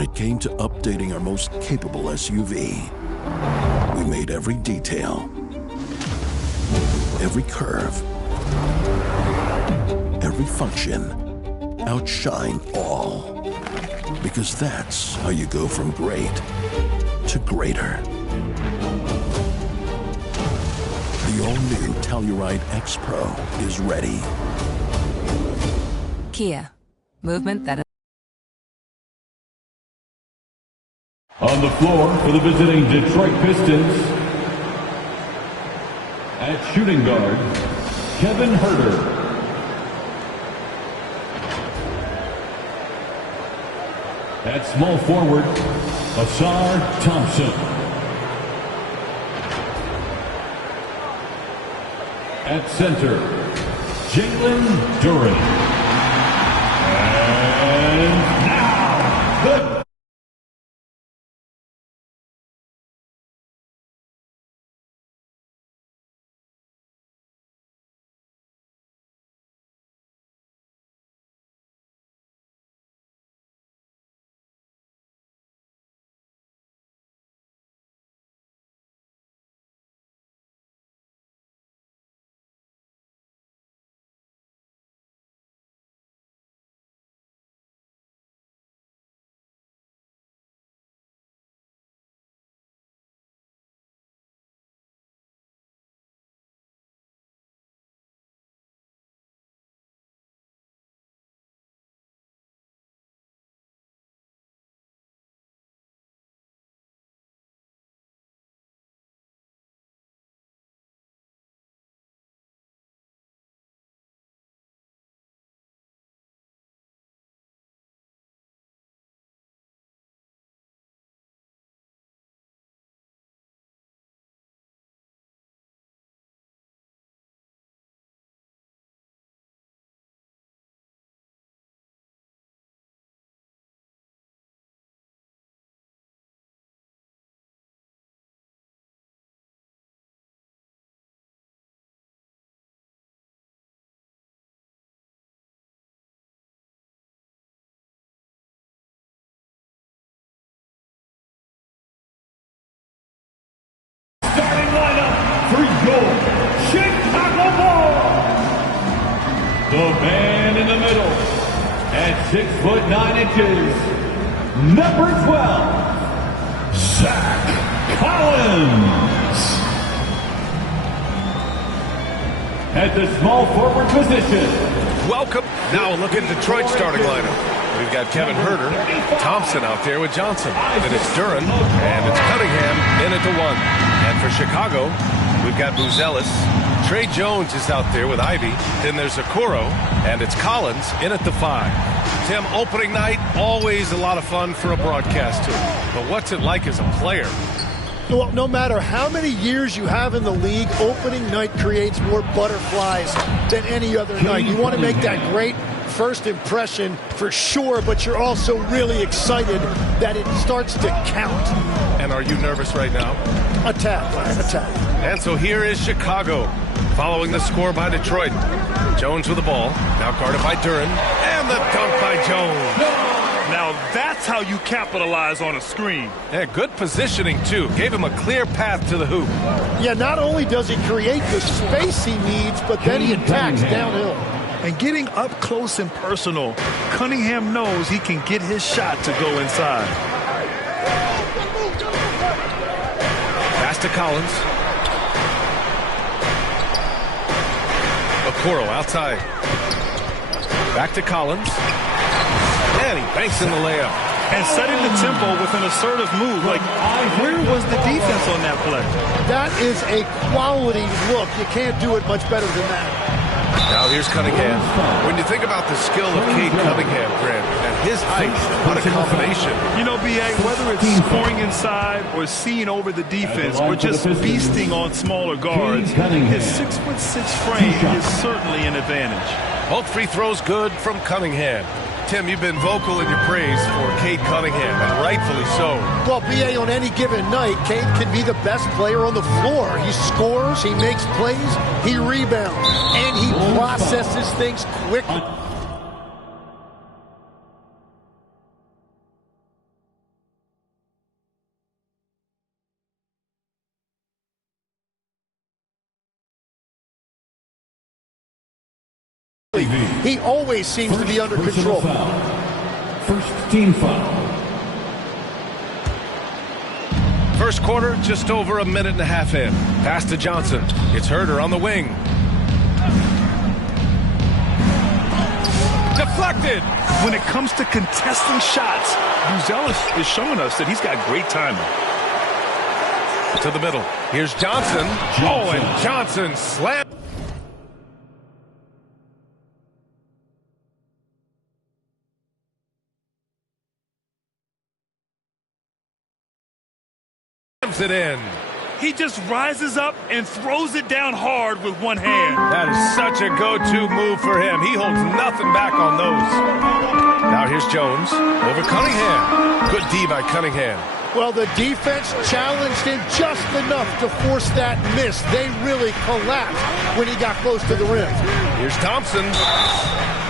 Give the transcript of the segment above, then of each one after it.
when it came to updating our most capable SUV, we made every detail, every curve, every function outshine all. Because that's how you go from great to greater. The all-new Telluride X Pro is ready. Kia. Movement that... On the floor for the visiting Detroit Pistons, at shooting guard, Kevin Herter. At small forward, Asar Thompson. At center, Jalen Duren. And now, the starting lineup for your Chicago Bulls. The man in the middle, at 6'9", number 12, Zach Collins. At the small forward position. Welcome. Now look at Detroit's starting lineup. We've got Kevin Herter, Thompson out there with Johnson. Then it's Duren, and it's Cunningham in at the 1. And for Chicago, we've got Buzelis. Trey Jones is out there with Ivy. Then there's Okoro, and it's Collins in at the 5. Tim, opening night, always a lot of fun for a broadcaster. But what's it like as a player? Well, no matter how many years you have in the league, opening night creates more butterflies than any other night. You want to make that great first impression for sure, but you're also really excited that it starts to count. And are you nervous right now? A tad. And so here is Chicago, following the score by Detroit. Jones with the ball, now guarded by Duren, and the dunk by Jones. Now that's how you capitalize on a screen. Yeah, good positioning, too. Gave him a clear path to the hoop. Yeah, not only does he create the space he needs, but then he attacks downhill. And getting up close and personal, Cunningham knows he can get his shot to go inside. Pass to Collins. Okoro outside. Back to Collins. And he banks in the layup. And setting the tempo with an assertive move. Like, where was the defense on that play? That is a quality look. You can't do it much better than that. Now here's Cunningham. When you think about the skill of Cade Cunningham, Grant, and his height, what a combination. You know, B.A., whether it's scoring inside or seeing over the defense or just feasting on smaller guards, his 6'6" frame is certainly an advantage. Both free throws good from Cunningham. Tim, you've been vocal in your praise for Cade Cunningham, and rightfully so. Well, B.A., on any given night, Cade can be the best player on the floor. He scores, he makes plays, he rebounds, and he processes things quickly. defensively. He always seems to be under control. First team foul. First quarter, just over a minute and a half in. Pass to Johnson. It's Herder on the wing. Deflected. When it comes to contesting shots, Buzelis is showing us that he's got great timing. To the middle. Here's Johnson. Oh, and Johnson slams it in. He just rises up and throws it down hard with one hand. That is such a go-to move for him. He holds nothing back on those. Now here's Jones over Cunningham. Good D by Cunningham. Well, the defense challenged him just enough to force that miss. They really collapsed when he got close to the rim. Here's Thompson.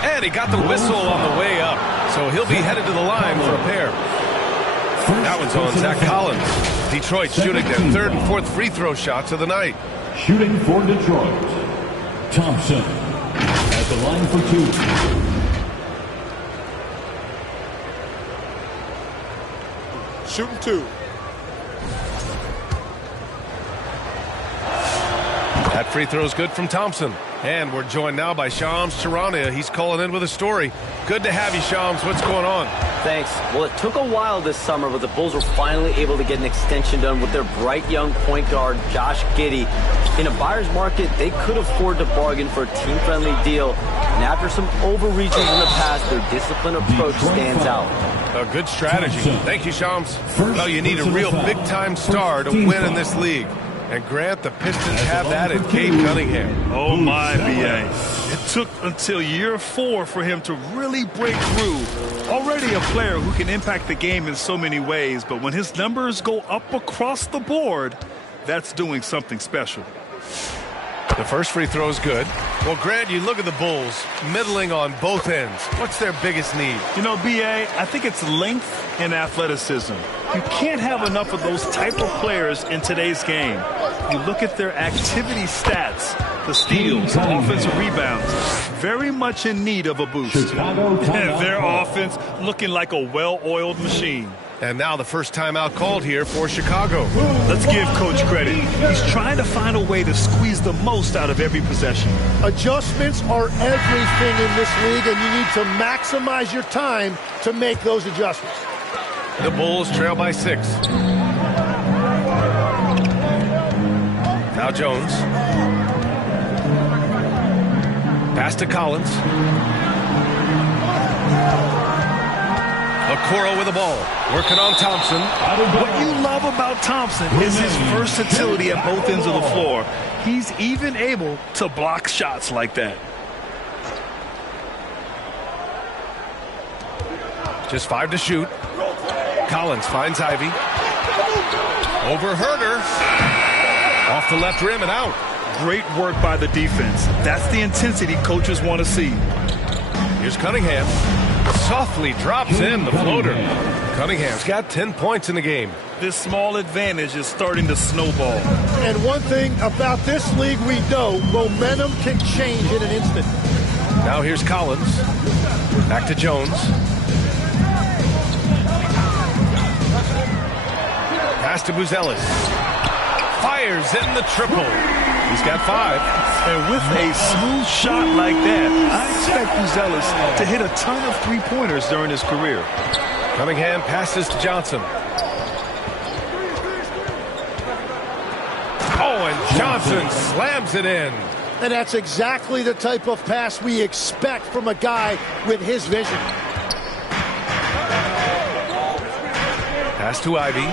And he got the whistle on the way up. So he'll be headed to the line for a pair. That one's on Zach Collins. Detroit shooting their third and fourth free throw shots of the night. Shooting for Detroit, Thompson at the line for two. Shooting two. That free throw is good from Thompson. And we're joined now by Shams Charania. He's calling in with a story. Good to have you, Shams. What's going on? Thanks. Well, it took a while this summer, but the Bulls were finally able to get an extension done with their bright young point guard, Josh Giddey. In a buyer's market, they could afford to bargain for a team-friendly deal. And after some overreaches in the past, their disciplined approach stands out. A good strategy. Thank you, Shams. Well, you need a real big-time star to win in this league. And Grant, the Pistons have that in Cade Cunningham. Oh, my, B.A. It took until year 4 for him to really break through. Already a player who can impact the game in so many ways, but when his numbers go up across the board, that's doing something special. The first free throw is good. Well, Grant, you look at the Bulls, middling on both ends. What's their biggest need? You know, B.A., I think it's length and athleticism. You can't have enough of those type of players in today's game. You look at their activity stats, the steals, offensive rebounds, very much in need of a boost. And their offense looking like a well-oiled machine. And now the first timeout called here for Chicago. Let's give Coach credit. He's trying to find a way to squeeze the most out of every possession. Adjustments are everything in this league, and you need to maximize your time to make those adjustments. The Bulls trail by 6. Now Jones. Pass to Collins. Okoro with the ball. Working on Thompson. What you love about Thompson is his versatility at both ends of the floor. He's even able to block shots like that. Just 5 to shoot. Collins finds Ivy. Over Herder. Off the left rim and out. Great work by the defense. That's the intensity coaches want to see. Here's Cunningham. Softly drops in the floater. Cunningham's got 10 points in the game. This small advantage is starting to snowball. And one thing about this league we know, momentum can change in an instant. Now here's Collins. Back to Jones. Pass to Buzelis. Fires in the triple. He's got 5. And with a smooth shot like that, I expect Buzelis to hit a ton of three-pointers during his career. Cunningham passes to Johnson. Oh, and Johnson slams it in. And that's exactly the type of pass we expect from a guy with his vision. Pass to Ivy.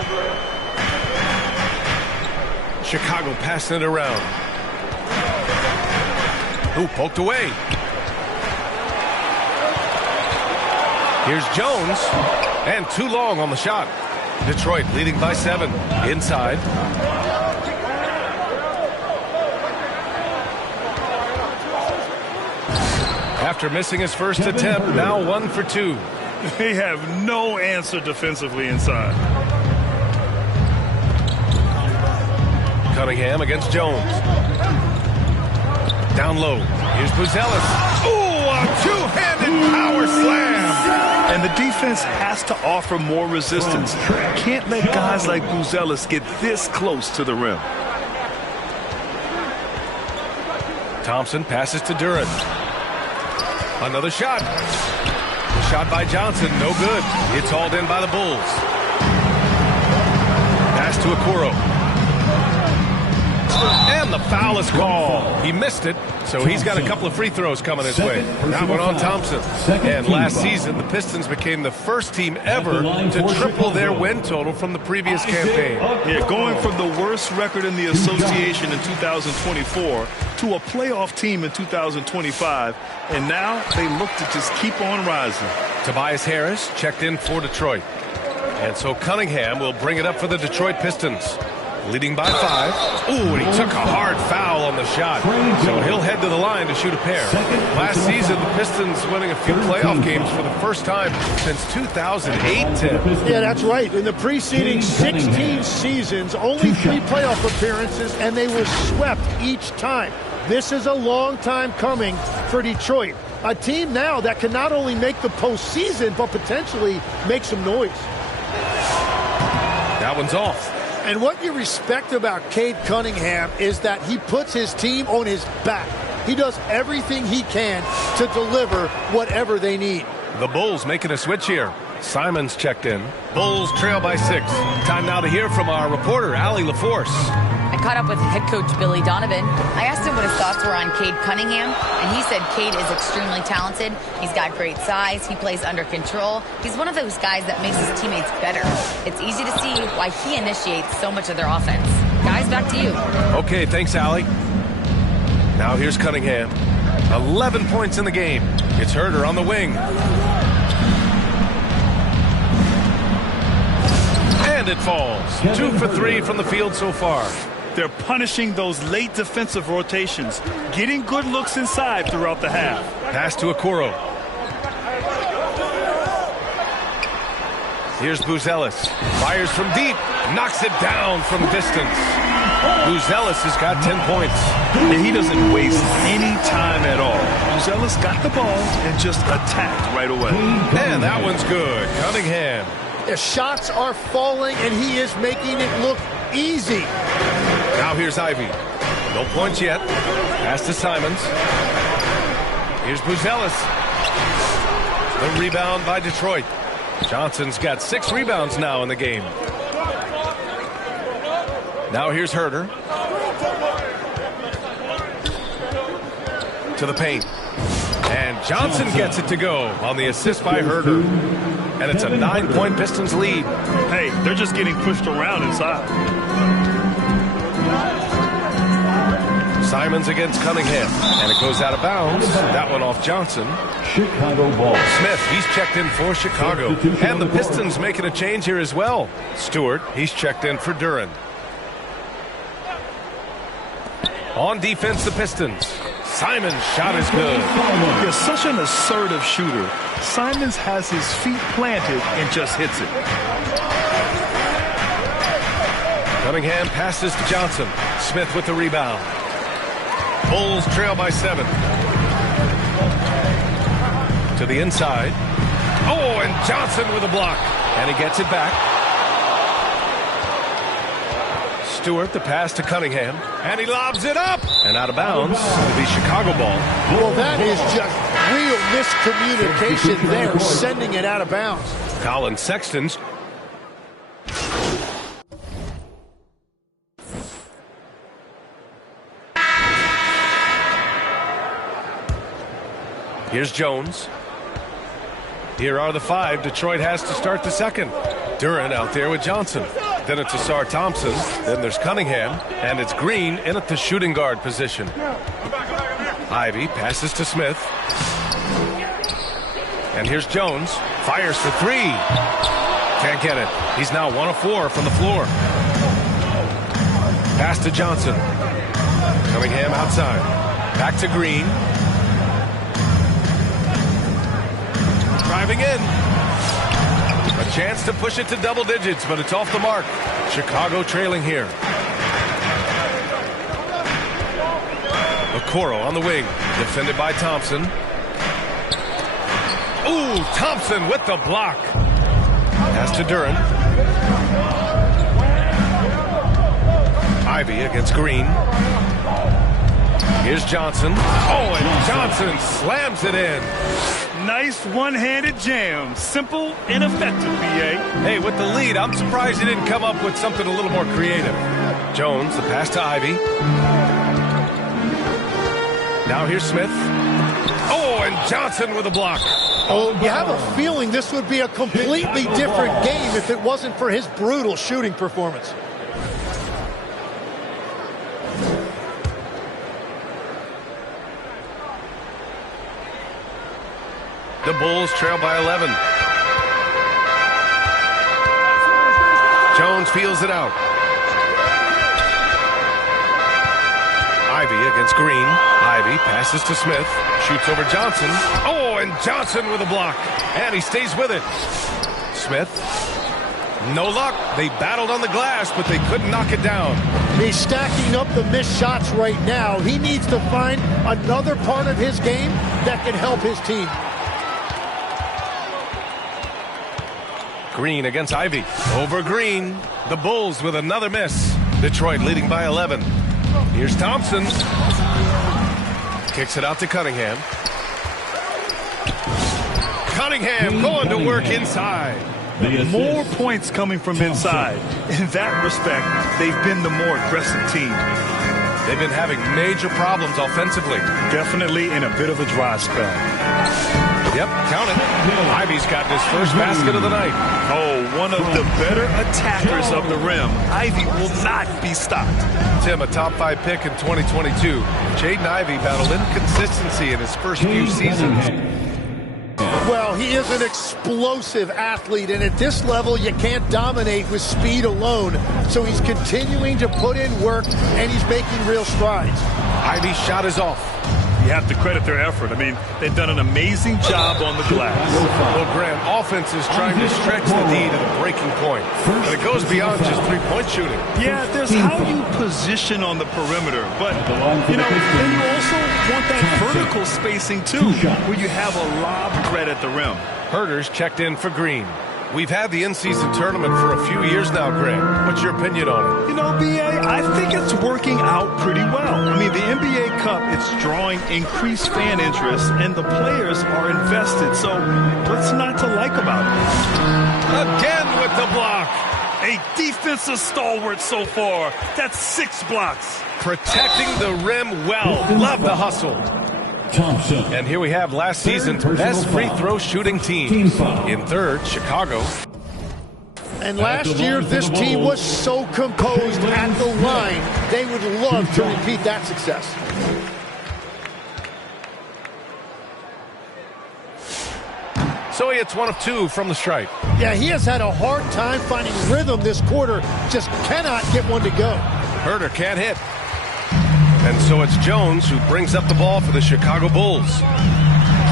Chicago passing it around. Ooh, poked away. Here's Jones. And too long on the shot. Detroit leading by 7. Inside. After missing his first attempt, now 1 for 2. They have no answer defensively inside. Cunningham against Jones. Down low. Here's Buzelis. Ooh, a Two-handed power slam. And the defense has to offer more resistance. Can't let guys like Buzelis get this close to the rim. Thompson passes to Duran. Another shot. The shot by Johnson, no good. It's hauled in by the Bulls. Pass to Okoro. And the foul is called. He missed it, so he's got a couple of free throws coming his way. That one on Thompson. And last season, the Pistons became the first team ever to triple their win total from the previous campaign. Yeah, going from the worst record in the association in 2024 to a playoff team in 2025, and now they look to just keep on rising. Tobias Harris checked in for Detroit. And so Cunningham will bring it up for the Detroit Pistons. Leading by 5. Ooh, and he took a hard foul on the shot. So he'll head to the line to shoot a pair. Last season, the Pistons winning a few playoff games for the first time since 2008-10. Yeah, that's right. In the preceding 16 seasons, only 3 playoff appearances, and they were swept each time. This is a long time coming for Detroit. A team now that can not only make the postseason, but potentially make some noise. That one's off. And what you respect about Cade Cunningham is that he puts his team on his back. He does everything he can to deliver whatever they need. The Bulls making a switch here. Simons checked in. Bulls trail by 6. Time now to hear from our reporter, Allie LaForce. I caught up with head coach Billy Donovan. I asked him what his thoughts were on Cade Cunningham, and he said Cade is extremely talented. He's got great size. He plays under control. He's one of those guys that makes his teammates better. It's easy to see why he initiates so much of their offense. Guys, back to you. Okay, thanks, Allie. Now here's Cunningham. 11 points in the game. It's Herter on the wing. And it falls. 2 for 3 from the field so far. They're punishing those late defensive rotations, getting good looks inside throughout the half. Pass to Okoro. Here's Buzelis. Fires from deep. Knocks it down from distance. Buzelis has got 10 points. And he doesn't waste any time at all. Buzelis got the ball and just attacked right away. And that one's good. Cunningham. The shots are falling, and he is making it look easy. Now here's Ivy. No points yet. Pass to Simons. Here's Buzelis. The rebound by Detroit. Johnson's got 6 rebounds now in the game. Now here's Herter. To the paint. And Johnson gets it to go on the assist by Herter. And it's a 9-point Pistons lead. Hey, they're just getting pushed around inside. Simons against Cunningham. And it goes out of bounds. That one off Johnson. Chicago ball. Smith, he's checked in for Chicago. And the Pistons making a change here as well. Stewart, he's checked in for Duran. On defense, the Pistons. Simon's shot is good. He's such an assertive shooter. Simons has his feet planted and just hits it. Cunningham passes to Johnson. Smith with the rebound. Bulls trail by 7. To the inside. Oh, and Johnson with a block. And he gets it back. Stewart, the pass to Cunningham. And he lobs it up. And out of bounds. It'll be Chicago ball. Well, that is just real miscommunication there, sending it out of bounds. Colin Sexton's. Here's Jones. Here are the 5 Detroit has to start the second. Duran out there with Johnson. Then it's Asar Thompson. Then there's Cunningham. And it's Green in at the shooting guard position. Ivy passes to Smith. And here's Jones. Fires for 3. Can't get it. He's now 1 of 4 from the floor. Pass to Johnson. Cunningham outside. Back to Green. Driving in. A chance to push it to double digits, but it's off the mark. Chicago trailing here. Okoro on the wing. Defended by Thompson. Ooh, Thompson with the block. Pass to Duran. Ivy against Green. Here's Johnson. Oh, and Johnson slams it in. Nice one-handed jam. Simple and effective, B.A. Hey, with the lead, I'm surprised he didn't come up with something a little more creative. Jones, the pass to Ivy. Now here's Smith. Oh, and Johnson with a block. Oh, you have a feeling this would be a completely different game if it wasn't for his brutal shooting performance. The Bulls trail by 11. Jones feels it out. Ivy against Green. Ivy passes to Smith. Shoots over Johnson. Oh, and Johnson with a block. And he stays with it. Smith. No luck. They battled on the glass, but they couldn't knock it down. He's stacking up the missed shots right now. He needs to find another part of his game that can help his team. Green against Ivy. Over Green. The Bulls with another miss. Detroit leading by 11. Here's Thompson. Kicks it out to Cunningham. Cunningham going to work inside. More points coming from inside. In that respect, they've been the more aggressive team. They've been having major problems offensively. Definitely in a bit of a dry spell. Yep, count it. Ivy's gotten his first basket of the night. Oh, one of the better attackers of the rim. Ivy will not be stopped. Tim, a top 5 pick in 2022. Jaden Ivey battled inconsistency in his first few seasons. Well, he is an explosive athlete, and at this level, you can't dominate with speed alone. So he's continuing to put in work, and he's making real strides. Ivy's shot is off. You have to credit their effort. I mean, they've done an amazing job on the glass. Well, Grant, offense is trying to stretch the D to the breaking point. But it goes beyond just three-point shooting. Yeah, there's how you position on the perimeter. But, you know, then you also want that vertical spacing, too, where you have a lob threat at the rim. Herter's checked in for Green. We've had the in-season tournament for a few years now, Grant. What's your opinion on it? You know, B.A., I think it's working out pretty well. I mean, the NBA Cup, it's drawing increased fan interest, and the players are invested. So what's not to like about it? Again with the block. A defensive stalwart so far. That's 6 blocks. Protecting the rim well. Love the hustle. Thompson. And here we have last season's best free throw shooting team. In third, Chicago. And last year, this team was so composed at the line. They would love to repeat that success. So he hits 1 of 2 from the stripe. Yeah, he has had a hard time finding rhythm this quarter. Just cannot get one to go. Herter can't hit. And so it's Jones who brings up the ball for the Chicago Bulls.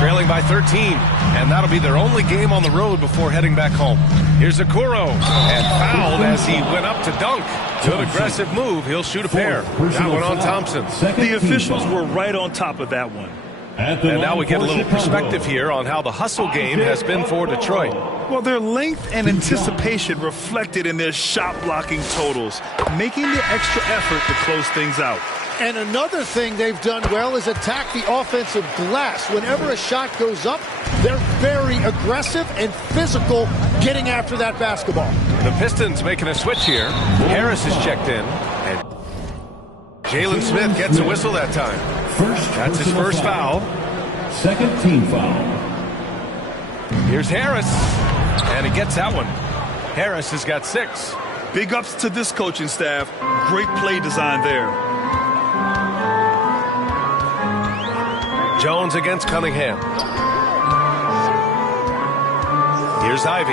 Trailing by 13. And that'll be their only game on the road before heading back home. Here's Okoro. And fouled as he went up to dunk. Good aggressive move. He'll shoot a pair. That one on Thompson. The officials were right on top of that one. And now we get a little perspective here on how the hustle game has been for Detroit. Well, their length and anticipation reflected in their shot blocking totals, making the extra effort to close things out. And another thing they've done well is attack the offensive glass. Whenever a shot goes up, they're very aggressive and physical getting after that basketball. The Pistons making a switch here. Harris is checked in. And Jalen Smith gets a whistle that time. That's his first foul. Second team foul. Here's Harris. And he gets that one. Harris has got 6. Big ups to this coaching staff. Great play design there. Jones against Cunningham. Here's Ivy.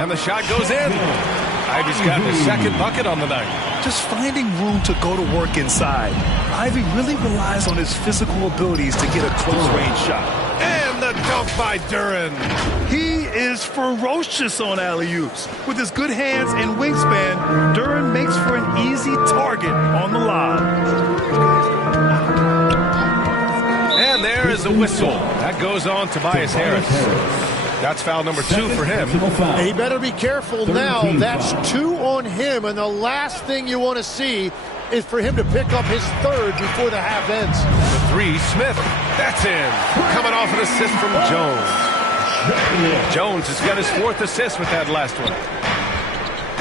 And the shot goes in. Ivy's gotten his second bucket on the night. Just finding room to go to work inside. Ivy really relies on his physical abilities to get a close-range shot. And the dunk by Duran. He is ferocious on alley-oops. With his good hands and wingspan, Duran makes for an easy target on the lob. And there is a whistle. That goes on Tobias Harris. That's foul number 2 for him. He better be careful now. That's 2 on him, and the last thing you want to see is for him to pick up his 3rd before the half ends. The 3, Smith. That's in. Coming off an assist from Jones. Jones has got his 4th assist with that last one.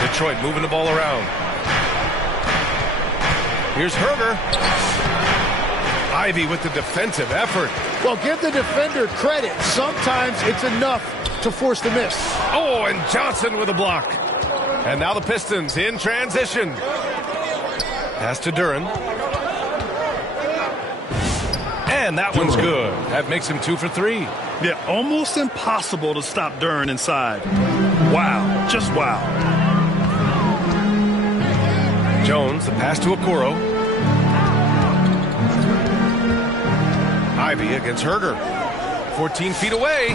Detroit moving the ball around. Here's Herder. Ivy with the defensive effort. Well, give the defender credit. Sometimes it's enough to force the miss. Oh, and Johnson with a block. And now the Pistons in transition. Pass to Duren. And that one's good. That makes him 2 for 3. Yeah, almost impossible to stop Duren inside. Wow, just wow. Jones, the pass to Okoro. Ivy against Herder. 14 feet away.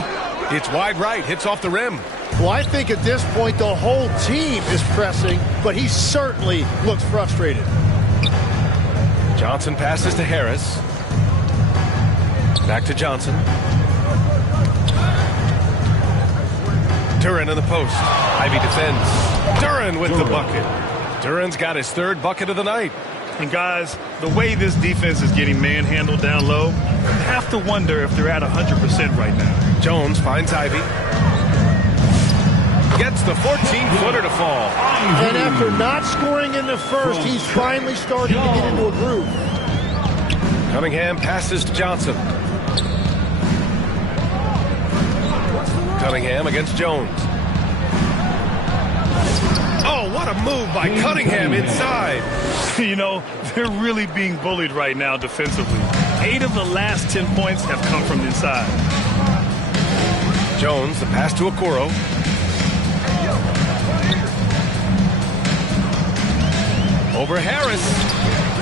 It's wide right. Hits off the rim. Well, I think at this point the whole team is pressing, but he certainly looks frustrated. Johnson passes to Harris. Back to Johnson. Duren in the post. Ivy defends. Duren with the bucket. Duren's got his 3rd bucket of the night. And guys, the way this defense is getting manhandled down low, you have to wonder if they're at 100% right now. Jones finds Ivy. Gets the 14-footer to fall. And after not scoring in the first, he's finally starting to get into a groove. Cunningham passes to Johnson. Cunningham against Jones. Oh, what a move by Cunningham inside. You know, they're really being bullied right now defensively. 8 of the last 10 points have come from inside. Jones, the pass to Okoro. Over Harris.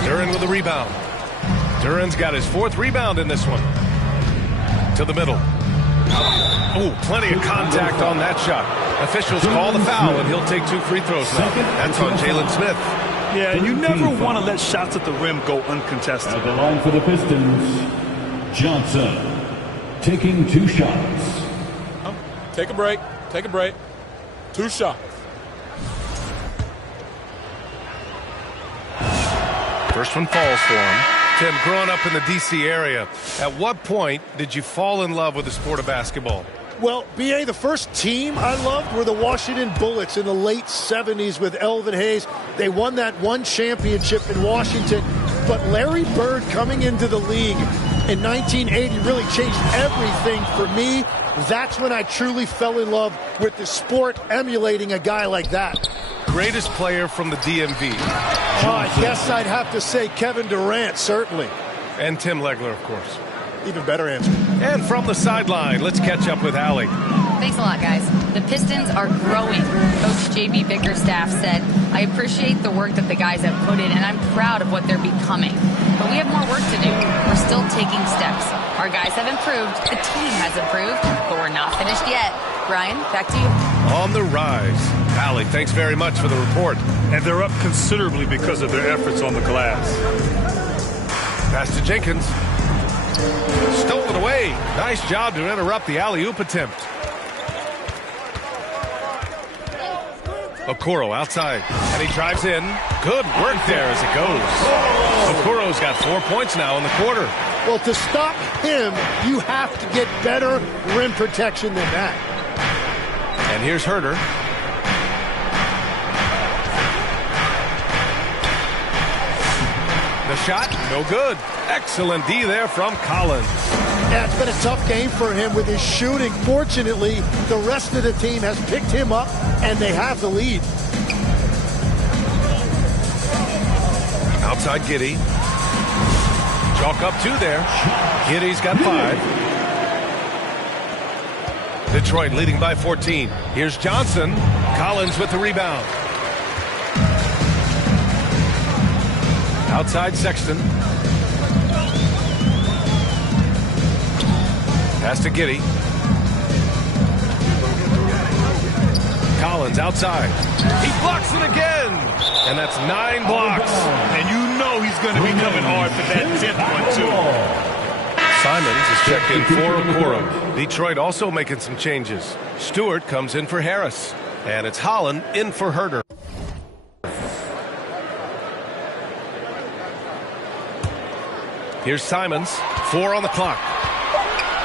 Duren with the rebound. Duren's got his 4th rebound in this one. To the middle. Oh, plenty of contact on that shot. Officials call the foul, and he'll take 2 free throws now. That's on Jalen Smith. Yeah, you never want to let shots at the rim go uncontested. At the line for the Pistons, Johnson taking 2 shots. Take a break. Take a break. 2 shots. First one falls for him. Tim, growing up in the D.C. area, at what point did you fall in love with the sport of basketball? Well, B.A., the first team I loved were the Washington Bullets in the late 70s with Elvin Hayes. They won that 1 championship in Washington. But Larry Bird coming into the league in 1980 really changed everything for me. That's when I truly fell in love with the sport, emulating a guy like that. Greatest player from the DMV? I guess I'd have to say Kevin Durant, certainly. And Tim Legler, of course. Even better answer. And from the sideline, let's catch up with Allie. Thanks a lot, guys. The Pistons are growing. Coach J.B. Bickerstaff said, I appreciate the work that the guys have put in, and I'm proud of what they're becoming. But we have more work to do. We're still taking steps. Our guys have improved. The team has improved, but we're not finished yet. Brian, back to you. On the rise. Allie, thanks very much for the report. And they're up considerably because of their efforts on the glass. Pass to Jenkins. Stolen away. Nice job to interrupt the alley-oop attempt. Okoro outside, and he drives in. Good work there as it goes. Okoro's got 4 points now in the quarter. Well, to stop him, you have to get better rim protection than that. And here's Herder. The shot, no good. Excellent D there from Collins. Yeah, it's been a tough game for him with his shooting. Fortunately, the rest of the team has picked him up, and they have the lead. Outside Giddey. Chalk up 2 there. Giddey's got 5. Detroit leading by 14. Here's Johnson. Collins with the rebound. Outside Sexton. Pass to Giddey. Collins outside. He blocks it again. And that's 9 blocks. And you know he's going to be coming hard for that 10th one, too. Simons is checked in for Okoro. Detroit also making some changes. Stewart comes in for Harris. And it's Holland in for Herter. Here's Simons. 4 on the clock.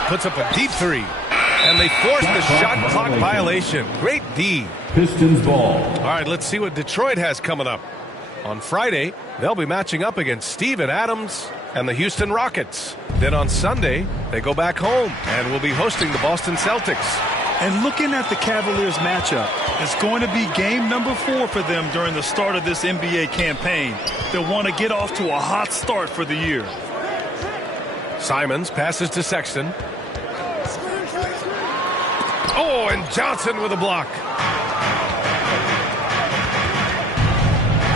Puts up a deep 3. And they force the shot clock violation. Great D. Pistons ball. All right, let's see what Detroit has coming up. On Friday, they'll be matching up against Steven Adams and the Houston Rockets. Then on Sunday, they go back home and will be hosting the Boston Celtics. And looking at the Cavaliers matchup, it's going to be game number 4 for them during the start of this NBA campaign. They'll want to get off to a hot start for the year. Simons passes to Sexton. Oh, and Johnson with a block.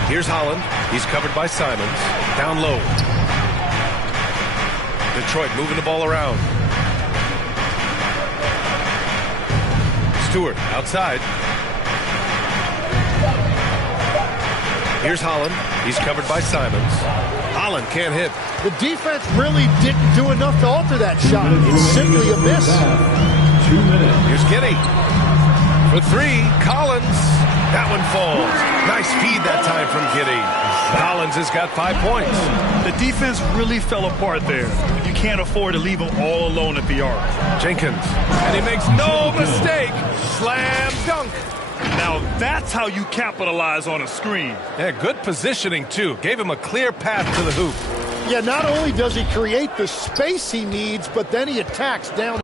Here's Holland. He's covered by Simons. Down low. Detroit moving the ball around. Stewart outside. Here's Holland. He's covered by Simons. Holland can't hit. The defense really didn't do enough to alter that shot. It's simply a miss. 2 minutes. Here's Giddey. For 3, Collins. That one falls. Nice feed that time from Giddey. Collins has got 5 points. The defense really fell apart there. You can't afford to leave them all alone at the arc. Jenkins. And he makes no mistake. Slam dunk. Now that's how you capitalize on a screen. Yeah, good positioning, too. Gave him a clear path to the hoop. Yeah, not only does he create the space he needs, but then he attacks down.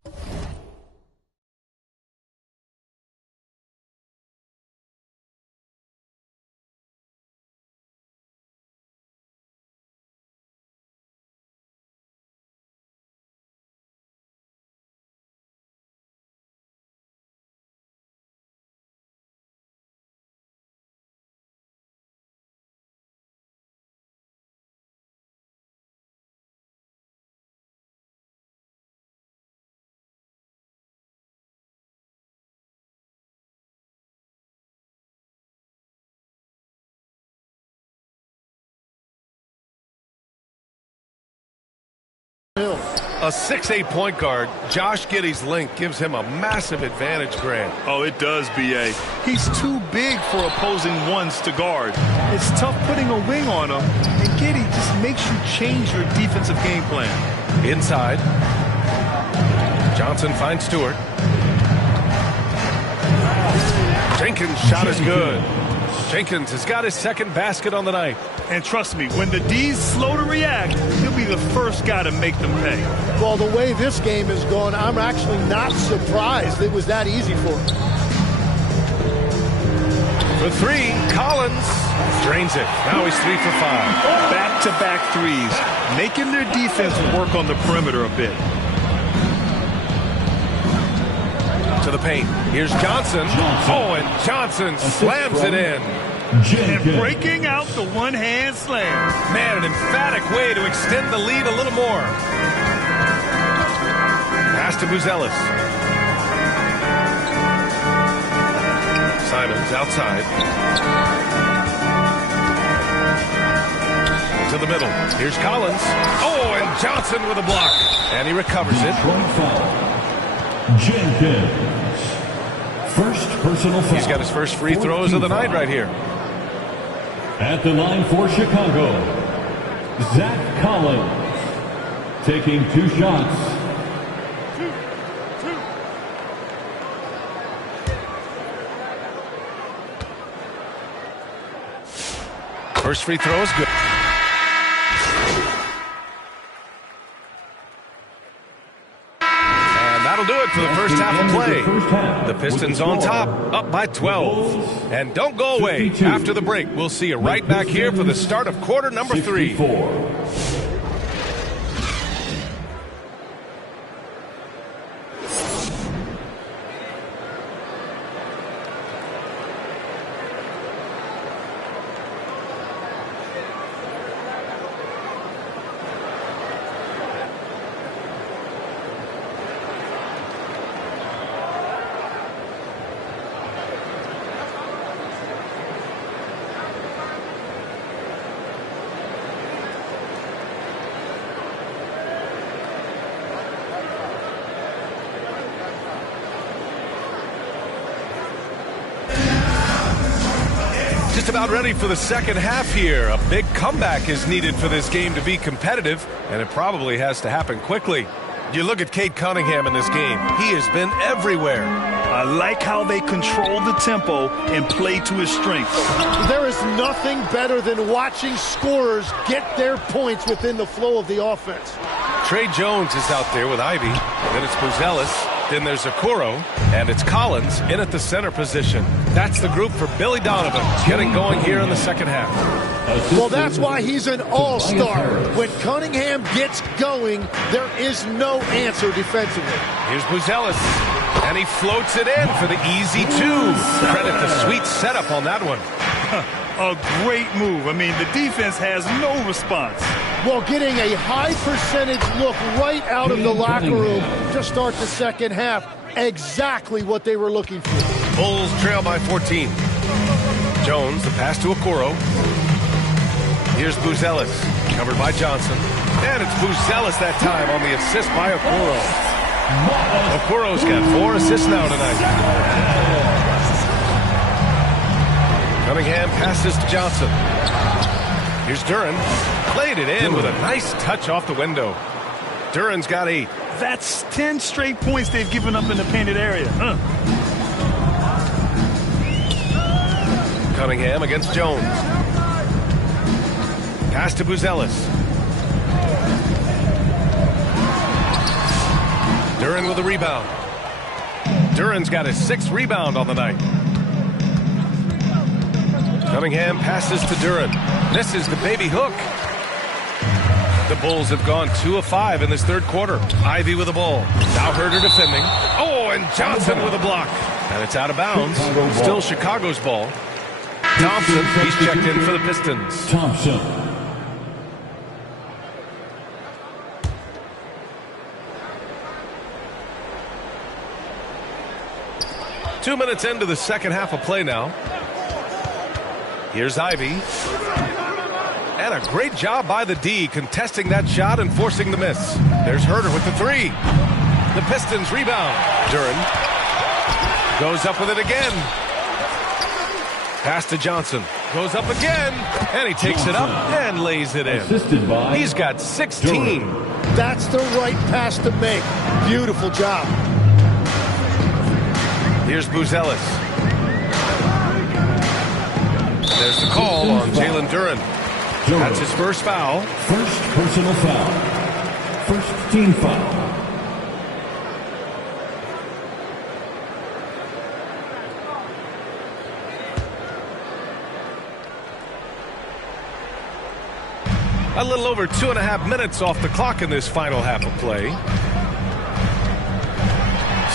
A 6'8" point guard, Josh Giddey's length gives him a massive advantage, Grant. Oh, it does, B.A. He's too big for opposing ones to guard. It's tough putting a wing on him, and Giddey just makes you change your defensive game plan. Inside. Johnson finds Stewart. Jenkins' shot is good. Jenkins has got his second basket on the night. And trust me, when the D's slow to react, he'll be the first guy to make them pay. Well, the way this game is going, I'm actually not surprised it was that easy for him. For 3, Collins drains it. Now he's 3 for 5. Back-to-back threes, making their defense work on the perimeter a bit. To the paint. Here's Johnson. Oh, and Johnson slams it in. And breaking out the one-hand slam. Man, an emphatic way to extend the lead a little more. Pass to Buzelis. Simons outside. To the middle. Here's Collins. Oh, and Johnson with a block. And he recovers it. Jenkins. First personal foul. He's got his first free throws of the night right here. At the line for Chicago, Zach Collins, taking 2 shots. First free throw is good. That'll do it for the first half of play. The Pistons on top, up by 12. And don't go away. After the break, we'll see you right back here for the start of quarter number 3. just about ready for the second half here. A big comeback is needed for this game to be competitive, and it probably has to happen quickly. You look at Cade Cunningham in this game. He has been everywhere. I like how they control the tempo and play to his strengths. There is nothing better than watching scorers get their points within the flow of the offense. Trey Jones is out there with Ivy. Then it's Buzelis. Then there's Okoro, and it's Collins in at the center position. That's the group for Billy Donovan, getting going here in the second half. Well, that's why he's an all-star. When Cunningham gets going, there is no answer defensively. Here's Buzelis, and he floats it in for the easy two. Credit the sweet setup on that one. A great move. I mean, the defense has no response. Well, getting a high percentage look right out of the locker room to start the second half. Exactly what they were looking for. Bulls trail by 14. Jones, the pass to Okoro. Here's Buzelis, covered by Johnson. And it's Buzelis that time on the assist by Okoro. Okoro's got 4 assists now tonight. Cunningham passes to Johnson. Here's Duren. Played it in with a nice touch off the window. Duren's got 8. That's 10 straight points they've given up in the painted area. Cunningham against Jones. Pass to Buzelis. Duren with a rebound. Duren's got his 6th rebound on the night. Cunningham passes to Duren. Misses the baby hook. The Bulls have gone 2 of 5 in this third quarter. Ivy with the ball. Now Herter defending. Oh, and Johnson with a block. And it's out of bounds. Still Chicago's ball. Thompson, he's checked in for the Pistons. Thompson. Two minutes into the second half of play now. Here's Ivy. And a great job by the D contesting that shot and forcing the miss. There's Herter with the 3. The Pistons rebound. Duren goes up with it again. Pass to Johnson. Goes up again. And he takes it up and lays it in. He's got 16. That's the right pass to make. Beautiful job. Here's Buzelis. There's the call on Jalen Duren. That's his first foul. First personal foul. First team foul. A little over 2.5 minutes off the clock in this final half of play.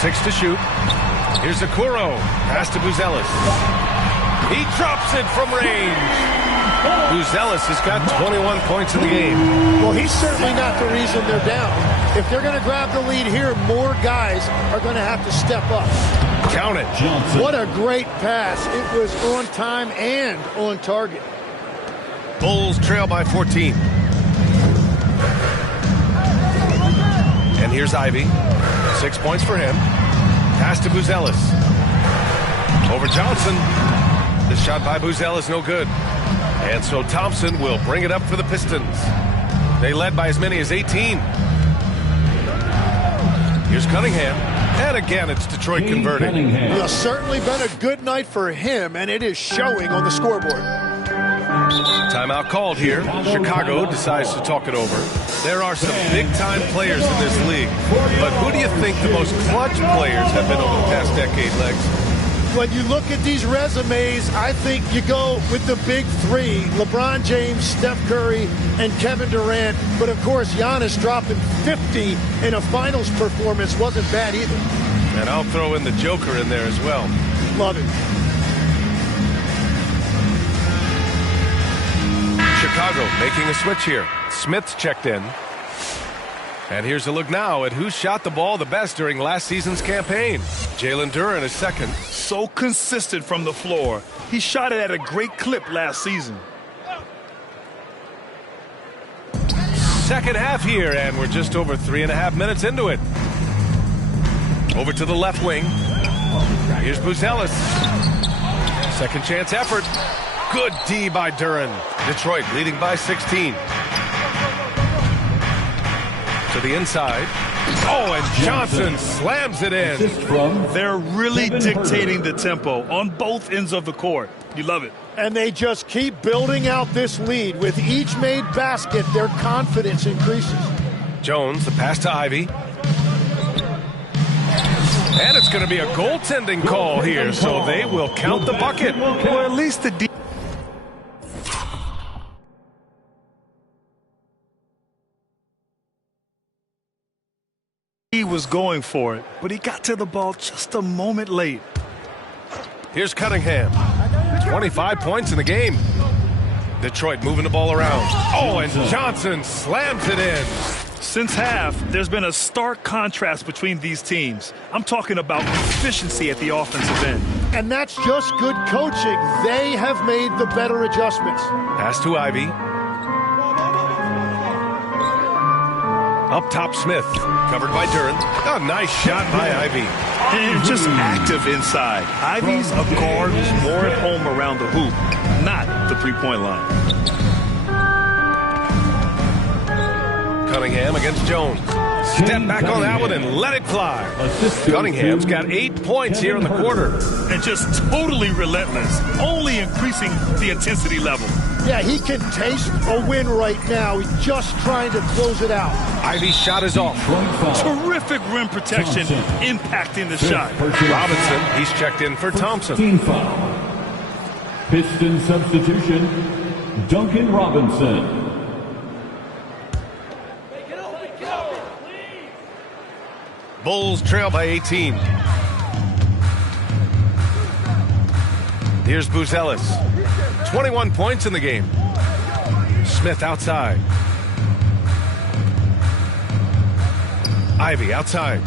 6 to shoot. Here's Okoro. Pass to Buzelis. He drops it from range. Buzelis has got 21 points in the game. Well, he's certainly not the reason they're down. If they're going to grab the lead here, more guys are going to have to step up. Count it. Johnson. What a great pass. It was on time and on target. Bulls trail by 14. And here's Ivy. 6 points for him. Pass to Buzelis. Over Johnson. The shot by Buzelis no good. And so Thompson will bring it up for the Pistons. They led by as many as 18. Here's Cunningham. And again, it's Detroit converting. Well, certainly been a good night for him, and it is showing on the scoreboard. Timeout called here. Chicago decides to talk it over. There are some big-time players in this league. But who do you think the most clutch players have been over the past decade, Legs? When you look at these resumes, I think you go with the big 3, LeBron James, Steph Curry, and Kevin Durant. But, of course, Giannis dropping 50 in a finals performance wasn't bad either. And I'll throw in the Joker in there as well. Love it. Chicago making a switch here. Smith's checked in. And here's a look now at who shot the ball the best during last season's campaign. Jalen Duren is second. So consistent from the floor. He shot it at a great clip last season. Second half here, and we're just over 3.5 minutes into it. Over to the left wing. Here's Buzelis. Second chance effort. Good D by Duren. Detroit leading by 16. To the inside. Oh, and Johnson slams it in. They're really dictating the tempo on both ends of the court. You love it. And they just keep building out this lead. With each made basket, their confidence increases. Jones, the pass to Ivy. And it's going to be a goaltending call here, so they will count the bucket. Or at least the He was going for it, but he got to the ball just a moment late. Here's Cunningham. 25 points in the game. Detroit moving the ball around. Oh, and Johnson slams it in. Since half, there's been a stark contrast between these teams. I'm talking about efficiency at the offensive end. And that's just good coaching. They have made the better adjustments. Pass to Ivy. Up top, Smith. Covered by Duren. A nice shot by Ivy. And just active inside. Ivy's a guard who's more at home around the hoop, not the three-point line. Cunningham against Jones. Step back on that one and let it fly. Cunningham's got 8 points here in the quarter. And just totally relentless, only increasing the intensity level. Yeah, he can taste a win right now. He's just trying to close it out. Ivy's shot is off. Terrific rim protection, impacting the shot. Robinson, he's checked in for Thompson. Team foul. Piston substitution, Duncan Robinson. Bulls trail by 18. Here's Buzelis. 21 points in the game. Smith outside. Ivy outside.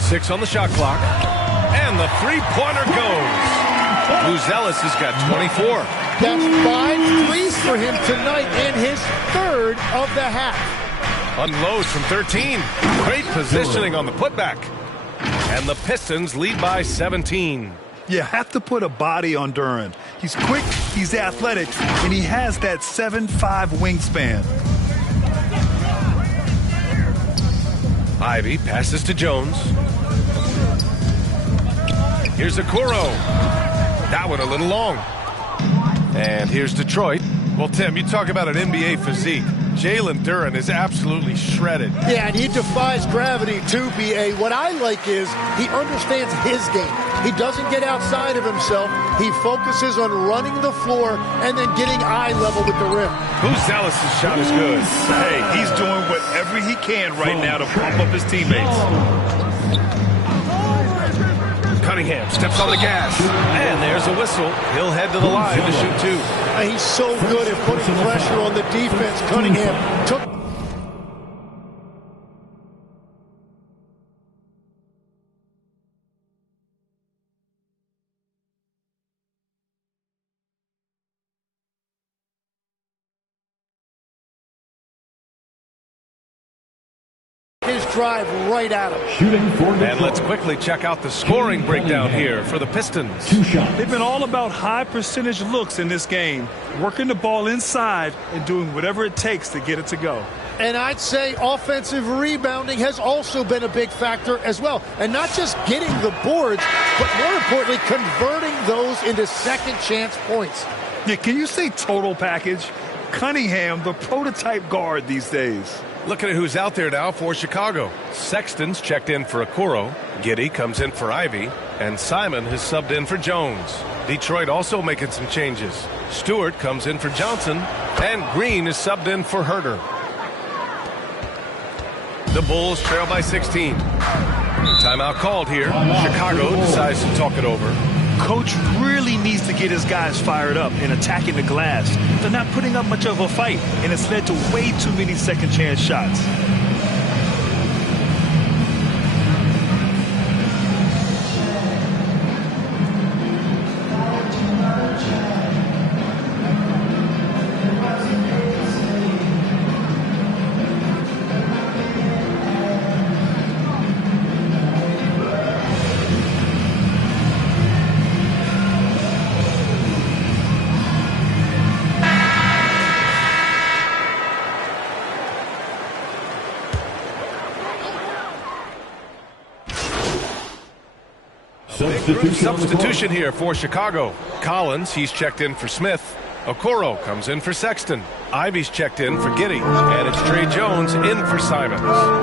6 on the shot clock. And the three-pointer goes. Buzelis has got 24. That's 5 threes for him tonight and his third of the half. Unloads from 13. Great positioning on the putback. And the Pistons lead by 17. You have to put a body on Duren. He's quick, he's athletic, and he has that 7'5" wingspan. Ivy passes to Jones. Here's Okoro. That one a little long. And here's Detroit. Well, Tim, you talk about an NBA physique. Jalen Duren is absolutely shredded. Yeah, and he defies gravity too, B.A. What I like is he understands his game. He doesn't get outside of himself. He focuses on running the floor and then getting eye level with the rim. Buzelis' shot is good. Hey, he's doing whatever he can right now to pump up his teammates. Cunningham steps on the gas. And there's a whistle. He'll head to the line to shoot 2. He's so good at putting pressure on the defense. Cunningham took... his drive right at him. Shooting for Detroit. And let's quickly check out the scoring breakdown here for the Pistons. 2 shots. They've been all about high percentage looks in this game, working the ball inside and doing whatever it takes to get it to go. And I'd say offensive rebounding has also been a big factor as well. And not just getting the boards, but more importantly, converting those into second chance points. Yeah, can you say total package? Cunningham, the prototype guard these days. Looking at who's out there now for Chicago. Sexton's checked in for Okoro. Giddey comes in for Ivy. And Simon has subbed in for Jones. Detroit also making some changes. Stewart comes in for Johnson. And Green is subbed in for Herter. The Bulls trail by 16. Timeout called here. Chicago decides to talk it over. Coach really needs to get his guys fired up and attacking the glass. They're not putting up much of a fight, and it's led to way too many second chance shots. Substitution here for Chicago. Collins, he's checked in for Smith. Okoro comes in for Sexton. Ivy's checked in for Giddey. And it's Trey Jones in for Simons.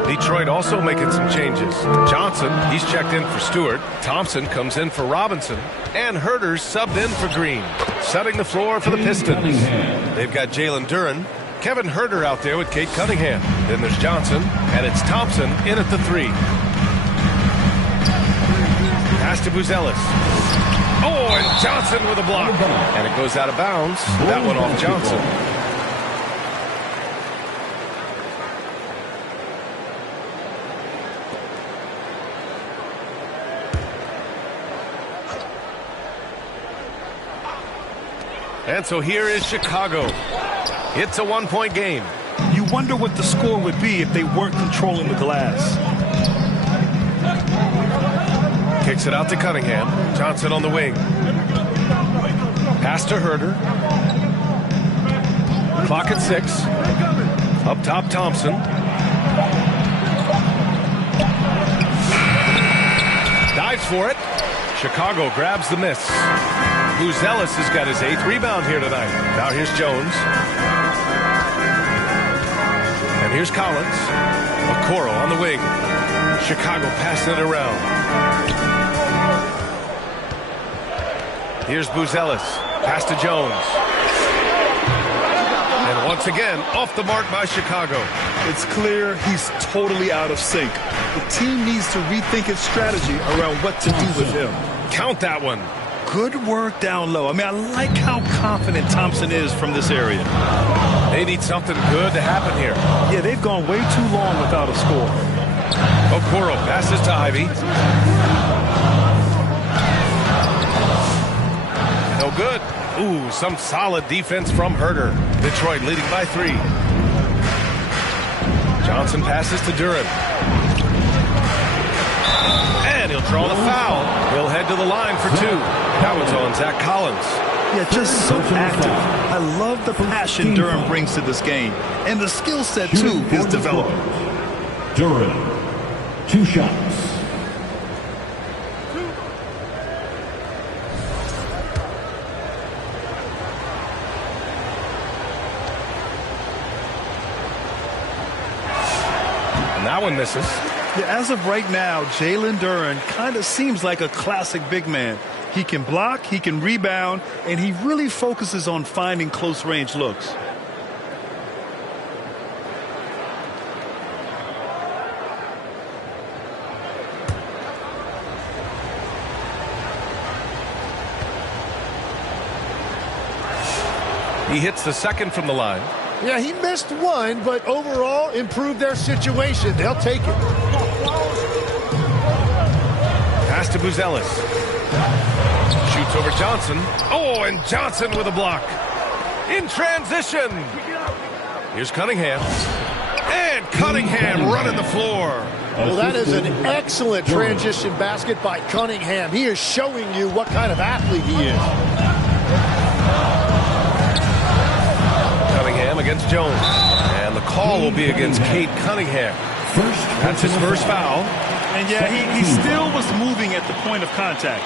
Detroit also making some changes. Johnson, he's checked in for Stewart. Thompson comes in for Robinson. And Herder's subbed in for Green. Setting the floor for the Pistons. They've got Jalen Duren. Kevin Herder out there with Kate Cunningham. Then there's Johnson. And it's Thompson in at the 3. Pass to Buzelis. Oh, and Johnson with a block. And it goes out of bounds. That one off Johnson. And so here is Chicago. It's a one-point game. You wonder what the score would be if they weren't controlling the glass. Kicks it out to Cunningham. Johnson on the wing. Pass to Herder. Clock at 6. Up top, Thompson. Dives for it. Chicago grabs the miss. Buzelis has got his 8th rebound here tonight. Now here's Jones. And here's Collins. Okoro on the wing. Chicago passing it around. Here's Buzelis. Pass to Jones. And once again, off the mark by Chicago. It's clear he's totally out of sync. The team needs to rethink its strategy around what to do with him. Count that one. Good work down low. I mean, I like how confident Thompson is from this area. They need something good to happen here. Yeah, they've gone way too long without a score. Okoro passes to Ivy. No good. Ooh, some solid defense from Herder. Detroit leading by 3. Johnson passes to Duren. And he'll draw the foul. He'll head to the line for 2. That one's on Zach Collins. Yeah, just so active. I love the passion Duren brings to this game. And the skill set, too, is developing. Duren, 2 shots. That one misses. Yeah, as of right now, Jalen Duren kind of seems like a classic big man. He can block, he can rebound, and he really focuses on finding close-range looks. He hits the second from the line. Yeah, he missed one, but overall improved their situation. They'll take it. Pass to Buzelis. Shoots over Johnson. Oh, and Johnson with a block. In transition. Here's Cunningham. And Cunningham running the floor. Well, that is an excellent transition basket by Cunningham. He is showing you what kind of athlete he is. Against Jones. And the call will be against Kate Cunningham. That's his first foul. And yeah, he still was moving at the point of contact.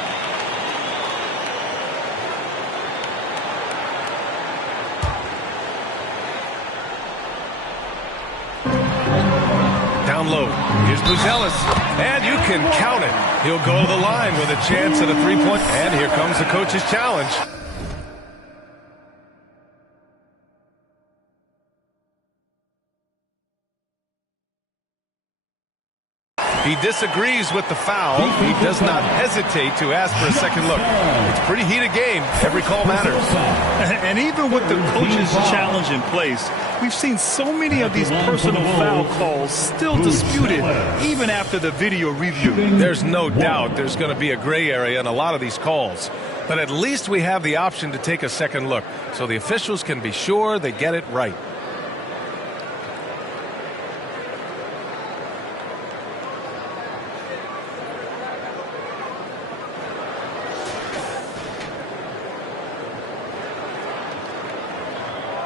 Down low. Here's Buzelis. And you can count it. He'll go to the line with a chance at a 3-point. And here comes the coach's challenge. He disagrees with the foul. He does not hesitate to ask for a second look. It's a pretty heated game. Every call matters. And even with the coach's challenge in place, we've seen so many of these personal foul calls still disputed even after the video review. There's no doubt there's going to be a gray area in a lot of these calls. But at least we have the option to take a second look so the officials can be sure they get it right.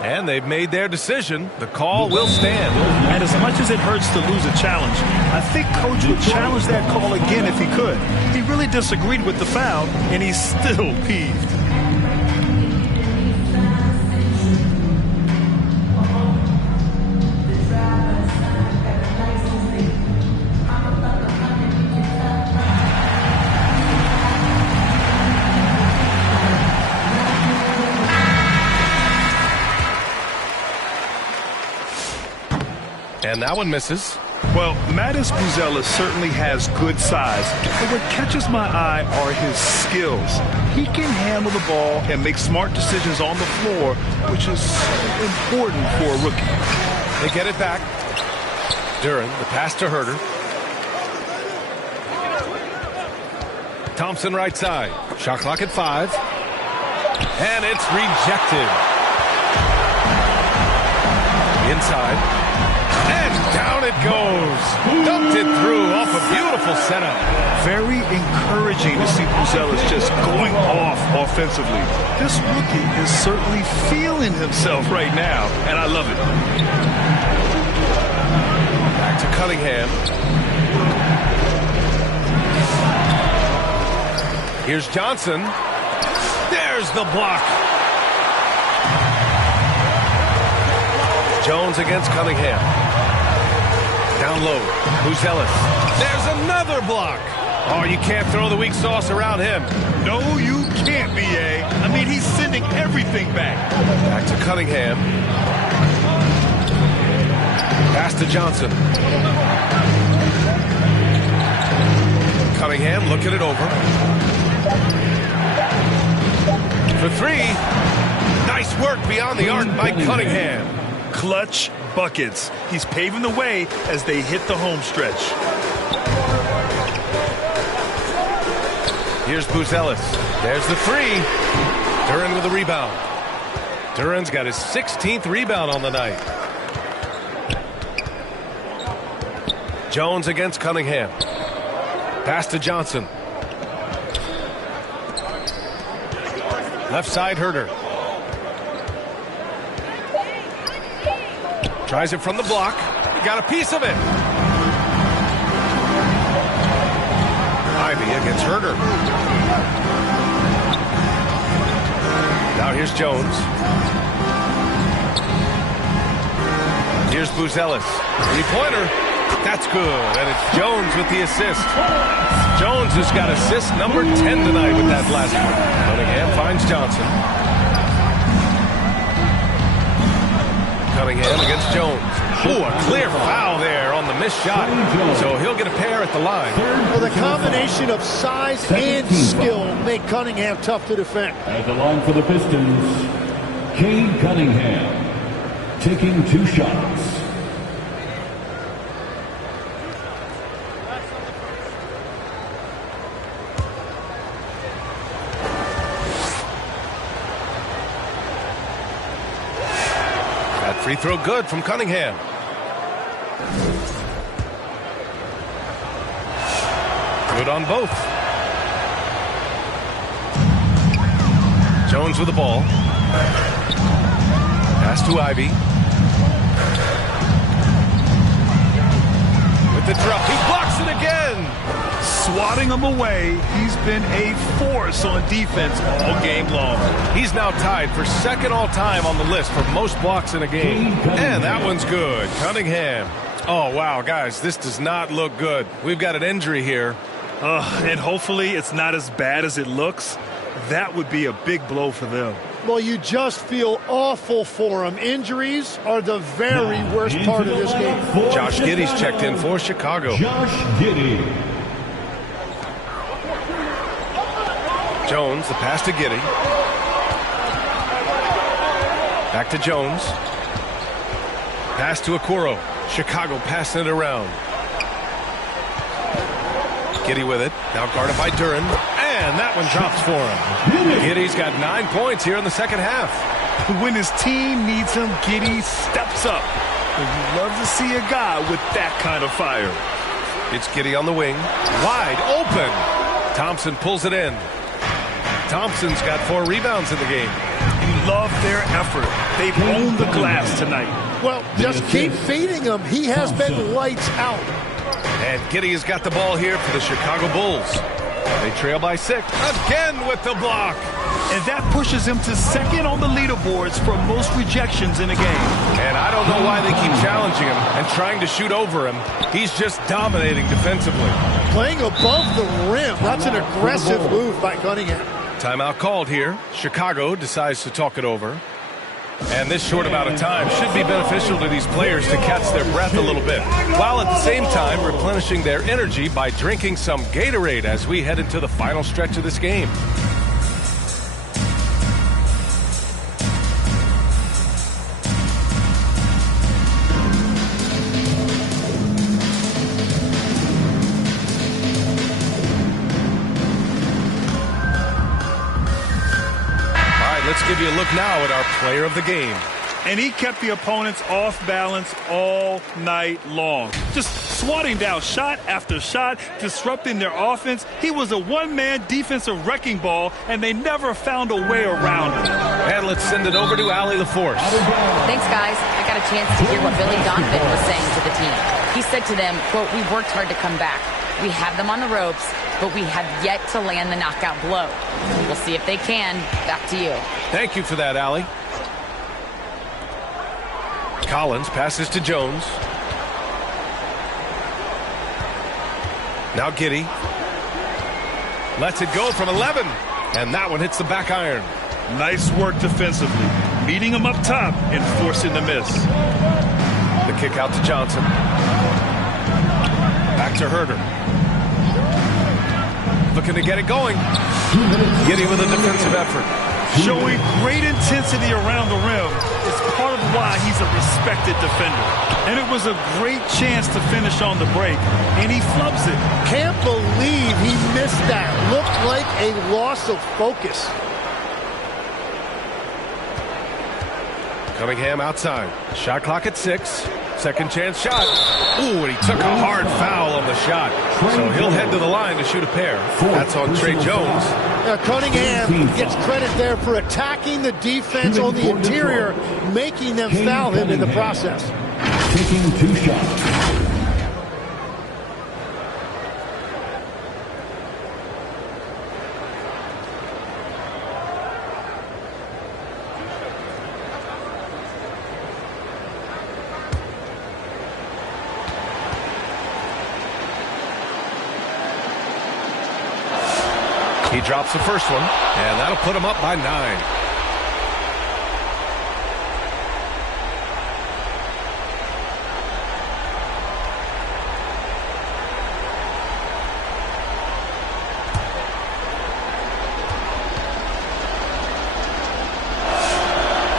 And they've made their decision. The call will stand. And as much as it hurts to lose a challenge, I think Coach would challenge that call again if he could. He really disagreed with the foul, and he's still peeved. And that one misses. Well, Mattis Buzelis certainly has good size, but what catches my eye are his skills. He can handle the ball and make smart decisions on the floor, which is important for a rookie. They get it back. Duren, the pass to Herter. Thompson right side. Shot clock at 5. And it's rejected. Inside. And down it goes. Dunked it through off a beautiful setup. Very encouraging to see Buzelis just going off offensively. This rookie is certainly feeling himself right now, and I love it. Back to Cunningham. Here's Johnson. There's the block. Jones against Cunningham. Down low. Buzelis. There's another block. Oh, you can't throw the weak sauce around him. No, you can't, B.A. I mean, he's sending everything back. Back to Cunningham. Pass to Johnson. Cunningham looking it over. For 3. Nice work beyond the arc by Cunningham. Clutch buckets. He's paving the way as they hit the home stretch. Here's Buzelis. There's the 3. Duren with a rebound. Duren's got his 16th rebound on the night. Jones against Cunningham. Pass to Johnson. Left side, Herter. Tries it from the block. Got a piece of it. Ivy against Herter. Now here's Jones. Here's Buzelis. 3-pointer. That's good. And it's Jones with the assist. Jones has got assist number 10 tonight with that last one. Cunningham finds Johnson. Cunningham against Jones. Ooh, a clear foul there on the missed shot. So he'll get a pair at the line. Well, the combination of size and skill make Cunningham tough to defend. At the line for the Pistons, Cade Cunningham taking 2 shots. Free throw good from Cunningham. Good on both. Jones with the ball. Pass to Ivy. With the drop. He blocks it again. Swatting him away. He's been a force on defense all game long. He's now tied for second all-time on the list for most blocks in a game. And that one's good. Cunningham. Oh, wow, guys, this does not look good. We've got an injury here. And hopefully it's not as bad as it looks. That would be a big blow for them. Well, you just feel awful for him. Injuries are the very worst part of this game. Josh Giddey's checked in for Chicago. Josh Giddey. Jones, the pass to Giddey. Back to Jones. Pass to Okoro. Chicago passing it around. Giddey with it. Now guarded by Duren. And that one drops for him. Giddey's got 9 points here in the second half. When his team needs him, Giddey steps up. And you love to see a guy with that kind of fire. It's Giddey on the wing. Wide open. Thompson pulls it in. Thompson's got 4 rebounds in the game. You love their effort. They've owned the glass tonight. Well, just keep feeding him. He has been lights out. And Giddey has got the ball here for the Chicago Bulls. They trail by 6. Again with the block. And that pushes him to second on the leaderboards for most rejections in a game. And I don't know why they keep challenging him and trying to shoot over him. He's just dominating defensively. Playing above the rim. That's an aggressive move by Cunningham. Timeout called here. Chicago decides to talk it over. And this short amount of time should be beneficial to these players to catch their breath a little bit, while at the same time replenishing their energy by drinking some Gatorade as we head into the final stretch of this game. Let's give you a look now at our player of the game. And he kept the opponents off balance all night long. Just swatting down shot after shot, disrupting their offense. He was a one-man defensive wrecking ball, and they never found a way around him. And let's send it over to Allie LaForce. Thanks, guys. I got a chance to hear what Billy Donovan was saying to the team. He said to them, quote, "We worked hard to come back. We have them on the ropes, but we have yet to land the knockout blow. We'll see if they can." Back to you. Thank you for that, Allie. Collins passes to Jones. Now Giddey. Lets it go from 11. And that one hits the back iron. Nice work defensively. Meeting him up top and forcing the miss. The kick out to Johnson. Back to Herder. Looking to get it going. Giddey with a defensive effort. Showing great intensity around the rim is part of why he's a respected defender. And it was a great chance to finish on the break, and he flubs it. Can't believe he missed that. Looked like a loss of focus. Cunningham outside. Shot clock at 6. Second chance shot. Ooh, and he took a hard foul on the shot. So he'll head to the line to shoot a pair. That's on Trey Jones. Cunningham gets credit there for attacking the defense on the interior, making them foul him in the process. Taking 2 shots. He drops the first one, and that'll put him up by 9.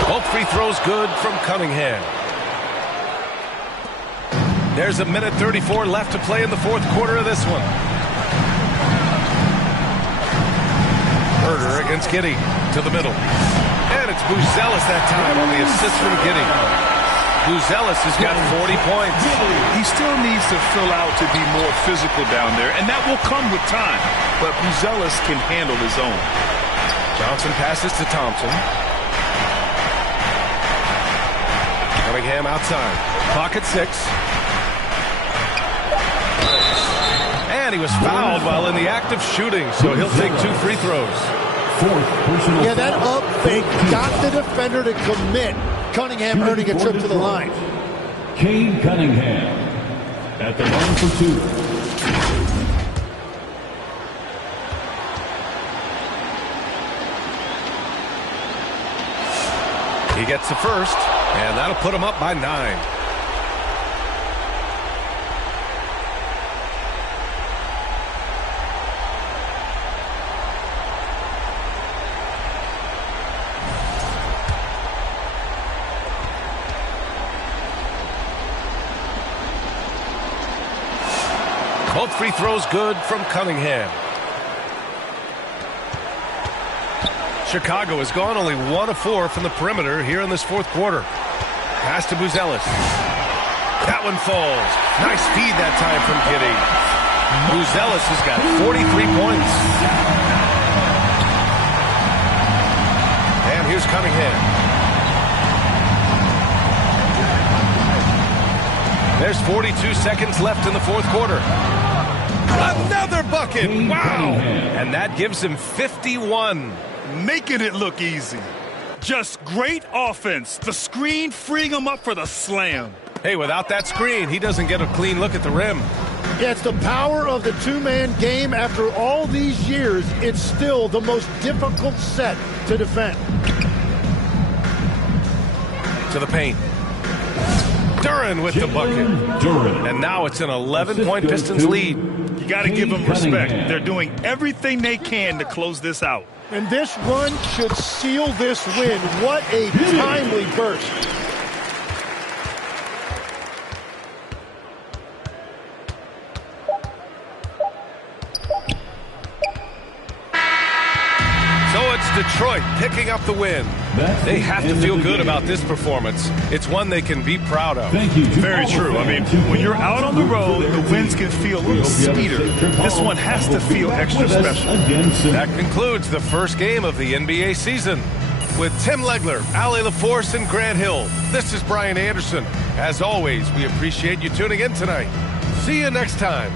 Both free throws good from Cunningham. There's a minute 34 left to play in the fourth quarter of this one. Herder against Giddey to the middle. And it's Buzelis that time on the assist from Giddey. Buzelis has got 40 points. He still needs to fill out to be more physical down there, and that will come with time. But Buzelis can handle his own. Johnson passes to Thompson. Cunningham outside. Clock at 6. And he was fouled while in the act of shooting, so he'll take 2 free throws. Yeah, that up fake got the defender to commit. Cunningham earning a trip to the line. Cade Cunningham at the line for 2. He gets the first, and that'll put him up by 9. Both free throws good from Cunningham. Chicago has gone only 1 of 4 from the perimeter here in this fourth quarter. Pass to Buzelis. That one falls. Nice feed that time from Giddey. Buzelis has got 43 points. And Here's Cunningham. There's 42 seconds left in the fourth quarter. Another bucket. Wow. And that gives him 51. Making it look easy. Just great offense. The screen freeing him up for the slam. Hey, without that screen, he doesn't get a clean look at the rim. Yeah, it's the power of the two-man game. After all these years, it's still the most difficult set to defend. To the paint. Duren with the bucket. And now it's an 11-point Pistons lead. You got to give them respect. They're doing everything they can to close this out. And this run should seal this win. What a timely burst. Detroit picking up the win. They have to feel good about this performance. It's one they can be proud of. Very true. I mean, when you're out on the road, the wins can feel a little sweeter. This one has to feel extra special. That concludes the first game of the NBA season. With Tim Legler, Allie LaForce, and Grant Hill, this is Brian Anderson. As always, we appreciate you tuning in tonight. See you next time.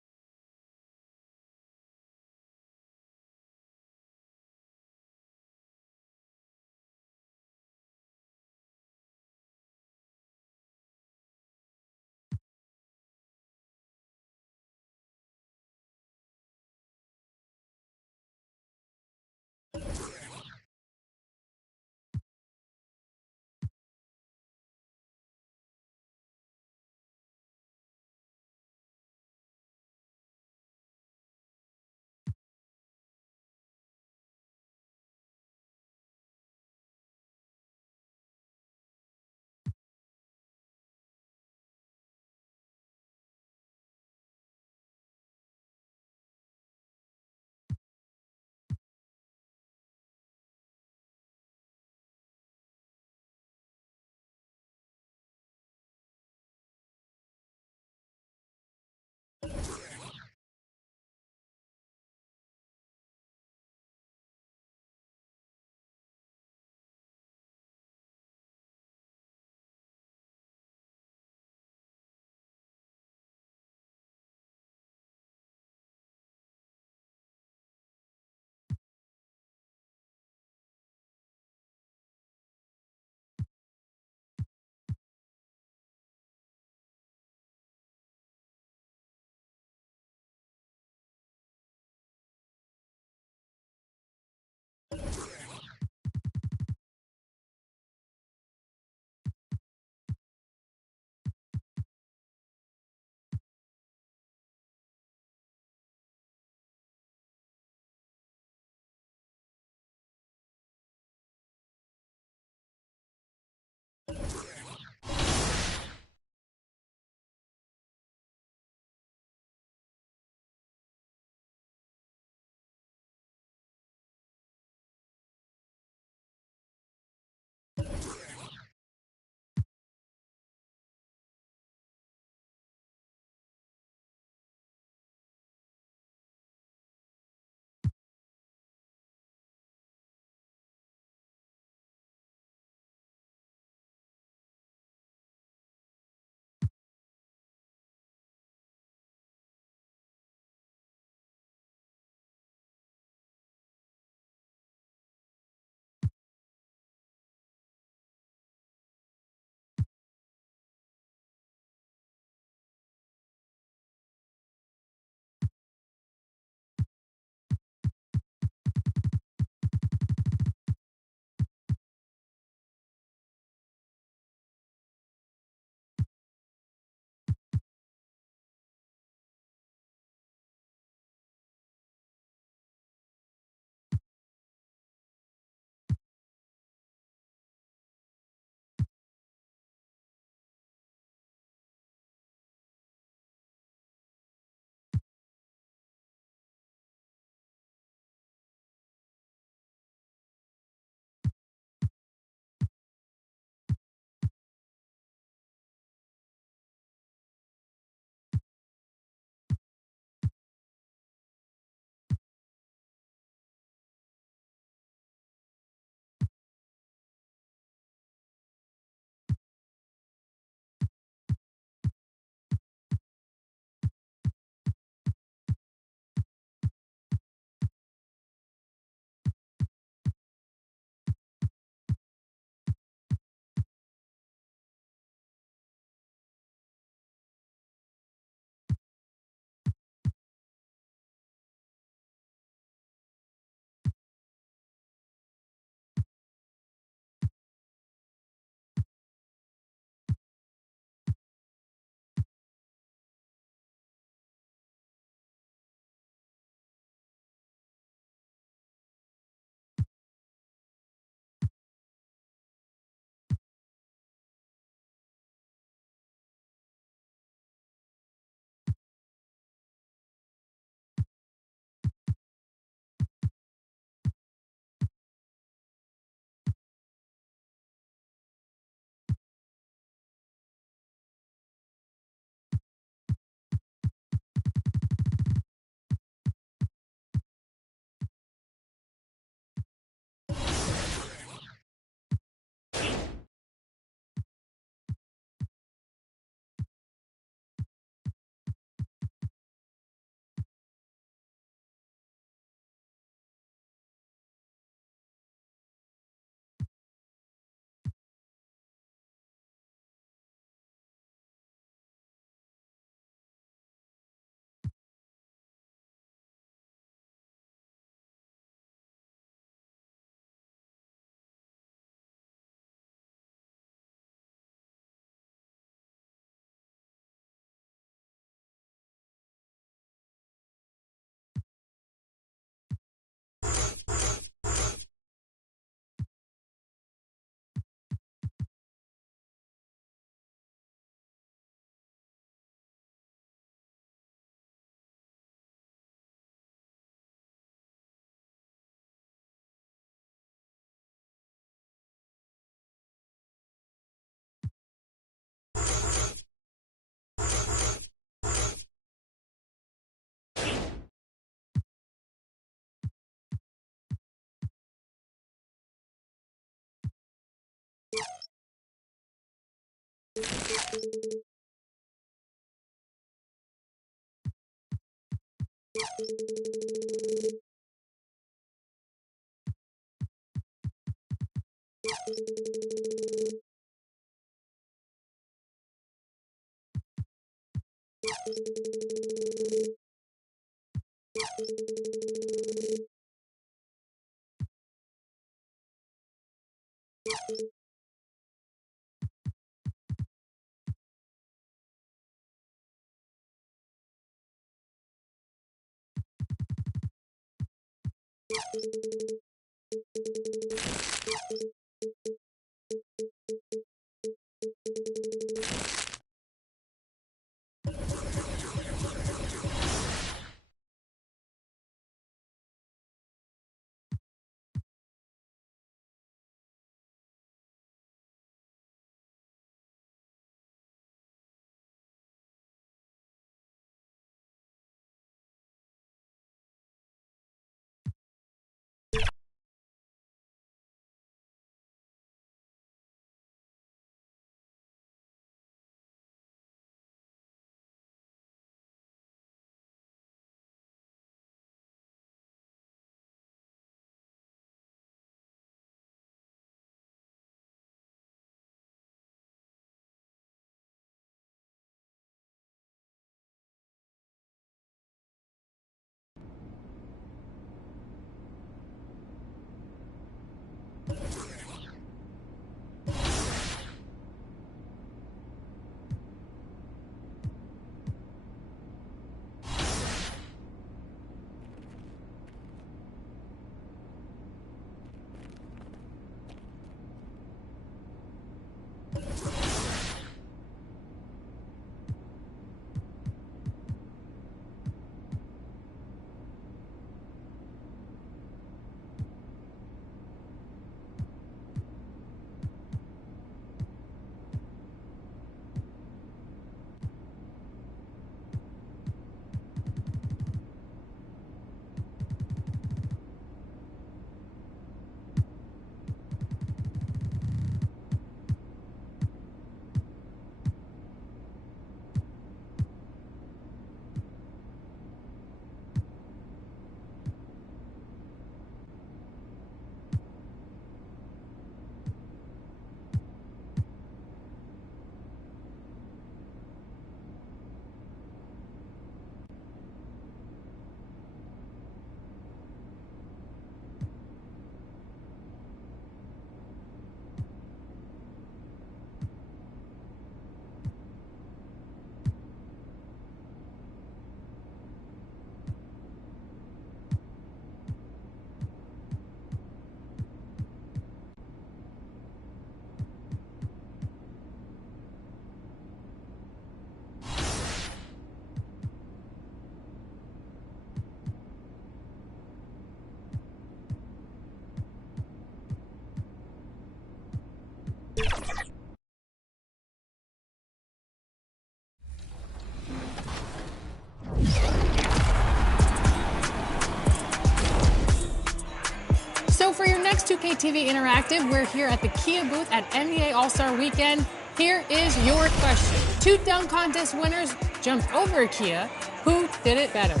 So for your next 2K TV Interactive, we're here at the Kia booth at NBA All-Star Weekend. Here is your question. 2 dunk contest winners jumped over a Kia. Who did it better?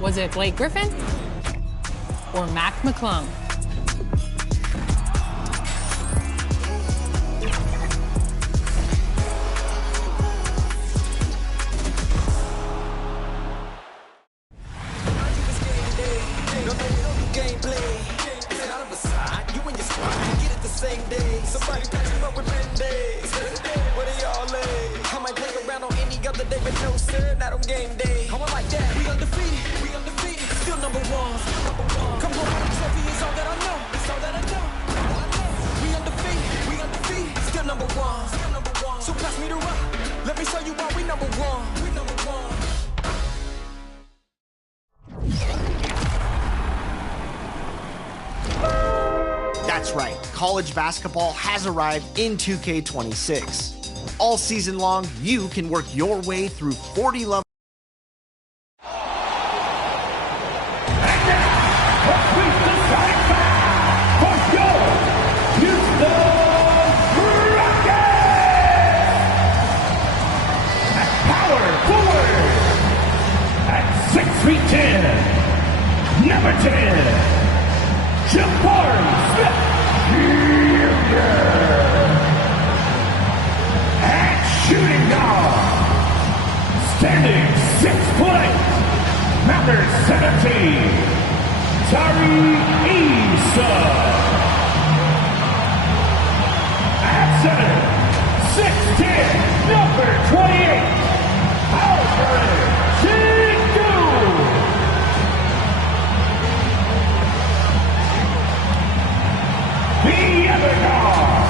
Was it Blake Griffin or Mac McClung? That's right, college basketball has arrived in 2K26. All season long, you can work your way through 40 levels. 10. Number 10, Jabari Smith Jr. At shooting guard, standing 6'8", number 17, Tari Issa. At center, 6'10", number 28, Alfred Sengun. The other guard,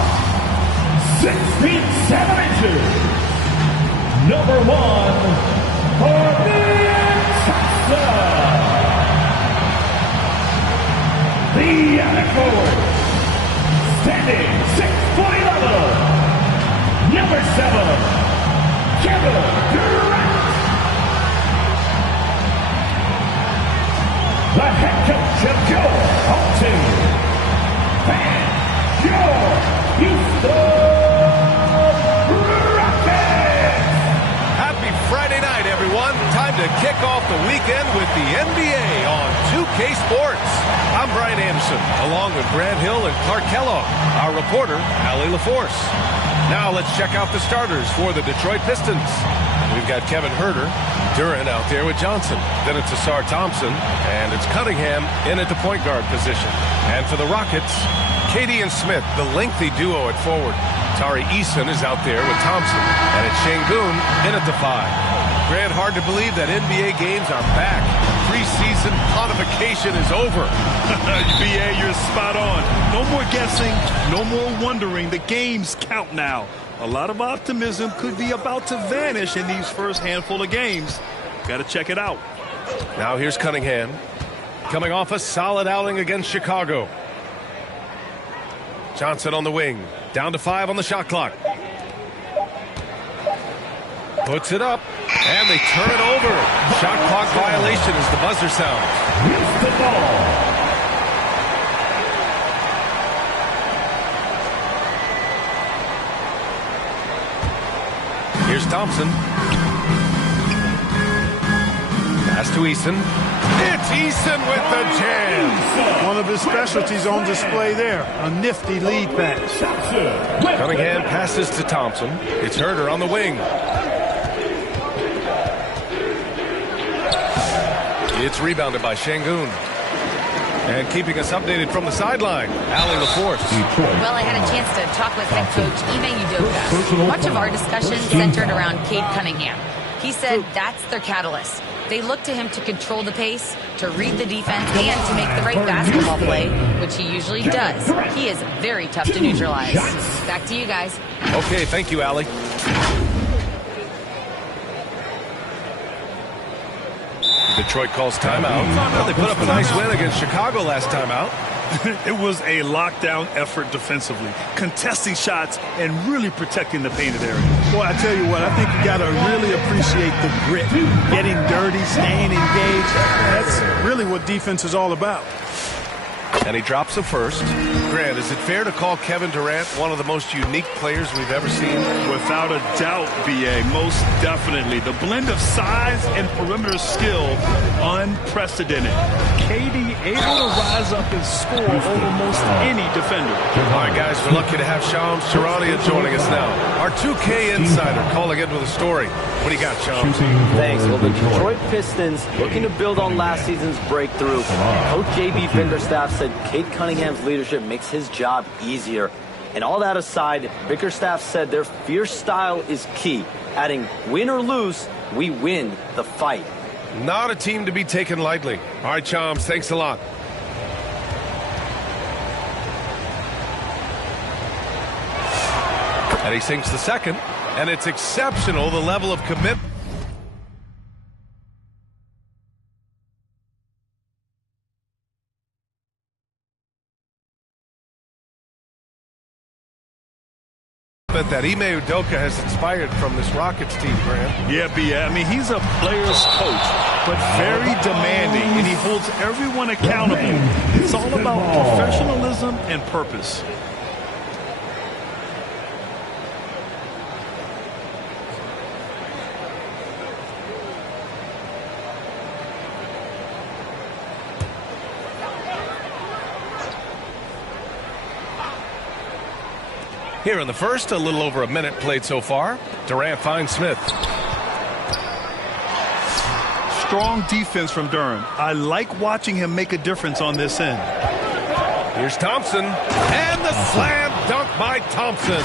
6 feet 7 inches, number 1, Fabian Thompson. The other forward, standing 6'11", number 7, Kevin Durant. The head coach of your home team, and your Houston Rockets. Happy Friday night, everyone. Time to kick off the weekend with the NBA on 2K Sports. I'm Brian Anderson, along with Brad Hill and Clark Kellogg, our reporter, Allie LaForce. Now let's check out the starters for the Detroit Pistons. We've got Kevin Herter, Duran out there with Johnson. Then it's Asar Thompson, and it's Cunningham in at the point guard position. And for the Rockets, Katie and Smith, the lengthy duo at forward. Tari Eason is out there with Thompson, and it's Sengun in at the 5. Grant, hard to believe that NBA games are back. Preseason codification is over. BA, you're spot on. No more guessing, no more wondering. The games count now. A lot of optimism could be about to vanish in these first handful of games. Got to check it out. Now here's Cunningham, coming off a solid outing against Chicago. Johnson on the wing, down to 5 on the shot clock. Puts it up, and they turn it over. Shot clock violation as the buzzer sounds. Use the ball. Here's Thompson. Pass to Eason. It's Eason with the jam. One of his specialties on display there. A nifty lead pass. Cunningham passes to Thompson. It's Herter on the wing. It's rebounded by Sengun. And keeping us updated from the sideline, Allie LaForce. Well, I had a chance to talk with head coach Ime Udoka. Much of our discussion centered around Cade Cunningham. He said that's their catalyst. They look to him to control the pace, to read the defense, and to make the right basketball play, which he usually does. He is very tough to neutralize. Back to you guys. Okay, thank you, Allie. Detroit calls timeout. Well, they put up a nice win against Chicago last time out. It was a lockdown effort defensively, contesting shots and really protecting the painted area. Boy, I tell you what, I think you got to really appreciate the grit, getting dirty, staying engaged. That's really what defense is all about. And he drops a first. Grant, is it fair to call Kevin Durant one of the most unique players we've ever seen? Without a doubt, BA, most definitely. The blend of size and perimeter skill, unprecedented. KD able to rise up and score over most any defender. All right, guys, we're lucky to have Shams Charania joining us now. Our 2K insider calling in with a story. What do you got, Shams? Thanks. Well, the Detroit Pistons looking to build on last season's breakthrough. Coach JB Bickerstaff said Cade Cunningham's leadership makes his job easier. And all that aside, Bickerstaff said their fierce style is key, adding, win or lose, we win the fight. Not a team to be taken lightly. All right, Shams, thanks a lot. And he sinks the second, and it's exceptional, the level of commitment that Ime Udoka has inspired from this Rockets team, Grant. Yeah, B.A. I mean, he's a player's coach, but very demanding, and he holds everyone accountable. It's all about professionalism and purpose. Here in the first, a little over a minute played so far. Durant finds Smith. Strong defense from Duran. I like watching him make a difference on this end. Here's Thompson, and the slam dunk by Thompson.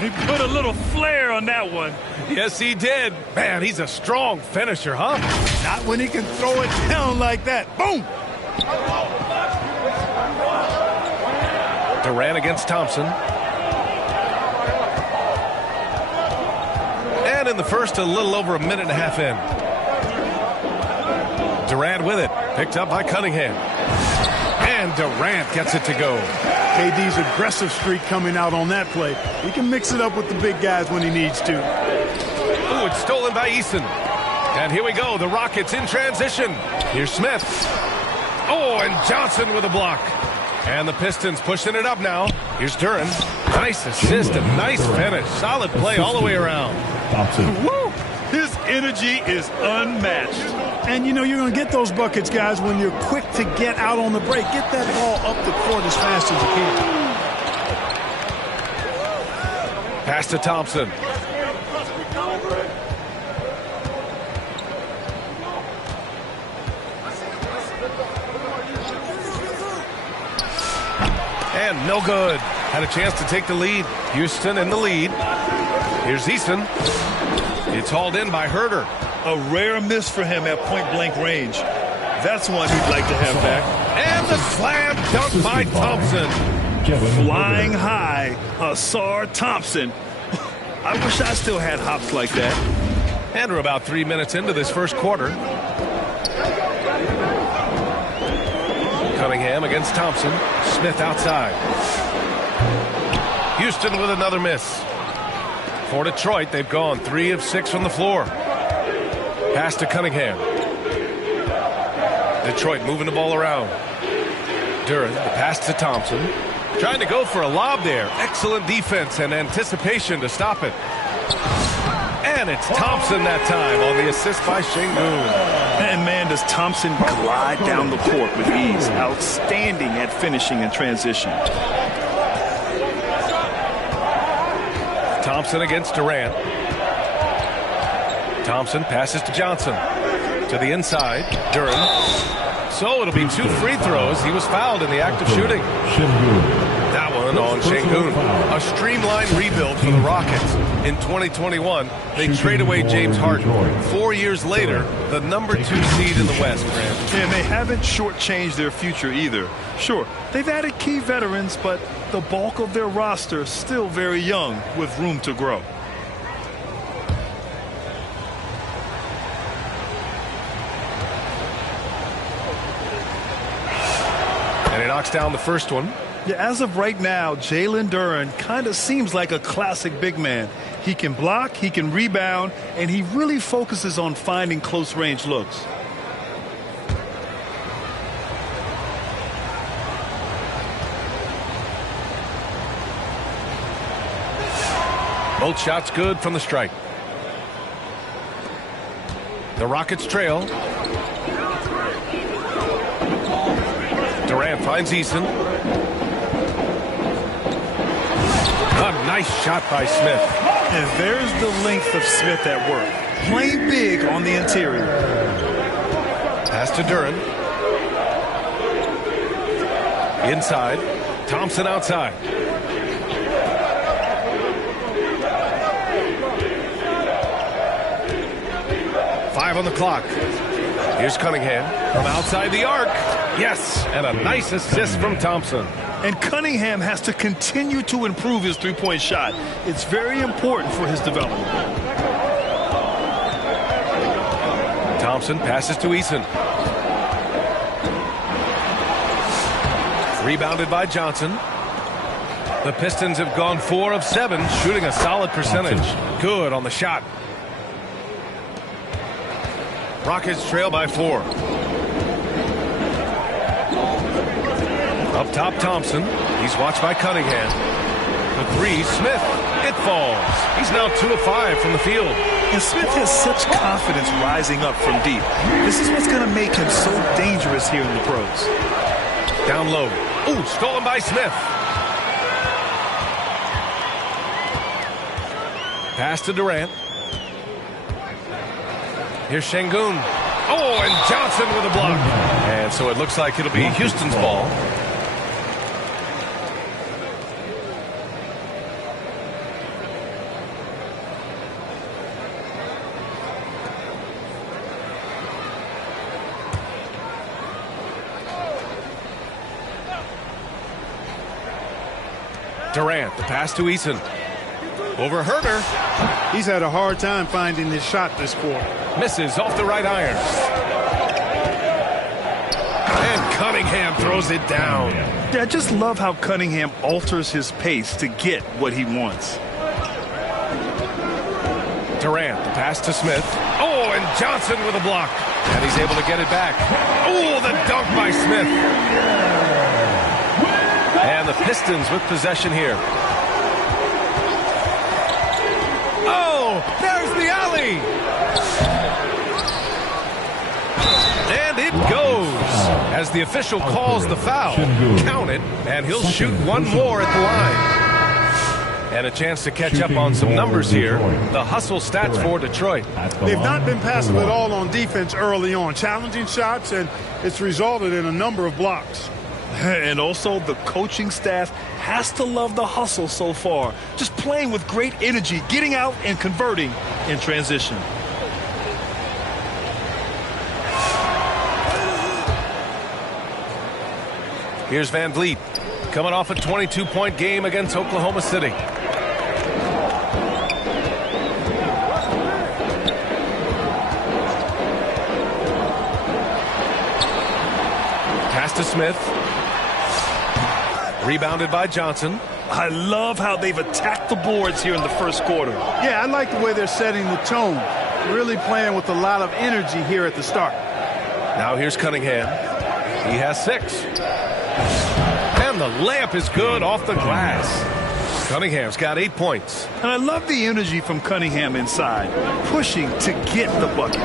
He put a little flair on that one. Yes, he did. Man, he's a strong finisher, huh? Not when he can throw it down like that. Boom! Durant against Thompson. And in the first, a little over a minute and a half in. Durant with it. Picked up by Cunningham. And Durant gets it to go. KD's aggressive streak coming out on that play. He can mix it up with the big guys when he needs to. Ooh, it's stolen by Eason. And here we go. The Rockets in transition. Here's Smith. Oh, and Johnson with a block. And the Pistons pushing it up now. Here's Duran. Nice assist and nice finish. Solid play all the way around. Woo! His energy is unmatched. And, you know, you're going to get those buckets, guys, when you're quick to get out on the break. Get that ball up the court as fast as you can. Pass to Thompson. And no good. Had a chance to take the lead. Houston in the lead. Here's Eason. It's hauled in by Herter. A rare miss for him at point-blank range. That's one he'd like to have back. And the slam dunk by Thompson. Flying high, Asar Thompson. I wish I still had hops like that. And we're about 3 minutes into this first quarter. Cunningham against Thompson. Smith outside. Houston with another miss. For Detroit, they've gone 3 of 6 from the floor. Pass to Cunningham. Detroit moving the ball around. Duran, the pass to Thompson. Trying to go for a lob there. Excellent defense and anticipation to stop it. And it's Thompson that time on the assist by Şengün. And man, does Thompson glide down the court with ease. Outstanding at finishing in transition. Thompson against Durant. Thompson passes to Johnson. To the inside. Duran. So it'll be 2 free throws. He was fouled in the act of shooting. That one on Şengün. A streamlined rebuild for the Rockets. In 2021, they trade away James Harden. 4 years later, the number 2 seed in the West, Grant. And they haven't shortchanged their future either. Sure, they've added key veterans, but the bulk of their roster is still very young with room to grow. And he knocks down the first one. Yeah, as of right now, Jalen Duran kind of seems like a classic big man. He can block, he can rebound, and he really focuses on finding close-range looks. Both shots good from the strike. The Rockets trail. Durant finds Eason. A nice shot by Smith. And there's the length of Smith at work. Playing big on the interior. Pass to Duran. Inside. Thompson outside. Five on the clock. Here's Cunningham from outside the arc. Yes, and a nice assist from Thompson. And Cunningham has to continue to improve his three-point shot. It's very important for his development. Thompson passes to Eason. Rebounded by Johnson. The Pistons have gone 4 of 7, shooting a solid percentage. Good on the shot. Rockets trail by 4. Up top, Thompson. He's watched by Cunningham. The 3, Smith. It falls. He's now 2 of 5 from the field. And Smith has such confidence rising up from deep. This is what's going to make him so dangerous here in the pros. Down low. Ooh, stolen by Smith. Pass to Durant. Here's Şengün. Oh, and Johnson with a block. And so it looks like it'll be Houston's ball. Durant, the pass to Eason. Over Herder. He's had a hard time finding his shot this quarter. Misses off the right iron. And Cunningham throws it down. Yeah, I just love how Cunningham alters his pace to get what he wants. Durant, the pass to Smith. Oh, and Johnson with a block. And he's able to get it back. Oh, the dunk by Smith. And the Pistons with possession here. Oh, there's the alley. And it goes as the official calls the foul. Count it, and he'll shoot one more at the line. And a chance to catch up on some numbers here. The hustle stats for Detroit. They've not been passive at all on defense early on. Challenging shots, and it's resulted in a number of blocks. And also the coaching staff has to love the hustle so far. Just playing with great energy, getting out and converting in transition. Here's Van Vliet coming off a 22-point game against Oklahoma City. Pass to Smith. Rebounded by Johnson. I love how they've attacked the boards here in the first quarter. Yeah, I like the way they're setting the tone. Really playing with a lot of energy here at the start. Now here's Cunningham. He has 6. And the layup is good off the glass. Cunningham's got 8 points. And I love the energy from Cunningham inside, pushing to get the bucket.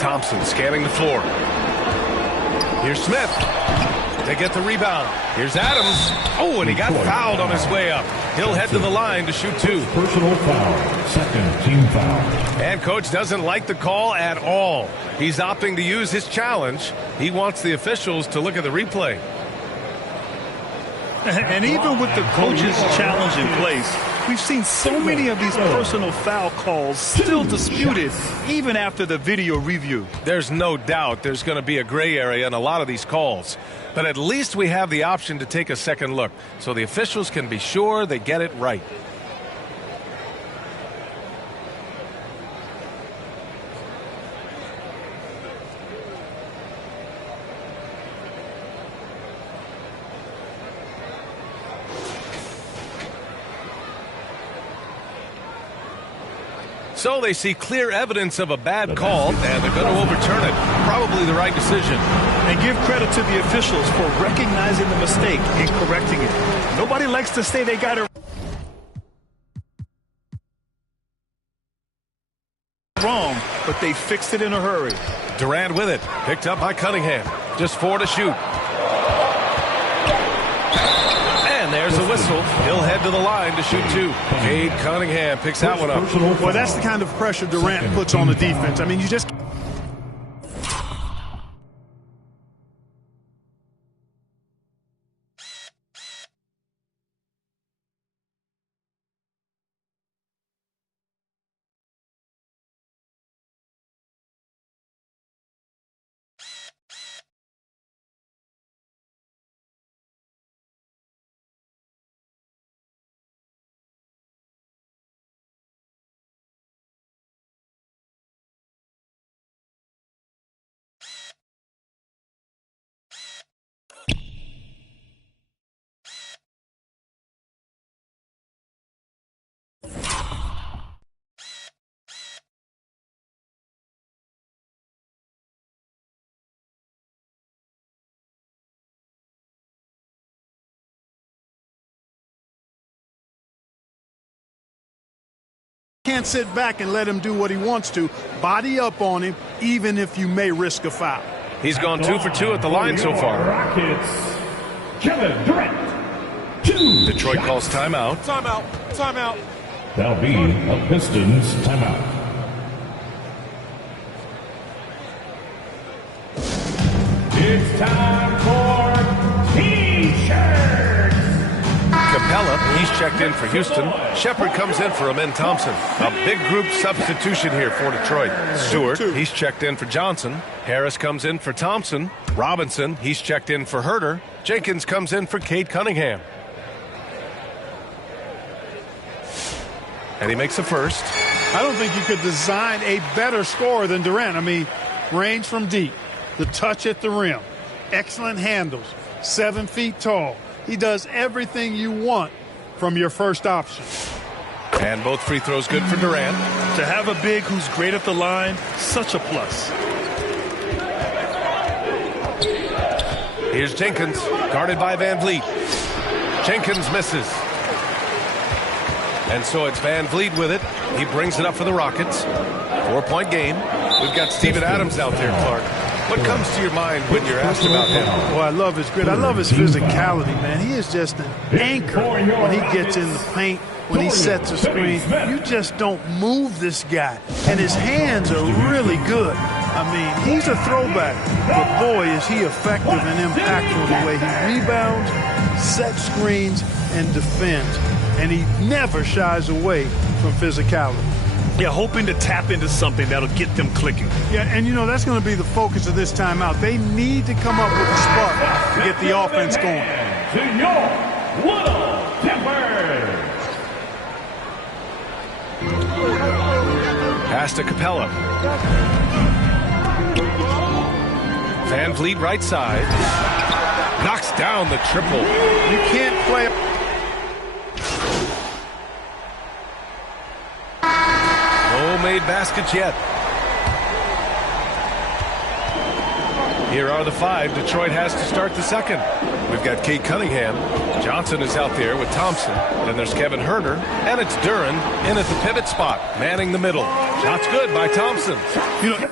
Thompson scanning the floor. Here's Smith. They get the rebound. Here's Adams. Oh, and he got fouled on his way up. He'll head to the line to shoot 2. Personal foul. Second team foul. And coach doesn't like the call at all. He's opting to use his challenge. He wants the officials to look at the replay. And even with the coach's challenge in place, we've seen so many of these personal foul calls still disputed even after the video review. There's no doubt there's going to be a gray area in a lot of these calls. But at least we have the option to take a second look so the officials can be sure they get it right. So they see clear evidence of a bad call, and they're going to overturn it. Probably the right decision. And give credit to the officials for recognizing the mistake and correcting it. Nobody likes to say they got it wrong, but they fixed it in a hurry. Durant with it. Picked up by Cunningham. Just 4 to shoot. And there's a whistle. He'll head to the line to shoot 2. Cade Cunningham picks that one up. Well, that's the kind of pressure Durant puts on the defense. I mean, you just... Can't sit back and let him do what he wants to. Body up on him, even if you may risk a foul. He's gone 2 for 2 at the line so far. Rockets, Kevin Durant. 2. Detroit calls timeout. Timeout. Timeout. That'll be a Pistons timeout. It's time for T-shirts. Capella, he's checked in for Houston. Shepard comes in for Amen Thompson. A big group substitution here for Detroit. Stewart, he's checked in for Johnson. Harris comes in for Thompson. Robinson, he's checked in for Herter. Jenkins comes in for Cade Cunningham. And he makes a first. I don't think you could design a better scorer than Durant. I mean, range from deep, the touch at the rim, excellent handles, 7 feet tall. He does everything you want from your first option. And both free throws good for Durant. To have a big who's great at the line, such a plus. Here's Jenkins, guarded by Van Vliet. Jenkins misses. And so it's Van Vliet with it. He brings it up for the Rockets. 4-point game. We've got Steven Adams out there, Clark. What comes to your mind when you're asked about him? Well, I love his grit. I love his physicality, man. He is just an anchor when he gets in the paint, when he sets a screen. You just don't move this guy. And his hands are really good. I mean, he's a throwback. But, boy, is he effective and impactful the way he rebounds, sets screens, and defends. And he never shies away from physicality. Yeah, hoping to tap into something that'll get them clicking. Yeah, and, you know, that's going to be the focus of this timeout. They need to come up with a spark to get the offense going. To your Little Tippers. Pass to Capella. Van Vliet right side. Knocks down the triple. You can't play. No made baskets yet. Here are the 5 Detroit has to start the second. We've got Cade Cunningham. Johnson is out there with Thompson. Then there's Kevin Herter. And it's Duren in at the pivot spot, manning the middle. Shot's good by Thompson. You know,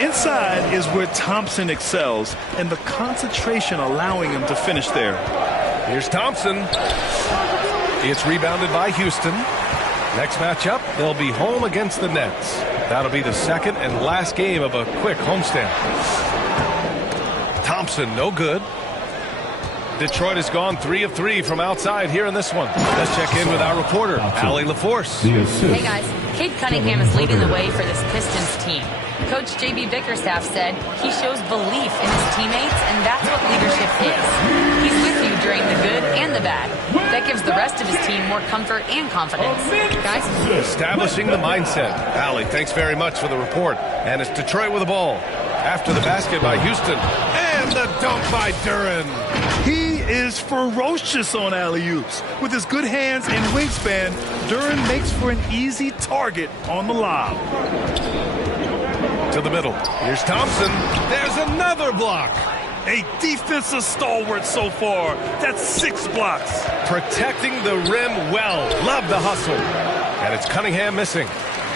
Inside is where Thompson excels, and the concentration allowing him to finish there. Here's Thompson. It's rebounded by Houston. Next matchup, they'll be home against the Nets. That'll be the second and last game of a quick homestand. Thompson, no good. Detroit has gone 3 of 3 from outside here in this one. Let's check in with our reporter, Allie LaForce. Hey guys, Cade Cunningham is leading the way for this Pistons team. Coach J.B. Bickerstaff said he shows belief in his teammates, and that's what leadership is. He's with you during the good and the bad. That gives the rest of his team more comfort and confidence. Guys? Establishing the mindset. Allie, thanks very much for the report. And it's Detroit with the ball. After the basket by Houston. And the dunk by Duren. He is ferocious on alley-oops. With his good hands and wingspan, Duren makes for an easy target on the lob. To the middle. Here's Thompson. There's another block. A defensive stalwart so far. That's 6 blocks. Protecting the rim well. Love the hustle. And it's Cunningham missing.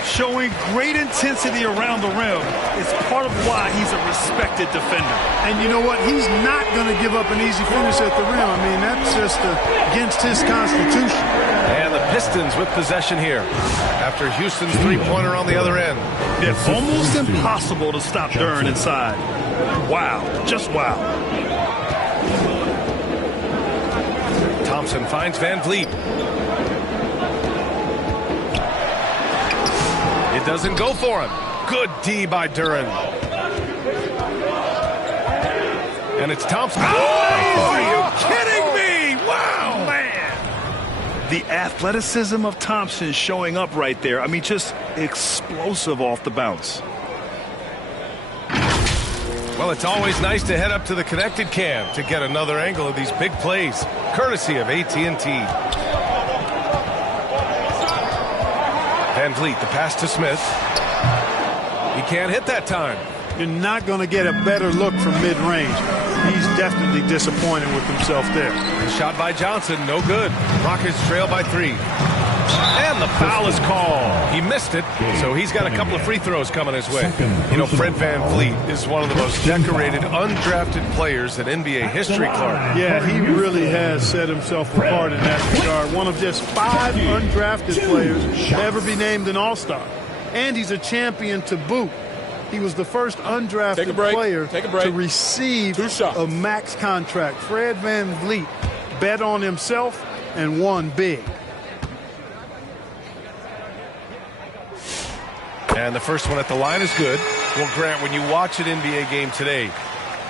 Showing great intensity around the rim is part of why he's a respected defender. and you know what? He's not going to give up an easy finish at the rim. I mean, that's just against his constitution. And the Pistons with possession here after Houston's three-pointer on the other end. It's almost impossible to stop Duren inside. Wow, just wow. Thompson finds Van Vliet. It doesn't go for him. Good D by Duren. And it's Thompson. Oh, are you kidding me? Wow, man. The athleticism of Thompson showing up right there. I mean, just explosive off the bounce. Well, it's always nice to head up to the connected cam to get another angle of these big plays, courtesy of AT&T. Van Vliet, the pass to Smith. He can't hit that time. You're not going to get a better look from mid-range. He's definitely disappointed with himself there. Shot by Johnson, no good. Rockets trail by 3. And the foul is called. He missed it, so he's got a couple of free throws coming his way. You know, Fred VanVleet is one of the most decorated, undrafted players in NBA history, Clark. Yeah, he really has set himself apart in that regard. One of just 5 undrafted players to ever be named an All-Star. And he's a champion to boot. He was the first undrafted player to receive a max contract. Fred VanVleet bet on himself and won big. And the first one at the line is good. Well, Grant, when you watch an NBA game today,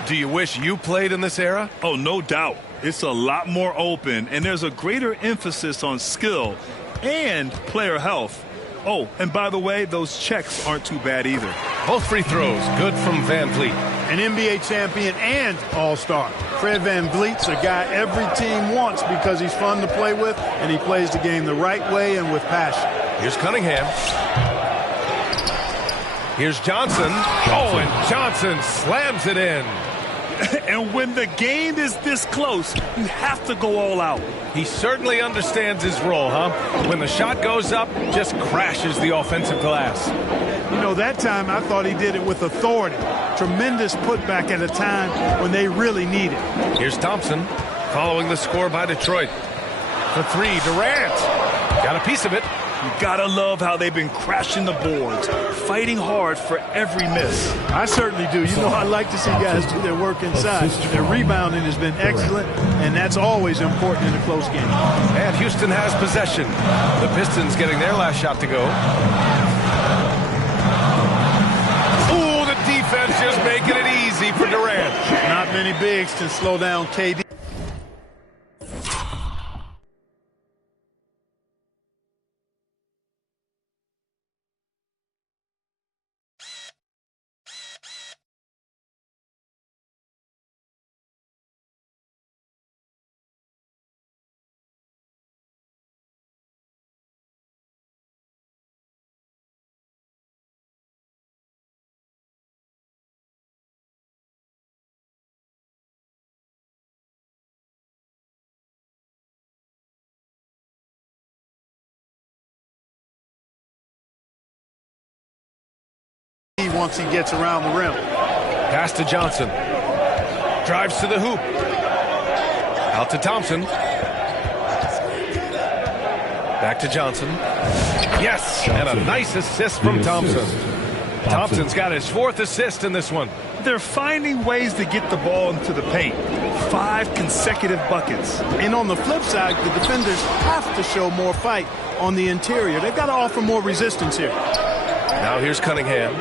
do you wish you played in this era? Oh, no doubt. It's a lot more open, and there's a greater emphasis on skill and player health. Oh, and by the way, those checks aren't too bad either. Both free throws, good from VanVleet. An NBA champion and All-Star. Fred VanVleet's a guy every team wants because he's fun to play with, and he plays the game the right way and with passion. Here's Cunningham. Here's Johnson. Oh, and Johnson slams it in. And when the game is this close, you have to go all out. He certainly understands his role, huh? When the shot goes up, just crashes the offensive glass. You know, that time I thought he did it with authority. Tremendous putback at a time when they really need it. Here's Thompson following the score by Detroit. For 3, Durant. Got a piece of it. You gotta love how they've been crashing the boards, fighting hard for every miss. I certainly do. You know, I like to see guys do their work inside. Their rebounding has been excellent, and that's always important in a close game. And Houston has possession. The Pistons getting their last shot to go. Ooh, the defense just making it easy for Durant. Not many bigs can slow down KD. Once he gets around the rim. Pass to Johnson. Drives to the hoop. Out to Thompson. Back to Johnson. Yes, and a nice assist from Thompson. Thompson's got his 4th assist in this one. They're finding ways to get the ball into the paint. 5 consecutive buckets. And on the flip side, the defenders have to show more fight on the interior. They've got to offer more resistance here. Now here's Cunningham.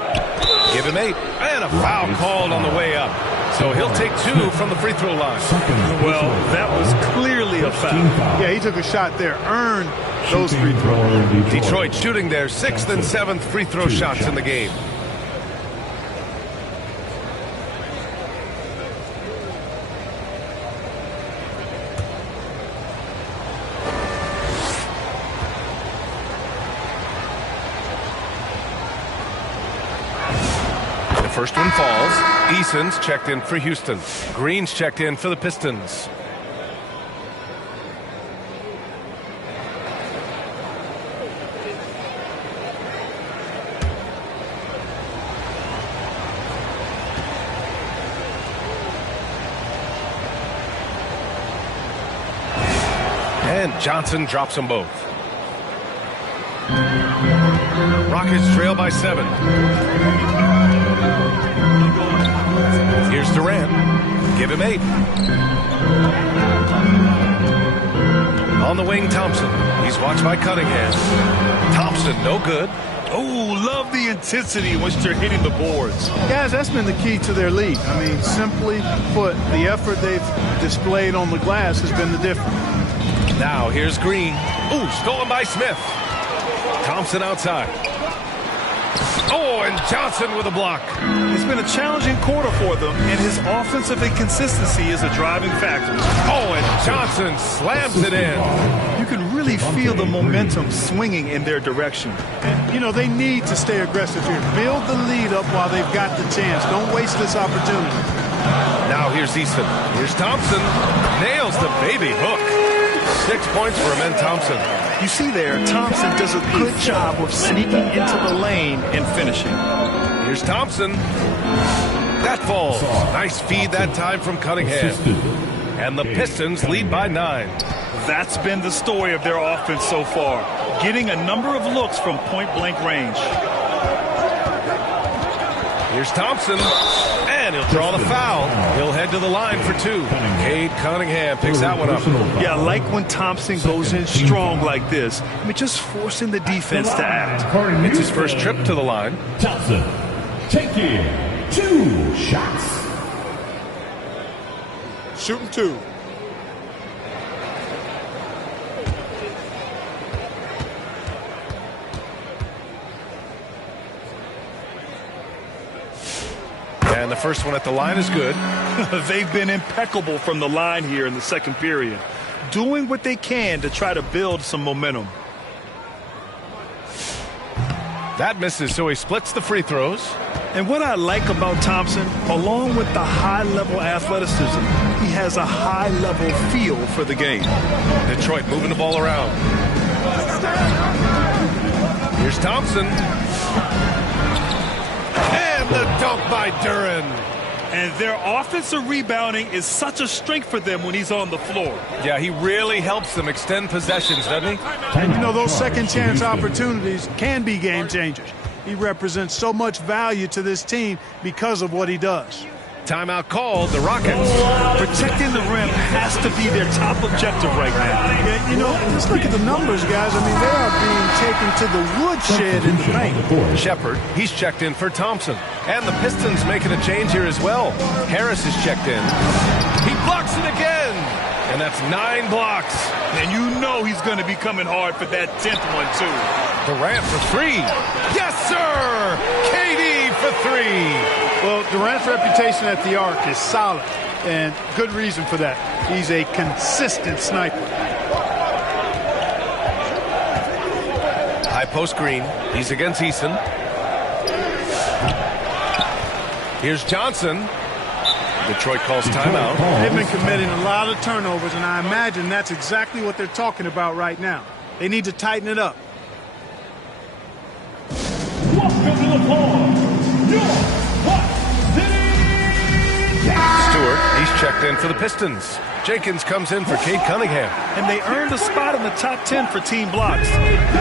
Give him 8. And a foul called on the way up. So he'll take 2 from the free throw line. Well, that was clearly a foul. Yeah, he took a shot there. Earned those free throws. Detroit shooting their 6th and 7th free throw shots in the game. First one falls. Eason's checked in for Houston. Green's checked in for the Pistons. And Johnson drops them both. Rockets trail by 7. Here's Durant. Give him 8. On the wing, Thompson. He's watched by Cunningham. Thompson, no good. Oh, love the intensity in which they're hitting the boards. Guys, that's been the key to their lead. I mean, simply put, the effort they've displayed on the glass has been the difference. Now, here's Green. Ooh, stolen by Smith. Thompson outside. Oh, and Johnson with a block. It's been a challenging quarter for them, and his offensive inconsistency is a driving factor. Oh, and Johnson slams it in. You can really feel the momentum swinging in their direction. And, you know, they need to stay aggressive here. Build the lead up while they've got the chance. Don't waste this opportunity. Now here's Easton. Here's Thompson. Nails the baby hook. 6 points for Amen Thompson. You see there, Thompson does a good job of sneaking into the lane and finishing. Here's Thompson. That falls. Nice feed that time from Cunningham. And the Pistons lead by 9. That's been the story of their offense so far, getting a number of looks from point-blank range. Here's Thompson, and he'll draw the foul. He'll head to the line for 2. Cade Cunningham picks that one up. Yeah, I like when Thompson goes in strong like this. I mean, just forcing the defense to act. It's his first trip to the line. Thompson taking 2 shots. Shooting 2. And the first one at the line is good. They've been impeccable from the line here in the second period, doing what they can to try to build some momentum. That misses, so he splits the free throws. And what I like about Thompson, along with the high-level athleticism, he has a high-level feel for the game. Detroit moving the ball around. Here's Thompson. And the dunk by Duren. And their offensive rebounding is such a strength for them when he's on the floor. Yeah, he really helps them extend possessions, doesn't he? And, you know, those second-chance opportunities can be game changers. He represents so much value to this team because of what he does. Timeout called, the Rockets. Protecting the rim has to be their top objective right now. Yeah, you know, just look at the numbers, guys. I mean, they are being taken to the woodshed in the paint. Shepard, he's checked in for Thompson. And the Pistons making a change here as well. Harris is checked in. He blocks it again. And that's 9 blocks. And you know he's going to be coming hard for that 10th one, too. Durant for 3. Yes, sir! KD for 3. Well, Durant's reputation at the arc is solid, and good reason for that. He's a consistent sniper. High post Green. He's against Eason. Here's Johnson. Detroit calls timeout. They've been committing a lot of turnovers, and I imagine that's exactly what they're talking about right now. They need to tighten it up. Welcome to the floor, Stewart, he's checked in for the Pistons. Jenkins comes in for Cade Cunningham. And they earned a spot in the top 10 for team blocks.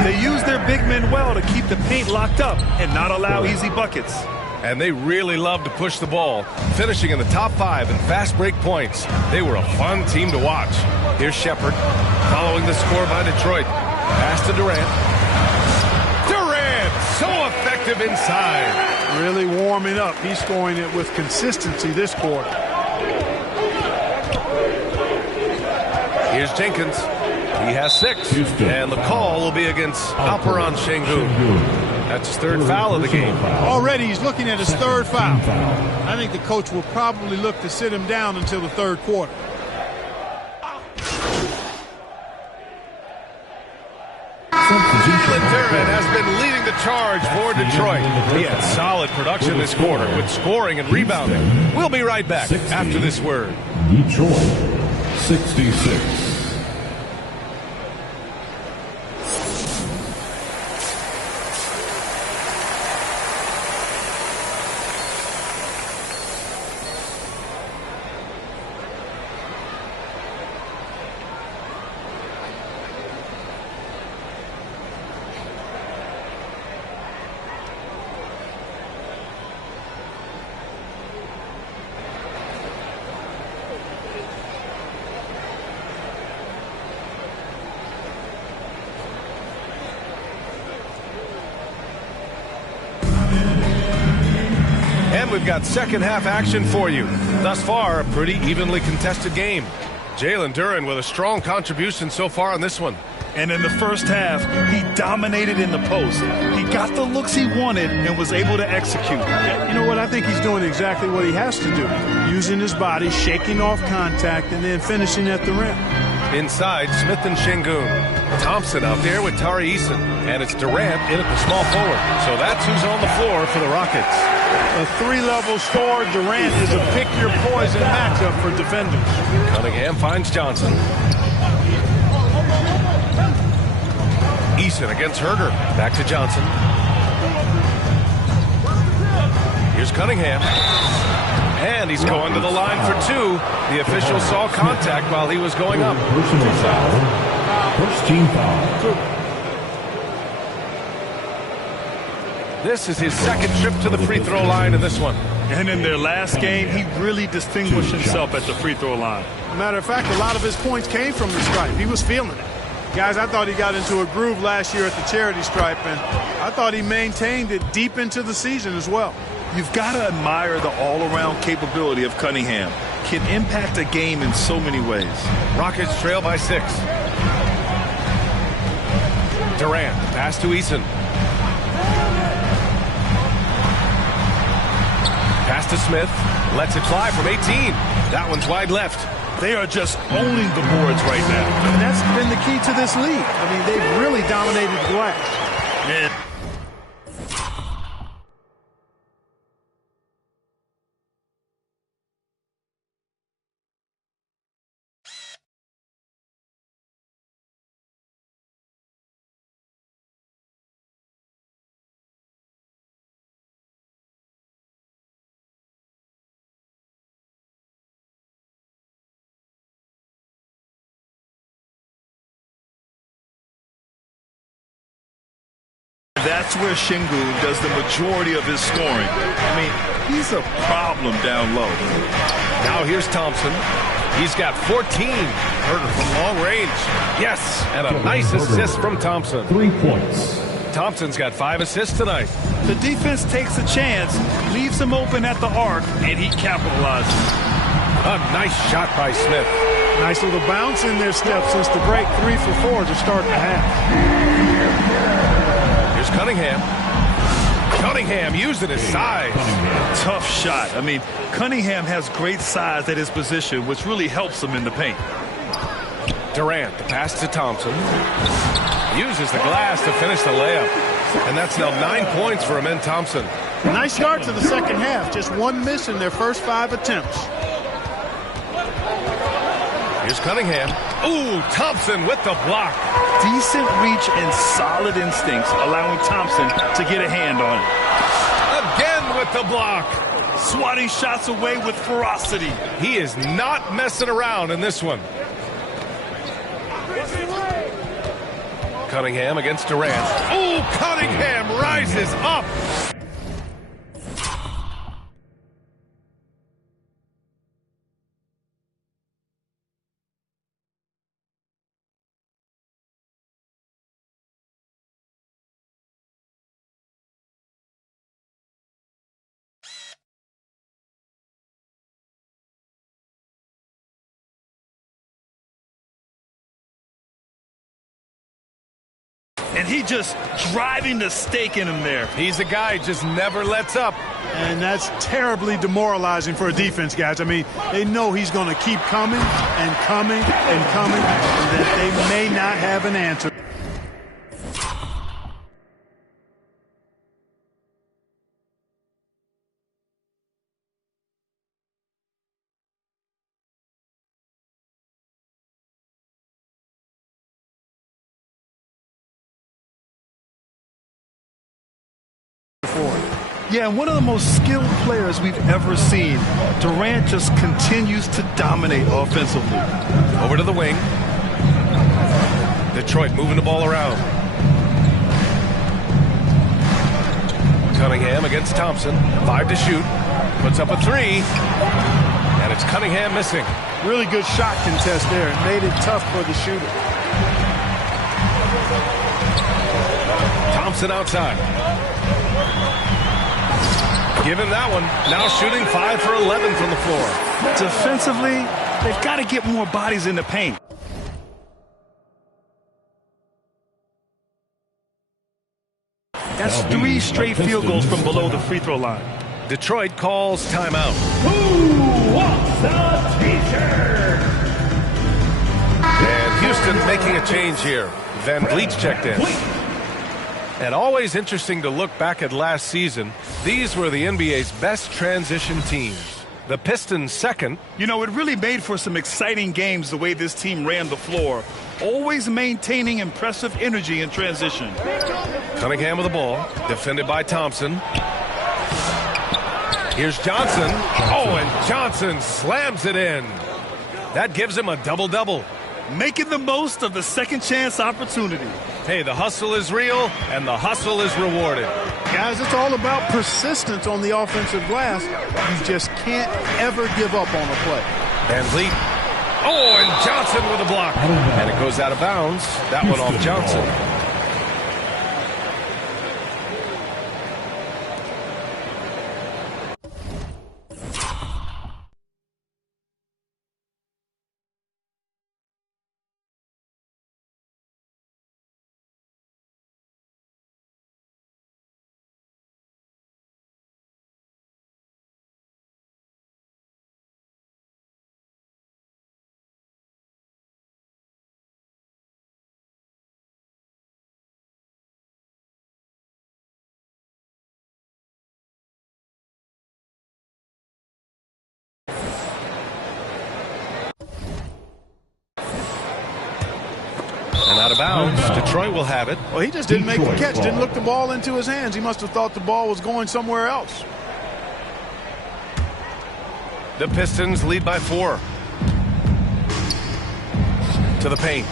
They use their big men well to keep the paint locked up and not allow easy buckets. And they really love to push the ball, finishing in the top 5 in fast break points. They were a fun team to watch. Here's Shepard, following the score by Detroit. Pass to Durant. Durant, so effective inside. Really warming up. He's scoring it with consistency this quarter. Here's Jenkins. He has 6. And the call will be against Alperen Sengun. That's his 3rd foul of the game. Already he's looking at his 3rd foul. I think the coach will probably look to sit him down until the 3rd quarter. Duren has been leading the charge for Detroit. He had solid production this quarter with scoring and rebounding. We'll be right back after this word. Detroit 66. And we've got second half action for you. Thus far, a pretty evenly contested game. Jalen Duren with a strong contribution so far on this one. And in the first half, he dominated in the post. He got the looks he wanted and was able to execute. You know what? I think he's doing exactly what he has to do. Using his body, shaking off contact, and then finishing at the rim. Inside, Smith and Sengun. Thompson out there with Tari Eason. And it's Durant in at the small forward. So that's who's on the floor for the Rockets. A three-level score. Durant is a pick-your-poison matchup for defenders. Cunningham finds Johnson. Eason against Herder. Back to Johnson. Here's Cunningham. And he's going to the line for two. The official saw contact while he was going up. Personal foul. First team foul. This is his second trip to the free throw line in this one. And in their last game, he really distinguished himself at the free throw line. Matter of fact, a lot of his points came from the stripe. He was feeling it. Guys, I thought he got into a groove last year at the charity stripe, and I thought he maintained it deep into the season as well. You've got to admire the all-around capability of Cunningham. Can impact a game in so many ways. Rockets trail by 6. Durant, pass to Eason. Pass to Smith. Lets it fly from 18. That one's wide left. They are just owning the boards right now. And that's been the key to this league. I mean, they've really dominated the glass. Man. That's where Şengün does the majority of his scoring. I mean, he's a problem down low. Now here's Thompson. He's got 14. Herder from long range. Yes, and a nice assist from Thompson. 3 points. Thompson's got 5 assists tonight. The defense takes a chance, leaves him open at the arc, and he capitalizes. A nice shot by Smith. Nice little bounce in their step since the break. 3 for 4 to start the half. Here's Cunningham. Cunningham using his size. Tough shot. I mean, Cunningham has great size at his position, which really helps him in the paint. Durant, the pass to Thompson. Uses the glass to finish the layup. And that's now 9 points for Amen Thompson. Nice start to the second half. Just 1 miss in their first 5 attempts. Here's Cunningham. Ooh, Thompson with the block. Decent reach and solid instincts, allowing Thompson to get a hand on it. Again with the block. Swatting shots away with ferocity. He is not messing around in this one. Cunningham against Durant. Ooh, Cunningham rises up. And he just driving the stake in him there. He's a guy who just never lets up. And that's terribly demoralizing for a defense, guys. I mean, they know he's going to keep coming and coming and coming, and that they may not have an answer. Yeah, one of the most skilled players we've ever seen. Durant just continues to dominate offensively. Over to the wing. Detroit moving the ball around. Cunningham against Thompson. 5 to shoot. Puts up a 3. And it's Cunningham missing. Really good shot contest there. It made it tough for the shooter. Thompson outside. Give him that one. Now shooting 5 for 11 from the floor. Defensively, they've got to get more bodies in the paint. That's 3 straight field goals from below the free throw line. Detroit calls timeout. Who wants a t-shirt? And Houston making a change here. Van Vliet's checked in. And always interesting to look back at last season. These were the NBA's best transition teams. The Pistons second. You know, it really made for some exciting games the way this team ran the floor. Always maintaining impressive energy in transition. Cunningham with the ball. Defended by Thompson. Here's Johnson. Oh, and Johnson slams it in. That gives him a double-double. Making the most of the second chance opportunity. Hey, the hustle is real, and the hustle is rewarded. Guys, it's all about persistence on the offensive glass. You just can't ever give up on a play. Van Vliet. Oh, and Johnson with a block. And it goes out of bounds. That one off Johnson. And out of bounds. Detroit will have it. Well, he just didn't make the catch. Didn't look the ball into his hands. He must have thought the ball was going somewhere else. The Pistons lead by 4. To the paint.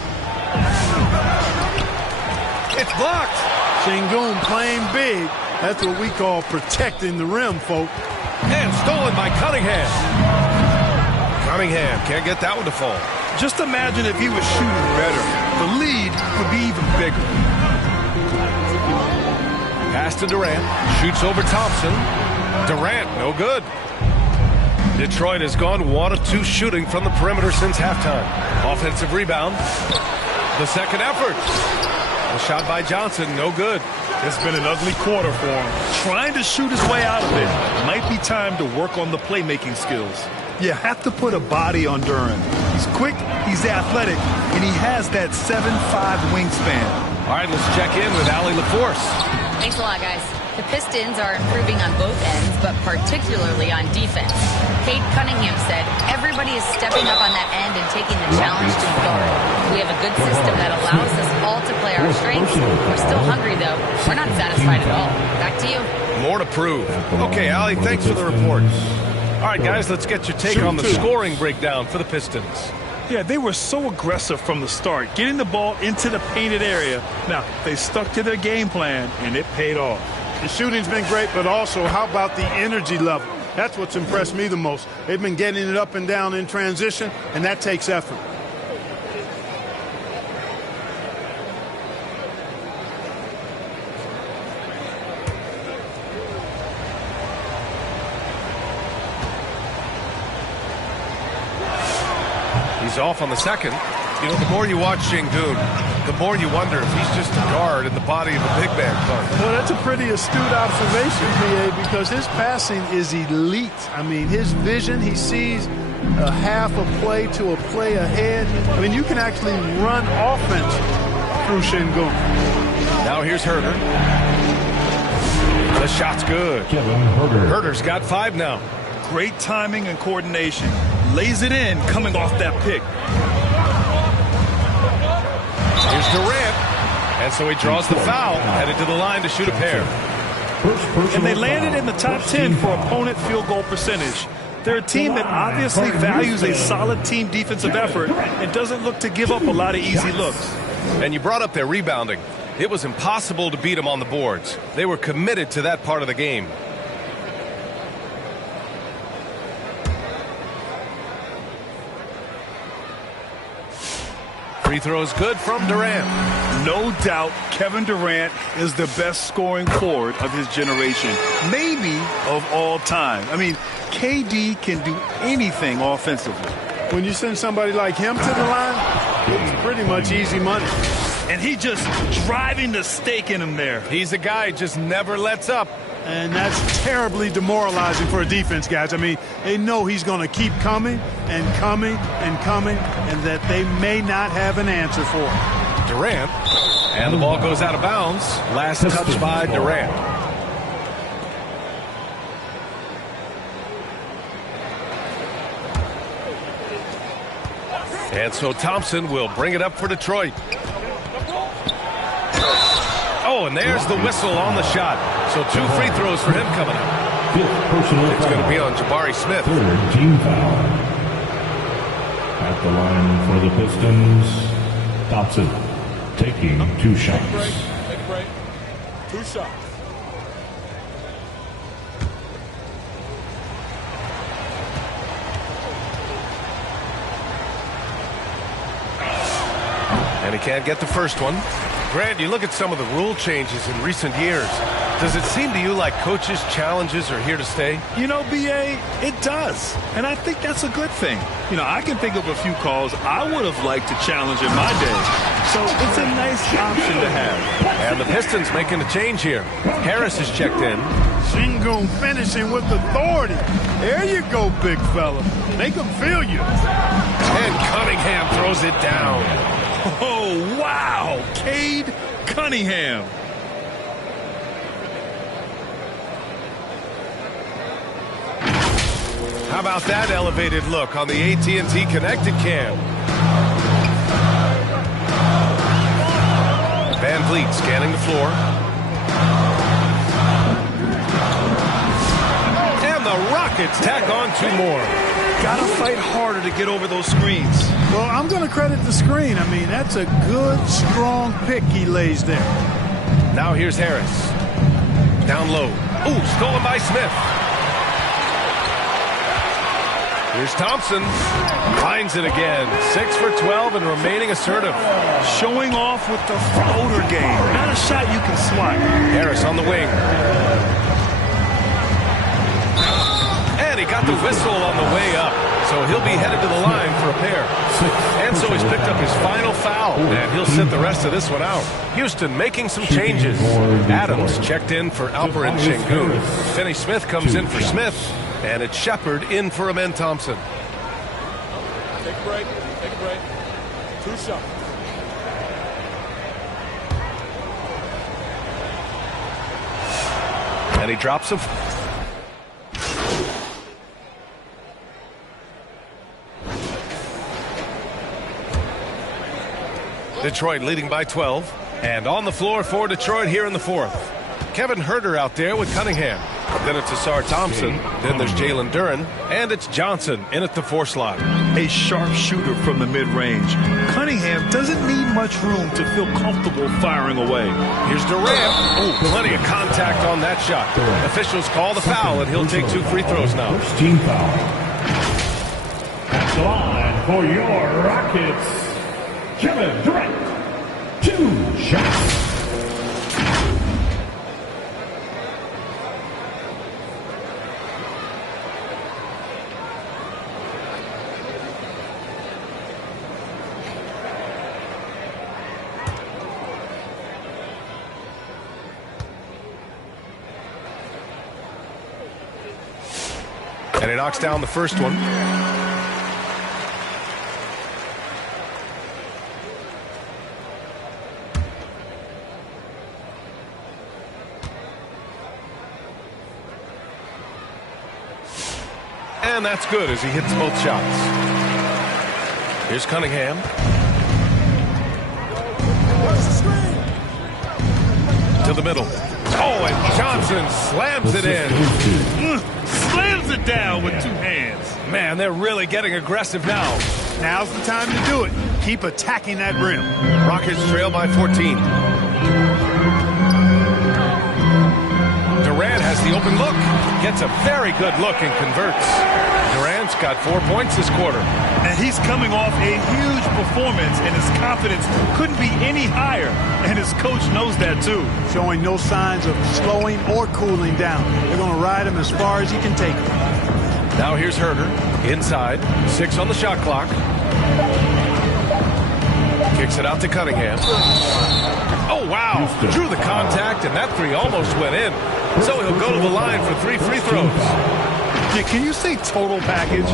It's blocked. Sengun playing big. That's what we call protecting the rim, folks. And stolen by Cunningham. Cunningham can't get that one to fall. Just imagine if he was shooting better. The lead would be even bigger. Pass to Durant. Shoots over Thompson. Durant, no good. Detroit has gone 1 of 2 shooting from the perimeter since halftime. Offensive rebound. The second effort. A shot by Johnson, no good. It's been an ugly quarter for him. Trying to shoot his way out of it. Might be time to work on the playmaking skills. You have to put a body on Durant. He's quick, he's athletic, and he has that 7'5" wingspan. All right, let's check in with Allie LaForce. Thanks a lot, guys. The Pistons are improving on both ends, but particularly on defense. Cade Cunningham said, everybody is stepping up on that end and taking the challenge to guard. We have a good system that allows us all to play our strengths. We're still hungry, though. We're not satisfied at all. Back to you. More to prove. Okay, Allie, thanks for the report. All right, guys, let's get your take on the scoring breakdown for the Pistons. Yeah, they were so aggressive from the start, getting the ball into the painted area. Now, they stuck to their game plan, and it paid off. The shooting's been great, but also how about the energy level? That's what's impressed me the most. They've been getting it up and down in transition, and that takes effort. He's off on the second. You know, the more you watch Sengun, the more you wonder if he's just a guard in the body of a big man card. Well, that's a pretty astute observation, PA, because his passing is elite. I mean, his vision, he sees a half a play to a play ahead. I mean, you can actually run offense through Sengun. Now here's Herter. The shot's good. Herter's got 5 now. Great timing and coordination. Lays it in coming off that pick. Here's Durant. And so he draws the foul, headed to the line to shoot a pair. And they landed in the top 10 for opponent field goal percentage. They're a team that obviously values a solid team defensive effort and doesn't look to give up a lot of easy looks. And you brought up their rebounding. It was impossible to beat them on the boards. They were committed to that part of the game. Free throw is good from Durant. No doubt Kevin Durant is the best scoring forward of his generation, maybe of all time. I mean, KD can do anything offensively. When you send somebody like him to the line, it's pretty much easy money. And he just driving the stake in him there. He's a guy who just never lets up. And that's terribly demoralizing for a defense, guys. I mean, they know he's going to keep coming and coming and coming, and that they may not have an answer for it. Durant And the ball goes out of bounds. Last touch by Durant. And so Thompson will bring it up for Detroit. Oh, and there's the whistle on the shot. So 2 free throws for him coming up. It's going to be on Jabari Smith. Third team foul. At the line for the Pistons, Thompson taking 2 shots. Take a break. 2 shots. And he can't get the first one. Grant, you look at some of the rule changes in recent years. Does it seem to you like coaches' challenges are here to stay? You know, B.A., it does. And I think that's a good thing. You know, I can think of a few calls I would have liked to challenge in my day. So it's a nice option to have. And the Pistons making a change here. Harris is checked in. Shingun finishing with authority. There you go, big fella. Make them feel you. And Cunningham throws it down. Oh, wow. Cade Cunningham. How about that elevated look on the AT&T Connected Cam? Van Vliet scanning the floor. And the Rockets tack on 2 more. Gotta fight harder to get over those screens. Well, I'm going to credit the screen. I mean, that's a good, strong pick he lays there. Now here's Harris. Down low. Ooh, stolen by Smith. Here's Thompson. Finds it again. 6 for 12 and remaining assertive. Showing off with the floater game. Not a shot you can swipe. Harris on the wing. And he got the whistle on the way up. So he'll be headed to the line for a pair. And so he's picked up his final foul. And he'll sit the rest of this one out. Houston making some changes. Adams checked in for Alperen Sengun. Finney Smith comes in for Smith. And it's Shepard in for Amen Thompson. Take a break. Take a break. 2 shots. And he drops him. Detroit leading by 12. And on the floor for Detroit here in the 4th. Kevin Huerter out there with Cunningham. Then it's Asar Thompson. Then there's Jalen Duren. And it's Johnson in at the 4 slot. A sharp shooter from the mid-range. Cunningham doesn't need much room to feel comfortable firing away. Here's Durant. Oh, plenty of contact on that shot. Officials call the foul, and he'll take 2 free throws now. First team foul. At the line for your Rockets, Kevin Durant. 2 shots. And he knocks down the first one. And that's good as he hits both shots. Here's Cunningham. To the middle. Oh, and Johnson slams it in. Slams it down with 2 hands. Man, they're really getting aggressive now. Now's the time to do it. Keep attacking that rim. Rockets trail by 14. Durant has the open look. Gets a very good look and converts. Durant's got 4 points this quarter. And he's coming off a huge performance, and his confidence couldn't be any higher. And his coach knows that, too. Showing no signs of slowing or cooling down. They're going to ride him as far as he can take him. Now here's Huerter. Inside. 6 on the shot clock. Kicks it out to Cunningham. Oh, wow. Drew the contact, and that 3 almost went in. So he'll go to the line for 3 free throws. Yeah, can you say total package?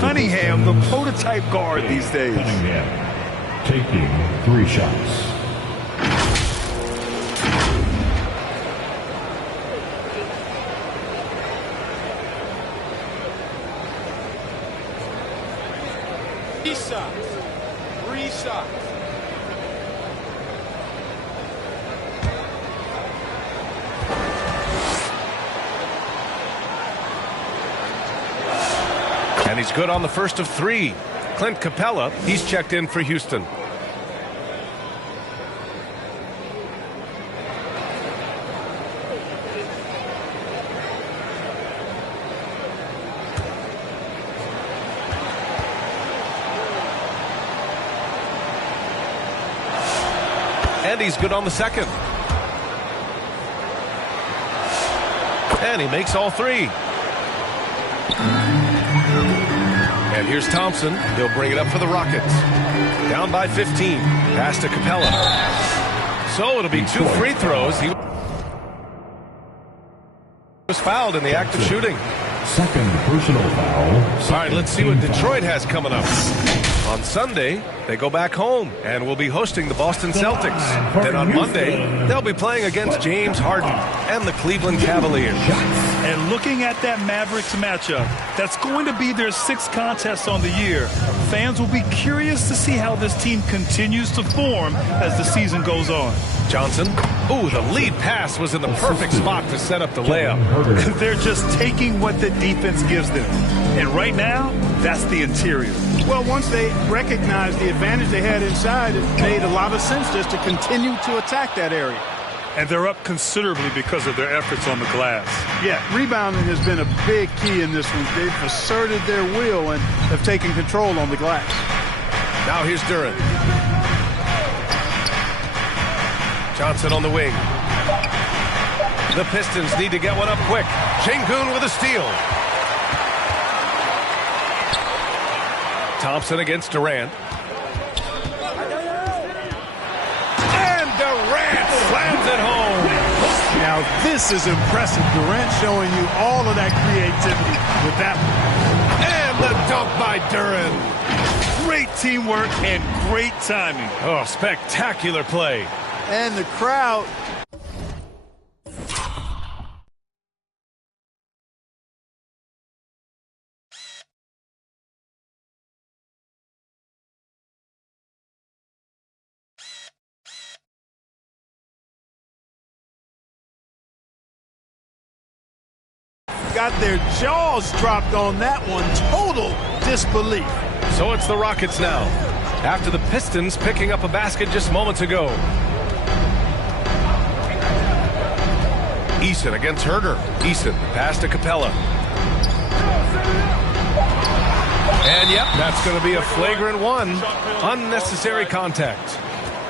Cunningham, the prototype guard these days. Cunningham taking 3 shots. shots. 3 shots. And he's good on the first of 3. Clint Capella, he's checked in for Houston. And he's good on the second. And he makes all 3. And here's Thompson. He'll bring it up for the Rockets. Down by 15. Pass to Capella. So it'll be 2 free throws. He was fouled in the act of shooting. Second personal foul. All right, let's see what Detroit has coming up. On Sunday, they go back home and will be hosting the Boston Celtics. Then on Monday, they'll be playing against James Harden and the Cleveland Cavaliers. And looking at that Mavericks matchup, that's going to be their 6th contest on the year. Fans will be curious to see how this team continues to form as the season goes on. Johnson. Ooh, the lead pass was in the perfect spot to set up the layup. They're just taking what the defense gives them. And right now, that's the interior. Well, once they recognized the advantage they had inside, it made a lot of sense just to continue to attack that area. And they're up considerably because of their efforts on the glass. Yeah, rebounding has been a big key in this one. They've asserted their will and have taken control on the glass. Now here's Duran. Johnson on the wing. The Pistons need to get one up quick. Şengün with a steal. Thompson against Durant. And Durant slams it home. Now this is impressive. Durant showing you all of that creativity with that one. And the dunk by Duran. Great teamwork and great timing. Oh, spectacular play. And the crowd. Got their jaws dropped on that one. Total disbelief. So it's the Rockets now, after the Pistons picking up a basket just moments ago. Eason against Herder. Eason, pass to Capella. And yep, that's going to be a flagrant 1. Unnecessary contact.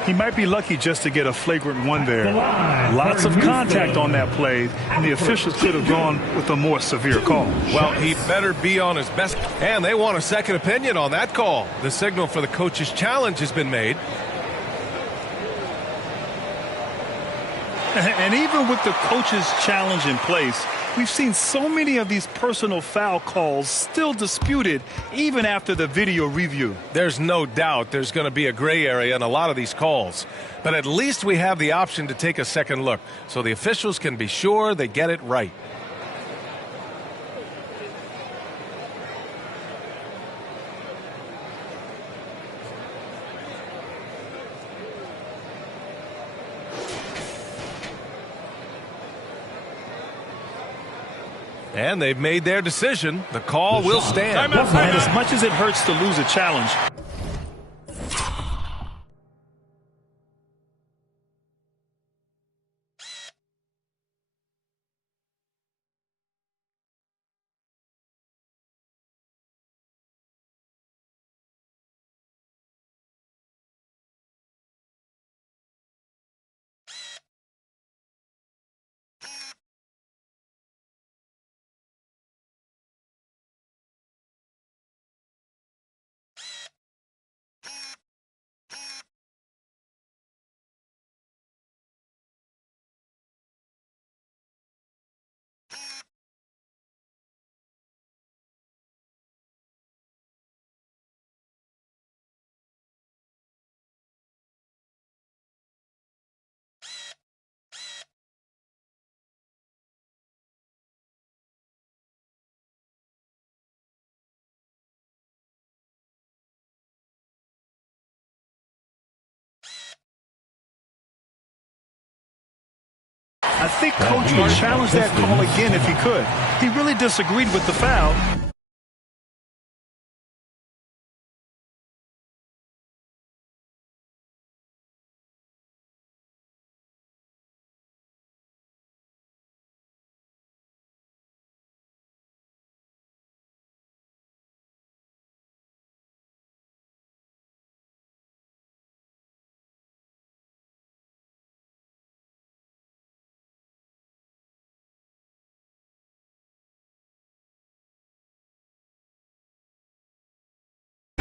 He might be lucky just to get a flagrant 1 there. Lots of contact on that play, and the officials could have gone with a more severe call. Well, he better be on his best. And they want a second opinion on that call. The signal for the coach's challenge has been made. And even with the coach's challenge in place, we've seen so many of these personal foul calls still disputed even after the video review. There's no doubt there's going to be a gray area in a lot of these calls. But at least we have the option to take a second look so the officials can be sure they get it right. And they've made their decision. The call will stand. And as much as it hurts to lose a challenge, I think Coach would challenge that call again if he could. He really disagreed with the foul.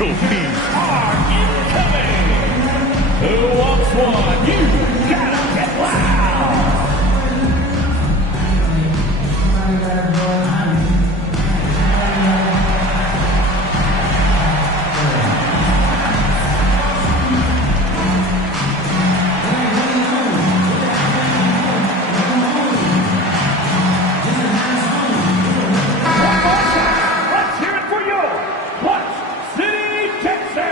Are incoming! Who wants one? You gotta get loud! Let's hear it for you! Clutch City, Texas!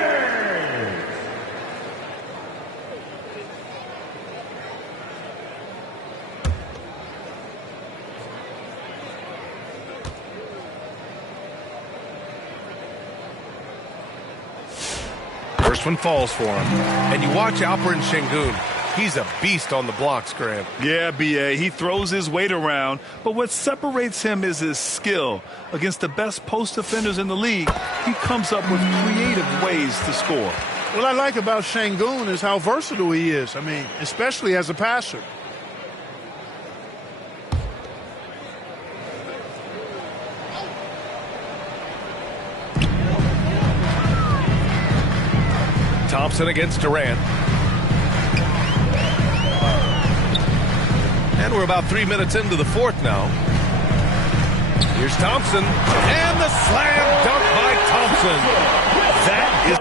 First one falls for him. And you watch Alperen Şengün. He's a beast on the blocks, Graham. Yeah, B.A., he throws his weight around, but what separates him is his skill. Against the best post defenders in the league, he comes up with creative ways to score. What I like about Şengün is how versatile he is. I mean, especially as a passer. Thompson against Durant. And we're about 3 minutes into the fourth now. Here's Thompson. And the slam dunk by Thompson. That is...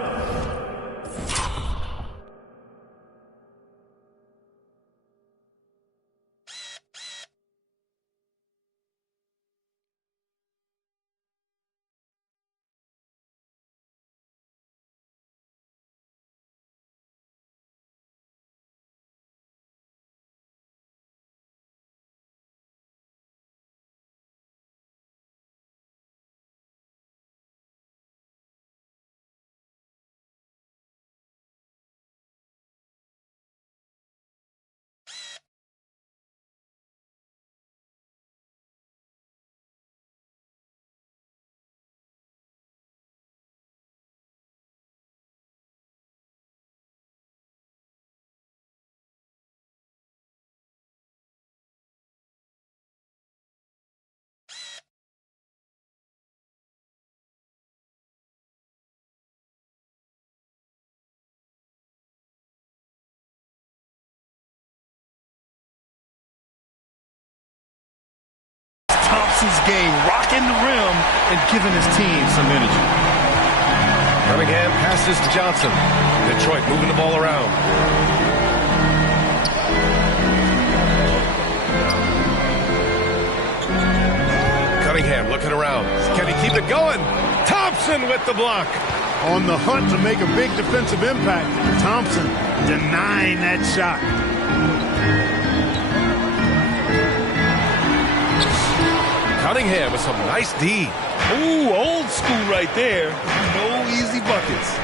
Thompson's game, rocking the rim and giving his team some energy. Cunningham passes to Johnson. Detroit moving the ball around. Cunningham looking around. Can he keep it going? Thompson with the block. On the hunt to make a big defensive impact. Thompson denying that shot. Cunningham with some nice D. Ooh, old school right there. No easy buckets.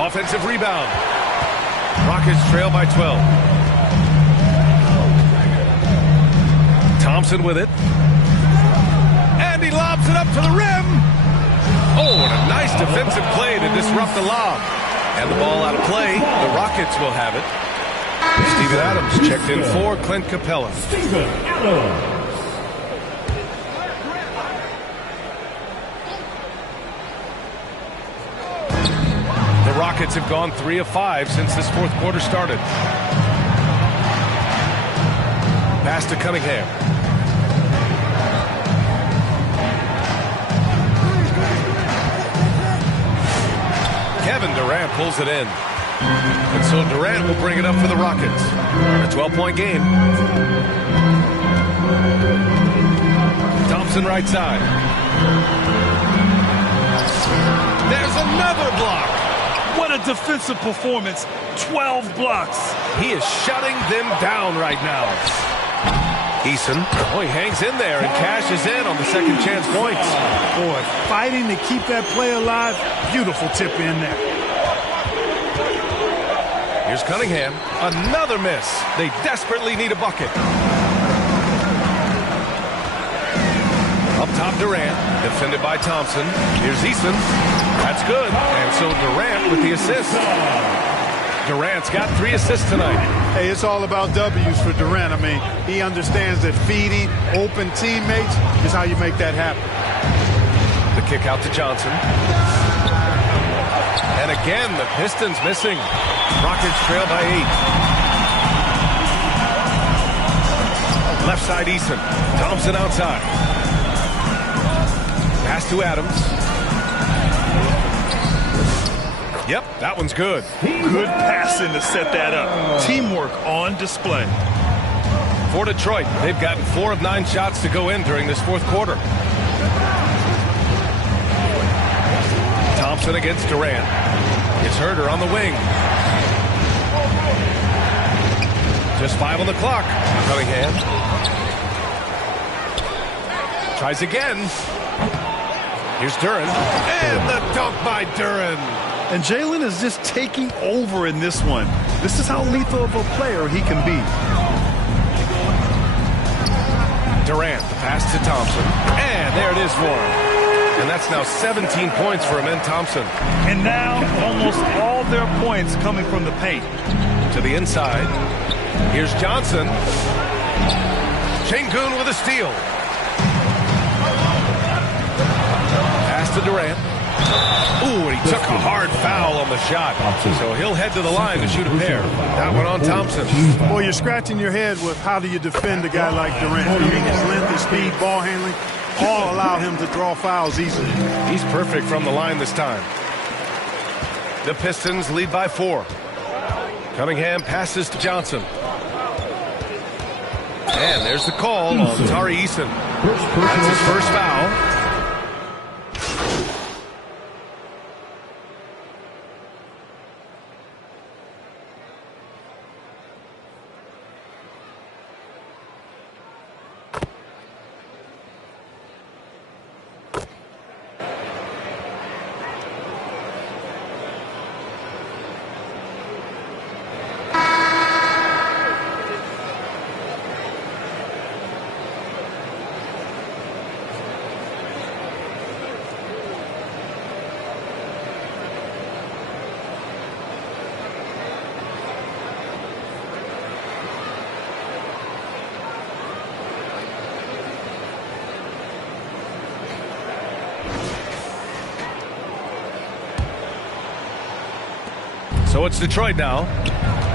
Offensive rebound. Rockets trail by 12. Thompson with it. And he lobs it up to the rim. Oh, and a nice defensive play to disrupt the lob. And the ball out of play. The Rockets will have it. Steven Adams checked in for Clint Capella. Steven Adams. The Rockets have gone 3 of 5 since this fourth quarter started. Pass to Cunningham. Kevin Durant pulls it in. And so Durant will bring it up for the Rockets. A 12-point game. Thompson right side. There's another block. What What a defensive performance. 12 blocks. He is shutting them down right now. Eason, he hangs in there and cashes in on the second chance points. Boy, fighting to keep that play alive. Beautiful tip in there. Here's Cunningham. Another miss. They desperately need a bucket. Up top, Durant. Defended by Thompson. Here's Eason. That's good. And so Durant with the assist. Durant's got 3 assists tonight. Hey, it's all about W's for Durant. I mean, he understands that feeding open teammates is how you make that happen. The kick out to Johnson. And again, the Pistons missing. Rockets trail by 8. Left side, Eason. Thompson outside. Pass to Adams. Yep, that one's good. Good passing to set that up. Teamwork on display. For Detroit, they've gotten 4 of 9 shots to go in during this fourth quarter. Thompson against Durant. It's Herder on the wing. Just 5 on the clock. Cunningham. Tries again. Here's Duren. And the dunk by Duren. And Jalen is just taking over in this one. This is how lethal of a player he can be. Durant, the pass to Thompson. And there it is for him. And that's now 17 points for him and Thompson. And now almost all their points coming from the paint. To the inside. Here's Johnson. Şengün with a steal. Pass to Durant. Ooh, and he took a hard foul on the shot. So he'll head to the line to shoot a pair. That one on Thompson. Boy, you're scratching your head with how do you defend a guy like Durant. I mean, his length, his speed, ball handling, all allow him to draw fouls easily. He's perfect from the line this time. The Pistons lead by 4. Cunningham passes to Johnson. And there's the call on Tari Eason. That's his first foul. So it's Detroit now.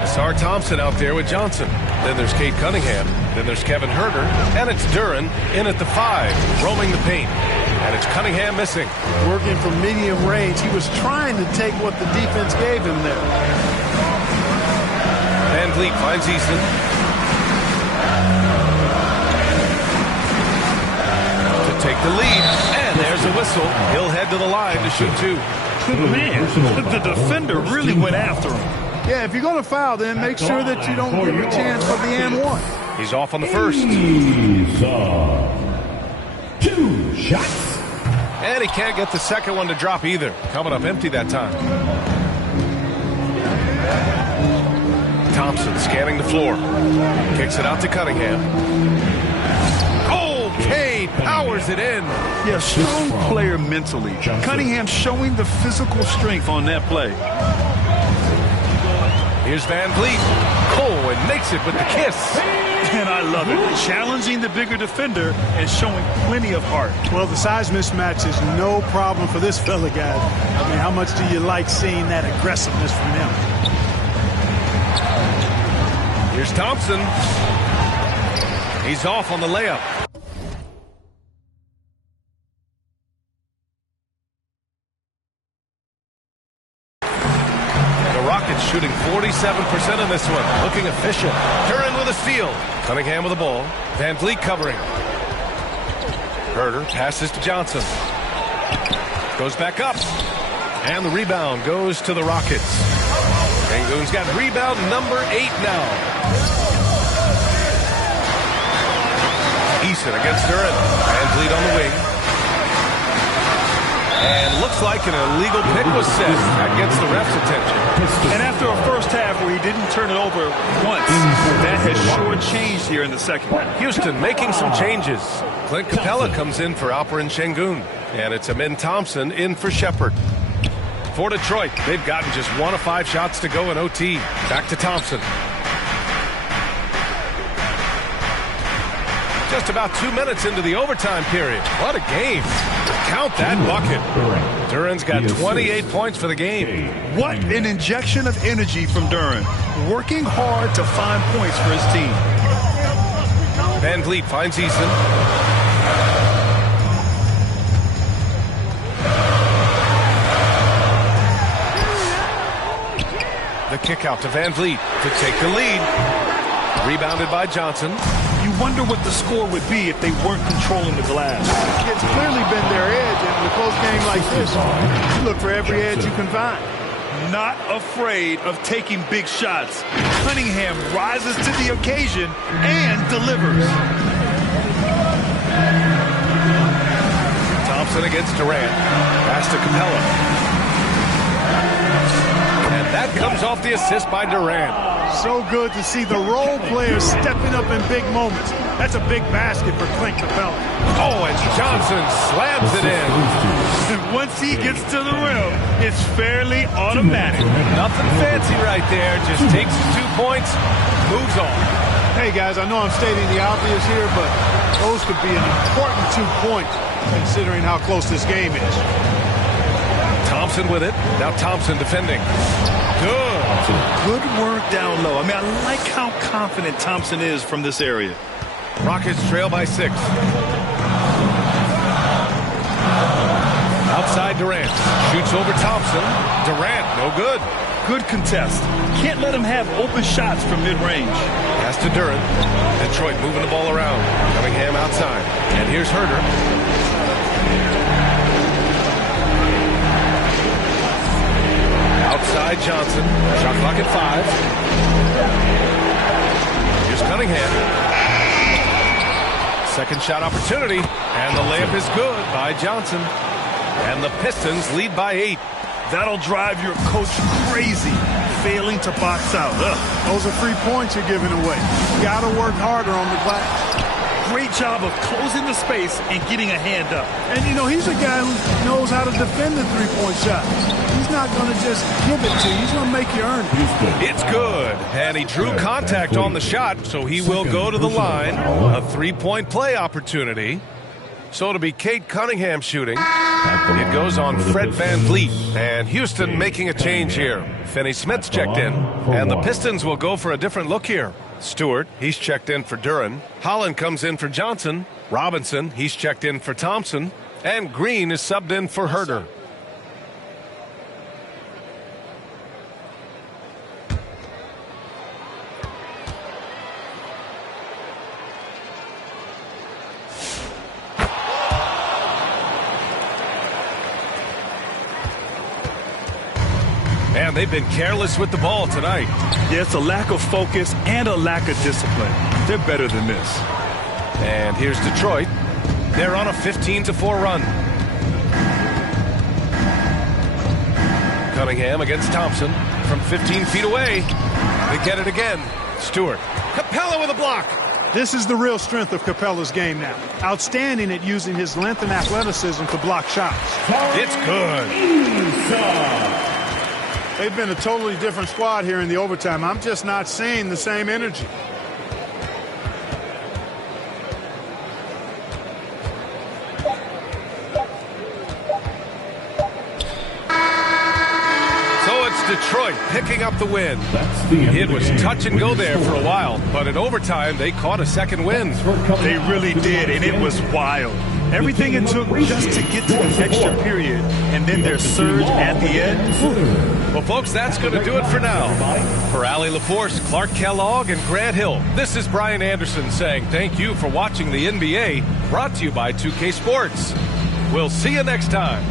Asar Thompson out there with Johnson. Then there's Cade Cunningham. Then there's Kevin Herter. And it's Duren in at the 5, roaming the paint. And it's Cunningham missing. Working from medium range. He was trying to take what the defense gave him there. Van Vliet finds Eason. To take the lead. And there's a whistle. He'll head to the line to shoot 2. Man, the defender really went after him. Yeah, if you're going to foul, then make sure that you don't give a chance for the and 1. He's off on the first. 2 shots. And he can't get the second one to drop either. Coming up empty that time. Thompson scanning the floor. Kicks it out to Cunningham. Oh, Cade powers it in. Yeah, strong player mentally. Cunningham showing the physical strength on that play. Here's Van Vliet. Oh, and makes it with the kiss. And I love it. Challenging the bigger defender and showing plenty of heart. Well, the size mismatch is no problem for this fella, guys. I mean, how much do you like seeing that aggressiveness from him? Here's Thompson. He's off on the layup. Shooting 47% in this one. Looking efficient. Duren with a steal. Cunningham with the ball. Van Vliet covering. Herter passes to Johnson. Goes back up. And the rebound goes to the Rockets. Sengun's got rebound number 8 now. Eason against Duran. VanVleet on the wing. And looks like an illegal pick was set. That gets the ref's attention. And after a first half where he didn't turn it over once, that has sure changed here in the second. Houston making some changes. Clint Capella comes in for Alperen Sengun. And it's Amin Thompson in for Shepard. For Detroit, they've gotten just 1 of 5 shots to go in OT. Back to Thompson. Just about 2 minutes into the overtime period. What a game. Count that bucket. Duran's got 28 points for the game. What an injection of energy from Duran. Working hard to find points for his team. VanVleet finds Eason. The kick out to VanVleet to take the lead. Rebounded by Johnson. You wonder what the score would be if they weren't controlling the glass. It's clearly been their edge, and in a close game like this, you look for every edge you can find. Not afraid of taking big shots. Cunningham rises to the occasion and delivers. Thompson against Durant. Pass to Capella. And that comes off the assist by Durant. So good to see the role players stepping up in big moments. That's a big basket for Clint Capella. Oh, and Johnson slams it in. And once he gets to the rim, it's fairly automatic. Nothing fancy right there. Just takes his 2 points, moves on. Hey, guys, I know I'm stating the obvious here, but those could be an important 2 points considering how close this game is. Thompson with it. Now Thompson defending. Good. Good work down low. I mean, I like how confident Thompson is from this area. Rockets trail by 6. Outside Durant. Shoots over Thompson. Durant, no good. Good contest. Can't let him have open shots from mid-range. Pass to Duran. Detroit moving the ball around. Cunningham outside. And here's Herter. Outside Johnson. Shot clock at 5. Here's Cunningham. Second shot opportunity. And the layup is good by Johnson. And the Pistons lead by 8. That'll drive your coach crazy, failing to box out. Those are 3 points you're giving away. You got to work harder on the glass. Great job of closing the space and getting a hand up. And, you know, he's a guy who knows how to defend the three-point shot. He's not going to just give it to you. He's going to make you earn it. It's good. And he drew contact on the shot, so he will go to the line. A 3-point play opportunity. So it'll be Cade Cunningham shooting. It goes on Fred VanVleet. And Houston making a change here. Finney Smith's checked in. And the Pistons will go for a different look here. Stewart, he's checked in for Duran. Holland comes in for Johnson. Robinson, he's checked in for Thompson. And Green is subbed in for Herter. And they've been careless with the ball tonight. Yeah, it's a lack of focus and a lack of discipline. They're better than this. And here's Detroit. They're on a 15-4 run. Cunningham against Thompson from 15 feet away. They get it again. Stewart. Capella with a block. This is the real strength of Capella's game now. Outstanding at using his length and athleticism to block shots. It's good. They've been a totally different squad here in the overtime. I'm just not seeing the same energy. Detroit picking up the win. It was touch and go there for a while, but in overtime they caught a second win. They really did, and it was wild. Everything it took just to get to the extra period, and then their surge at the end. Well, folks, that's going to do it for now. For Allie LaForce, Clark Kellogg, and Grant Hill, this is Brian Anderson saying thank you for watching the NBA, brought to you by 2K Sports. We'll see you next time.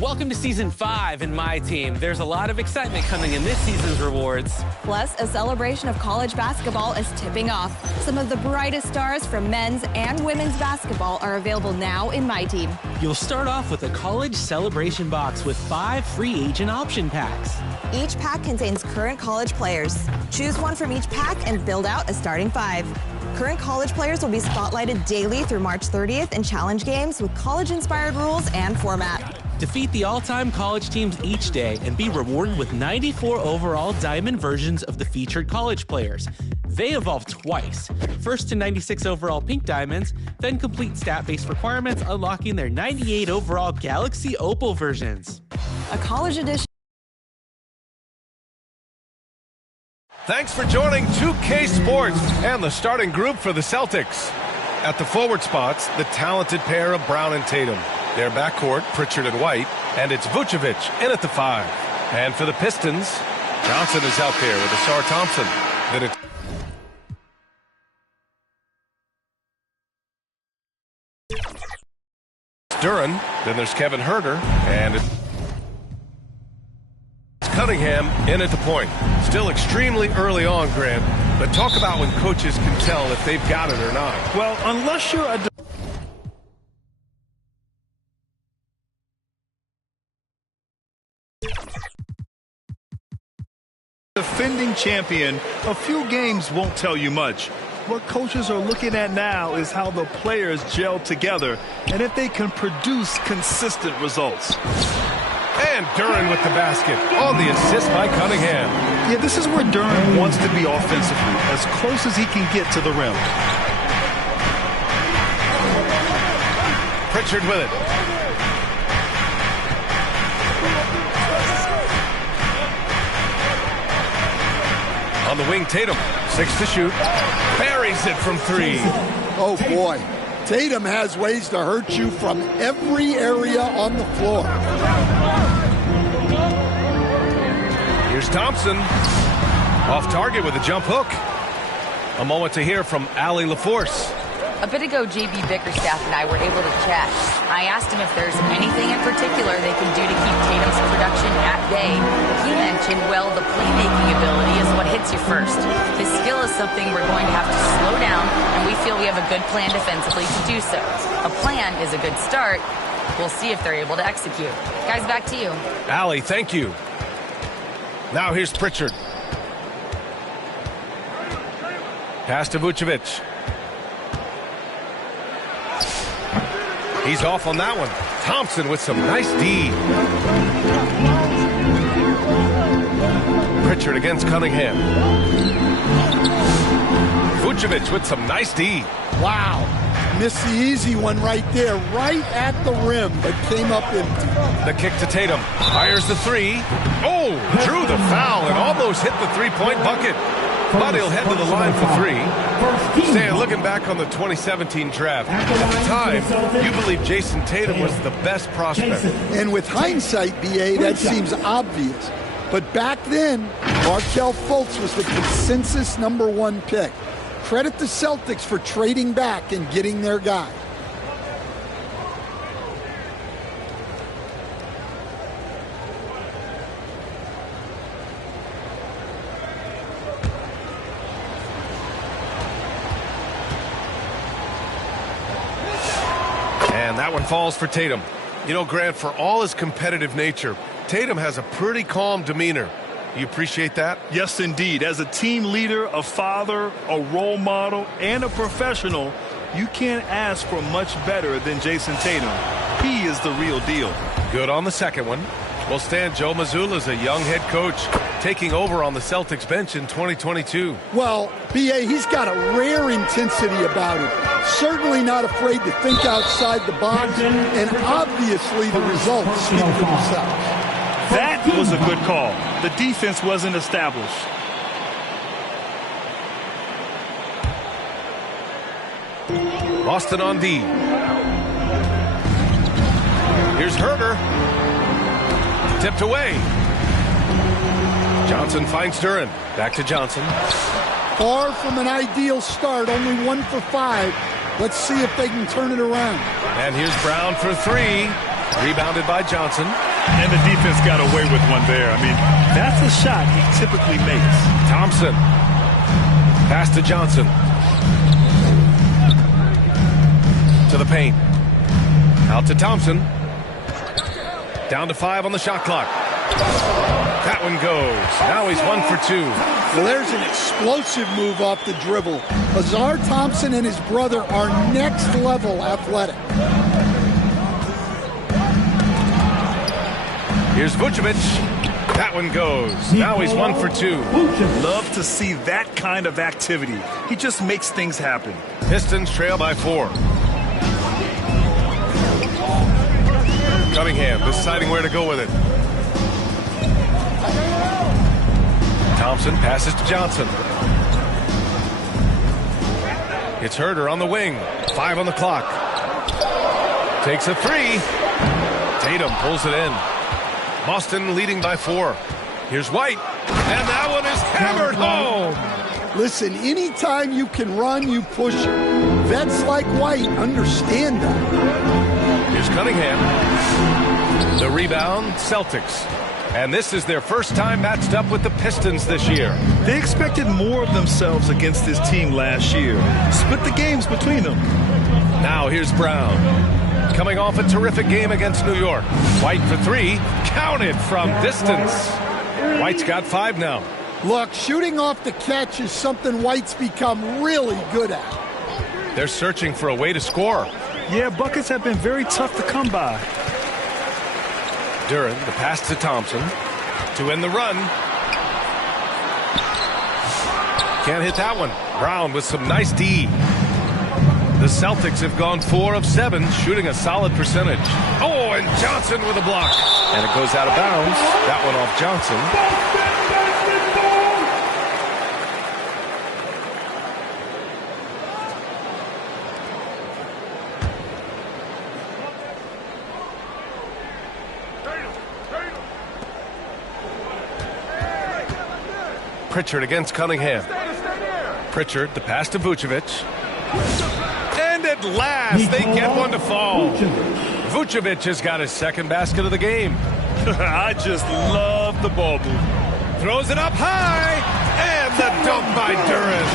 Welcome to Season 5 in My Team. There's a lot of excitement coming in this season's rewards. Plus, a celebration of college basketball is tipping off. Some of the brightest stars from men's and women's basketball are available now in My Team. You'll start off with a college celebration box with 5 free agent option packs. Each pack contains current college players. Choose one from each pack and build out a starting 5. Current college players will be spotlighted daily through March 30th in challenge games with college-inspired rules and format. Defeat the all-time college teams each day and be rewarded with 94 overall diamond versions of the featured college players. They evolve twice. First to 96 overall pink diamonds, then complete stat-based requirements, unlocking their 98 overall Galaxy Opal versions. A college edition. Thanks for joining 2K Sports and the starting group for the Celtics. At the forward spots, the talented pair of Brown and Tatum. Their backcourt, Pritchard and White, and it's Vucevic in at the 5. And for the Pistons, Johnson is out there with Asar Thompson. Then it's Duran, then there's Kevin Huerter, and it's Cunningham in at the point. Still extremely early on, Grant, but talk about when coaches can tell if they've got it or not. Well, unless you're a defending champion, a few games won't tell you much. What coaches are looking at now is how the players gel together and if they can produce consistent results. And Duran with the basket on the assist by Cunningham. Yeah, this is where Duran wants to be offensively, as close as he can get to the rim. Pritchard with it. On the wing, Tatum, 6 to shoot, buries it from 3. Oh boy, Tatum has ways to hurt you from every area on the floor. Here's Thompson, off target with a jump hook. A moment to hear from Allie LaForce. A bit ago, JB Bickerstaff and I were able to chat. I asked him if there's anything in particular they can do to keep Tatum's production at bay. He mentioned, well, the playmaking ability is what hits you first. His skill is something we're going to have to slow down, and we feel we have a good plan defensively to do so. A plan is a good start. We'll see if they're able to execute. Guys, back to you. Allie, thank you. Now here's Pritchard. Pass to Vucevic. He's off on that one. Thompson with some nice D. Pritchard against Cunningham. Vucevic with some nice D. Wow. Missed the easy one right there, right at the rim, but came up empty. The kick to Tatum. Fires the 3. Oh, drew the foul and almost hit the three-point bucket. But he'll head to the line for 3. Stan, looking back on the 2017 draft, at the time, you believe Jason Tatum was the best prospect. And with hindsight, BA, that seems obvious. But back then, Markelle Fultz was the consensus #1 pick. Credit the Celtics for trading back and getting their guy. And that one falls for Tatum. You know, Grant, for all his competitive nature, Tatum has a pretty calm demeanor. You appreciate that? Yes, indeed. As a team leader, a father, a role model, and a professional, you can't ask for much better than Jason Tatum. He is the real deal. Good on the second one. Well, Stan, Joe Mazzulla is a young head coach taking over on the Celtics bench in 2022. Well, B.A., he's got a rare intensity about him. Certainly not afraid to think outside the box, and obviously the results speak for themselves. That was a good call. The defense wasn't established. Boston on D. Here's Herter. Tipped away. Johnson finds Duren. Back to Johnson. Far from an ideal start, only 1 for 5. Let's see if they can turn it around. And here's Brown for 3. Rebounded by Johnson. And the defense got away with one there. I mean, that's a shot he typically makes. Thompson. Pass to Johnson. To the paint. Out to Thompson. Down to 5 on the shot clock. That one goes. Now he's 1 for 2. Well, there's an explosive move off the dribble. Azar Thompson and his brother are next level athletic. Here's Vucevic. That one goes. Now he's 1 for 2. Love to see that kind of activity. He just makes things happen. Pistons trail by 4. Cunningham deciding where to go with it. Thompson passes to Johnson. It's Herter on the wing. 5 on the clock. Takes a 3. Tatum pulls it in. Boston leading by 4. Here's White. And that one is hammered home. Listen, anytime you can run, you push it. Vets like White understand that. Here's Cunningham. The rebound, Celtics. And this is their first time matched up with the Pistons this year. They expected more of themselves against this team last year. Split the games between them. Now here's Brown. Coming off a terrific game against New York. White for 3. Counted from distance. White's got 5 now. Look, shooting off the catch is something White's become really good at. They're searching for a way to score. Yeah, buckets have been very tough to come by. Duren, the pass to Thompson. To end the run. Can't hit that one. Brown with some nice D. The Celtics have gone 4 of 7, shooting a solid percentage. Oh, and Johnson with a block. And it goes out of bounds. That one off Johnson. Pritchard against Cunningham. Pritchard, the pass to Vucevic. And at last, they get one to fall. Vucevic has got his second basket of the game. I just love the ball move. Throws it up high. And the dunk by Duren.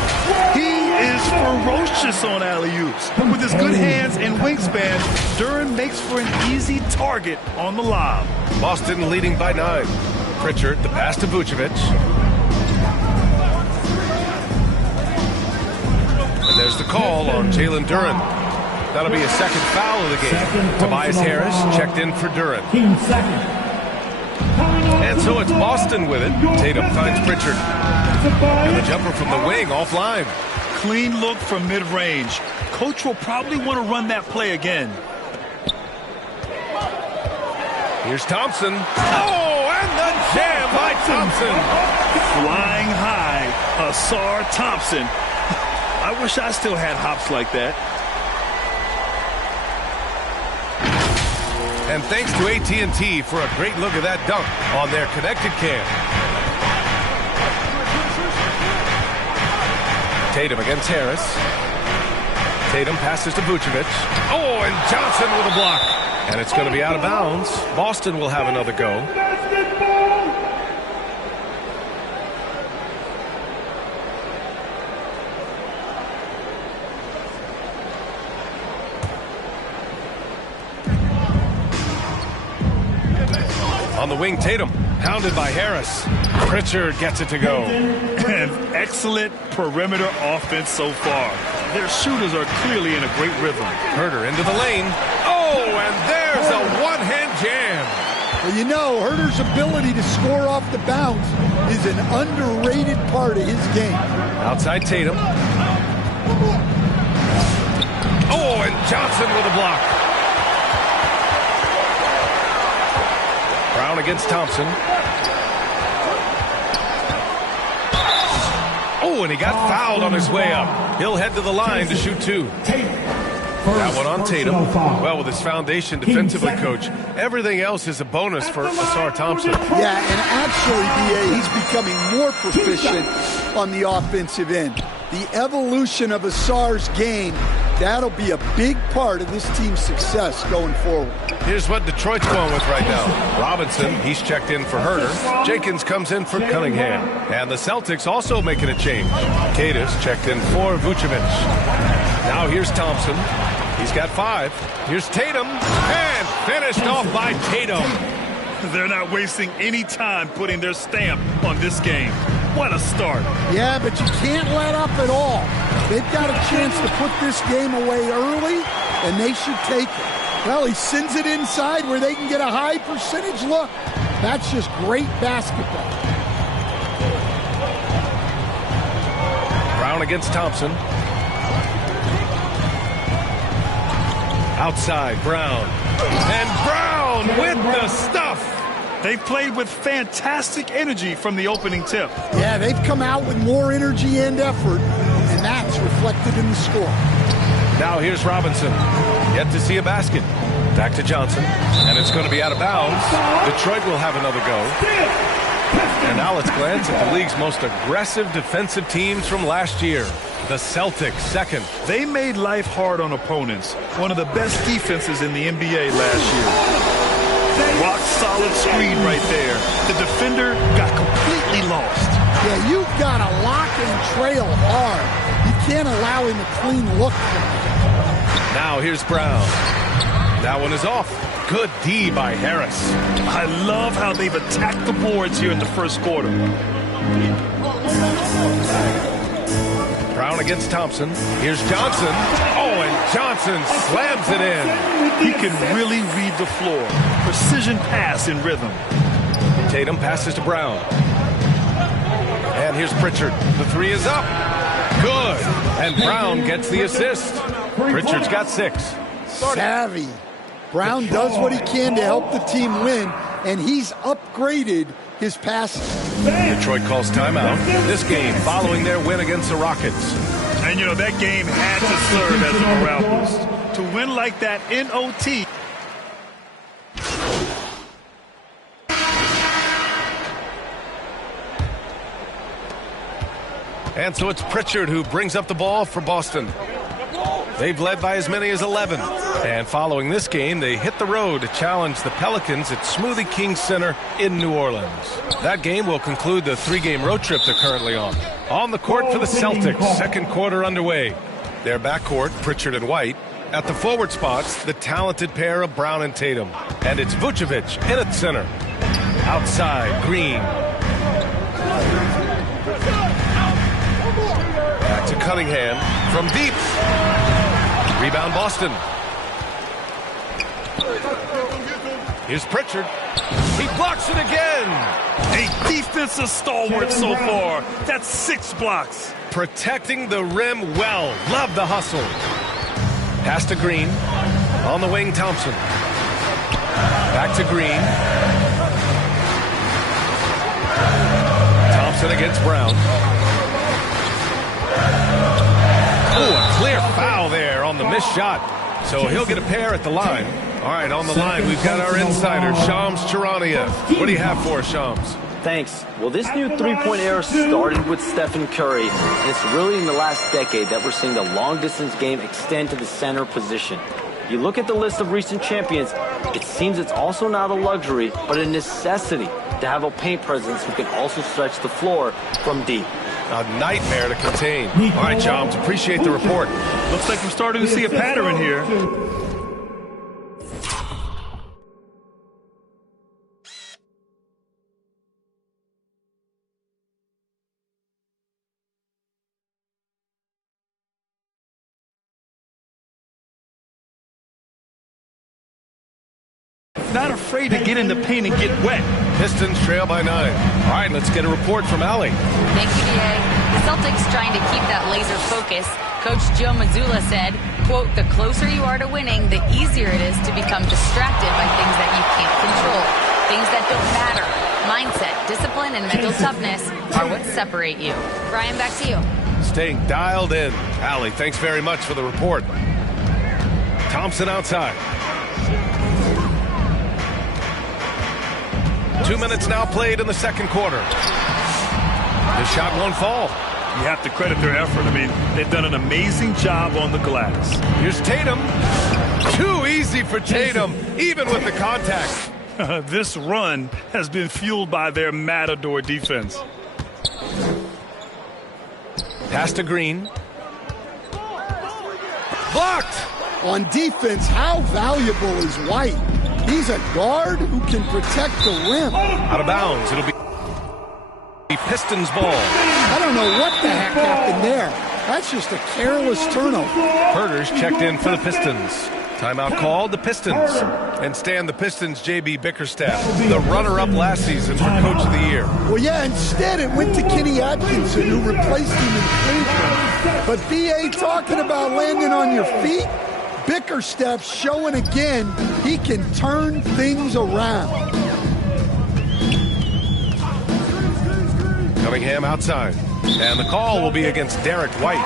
He is ferocious on alley-oops. With his good hands and wingspan, Duren makes for an easy target on the lob. Boston leading by 9. Pritchard, the pass to Vucevic. And there's the call on Jalen Duren. That'll be a second foul of the game. Tobias Harris checked in for Duren. And so it's Boston with it. Tatum finds Pritchard. And the jumper from the wing offline. Clean look from mid-range. Coach will probably want to run that play again. Here's Thompson. Oh, and the jam by Thompson. Flying high, Azar Thompson. I wish I still had hops like that. And thanks to AT&T for a great look at that dunk on their connected cam. Tatum against Harris. Tatum passes to Vucevic. Oh, and Johnson with a block. And it's going to be out of bounds. Boston will have another go. On the wing, Tatum, pounded by Harris. Pritchard gets it to go. An excellent perimeter offense so far. Their shooters are clearly in a great rhythm. Herder into the lane. Oh, and there's a one-hand jam. Well, you know, Herder's ability to score off the bounce is an underrated part of his game. Outside Tatum. Oh, and Johnson with a block. Brown against Thompson. Oh, and he got fouled on his way up. He'll head to the line to shoot two. That one on Tatum. Well, with his foundation defensively, Coach, everything else is a bonus for Asar Thompson. Yeah, and actually, B.A., he's becoming more proficient on the offensive end. The evolution of Asar's game, that'll be a big part of this team's success going forward. Here's what Detroit's going with right now. Robinson, he's checked in for Herder. Jenkins comes in for Cunningham. And the Celtics also making a change. Kadis checked in for Vucevic. Now here's Thompson. He's got 5. Here's Tatum. And finished off by Tatum. They're not wasting any time putting their stamp on this game. What a start. Yeah, but you can't let up at all. They've got a chance to put this game away early, and they should take it. Well, he sends it inside where they can get a high percentage look. That's just great basketball. Brown against Thompson. Outside, Brown. And Brown with the stuff. They've played with fantastic energy from the opening tip. Yeah, they've come out with more energy and effort, and that's reflected in the score. Now here's Robinson. Yet to see a basket. Back to Johnson. And it's going to be out of bounds. Detroit will have another go. And now let's glance at the league's most aggressive defensive teams from last year. The Celtics, second. They made life hard on opponents. One of the best defenses in the NBA last year. Rock solid screen right there. The defender got completely lost. Yeah, you've got to lock and trail hard. You can't allow him a clean look. Now here's Brown. That one is off. Good D by Harris. I love how they've attacked the boards here in the first quarter. Brown against Thompson. Here's Johnson. Oh, and Johnson slams it in. He can really read the floor. Precision pass in rhythm. Tatum passes to Brown. And here's Pritchard. The 3 is up. Good. And Brown gets the assist. Pritchard's got 6. Savvy. Brown does what he can to help the team win, and he's upgraded his passing. Detroit calls timeout. This game following their win against the Rockets. And, you know, that game had to serve as a morale boost. To win like that in OT. And so it's Pritchard who brings up the ball for Boston. They've led by as many as 11. And following this game, they hit the road to challenge the Pelicans at Smoothie King Center in New Orleans. That game will conclude the 3-game road trip they're currently on. On the court for the Celtics, second quarter underway. Their backcourt, Pritchard and White. At the forward spots, the talented pair of Brown and Tatum. And it's Vucevic in at center. Outside, Green. Back to Cunningham from deep. Rebound Boston. Here's Pritchard. He blocks it again. A defensive stalwart so far. That's 6 blocks. Protecting the rim well. Love the hustle. Pass to Green. On the wing, Thompson. Back to Green. Thompson against Brown. Oh, a clear foul there on the missed shot. So he'll get a pair at the line. All right, on the line, we've got our insider, Shams Charania. What do you have for us, Shams? Thanks. Well, this new three-point era started with Stephen Curry, and it's really in the last decade that we're seeing the long-distance game extend to the center position. You look at the list of recent champions, it seems it's also not a luxury, but a necessity to have a paint presence who can also stretch the floor from deep. A nightmare to contain. All right, Shams, appreciate the report. Looks like we're starting to see a pattern here. not afraid to get in the paint and get wet. Pistons trail by 9. All right, let's get a report from Allie. Thank you, DA. The Celtics trying to keep that laser focus. Coach Joe Mazzulla said, quote, "The closer you are to winning, the easier it is to become distracted by things that you can't control, things that don't matter. Mindset, discipline, and mental toughness are what separate you." Brian, back to you. Staying dialed in. Allie, thanks very much for the report. Thompson outside. 2 minutes now played in the second quarter. The shot won't fall. You have to credit their effort. I mean, they've done an amazing job on the glass. Here's Tatum. Too easy for Tatum, even with the contact. This run has been fueled by their Matador defense. Pass to Green. Blocked! On defense, how valuable is White? He's a guard who can protect the rim. Out of bounds. It'll be Pistons ball. I don't know what the heck happened there. That's just a careless turnover. Herder's checked in for the Pistons. Timeout called, the Pistons. And Stan, the Pistons, J.B. Bickerstaff, the runner-up last season for Coach of the Year. Well, yeah, instead it went to Kenny Atkinson, who replaced him in Cleveland. But B.A. talking about landing on your feet, Bickerstaff showing again he can turn things around. Cunningham outside. And the call will be against Derek White.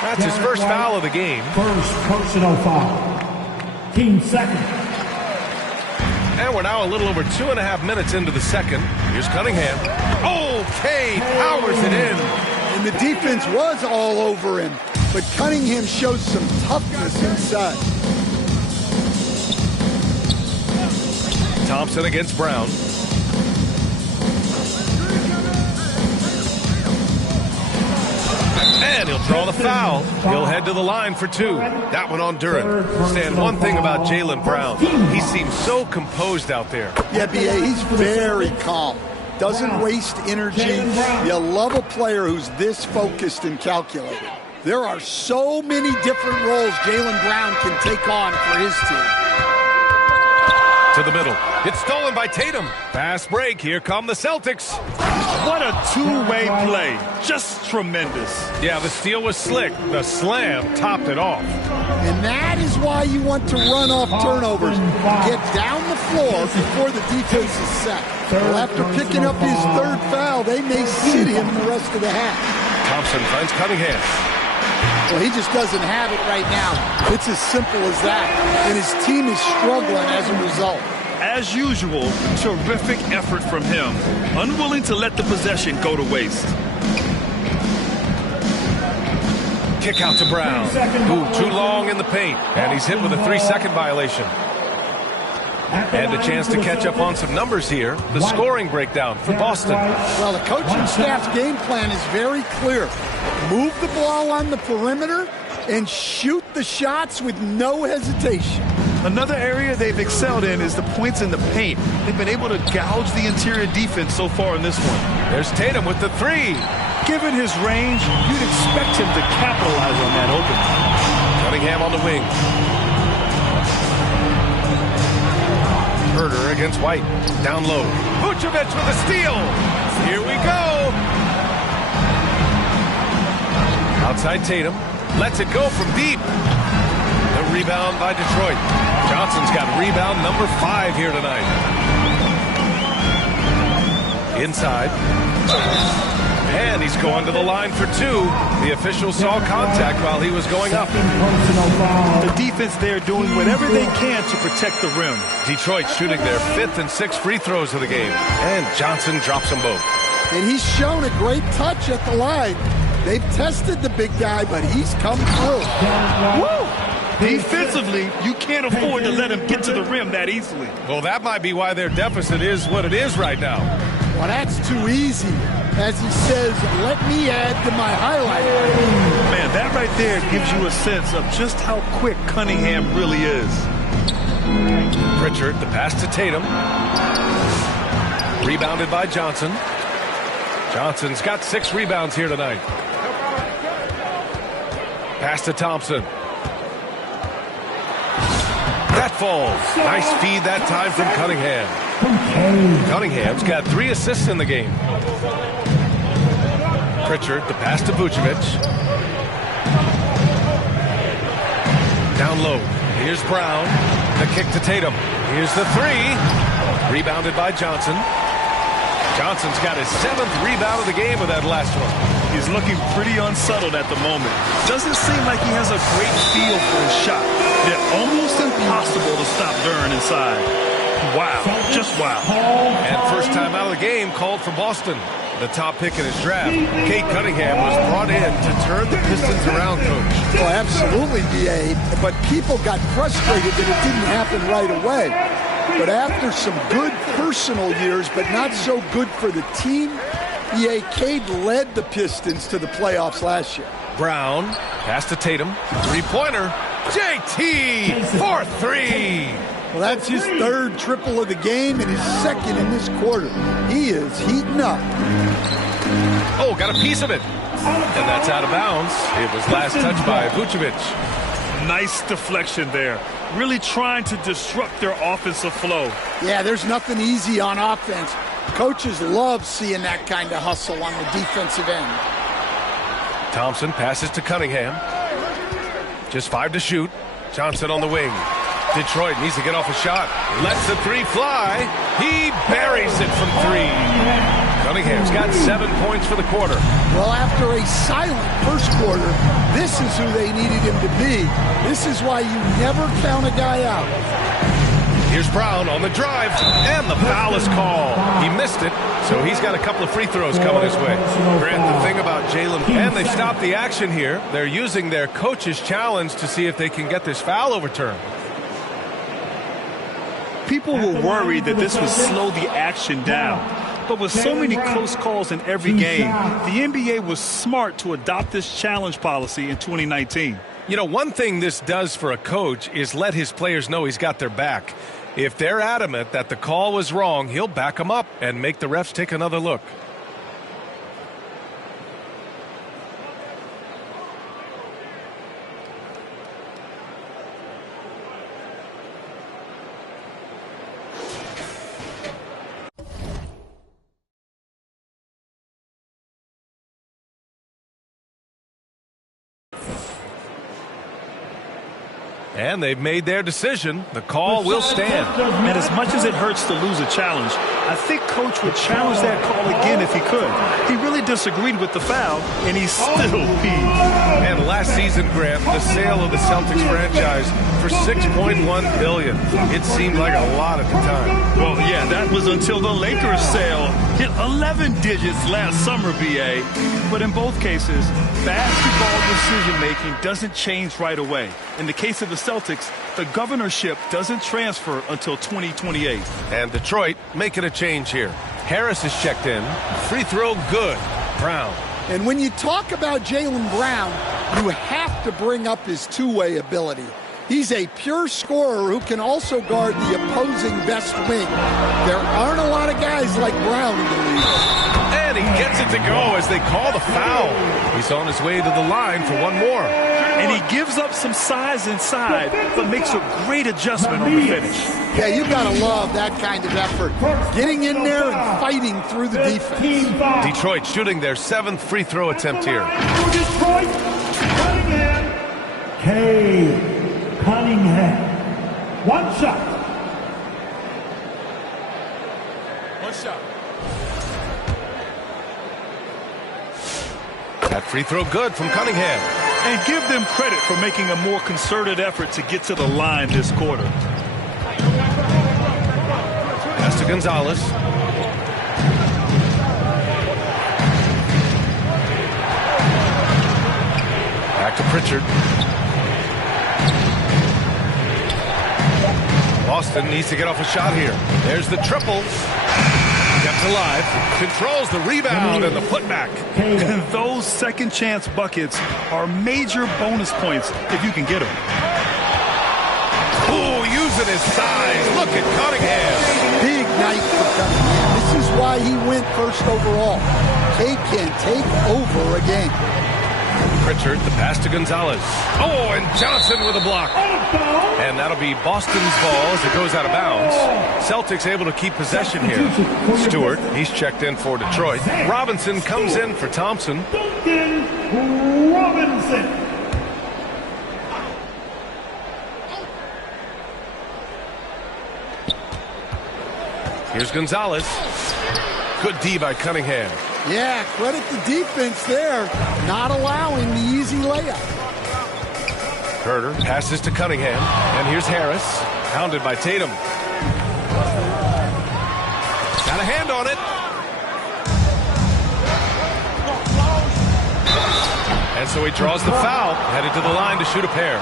That's his first foul of the game. First personal foul. Team second. And we're now a little over 2.5 minutes into the second. Here's Cunningham. Okay, powers it in. And the defense was all over him. But Cunningham shows some toughness inside. Thompson against Brown. And he'll draw the foul. He'll head to the line for 2. That one on Duren. Stan, one thing about Jaylen Brown, he seems so composed out there. Yeah, B.A., he's very calm. Doesn't waste energy. You love a player who's this focused and calculated. There are so many different roles Jaylen Brown can take on for his team. To the middle. It's stolen by Tatum. Fast break. Here come the Celtics. What a two-way play. Just tremendous. Yeah, the steal was slick. The slam topped it off. And that is why you want to run off turnovers. Get down the floor before the defense is set. Well, after picking up his third foul, they may sit him the rest of the half. Thompson finds Cunningham. Well, he just doesn't have it right now. It's as simple as that. And his team is struggling as a result. As usual, terrific effort from him. Unwilling to let the possession go to waste. Kick out to Brown. Ooh, too long in the paint. And he's hit with a 3-second violation. And a chance to catch up on some numbers here. The scoring breakdown for Boston. Well, the coaching staff's game plan is very clear. Move the ball on the perimeter and shoot the shots with no hesitation. Another area they've excelled in is the points in the paint. They've been able to gouge the interior defense so far in this one. There's Tatum with the 3. Given his range, you'd expect him to capitalize on that opening. Cunningham on the wing. Herder against White. Down low. Vucevic with a steal. Here we go. Outside Tatum. Lets it go from deep. The rebound by Detroit. Johnson's got rebound number 5 here tonight. Inside. And he's going to the line for 2. The official saw contact while he was going up. The defense there doing whatever they can to protect the rim. Detroit shooting their 5th and 6th free throws of the game. And Johnson drops them both. And he's shown a great touch at the line. They've tested the big guy, but he's come through. Woo! Defensively, you can't afford to let him get to the rim that easily. Well, that might be why their deficit is what it is right now. Well, that's too easy. As he says, let me add to my highlight. Man, that right there gives you a sense of just how quick Cunningham really is. Pritchard, the pass to Tatum. Rebounded by Johnson. Johnson's got 6 rebounds here tonight. Pass to Thompson. That's falls. Nice feed that time from Cunningham. Cunningham's got 3 assists in the game. Pritchard, the pass to Vucevic. Down low. Here's Brown. The kick to Tatum. Here's the 3. Rebounded by Johnson. Johnson's got his 7th rebound of the game with that last one. He's looking pretty unsettled at the moment. Doesn't seem like he has a great feel for his shot. They're almost impossible to stop Duren inside. Wow, just wow. And first time out of the game called for Boston. The top pick in his draft. Cade Cunningham was brought in to turn the Pistons around, Coach. Oh, absolutely, B.A. But people got frustrated that it didn't happen right away. But after some good personal years, but not so good for the team, B.A. Cade led the Pistons to the playoffs last year. Brown, pass to Tatum, 3-pointer. JT for 3. Well, that's his 3rd triple of the game and his 2nd in this quarter. He is heating up. Oh, got a piece of it. And that's out of bounds. It was last touched by Vucevic. Nice deflection there. Really trying to disrupt their offensive flow. Yeah, there's nothing easy on offense. Coaches love seeing that kind of hustle on the defensive end. Thompson passes to Cunningham. Just 5 to shoot. Johnson on the wing. Detroit needs to get off a shot. Lets the 3 fly. He buries it from 3. Cunningham's got 7 points for the quarter. Well, after a silent first quarter, this is who they needed him to be. This is why you never count a guy out. Here's Brown on the drive, and the foul is called. He missed it, so he's got a couple of free throws coming his way. Grant, the thing about Jalen, and they've stopped the action here. They're using their coach's challenge to see if they can get this foul overturned. People were worried that this would slow the action down. But with so many close calls in every game, the NBA was smart to adopt this challenge policy in 2019. You know, one thing this does for a coach is let his players know he's got their back. If they're adamant that the call was wrong, he'll back them up and make the refs take another look. And they've made their decision. The call will stand. And as much as it hurts to lose a challenge, I think Coach would challenge that call again if he could. He really disagreed with the foul, and he's still peeved. And last season, Grant, the sale of the Celtics franchise for $6.1 billion. It seemed like a lot at the time. Well, yeah, that was until the Lakers sale hit 11 digits last summer, B.A. But in both cases, basketball decision-making doesn't change right away. In the case of the Celtics, the governorship doesn't transfer until 2028. And Detroit making a change here. Harris is checked in. Free throw good. Brown. And when you talk about Jaylen Brown, you have to bring up his two-way ability. He's a pure scorer who can also guard the opposing best wing. There aren't a lot of guys like Brown in the league. And he gets it to go as they call the foul. He's on his way to the line for one more. And he gives up some size inside, but makes a great adjustment on the finish. Yeah, you got to love that kind of effort. Getting in there and fighting through the defense. Detroit shooting their 7th free throw attempt here. Detroit, Cunningham. Cade Cunningham. One shot. One shot. That free throw good from Cunningham. And give them credit for making a more concerted effort to get to the line this quarter. Pass to Gonzalez. Back to Pritchard. Boston needs to get off a shot here. There's the triple. Kept alive. Controls the rebound and the putback. And those second chance buckets are major bonus points if you can get them. Oh, using his size. Look at Cunningham. Big night for Cunningham. This is why he went first overall. Cade can take over a game. Pritchard, the pass to Gonzalez. Oh, and Johnson with a block. And that'll be Boston's ball as it goes out of bounds. Celtics able to keep possession here. Stewart, he's checked in for Detroit. Robinson comes in for Thompson. Robinson. Here's Gonzalez. Good D by Cunningham. Yeah, credit the defense there, not allowing the easy layup. Herter passes to Cunningham, and here's Harris, hounded by Tatum. Got a hand on it. And so he draws the foul, headed to the line to shoot a pair.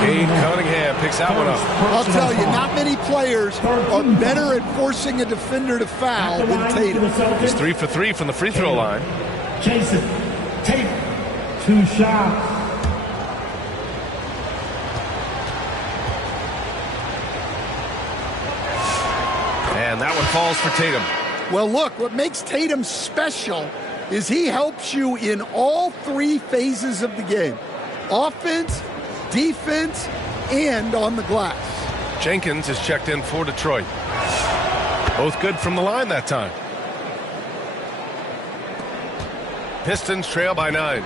Cade Cunningham picks that one up. I'll tell you, not many players are better at forcing a defender to foul than Tatum. He's 3 for 3 from the free throw line. Jason Tatum, 2 shots. And that one falls for Tatum. Well, look, what makes Tatum special is he helps you in all 3 phases of the game. Offense, defense, and on the glass. Jenkins is checked in for Detroit. Both good from the line that time. Pistons trail by 9.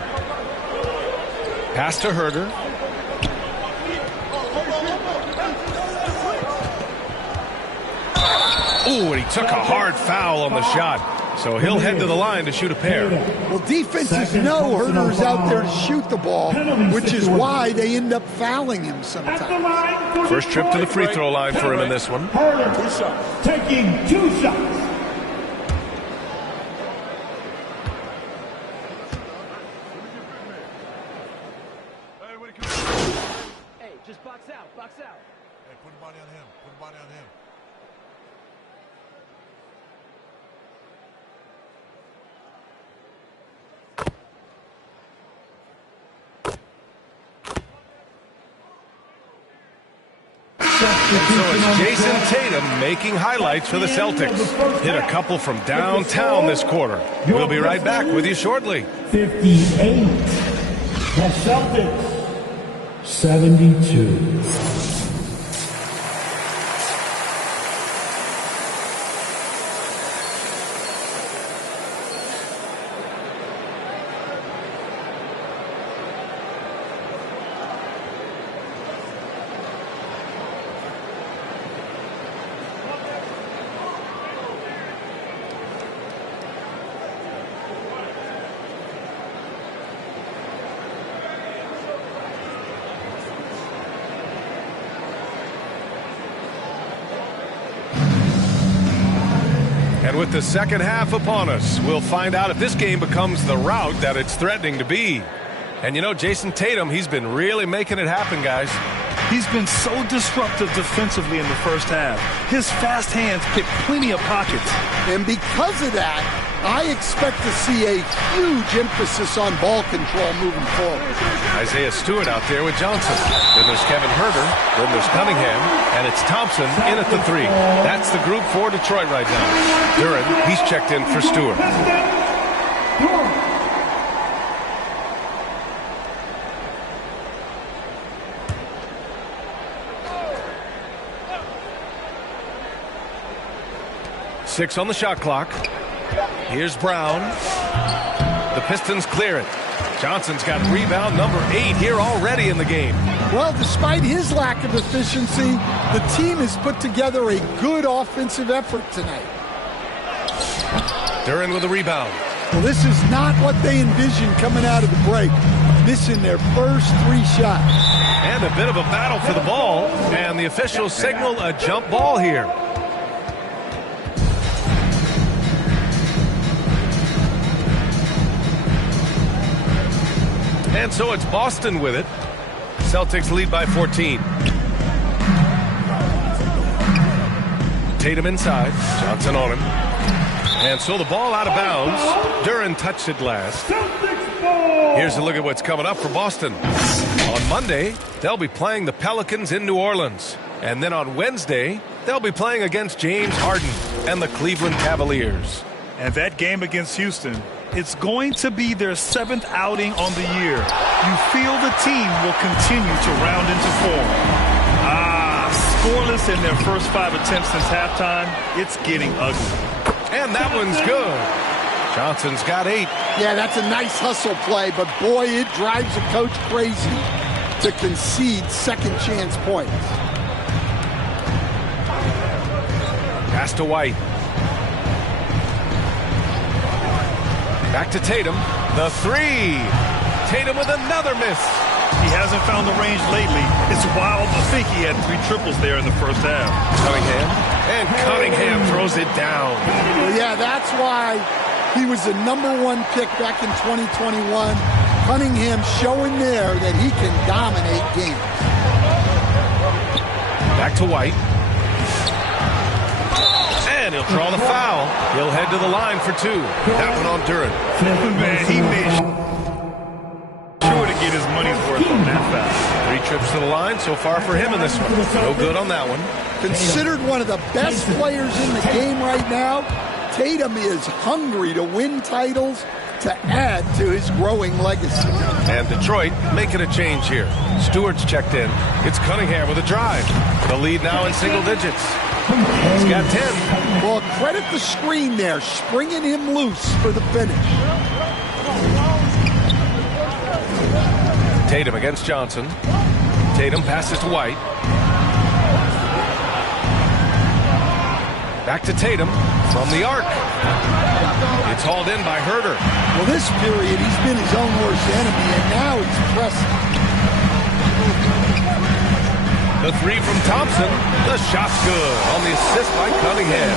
Pass to Herter. Ooh, and he took a hard foul on the shot. So he'll head to the line to shoot a pair. Well, defenses know Herter's out there to shoot the ball, which is why they end up fouling him sometimes. First trip to the free throw line for him in this one. Herter taking 2 shots. Hey, just box out, box out. Hey, put a body on him, put a body on him. So it's Jason Tatum making highlights for the Celtics. Hit a couple from downtown this quarter. We'll be right back with you shortly. 58. The Celtics, 72. And with the second half upon us, we'll find out if this game becomes the rout that it's threatening to be. And you know, Jason Tatum, he's been really making it happen, guys. He's been so disruptive defensively in the first half. His fast hands pick plenty of pockets. And because of that, I expect to see a huge emphasis on ball control moving forward. Isaiah Stewart out there with Johnson. Then there's Kevin Herter. Then there's Cunningham. And it's Thompson in at the 3. That's the group for Detroit right now. Duran, he's checked in for Stewart. Six on the shot clock. Here's Brown. The Pistons clear it. Johnson's got rebound number 8 here already in the game. Well, despite his lack of efficiency, the team has put together a good offensive effort tonight. Duran with a rebound. Well, this is not what they envisioned coming out of the break. Missing their first 3 shots. And a bit of a battle for the ball. And the officials signal a jump ball here. And so it's Boston with it. Celtics lead by 14. Tatum inside. Johnson on him. And so the ball out of bounds. Duran touched it last. Here's a look at what's coming up for Boston. On Monday, they'll be playing the Pelicans in New Orleans. And then on Wednesday, they'll be playing against James Harden and the Cleveland Cavaliers. And that game against Houston It's going to be their 7th outing on the year. You feel the team will continue to round into form. Scoreless in their first 5 attempts since halftime. It's getting ugly. And that one's good. Johnson's got 8. Yeah, that's a nice hustle play, but boy, it drives a coach crazy to concede second chance points. Pass to White. Back to Tatum. The 3. Tatum with another miss. He hasn't found the range lately. It's wild to think he had 3 triples there in the first half. Cunningham. And Cunningham throws it down. Well, yeah, that's why he was the #1 pick back in 2021. Cunningham showing there that he can dominate games. Back to White. And he'll draw the foul. He'll head to the line for 2. That one on Duren. Man, he made sure to get his money's worth on that foul. 3 trips to the line so far for him in this one. No good on that one. Considered one of the best players in the game right now, Tatum is hungry to win titles to add to his growing legacy. And Detroit making a change here. Stewart's checked in. It's Cunningham with a drive. The lead now in single digits. He's got 10. Well, credit the screen there, springing him loose for the finish. Tatum against Johnson. Tatum passes to White. Back to Tatum from the arc. It's hauled in by Herter. Well, this period, he's been his own worst enemy, and now he's pressing. The 3 from Thompson. The shot's good on the assist by Cunningham.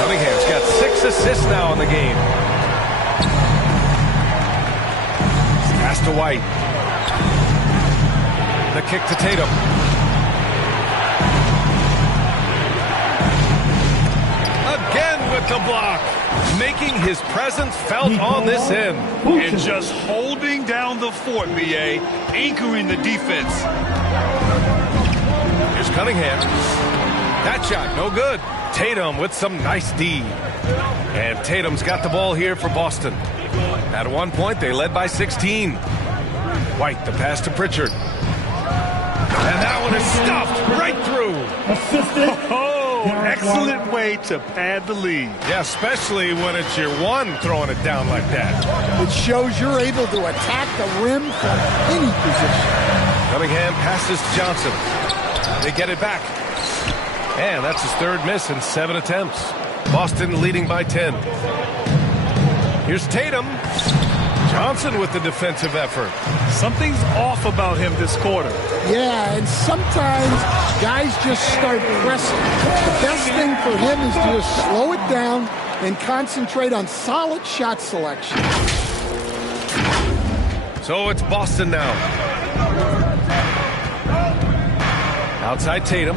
Cunningham's got 6 assists now in the game. Pass to White. The kick to Tatum. Again with the block. Making his presence felt on this end. And just holding down the fort, B.A., anchoring the defense. Here's Cunningham. That shot, no good. Tatum with some nice D. And Tatum's got the ball here for Boston. At one point, they led by 16. White, the pass to Pritchard. And that one is stuffed right through. Excellent way to pad the lead. Yeah, especially when it's your 1 throwing it down like that. It shows you're able to attack the rim from any position. Cunningham passes to Johnson. They get it back. And that's his 3rd miss in 7 attempts. Boston leading by 10. Here's Tatum. Johnson with the defensive effort. Something's off about him this quarter. Yeah, and sometimes guys just start pressing. The best thing for him is to just slow it down and concentrate on solid shot selection. So it's Boston now. Outside Tatum.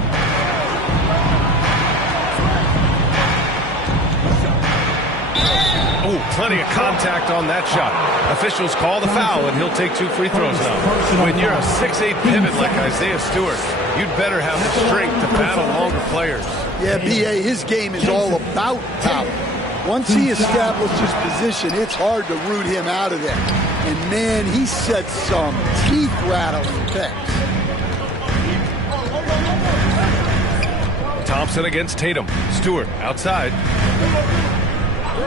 Oh, plenty of contact on that shot. Officials call the foul, and he'll take 2 free throws now. When you're a 6'8" pivot like Isaiah Stewart, you'd better have the strength to battle longer players. Yeah, B.A., his game is all about power. Once he establishes position, it's hard to root him out of there. And, man, he sets some teeth-rattling picks. Thompson against Tatum. Stewart outside.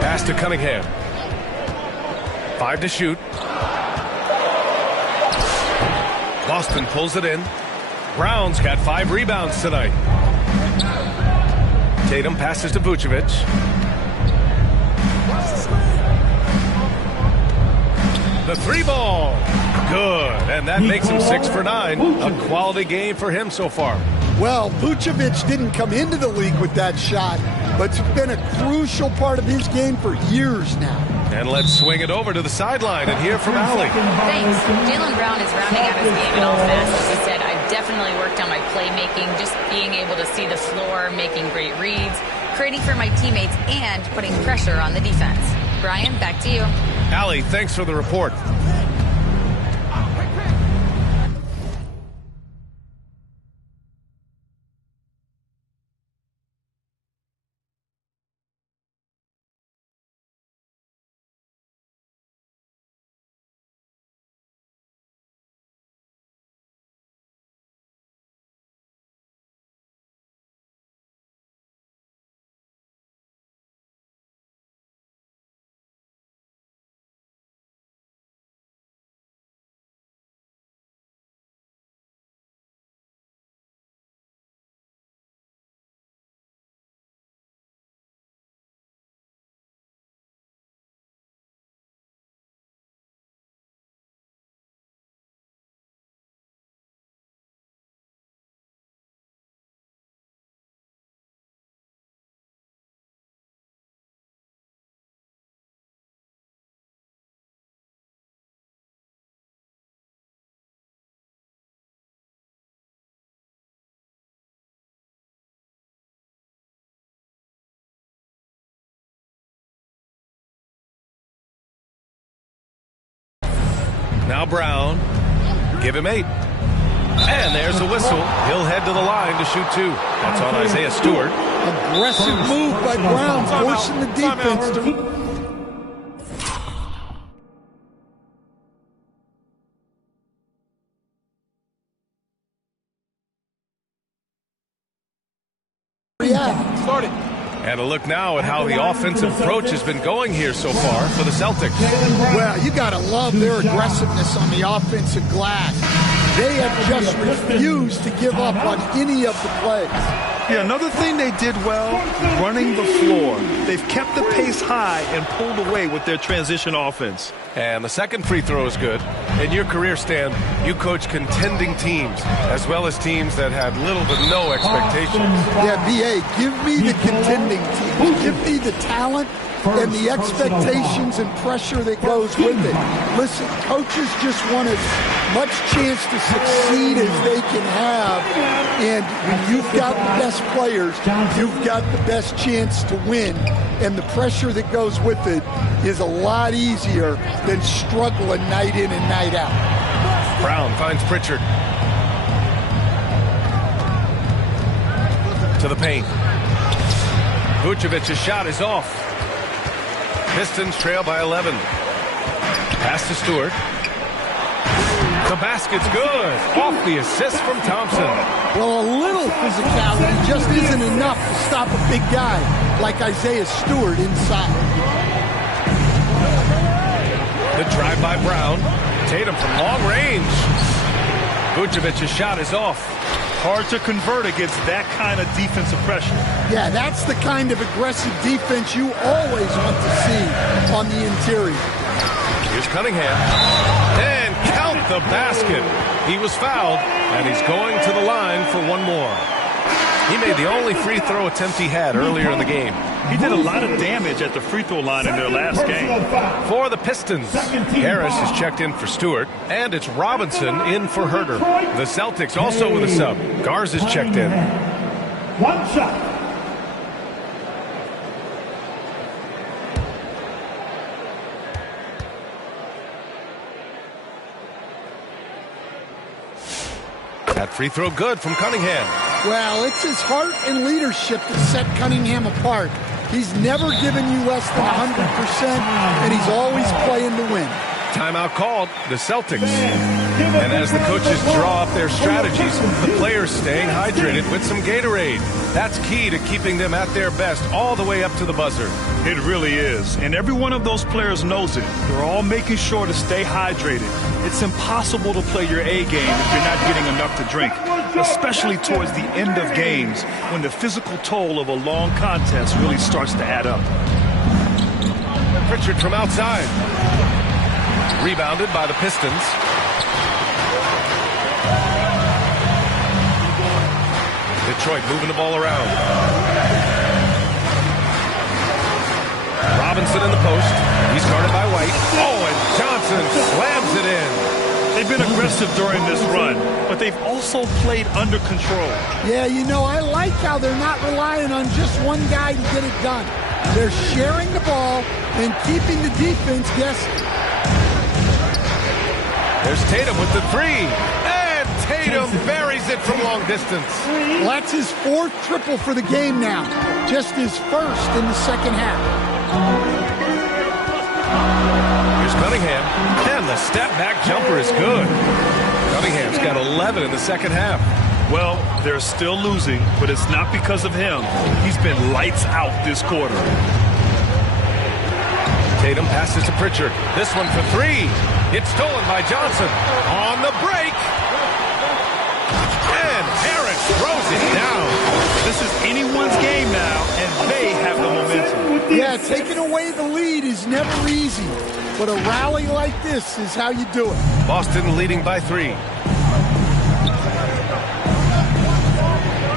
Pass to Cunningham. 5 to shoot. Boston pulls it in. Brown's got 5 rebounds tonight. Tatum passes to Vucevic. The 3-ball. Good. And that makes him 6 for 9. A quality game for him so far. Well, Vucevic didn't come into the league with that shot, but it's been a crucial part of his game for years now. And let's swing it over to the sideline and hear from Allie. Thanks. Jaylen Brown is rounding out his game in all facets. He said, I've definitely worked on my playmaking, just being able to see the floor, making great reads, creating for my teammates, and putting pressure on the defense. Brian, back to you. Allie, thanks for the report. Now Brown. Give him 8. And there's a whistle. He'll head to the line to shoot 2. That's on Isaiah Stewart. Aggressive move by Brown, forcing the defense to... Start it. And a look now at how the offensive approach has been going here so far for the Celtics. Well, you got to love their aggressiveness on the offensive glass. They have just refused to give up on any of the plays. Yeah, another thing they did well, running the floor. They've kept the pace high and pulled away with their transition offense. And the second free throw is good. In your career, Stan, you coach contending teams as well as teams that had little to no expectations. Yeah, B.A., give me the contending teams. Give me the talent and the expectations and pressure that goes with it. Listen, coaches just want as much chance to succeed as they can have. And when you've got the best players, you've got the best chance to win. And the pressure that goes with it is a lot easier than struggling night in and night out. Brown finds Pritchard. To the paint. Vucevic's shot is off. Pistons trail by 11. Pass to Stewart. The basket's good. Off the assist from Thompson. Well, a little physicality just isn't enough to stop a big guy like Isaiah Stewart inside. The drive by Brown. Tatum from long range. Vucevic's shot is off. Hard to convert against that kind of defensive pressure. Yeah, that's the kind of aggressive defense you always want to see on the interior. Here's Cunningham. And count the basket. He was fouled, and he's going to the line for one more. He made the only free throw attempt he had earlier in the game. He did a lot of damage at the free throw line in their last game. For the Pistons, Harris is checked in for Stewart, and it's Robinson in for Herter. The Celtics also with a sub. Garza's checked in. One shot. That free throw good from Cunningham. Well, it's his heart and leadership that set Cunningham apart. He's never given you less than 100%, and he's always playing to win. Timeout called, the Celtics. And as the coaches draw up their strategies, the players staying hydrated with some Gatorade. That's key to keeping them at their best all the way up to the buzzer. It really is. And every one of those players knows it. They're all making sure to stay hydrated. It's impossible to play your A game if you're not getting enough to drink, especially towards the end of games when the physical toll of a long contest really starts to add up. Pritchard from outside. Rebounded by the Pistons. Detroit moving the ball around. Robinson in the post. He's guarded by White. Oh, and Johnson slams it in. They've been aggressive during this run, but they've also played under control. Yeah, you know, I like how they're not relying on just one guy to get it done. They're sharing the ball and keeping the defense guessing. There's Tatum with the three. And Tatum buries it from long distance. Well, that's his fourth triple for the game now. Just his first in the second half. Here's Cunningham. And the step-back jumper is good. Cunningham's got 11 in the second half. Well, they're still losing, but it's not because of him. He's been lights out this quarter. Tatum passes to Pritchard. This one for three. It's stolen by Johnson. On the break. And Harris throws it down. This is anyone's game now, and they have the momentum. Yeah, taking away the lead is never easy. But a rally like this is how you do it. Boston leading by 3.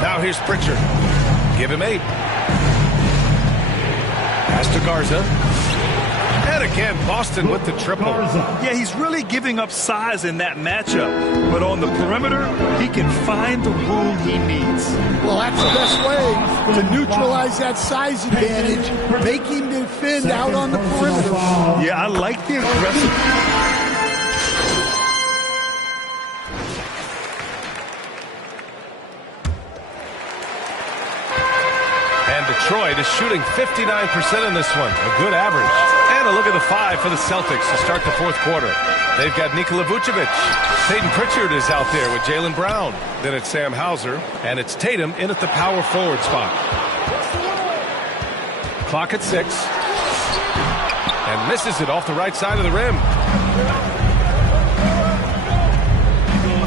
Now here's Pritchard. Give him 8. Pass to Garza. And again, Boston with the triple. Yeah, he's really giving up size in that matchup. But on the perimeter, he can find the room he needs. Well, that's the best way to neutralize that size advantage. Make him defend out on the perimeter. Yeah, I like the aggressive. Detroit is shooting 59% in this one, a good average. And a look at the 5 for the Celtics to start the fourth quarter. They've got Nikola Vucevic. Peyton Pritchard is out there with Jaylen Brown. Then it's Sam Hauser, and it's Tatum in at the power forward spot. Clock at 6. And misses it off the right side of the rim.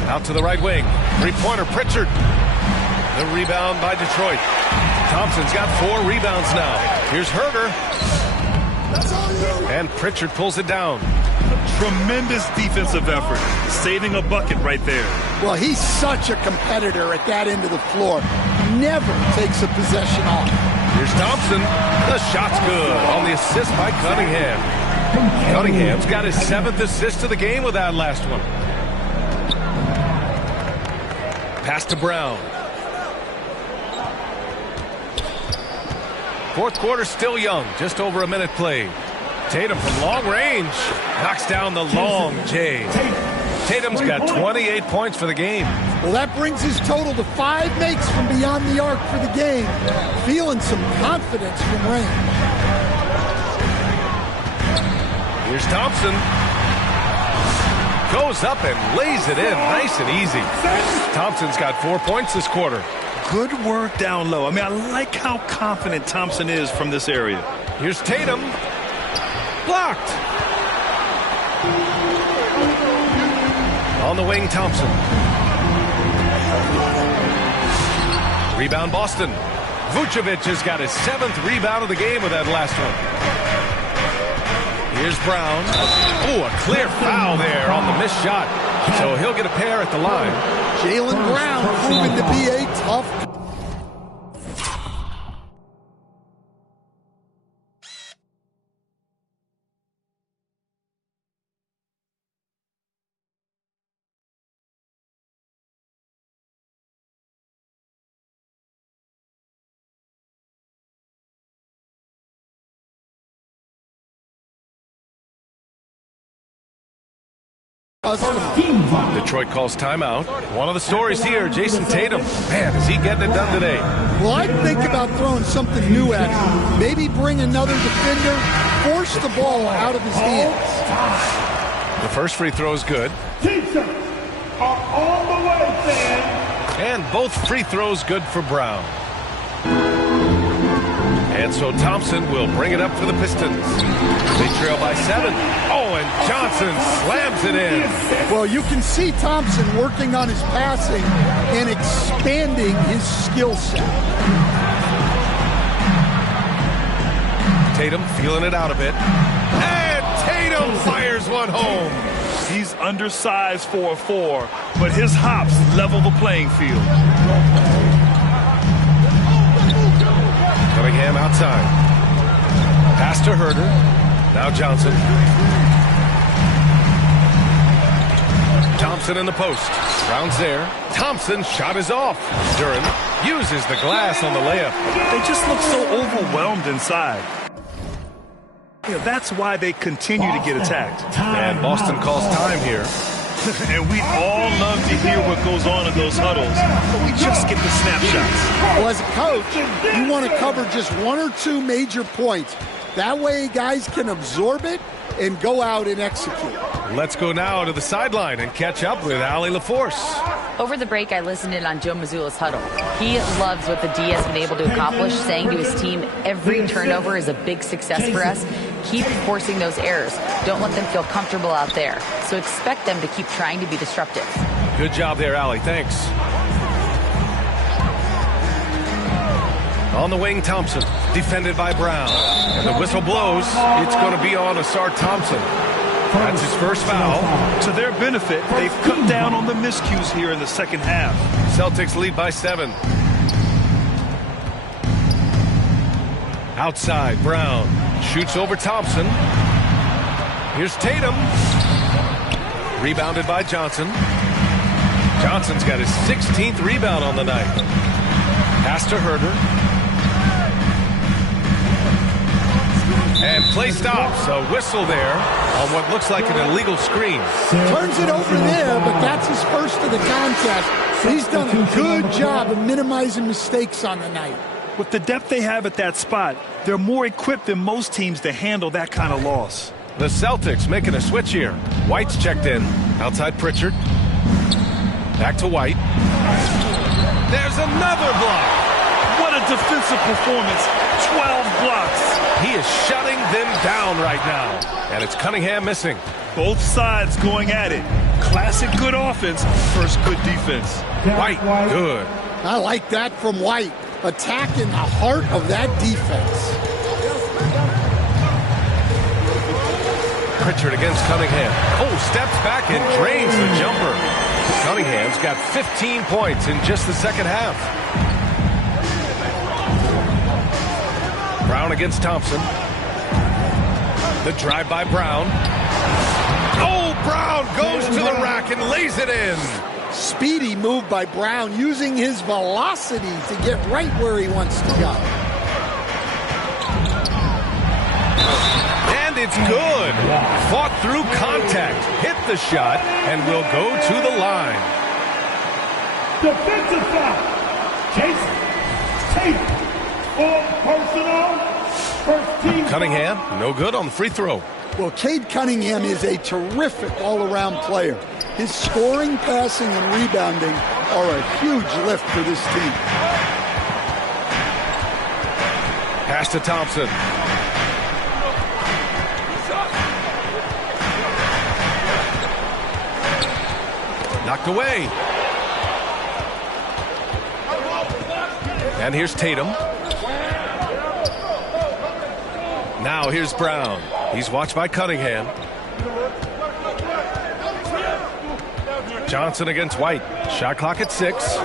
Out to the right wing. Three-pointer, Pritchard. The rebound by Detroit. Thompson's got 4 rebounds now. Here's Herter. And Pritchard pulls it down. Tremendous defensive effort. Saving a bucket right there. Well, he's such a competitor at that end of the floor. Never takes a possession off. Here's Thompson. The shot's good on the assist by Cunningham. Cunningham's got his 7th assist of the game with that last one. Pass to Brown. Fourth quarter still young. Just over a minute played. Tatum from long range knocks down the long J. Tatum's got 28 points for the game. Well, that brings his total to 5 makes from beyond the arc for the game. Feeling some confidence from range. Here's Thompson. Goes up and lays it in nice and easy. Thompson's got 4 points this quarter. Good work down low. I mean, I like how confident Thompson is from this area. Here's Tatum. Blocked. On the wing, Thompson. Rebound, Boston. Vucevic has got his 7th rebound of the game with that last one. Here's Brown. Oh, a clear foul there on the missed shot. So he'll get a pair at the line. Jaylen Brown proving to be a tough. Detroit calls timeout. One of the stories here, Jason Tatum. Man, is he getting it done today? Well, I'd think about throwing something new at him. Maybe bring another defender, force the ball out of his hands. The first free throw is good. All the way, fans. And both free throws good for Brown. And so Thompson will bring it up for the Pistons. They trail by 7. Oh, and Johnson slams it in. Well, you can see Thompson working on his passing and expanding his skill set. Tatum feeling it out a bit. And Tatum fires one home. He's undersized for a 4, but his hops level the playing field. Cunningham outside. Pass to Herter. Now Johnson. Thompson in the post. Brown's there. Thompson's shot is off. Duren uses the glass on the layup. They just look so overwhelmed inside. Yeah, that's why they continue to get attacked. And Boston calls time here. And we all love to hear what goes on in those huddles, but we just get the snapshots. Well, as a coach, you want to cover just 1 or 2 major points. That way guys can absorb it and go out and execute. Let's go now to the sideline and catch up with Allie LaForce. Over the break, I listened in on Joe Mazzulla's huddle. He loves what the D has been able to accomplish, saying to his team, every turnover is a big success for us. Keep forcing those errors. Don't let them feel comfortable out there. So expect them to keep trying to be disruptive. Good job there, Allie. Thanks. On the wing, Thompson, defended by Brown. And the whistle blows. It's going to be on Asar Thompson. That's his first foul. To their benefit, they've cut down on the miscues here in the second half. Celtics lead by 7. Outside, Brown shoots over Thompson. Here's Tatum. Rebounded by Johnson. Johnson's got his 16th rebound on the night. Pass to Herter. And play stops. A whistle there on what looks like an illegal screen. Turns it over there, but that's his first of the contest. He's done a good job of minimizing mistakes on the night. With the depth they have at that spot, they're more equipped than most teams to handle that kind of loss. The Celtics making a switch here. White's checked in. Outside Pritchard. Back to White. There's another block. What a defensive performance. 12 blocks. He is shutting them down right now. And it's Cunningham missing. Both sides going at it. Classic good offense versus good defense. White, good. I like that from White. Attacking the heart of that defense. Pritchard against Cunningham. Oh, steps back and drains the jumper. Cunningham's got 15 points in just the second half. Brown against Thompson. The drive by Brown. Oh, Brown goes to the rack and lays it in. Speedy move by Brown, using his velocity to get right where he wants to go. And it's good. Fought through contact, hit the shot, and will go to the line. Defensive foul. Chase Tate. Fourth personal. First team. Cunningham, no good on the free throw. Well, Cade Cunningham is a terrific all-around player. His scoring, passing, and rebounding are a huge lift for this team. Pass to Thompson. Knocked away. And here's Tatum. Now here's Brown. He's watched by Cunningham. Johnson against White. Shot clock at 6.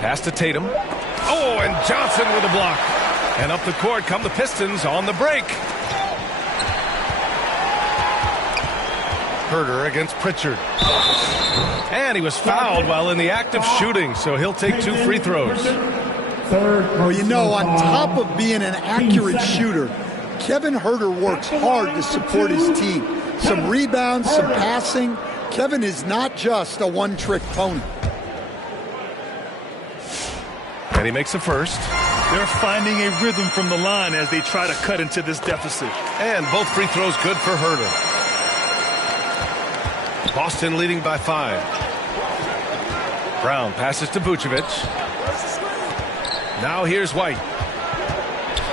Pass to Tatum. Oh, and Johnson with a block. And up the court come the Pistons on the break. Herter against Pritchard. And he was fouled while in the act of shooting, so he'll take 2 free throws. Well, you know, on top of being an accurate shooter, Kevin Herter works hard to support his team. Some rebounds, some passing. Kevin is not just a one-trick pony. And he makes the first. They're finding a rhythm from the line as they try to cut into this deficit. And both free throws good for Herter. Boston leading by 5. Brown passes to Vucevic. Now here's White.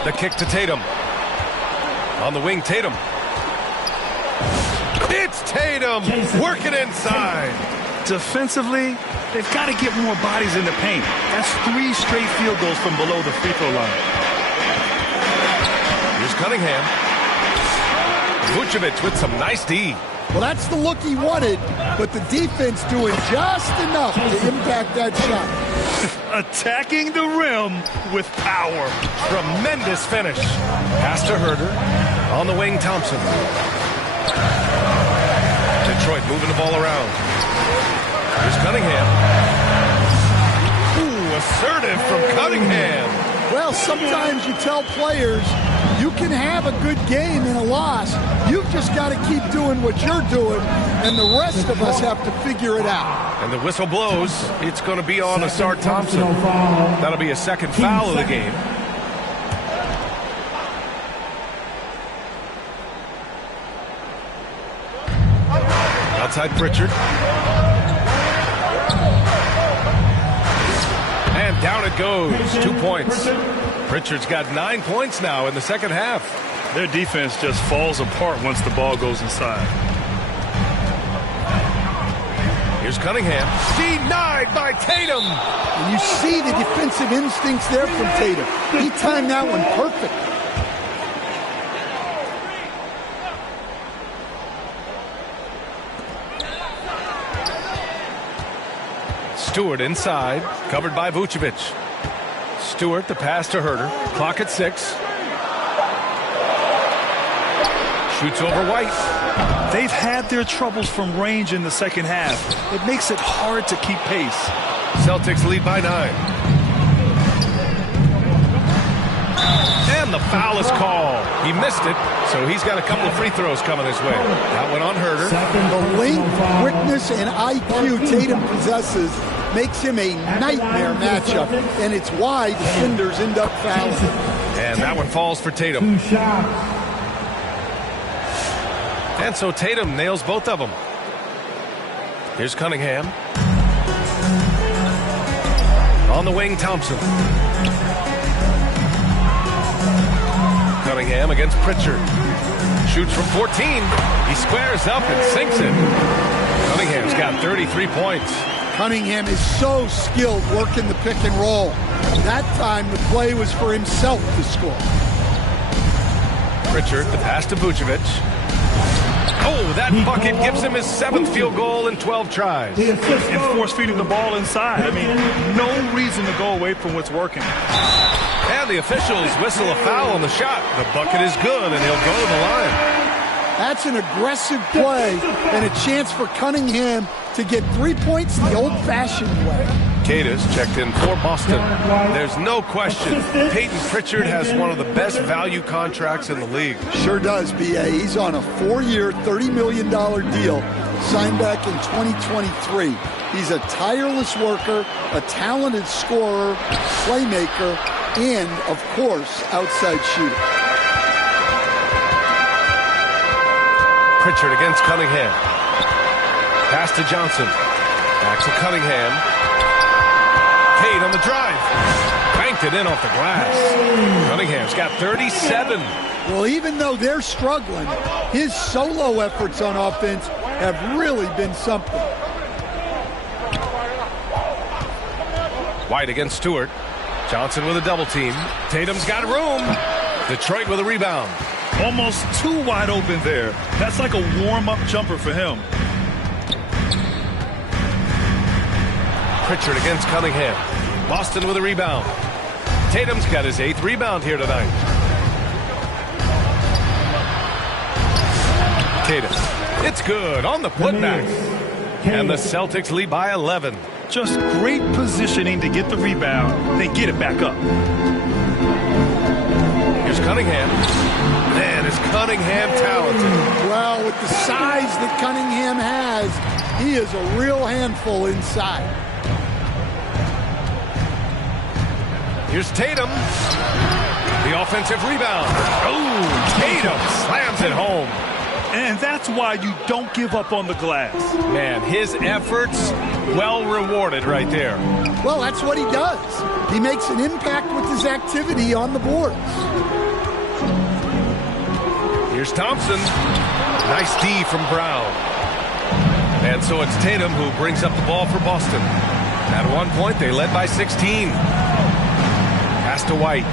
The kick to Tatum. On the wing, Tatum. It's Tatum working inside. Defensively, they've got to get more bodies in the paint. That's 3 straight field goals from below the free throw line. Here's Cunningham. Vucevic with some nice D. Well, that's the look he wanted, but the defense doing just enough to impact that shot. Attacking the rim with power. Tremendous finish. Pass to Herter. On the wing, Thompson. Detroit moving the ball around. Here's Cunningham. Ooh, assertive from Cunningham. Well, sometimes you tell players you can have a good game in a loss. You've just got to keep doing what you're doing, and the rest of us have to figure it out. And the whistle blows. It's going to be on Asar Thompson. That'll be a second foul of the game. Outside Pritchard. And down it goes. 2 points. Pritchard's got 9 points now in the second half. Their defense just falls apart once the ball goes inside. Here's Cunningham. Denied by Tatum. And you see the defensive instincts there from Tatum. He timed that one perfect. Stewart inside, covered by Vucevic. Stewart, the pass to Herter. Clock at 6. Shoots over White. They've had their troubles from range in the second half. It makes it hard to keep pace. Celtics lead by 9. And And the foul is called. He missed it, so he's got a couple of free throws coming his way. That one on Herder. The length, quickness, and IQ Tatum possesses makes him a nightmare matchup, and it's why defenders end up fouling. And that one falls for Tatum. And so Tatum nails both of them. Here's Cunningham. On the wing, Thompson. Cunningham against Pritchard. Shoots from 14. He squares up and sinks it. Cunningham's got 33 points. Cunningham is so skilled working the pick and roll. That time, the play was for himself to score. Pritchard, the pass to Vucevic. Oh, that bucket gives him his 7th field goal in 12 tries. And force feeding the ball inside. I mean, no reason to go away from what's working. And the officials whistle a foul on the shot. The bucket is good, and he'll go to the line. That's an aggressive play and a chance for Cunningham to get 3 points the old-fashioned way. Cadis checked in for Boston. There's no question Peyton Pritchard has one of the best value contracts in the league. Sure does, B.A. He's on a 4-year, $30 million deal signed back in 2023. He's a tireless worker, a talented scorer, playmaker, and, of course, outside shooter. Pritchard against Cunningham. Pass to Johnson. Back to Cunningham. Cade on the drive. Banked it in off the glass. Cunningham's got 37. Well, even though they're struggling, his solo efforts on offense have really been something. White against Stewart. Johnson with a double team. Tatum's got room. Detroit with a rebound. Almost too wide open there. That's like a warm-up jumper for him. Pritchard against Cunningham. Boston with a rebound. Tatum's got his 8th rebound here tonight. Tatum. It's good on the putback. And the Celtics lead by 11. Just great positioning to get the rebound, then get it back up. Here's Cunningham. Man, is Cunningham talented. Well, with the size that Cunningham has, he is a real handful inside. Here's Tatum. The offensive rebound. Oh, Tatum slams it home. And that's why you don't give up on the glass. Man, his efforts well rewarded right there. Well, that's what he does. He makes an impact with his activity on the boards. Here's Thompson. Nice D from Brown. And so it's Tatum who brings up the ball for Boston. At one point, they led by 16. Pass to White.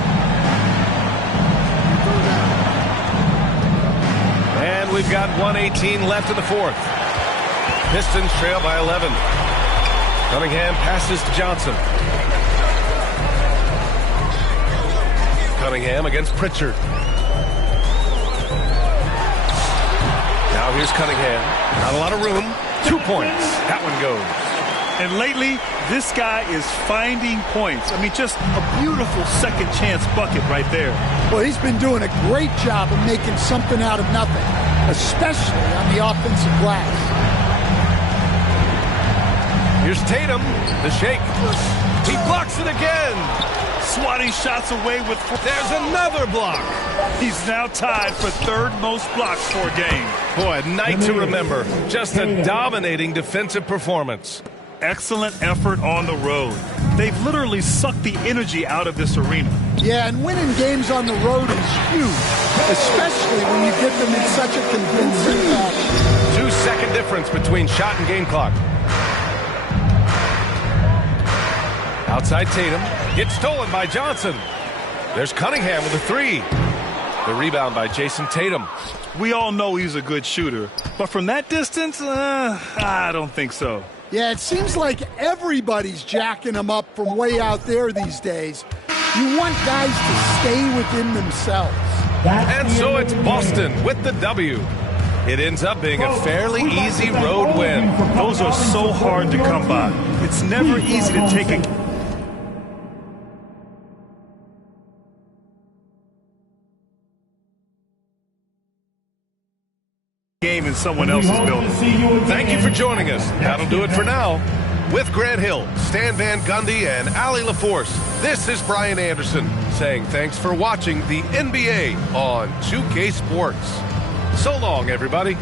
And we've got 1:18 left in the 4th. Pistons trail by 11. Cunningham passes to Johnson. Cunningham against Pritchard. Now here's Cunningham. Not a lot of room. 2 points. That one goes. And lately, this guy is finding points. I mean, just a beautiful second chance bucket right there. Well, he's been doing a great job of making something out of nothing, especially on the offensive glass. Here's Tatum, the shake. He blocks it again. Swatting shots away with... There's another block. He's now tied for 3rd most blocks for a game. Boy, a night to remember. Just a dominating defensive performance. Excellent effort on the road. They've literally sucked the energy out of this arena. Yeah, and winning games on the road is huge, especially when you get them in such a convincing fashion. 2-second difference between shot and game clock. Outside Tatum. Gets stolen by Johnson. There's Cunningham with a 3. The rebound by Jason Tatum. We all know he's a good shooter, but from that distance, I don't think so. Yeah, it seems like everybody's jacking him up from way out there these days. You want guys to stay within themselves. And so it's Boston with the W. It ends up being a fairly easy road win. Those are so hard to come by. It's never easy to take a game in someone else's building. Thank you for joining us. That'll do it for now. With Grant Hill, Stan Van Gundy, and Allie LaForce, this is Brian Anderson saying thanks for watching the NBA on 2K Sports. So long, everybody.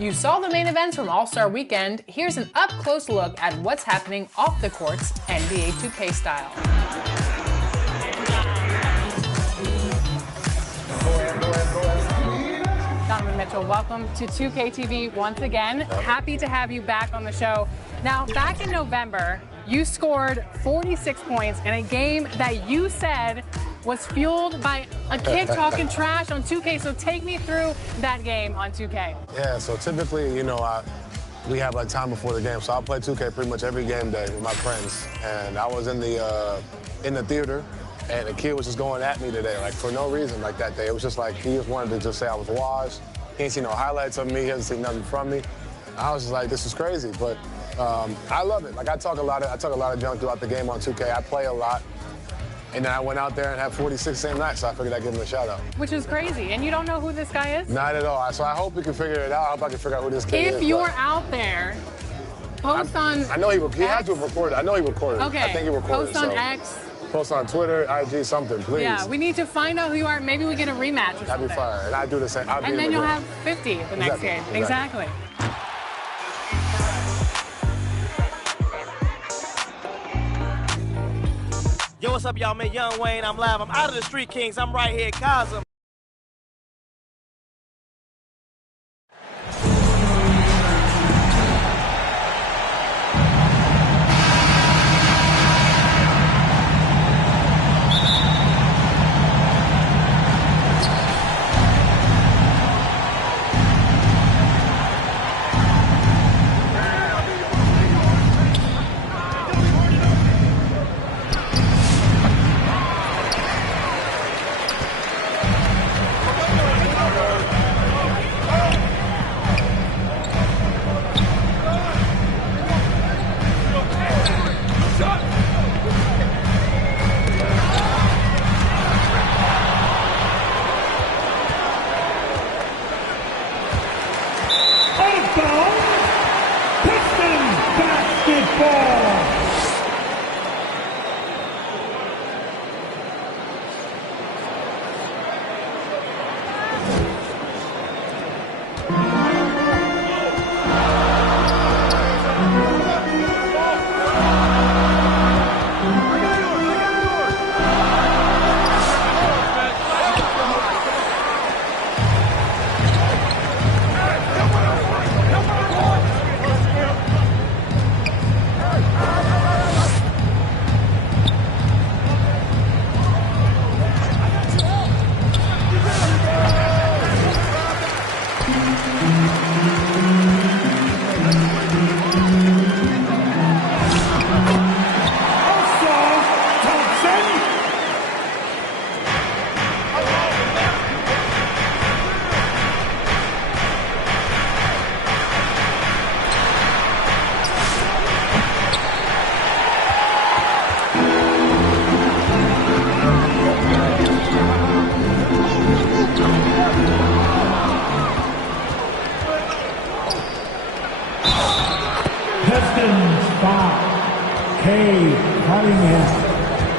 You saw the main events from All-Star Weekend. Here's an up-close look at what's happening off the courts, NBA 2K style. Donovan Mitchell, welcome to 2K TV once again. Happy to have you back on the show. Now, back in November, you scored 46 points in a game that you said was fueled by a kid talking trash on 2K. So take me through that game on 2K. Yeah, so typically, you know, we have like time before the game, so I play 2K pretty much every game day with my friends. And I was in the theater, and a kid was just going at me today, like for no reason, like that day. It was just like he just wanted to just say I was washed. He ain't seen no highlights of me. He hasn't seen nothing from me. I was just like, this is crazy, but I love it. Like I talk a lot of junk throughout the game on 2K. I play a lot. And then I went out there and had 46 same night, so I figured I'd give him a shout out. Which is crazy. And you don't know who this guy is? Not at all. So I hope we can figure it out. I hope I can figure out who this kid is. If you're out there, post on I know he had to have recorded. I know he recorded. Okay. I think he recorded. Post on X. Post on Twitter, IG, something, please. Yeah, we need to find out who you are. Maybe we get a rematch or something. That'd be fire. And I do the same. And then you'll have 50 the next game. Exactly. Yo, what's up, y'all? Man, Young Wayne. I'm live. I'm out of the Street Kings. I'm right here at Cosm.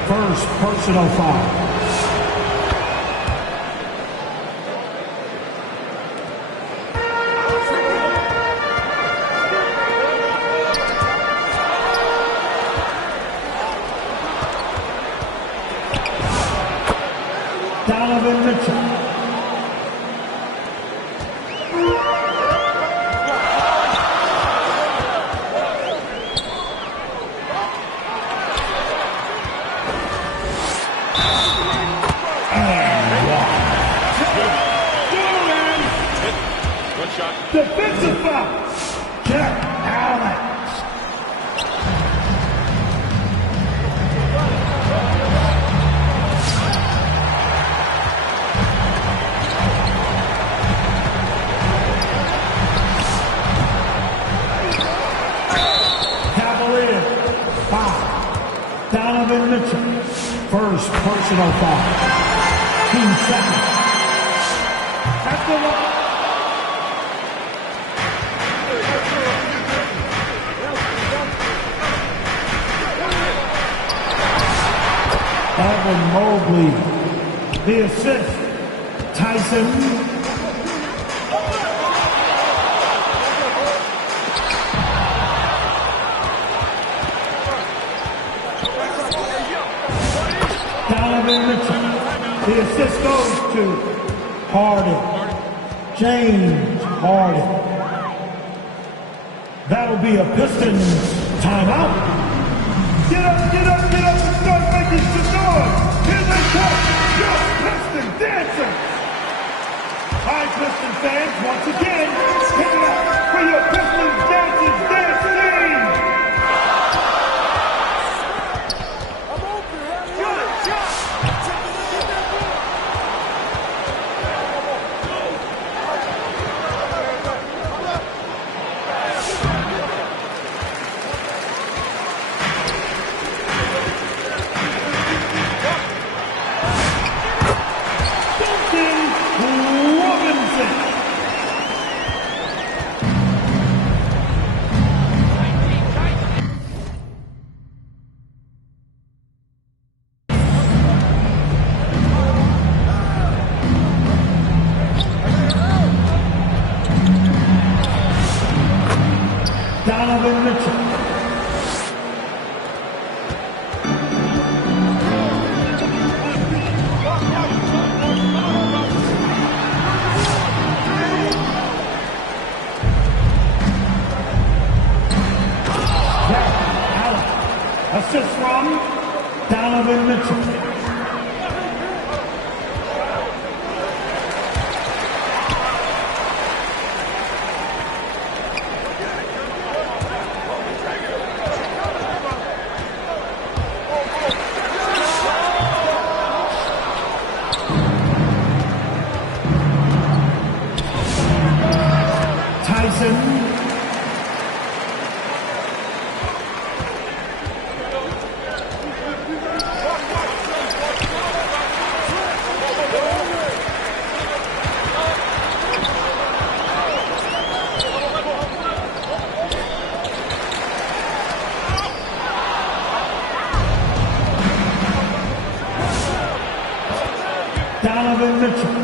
First personal foul. Donovan Mitchell. Defensive foul. Jack Allen. Cavalier. Foul. Donovan Mitchell. First personal foul. Team second. At the line. Evan Mobley, the assist. Tyson. Donovan Mitchell. The assist goes to Harden. James Harden. That'll be a Pistons timeout. Get up, get up, get up and start making some noise. Here they come, your Piston dancers. Hi, Piston fans, once again, pick it up for your Pistons dancers dance team. I'm open, good job. Donovan Mitchell. Assist from Donovan Mitchell. Tyson. Donovan Mitchell.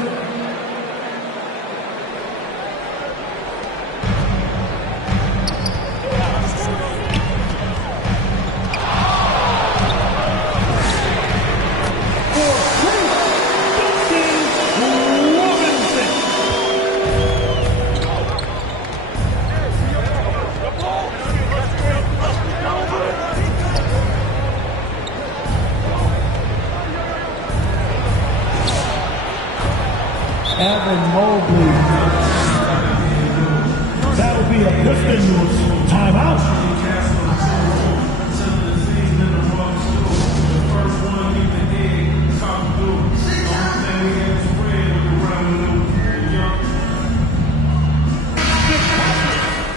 Evan Mobley. That'll be a Pistons timeout.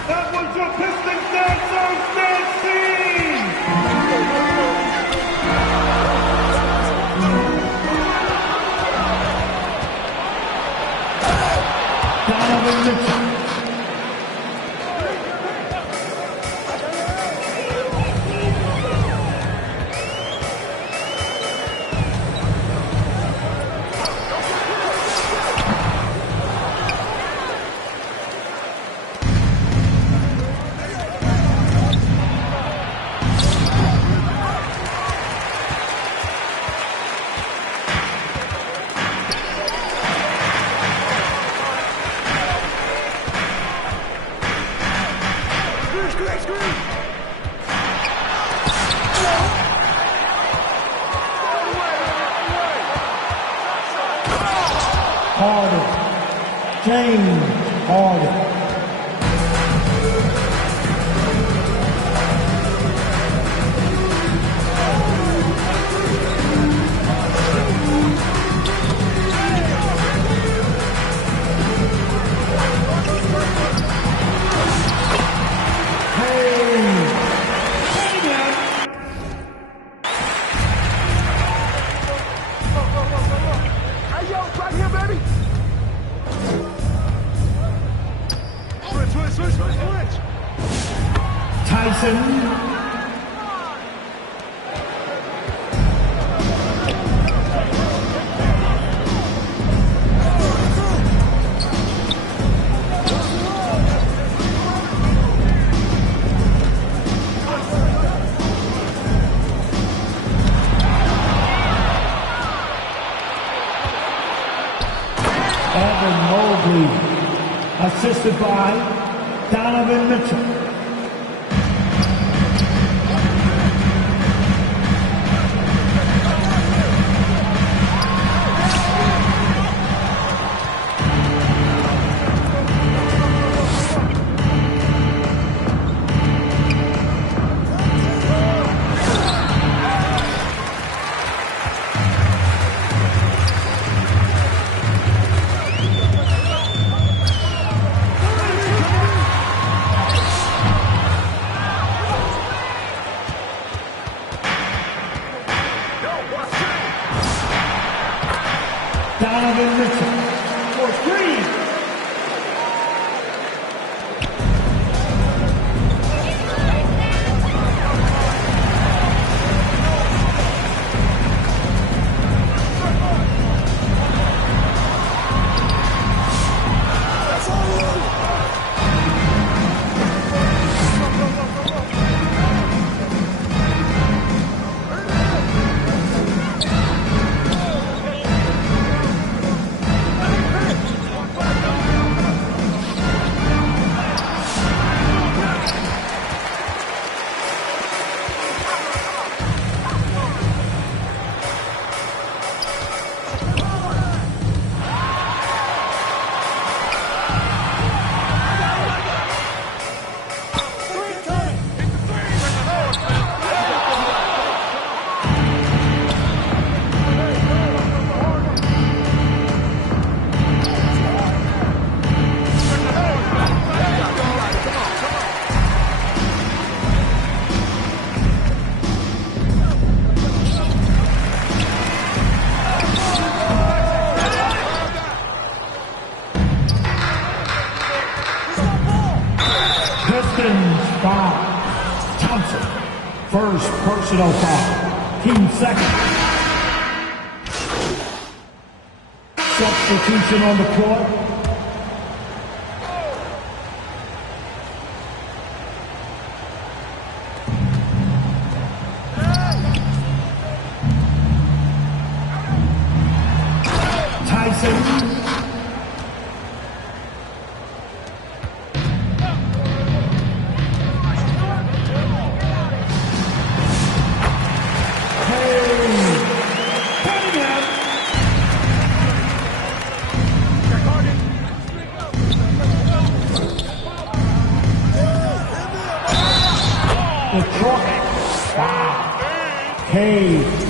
That was your Pistons dancers dancing. Donovan Mitchell. Harden. James Harden. Tyson. Mobley. Assisted by Donovan Mitchell. Donovan Mitchell for three. Foul. Thompson. First personal foul. Team second. Substitution on the court. Tyson.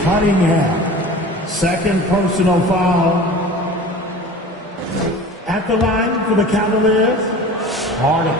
Cunningham, second personal foul. At the line for the Cavaliers, Harden.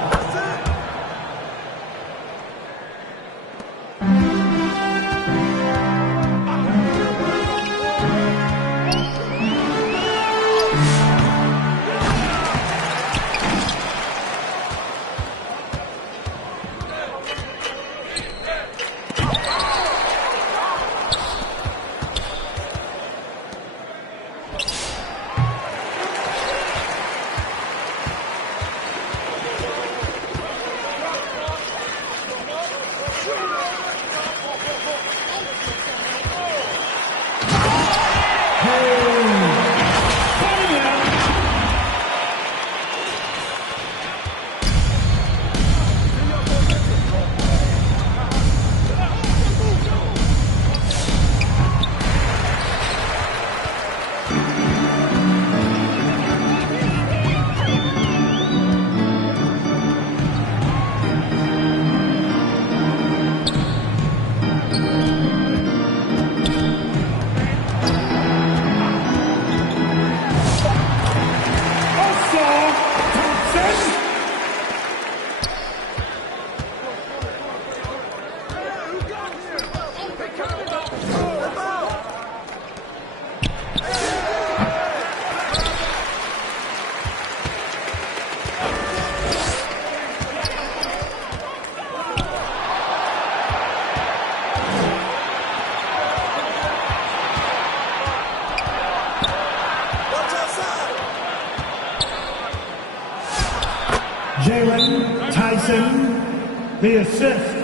Jalen Tyson, the assist,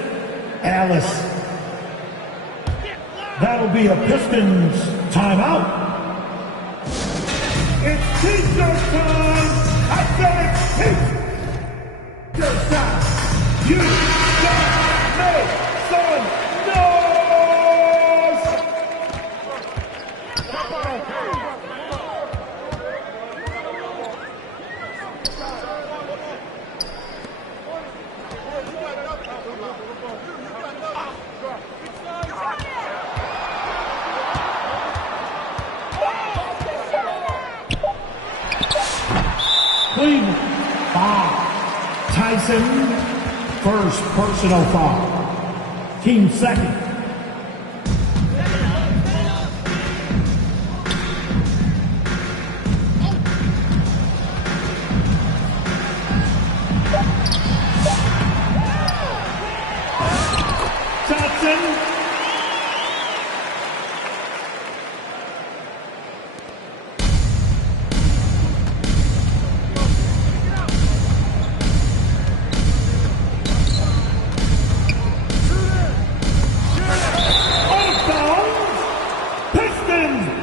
Alice. That'll be a Pistons timeout. It's T-shirt time! I said it! T-shirt time! You got make some noise! Cleveland, foul. Tyson, first personal foul. Team second. Johnson.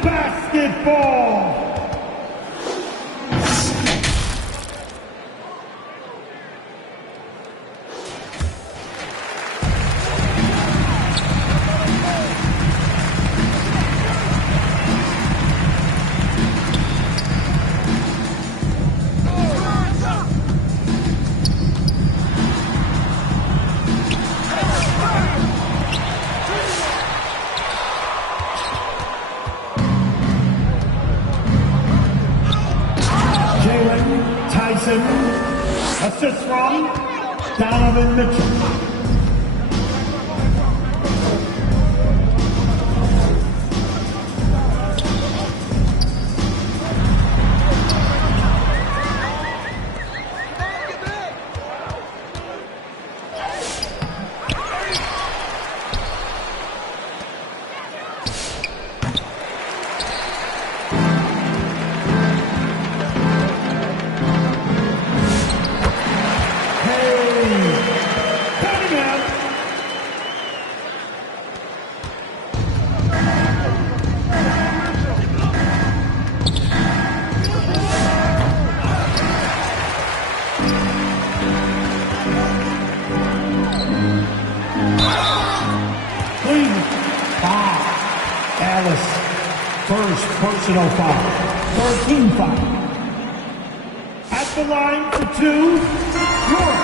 Basketball! Tyson, assist from Donovan Mitchell. First personal foul, 13 foul. At the line for two, York.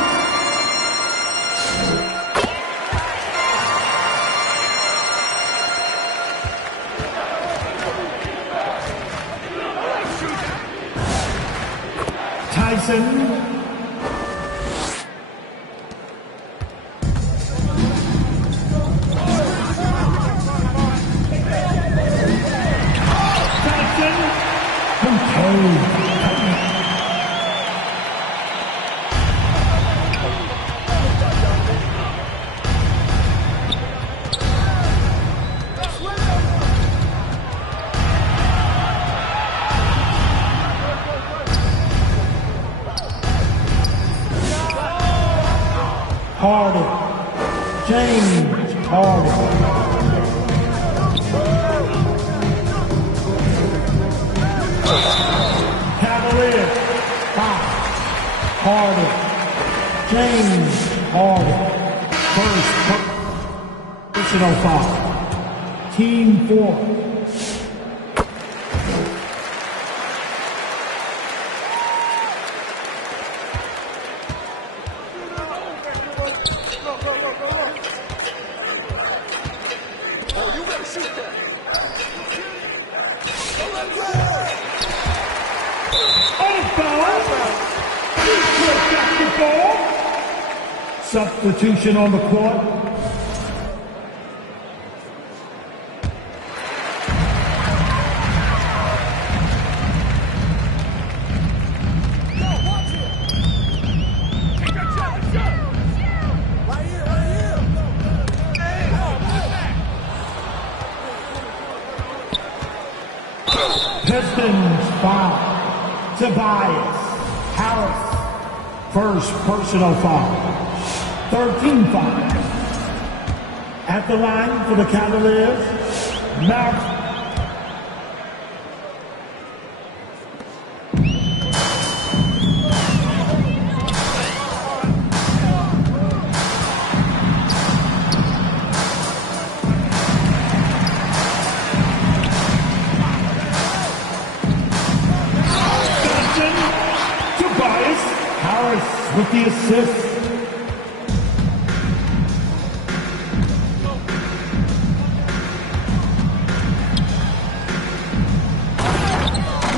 Tyson. Harden, James Harden. Cavaliers, foul. Harden, James Harden. First personal foul. Team 4. Substitution on the court. Pistons foul. Tobias Harris. First personal foul. 13 foul. At the line for the Cavaliers, Mark. Tobias Harris with the assist.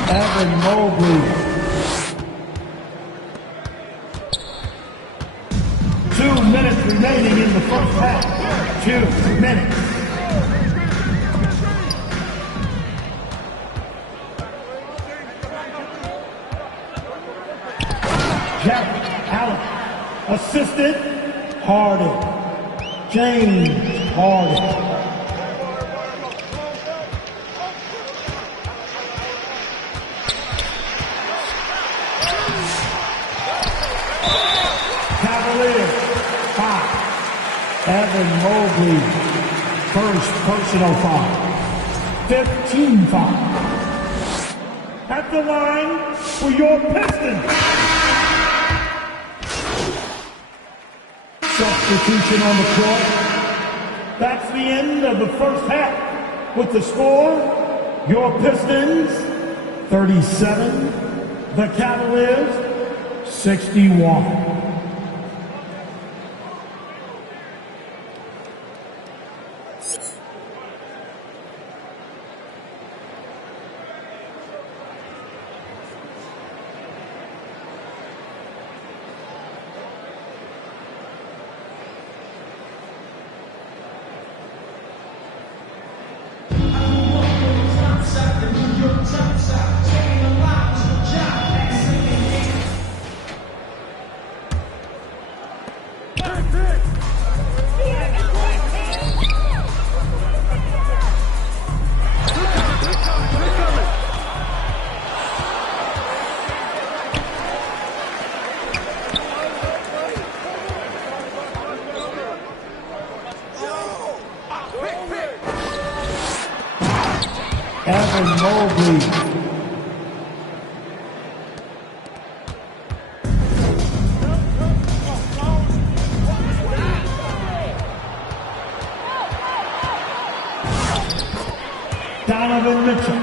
Evan Mobley. 2 minutes remaining in the first half. 2 minutes. Jack Allen. Assisted Harden. James Harden. Evan Mobley, first personal foul. 15 foul. At the line for your Pistons. Substitution on the court. That's the end of the first half. With the score, your Pistons 37, the Cavaliers 61. Evan Mobley. Donovan Mitchell.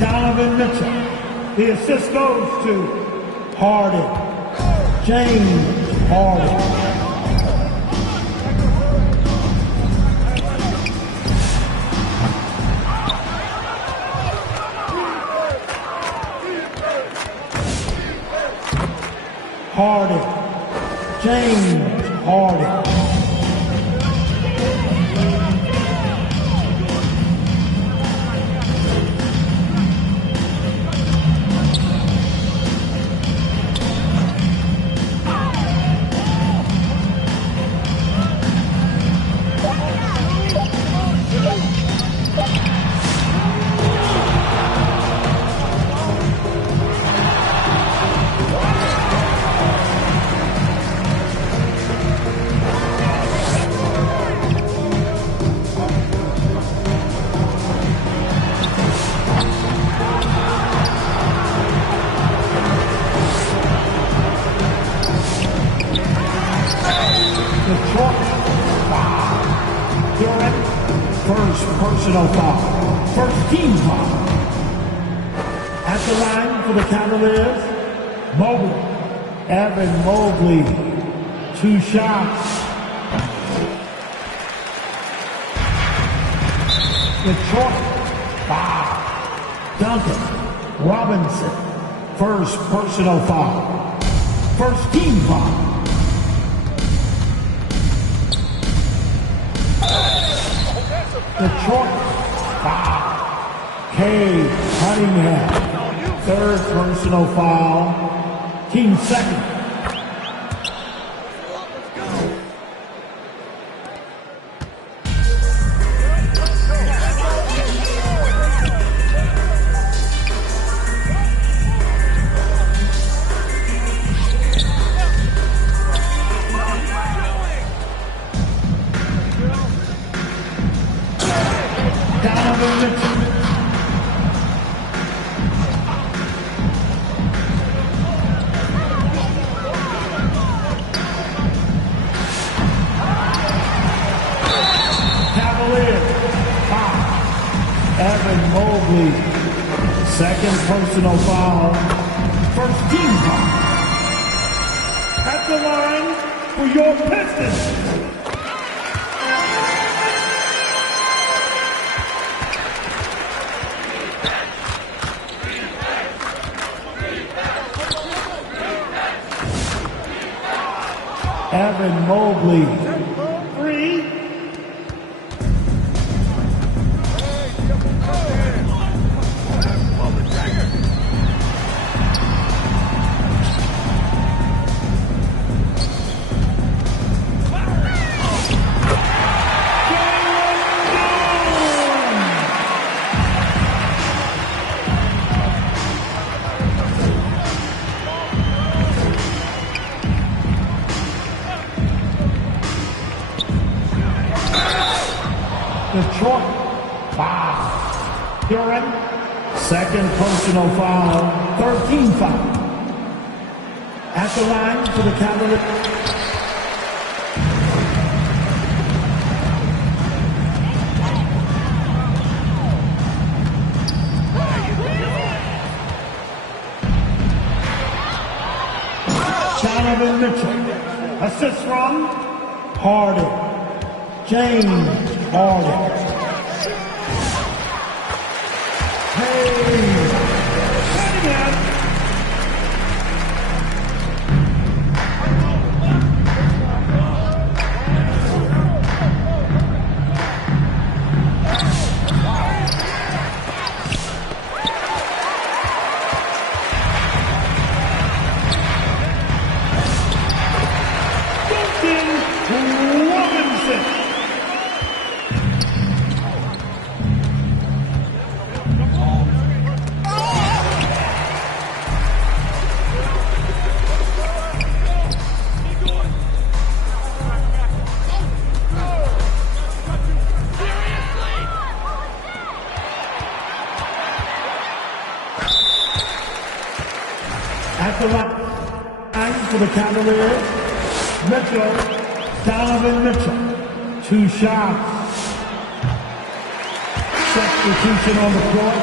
Donovan Mitchell. The assist goes to Harden. James Harden. Harden. James Harden. First personal foul. First team foul. At the line for the Cavaliers, Mobley. Evan Mobley. 2 shots. Detroit. Foul. Duncan Robinson. First personal foul. First team foul. Detroit, foul. Cade Cunningham, third personal foul. Team second. Evan Mobley, second personal foul, first team foul. At the line for your Pistons. Evan Mobley, 3. Detroit, foul. Duran, second personal foul, 13 foul. At the line for the Cavaliers. Donovan Mitchell, assist from Harden. James Harden. Hey, Cunningham. At the line for the Cavaliers, Mitchell, Donovan Mitchell, 2 shots. Substitution on the court.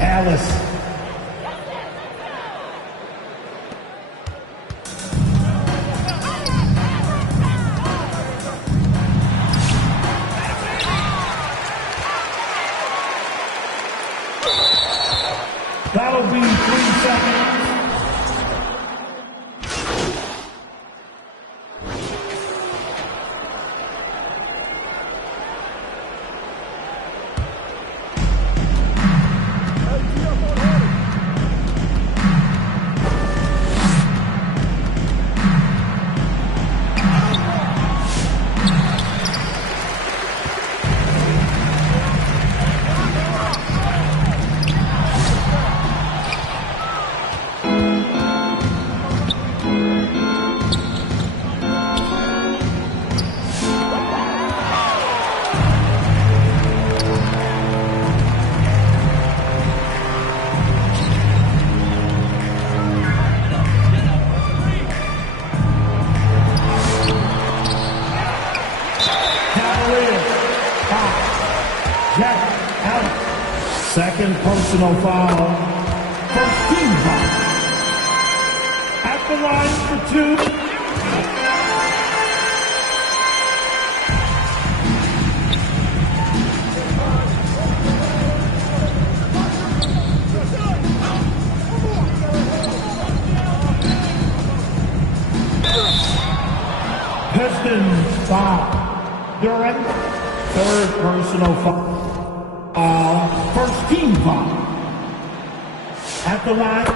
Alice. That'll be 3 seconds. Second personal foul. First team foul. At the line for 2. foul. Duran, third personal foul. First team foul. At the line.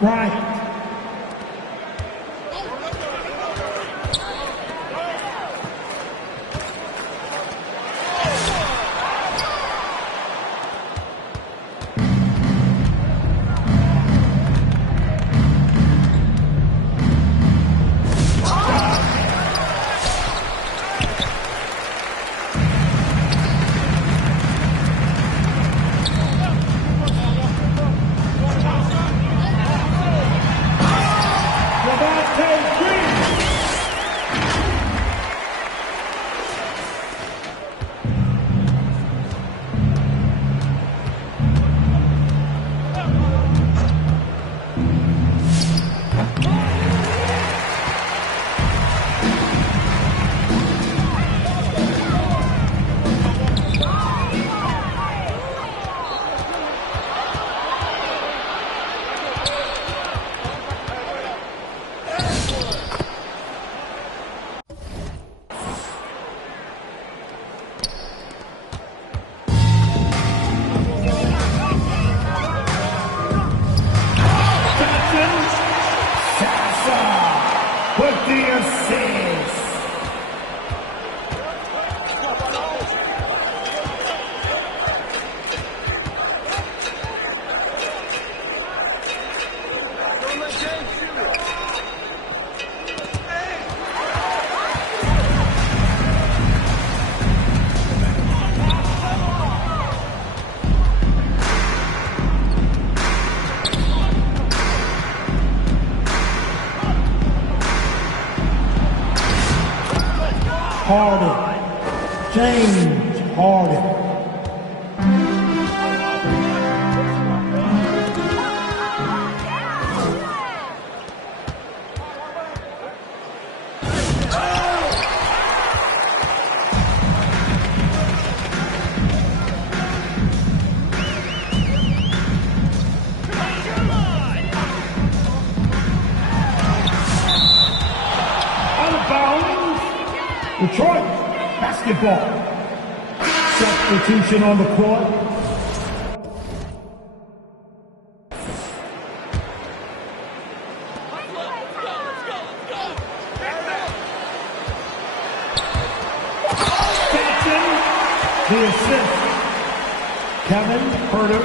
Bryant. With the assist. Harden, James Harden. Out of bounds. Detroit basketball. Substitution on the court. Stanton, the assist. Kevin Herter.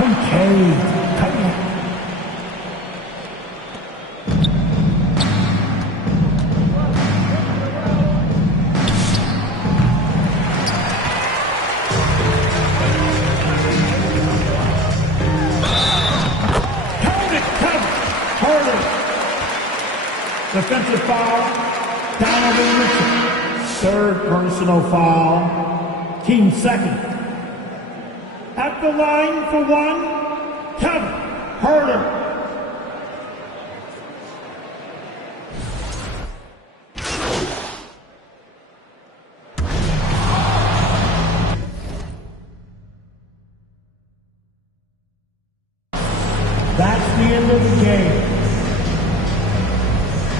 from Cade Cunningham. Defensive foul, Donovan Mitchell. Third personal foul, team second. At the line for one, Kevin Herter. That's the end of the game.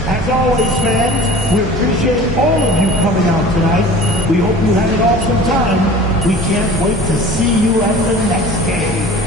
As always, fans, we appreciate all of you coming out tonight. We hope you had an awesome time. We can't wait to see you at the next game.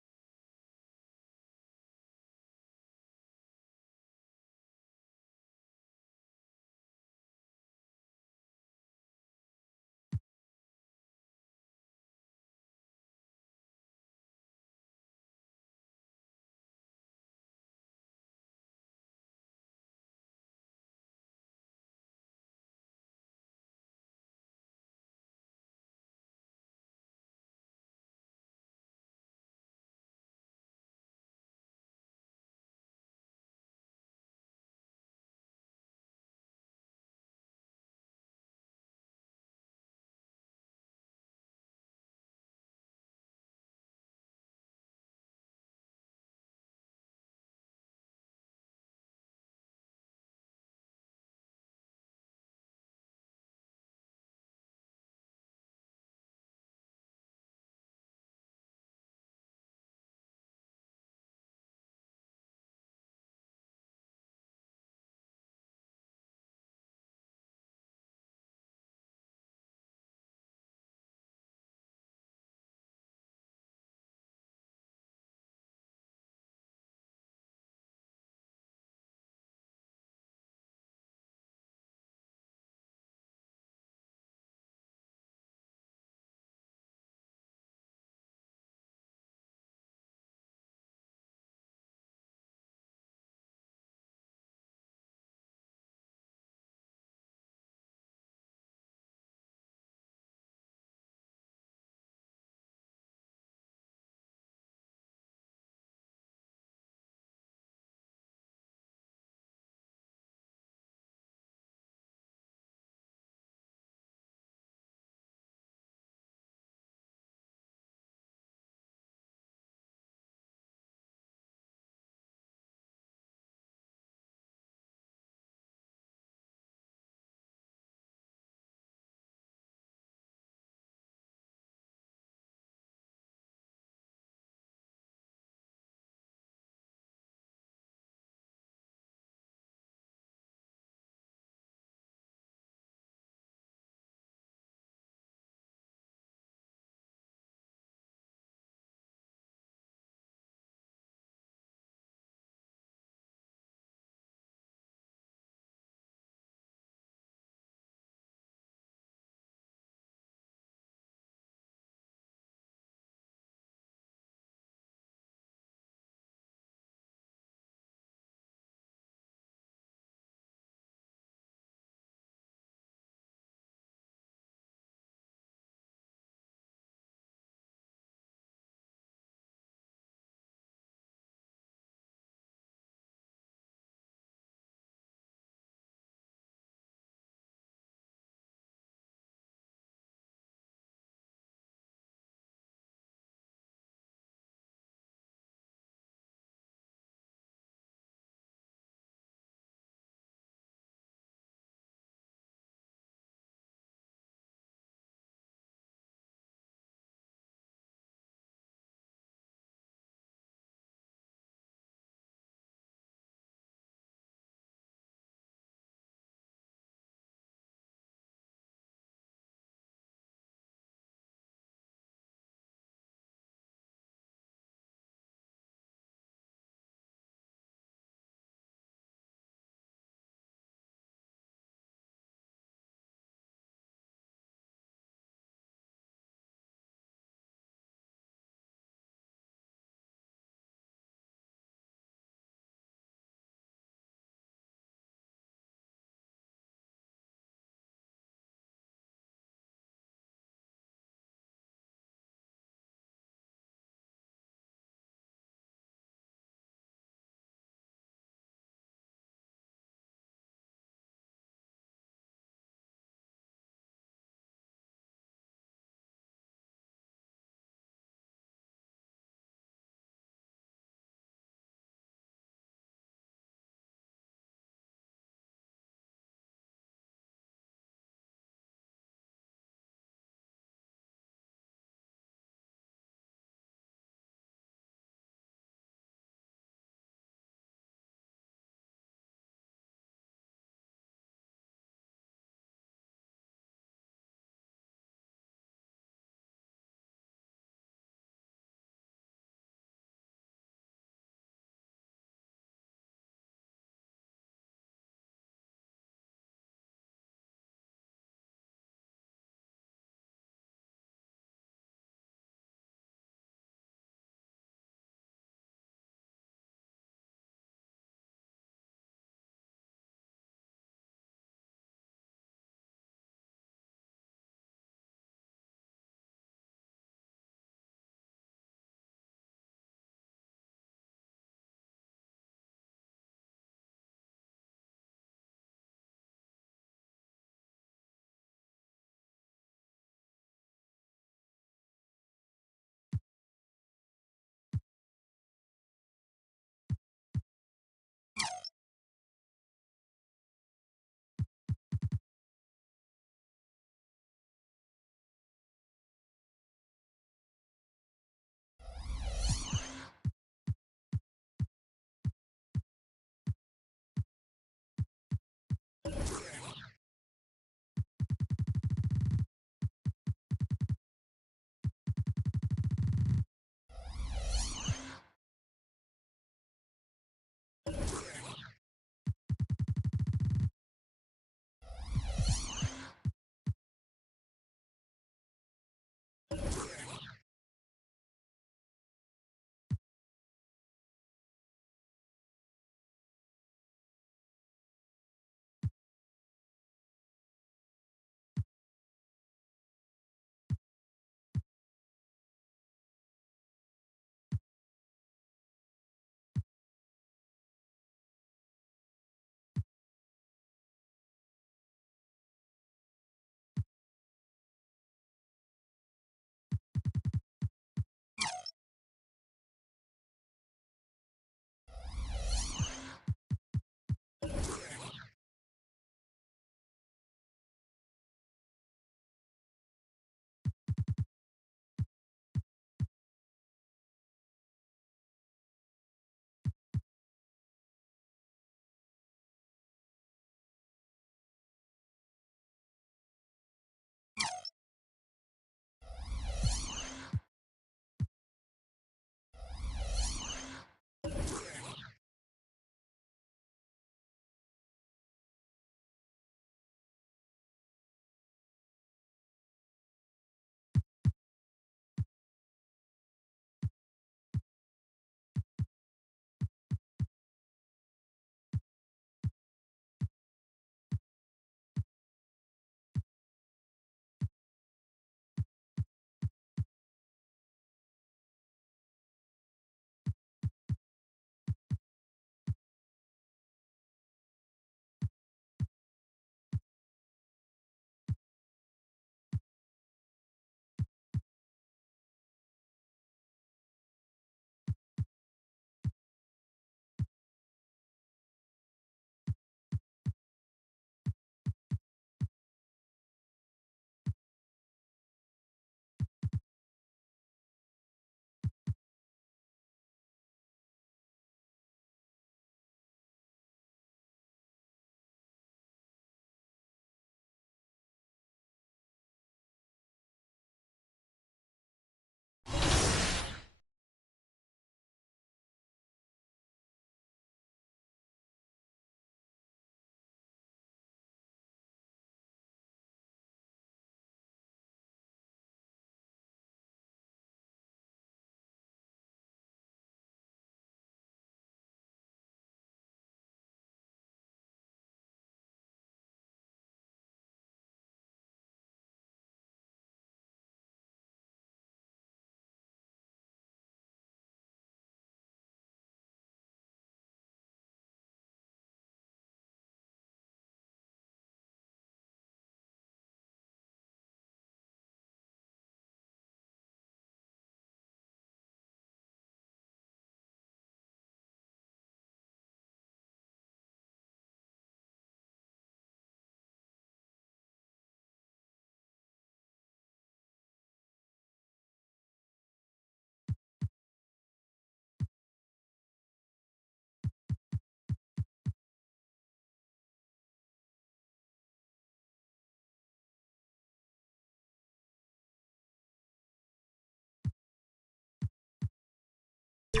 So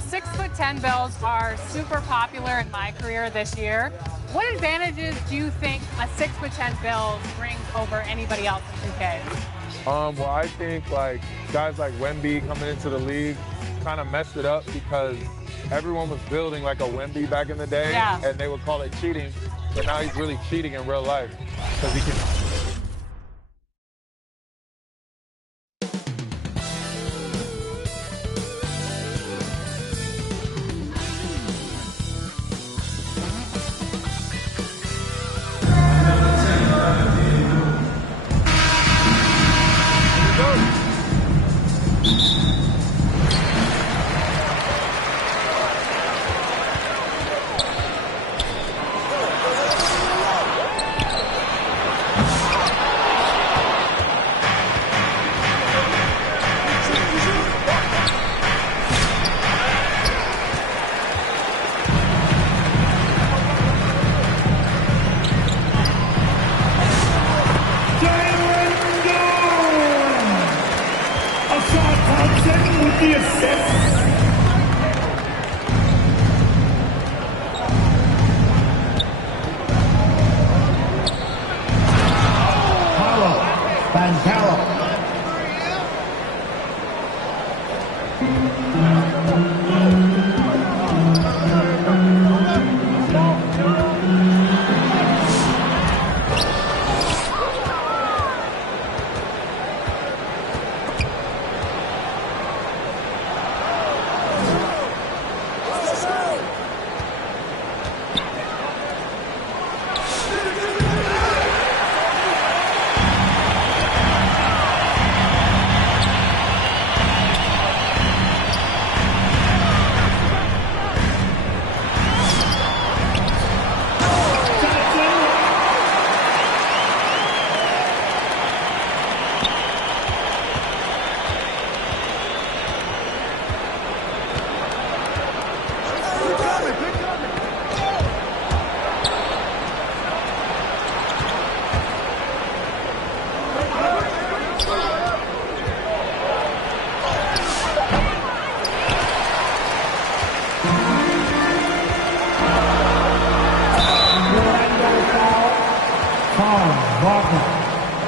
6'10" builds are super popular in MyCareer this year. What advantages do you think a 6'10" build brings over anybody else in 2K? Well, I think like guys like Wemby coming into the league kind of messed it up because everyone was building like a Wemby back in the day, and they would call it cheating. But now he's really cheating in real life because he can.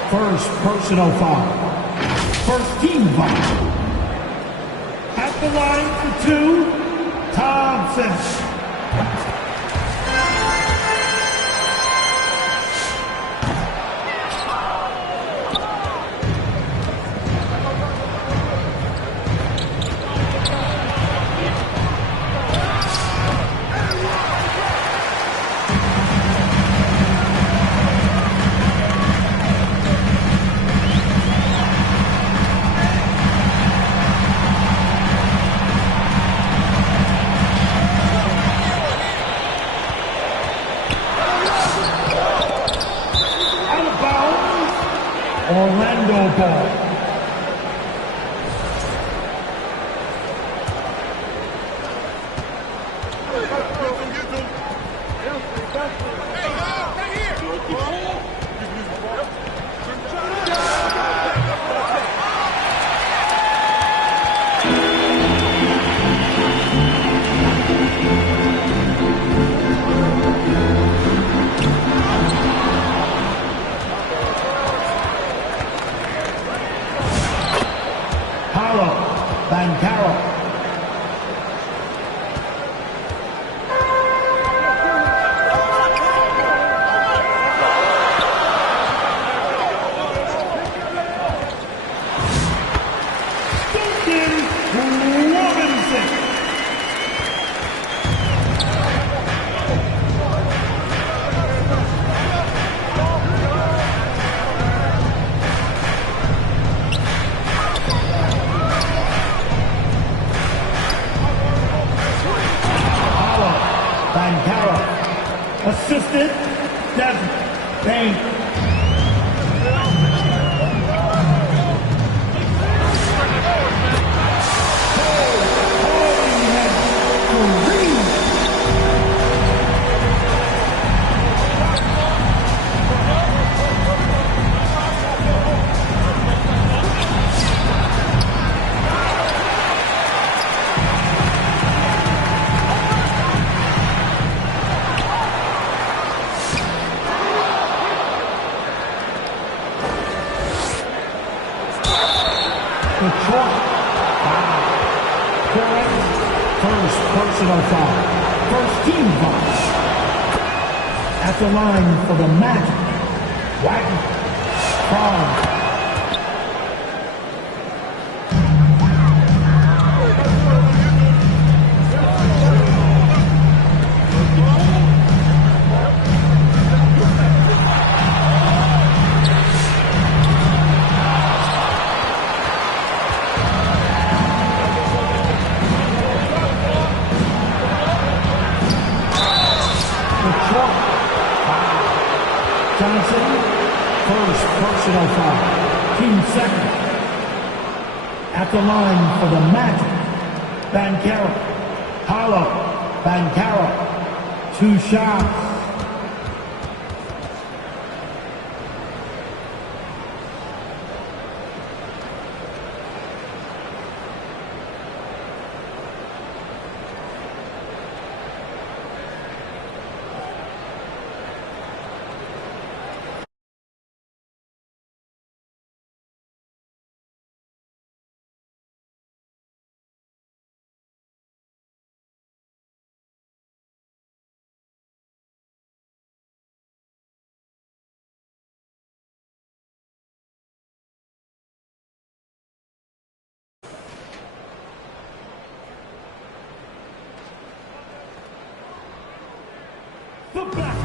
First personal foul. First team foul. At the line for two, Thompson. Orlando ball. Assistant, Devin Payne. personal foul. First team foul. At the line for the Magic, Wagner. Foul. Johnson, first personal foul. Team second. At the line for the Magic, Banchero. Harlow, Banchero. 2 shots. The back.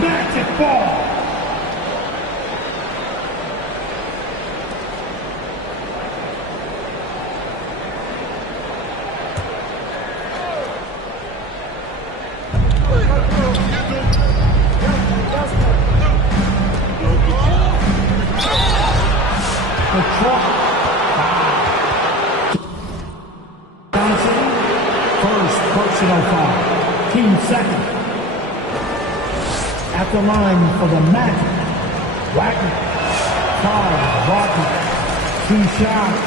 Magic ball. Johnson, first personal foul. Team second. At the line for the Magic, Wagner. Foul, Wagner. 2 shots.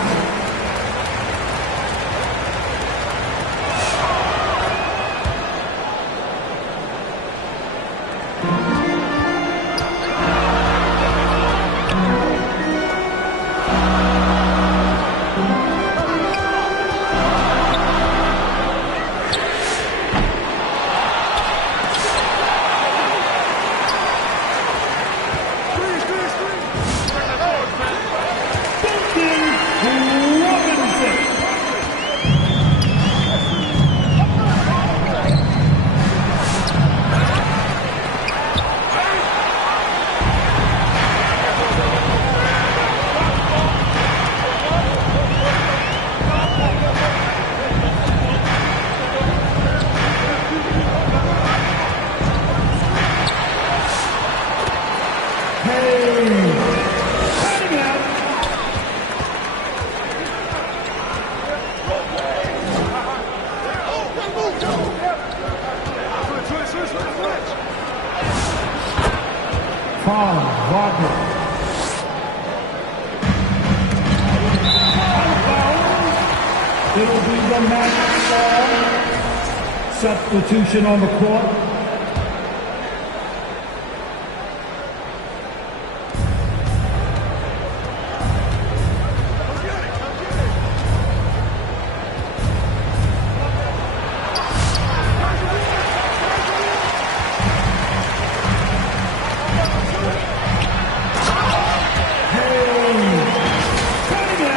Foul, Wagner. It'll be the Magic ball. Substitution on the court. Cutting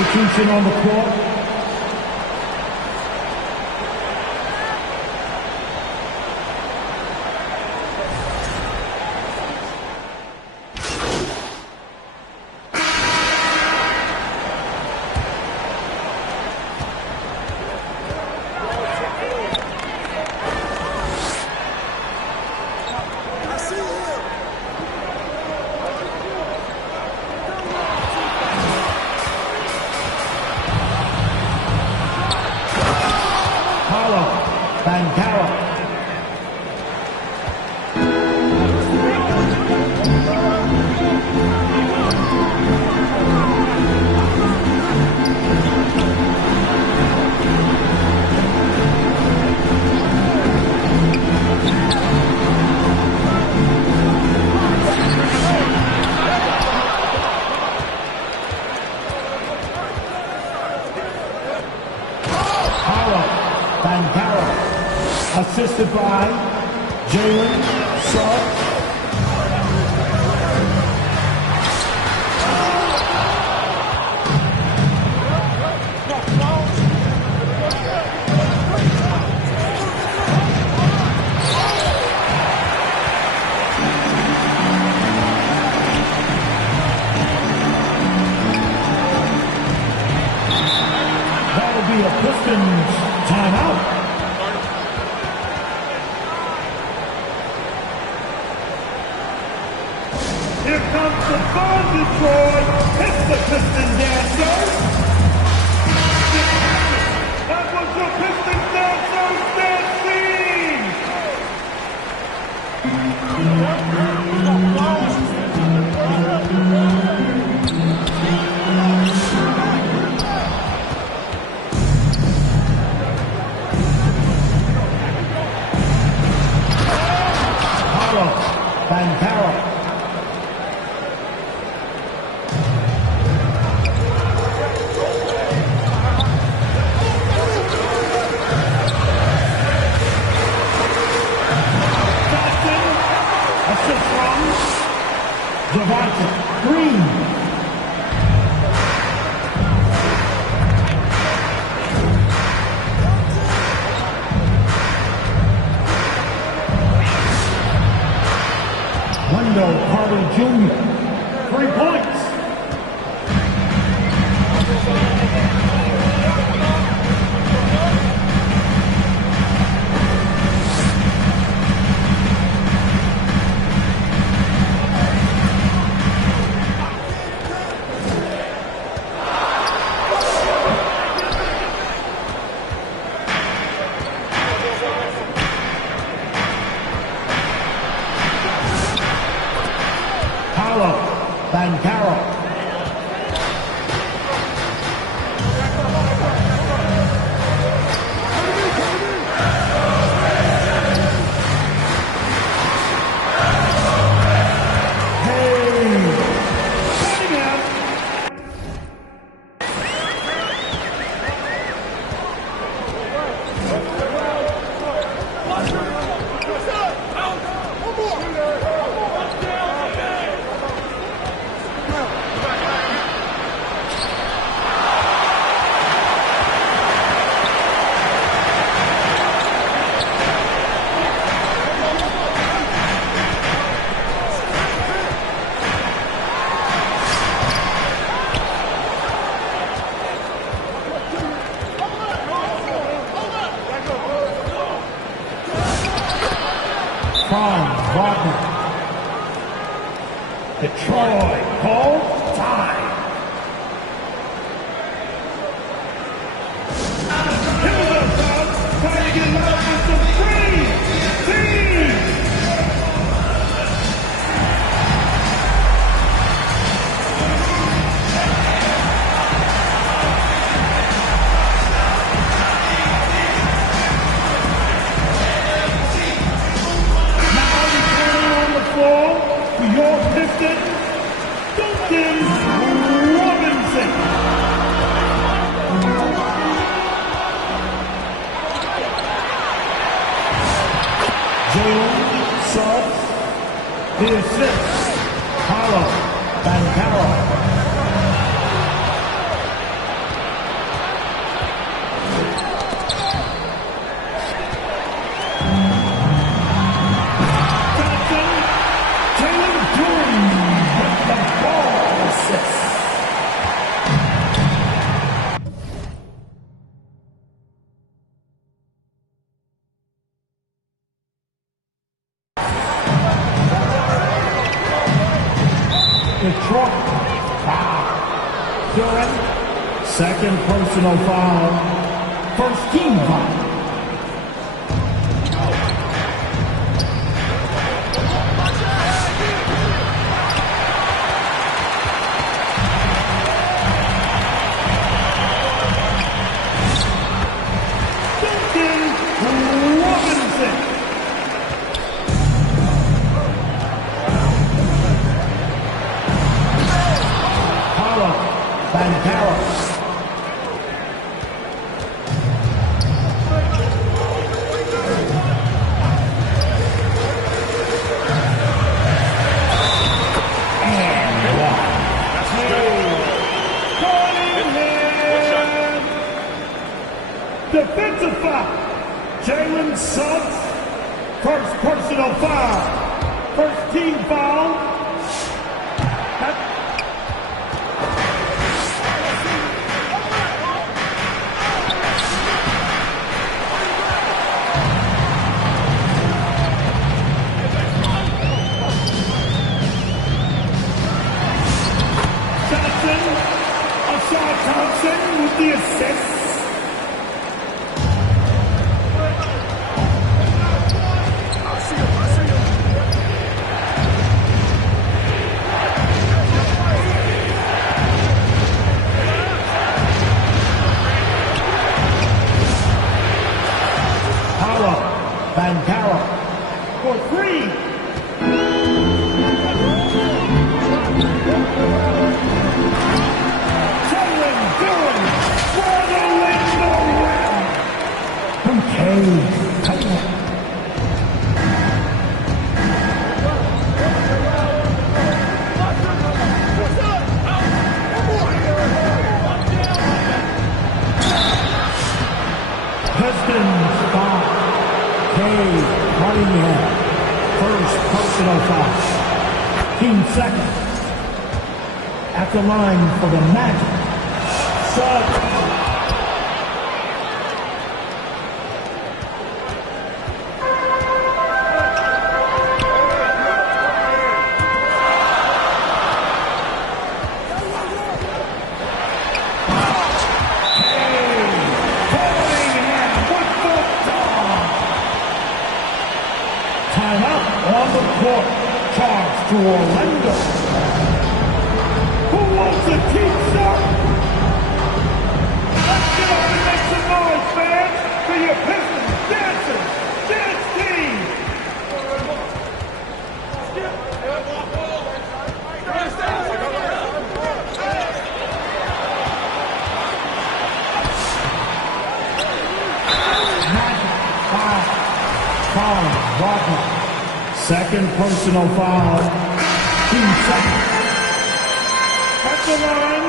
Substitution on the court. Assisted by Jalen Suggs. That'll be a Pistons timeout. Here comes the fun, Detroit. It's the Piston Dancers. That was the Piston Dancers dancing. Carlos Bancaro. Javante Green. Wendell Carter Jr. 3 points. Bancaro. Detroit calls time. Here's us out, trying to get loud with some free teams. Now returning on the floor for your Pistons, Duncan Robinson. Jalen Suggs, the assist, Paolo Bancaro. Detroit. Foul. Durant. Second personal foul. First team foul. Defensive foul. Jalen Suggs. First personal foul. First team foul. Johnson. Ashad Thompson with the assist. Bankaro for three. Jalen Dillon for the win the round. Okay. Pistons foul. Cunningham, first personal foul. Team second. At the line for the Magic. Suggs. To Orlando. Who wants a team start? Let's get up and make some noise, fans, for your Pistons dancers. Dance team. Foul. Wagner. Second personal foul. Team second. At the line.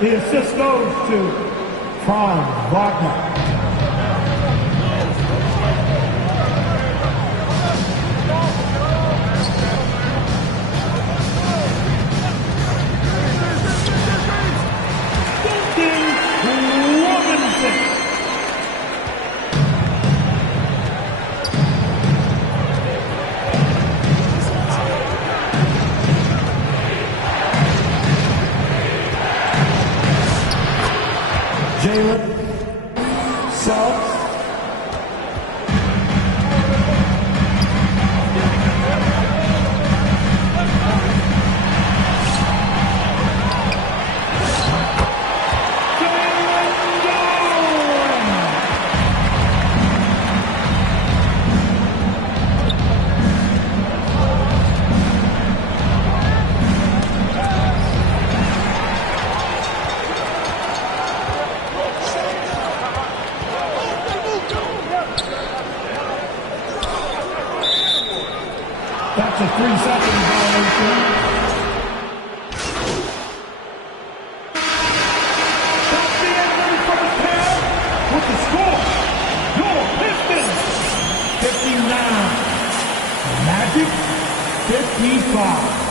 The assist goes to Franz Wagner. That's a 3-second violation. That's the end of the first half with the score. Your Pistons 59, Magic 55.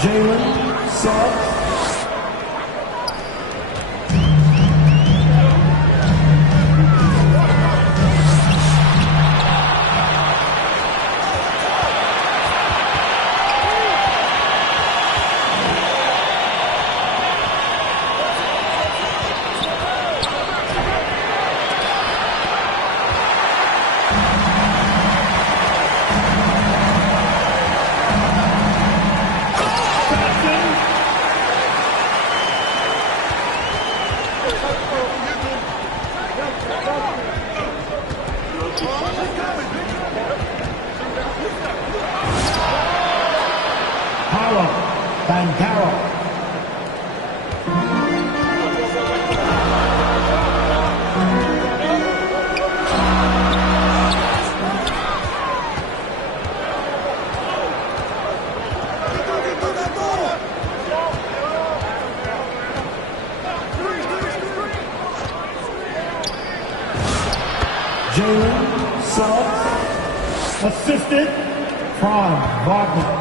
Jalen Suggs. Jalen Suggs, assisted Franz Wagner.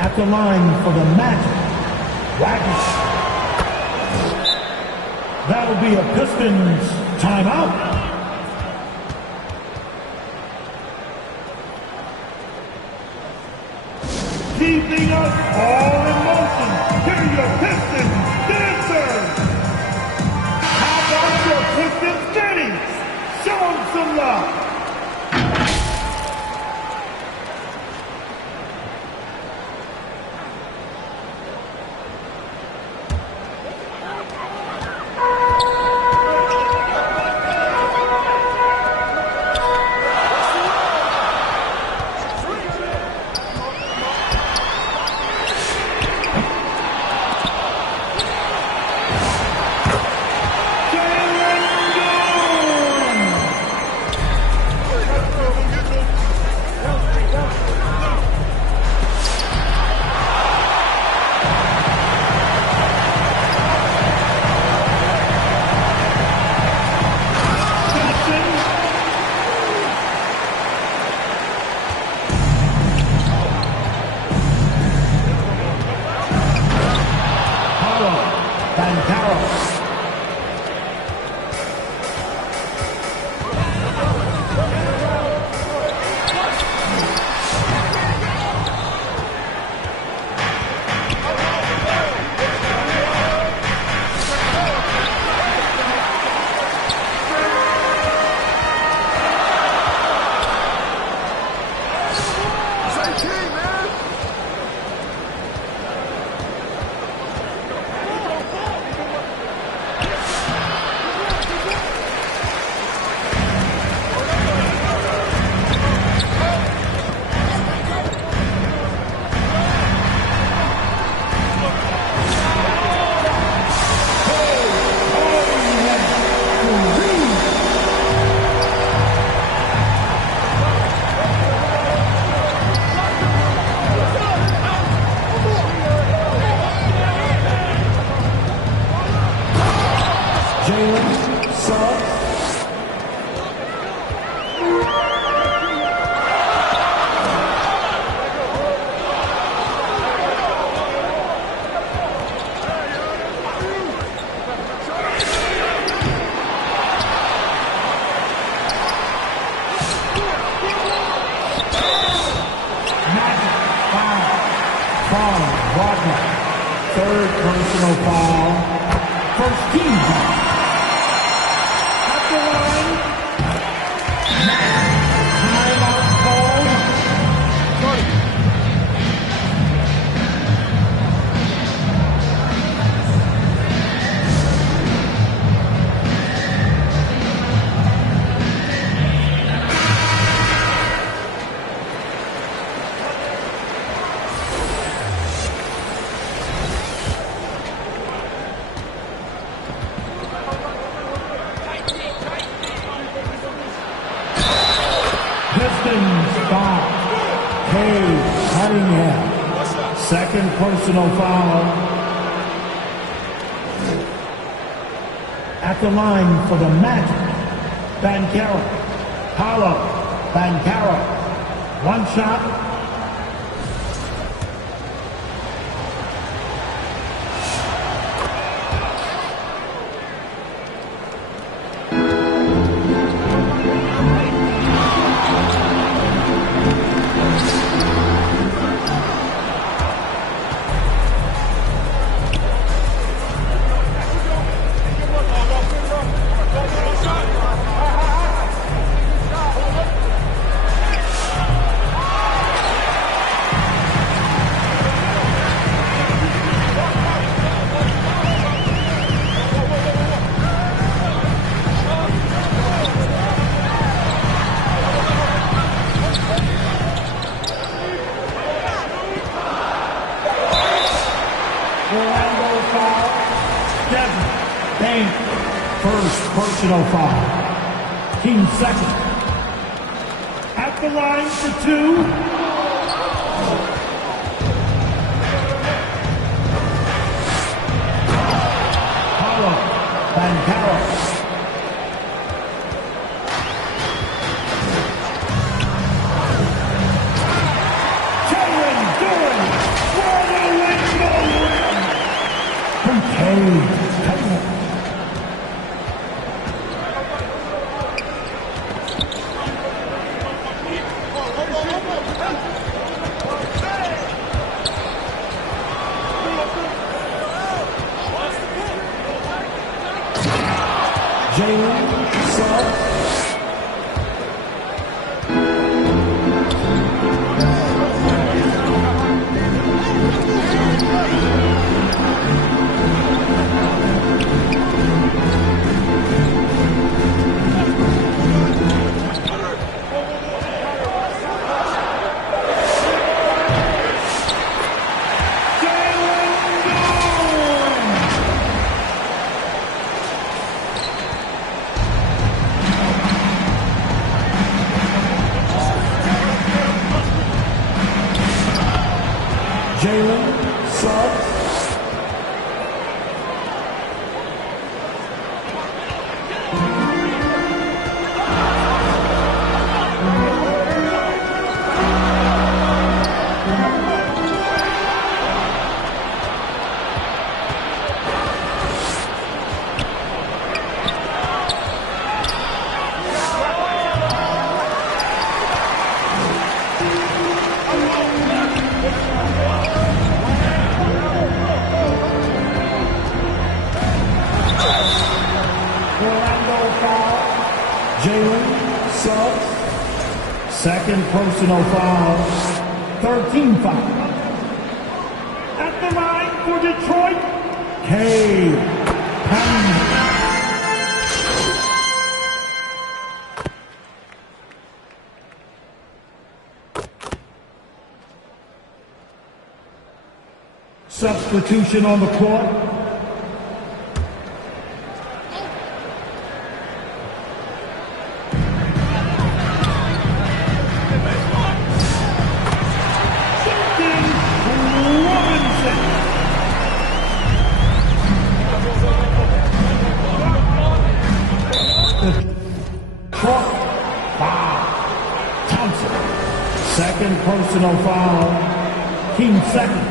At the line for the Magic, Wagner. That'll be a Pistons timeout. Keeping us all in motion. Here are your Pistons dancers. How about your Pistons Denny's? Show them some love. Bancaro. Third personal foul. First team foul. At the line. Timeout called. Second personal foul. At the line for the Magic, Bancaro. Paulo Bancaro. One shot. First personal foul. Team second. At the line for two. Paulo Bancaro. Jalen Duran for the win. Contained. Jalen Suggs. Jalen Suggs. Second personal foul. 13 foul. At the line for Detroit, Cade Cunningham. Substitution on the court. Second personal foul, team second.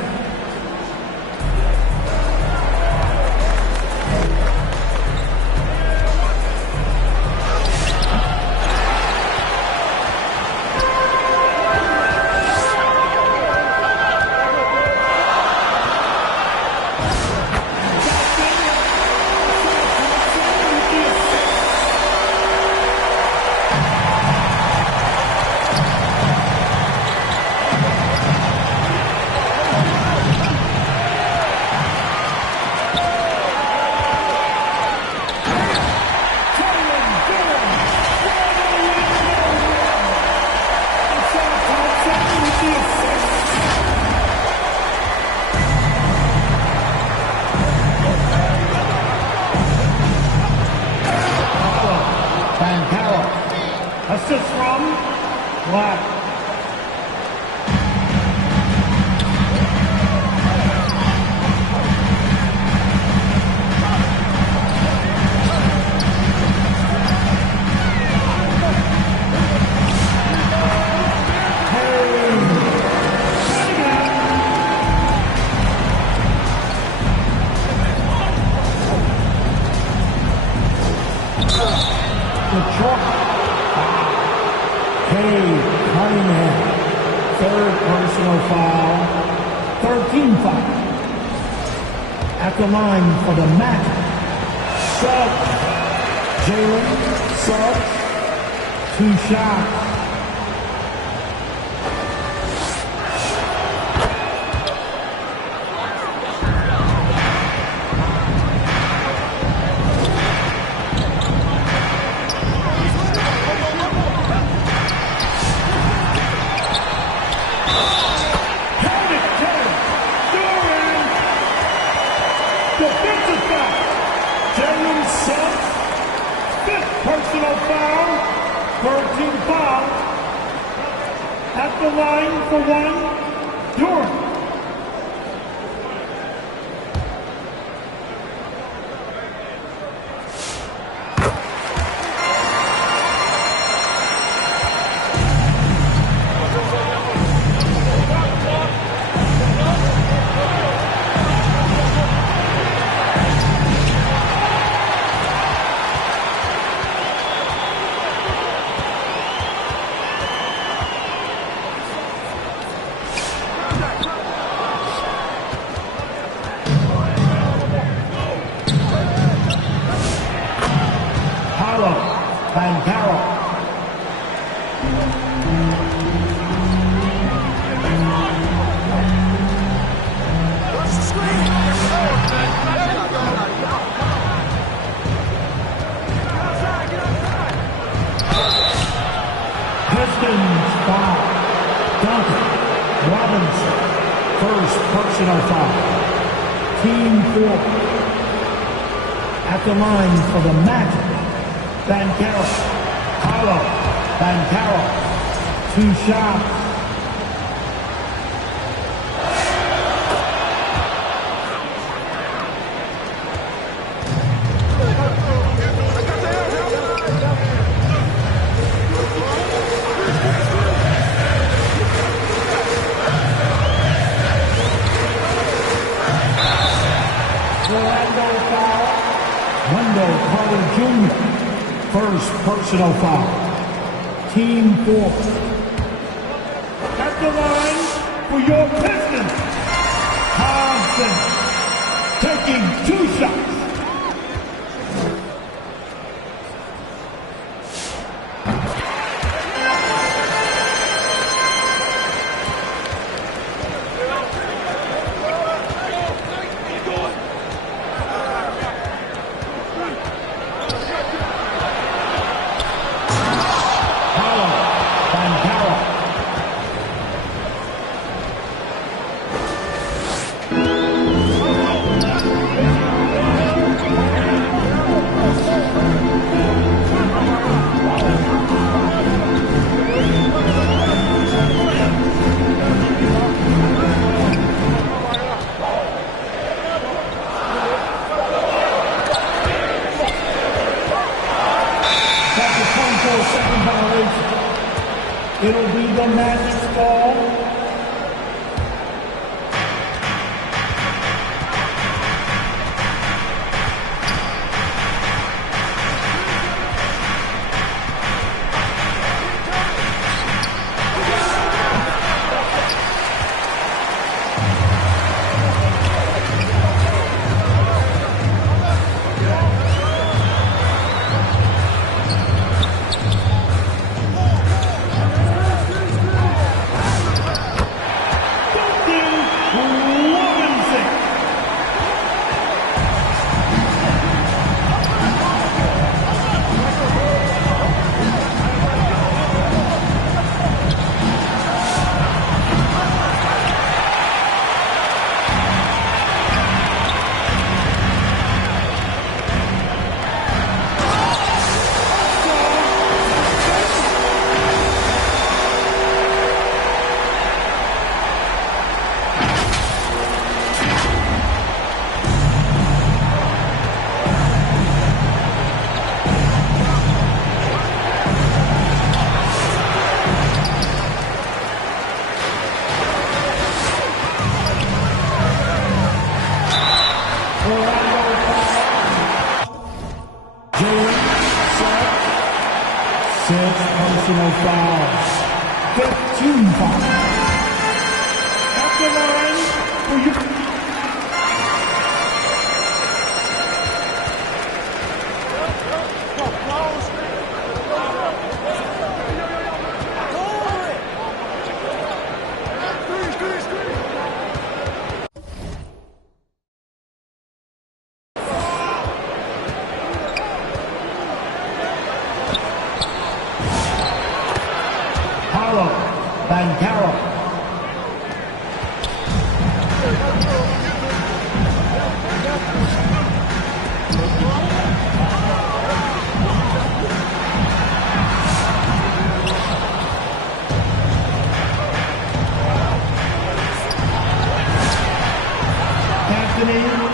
Assist from Black. Cunningham, third personal foul, 13 foul. At the line for the match, Jalen Suggs, 2 shots. Defensive foul. Jalen Suggs, 5th personal foul, 13 foul. At the line for 1, Durham. Pistons foul. Duncan Robinson, first personal foul. Team 4. At the line for the Magic, Bancaro, Paolo Bancaro, 2 shots. Wendell Carter Jr., first personal foul. Team 4. At the line for your Pistons, Thompson taking 2 shots. It'll be the Magic's ball. Personal fouls. 15 fouls. At the line for you.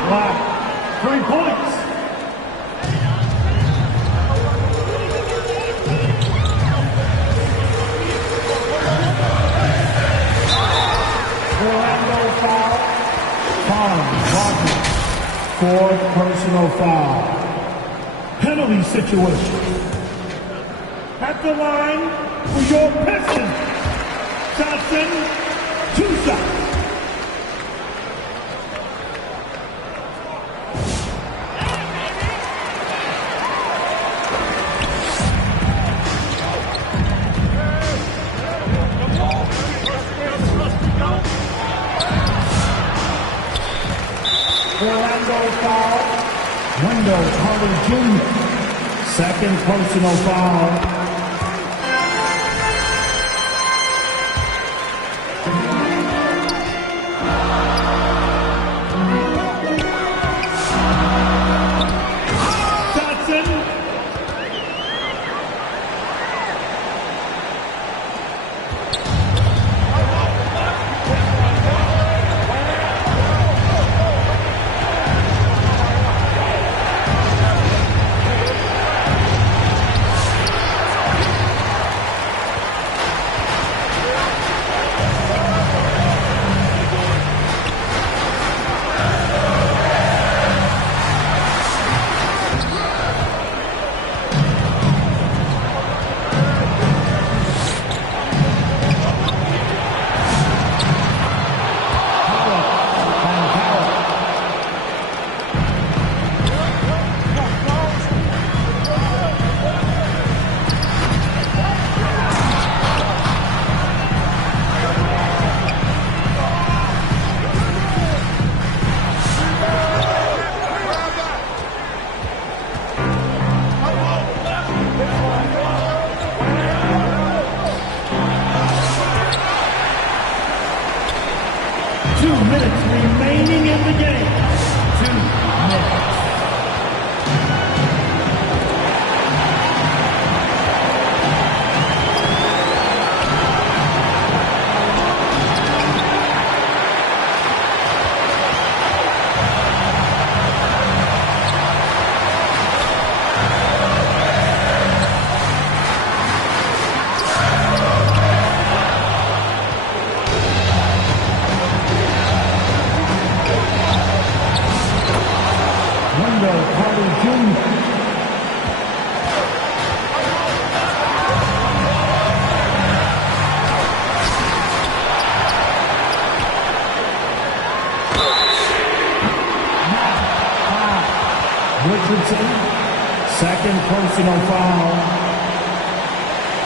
Black, 3 points. Orlando foul. Walker. 4th personal foul. Penalty situation. At the line for your Pistons. Johnson, 2 shots. Orlando foul. Wendell Carter Jr. 2nd personal foul. Johnson. Jr. Richardson, second personal foul.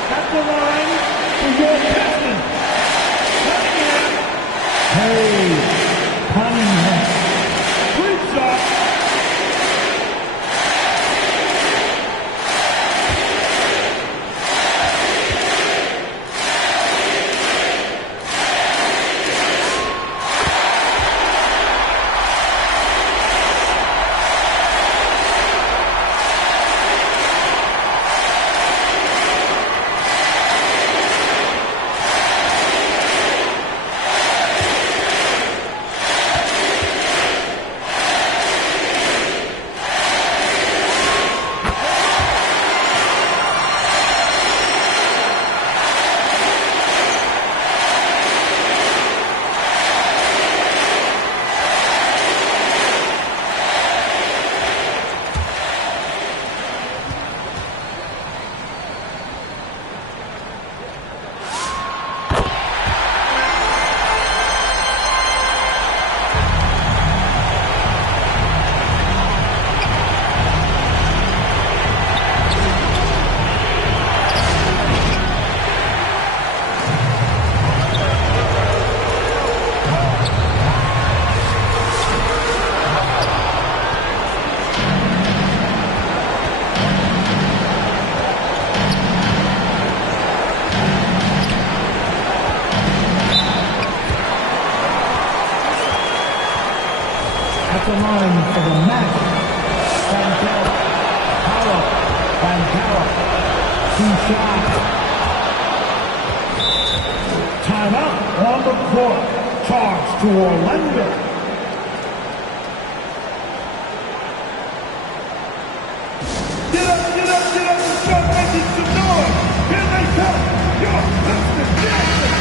At the line for your Pistons. Cunningham. Free shot. The line for the Magic. Bankara. 2 shots. Timeout on the court. Charge to Orlando. Get up and start making some noise. Here they come. Your Pistons dancing.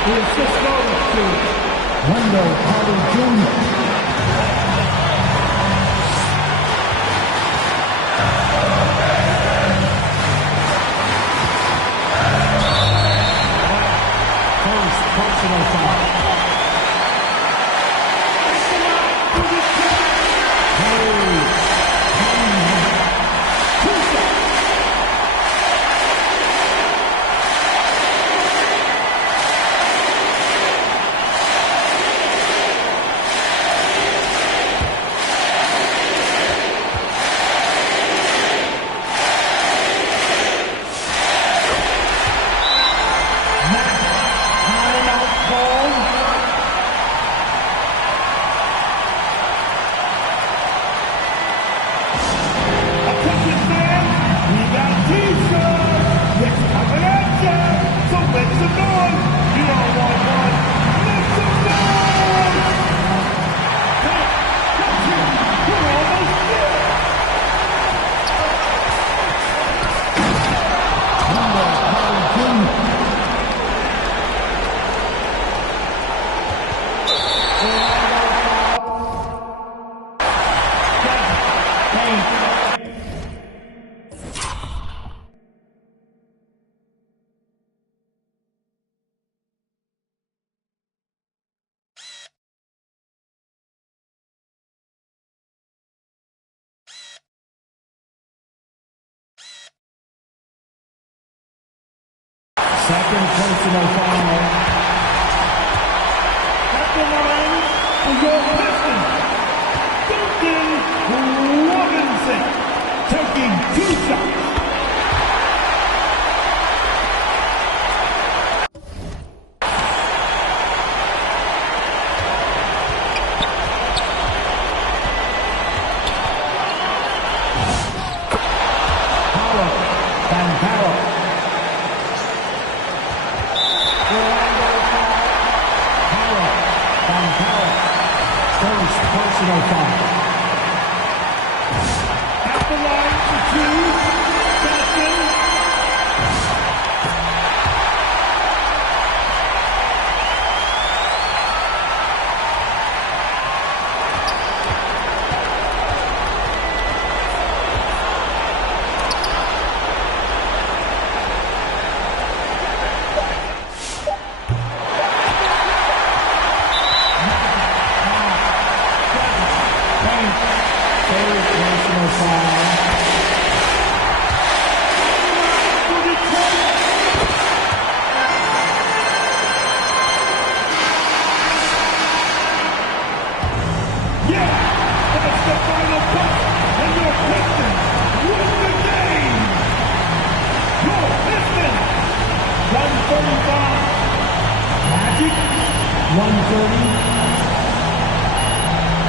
The assist goes to Wendell Carter Jr. First personal foul. Second personal foul. At the line for your Pistons. Duncan Robinson taking 2 shots. Orlando foul. Power. First personal foul. At the line for two, Johnson.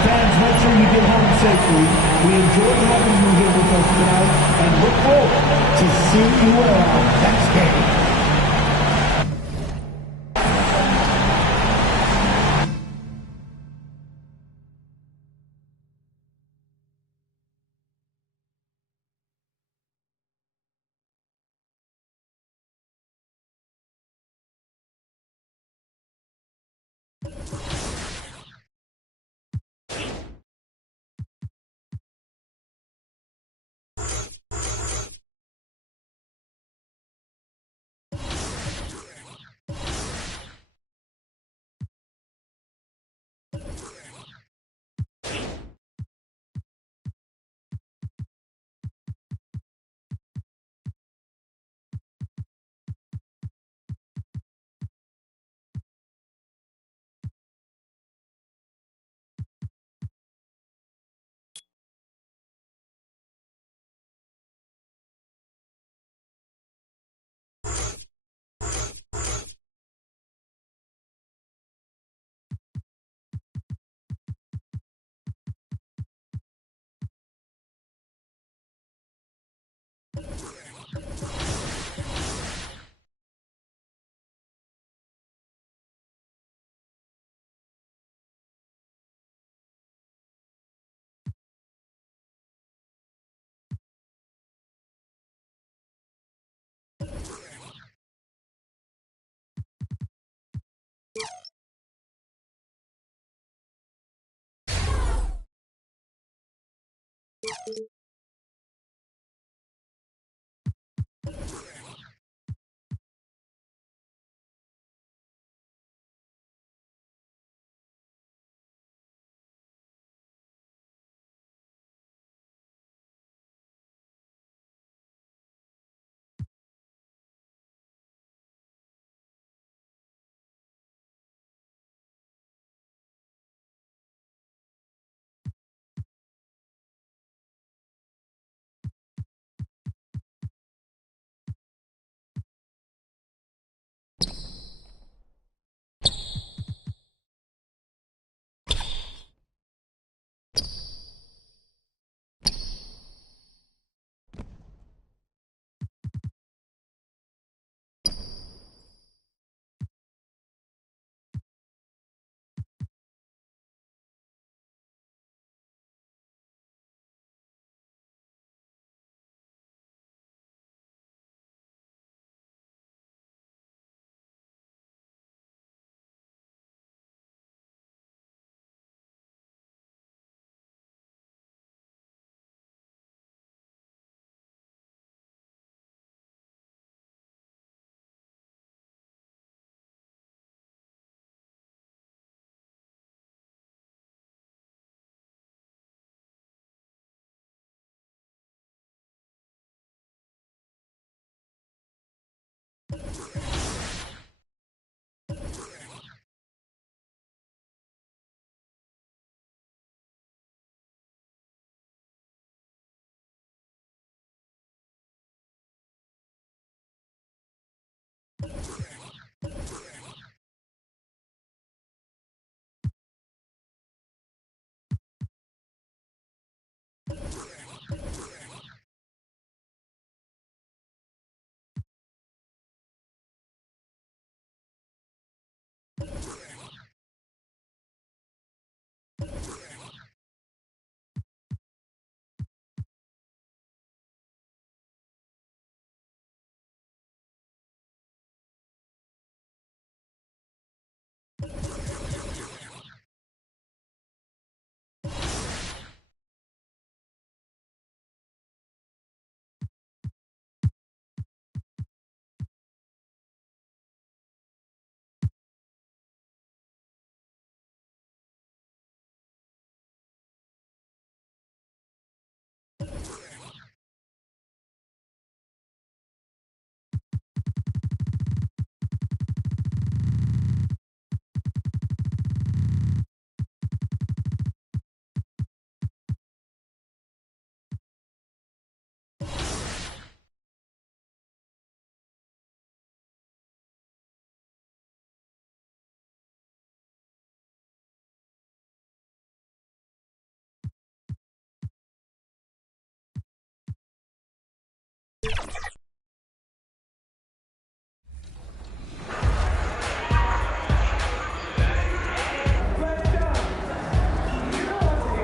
Fans, make sure you get home safely. We enjoyed having you here with us tonight and look forward to seeing you around next game.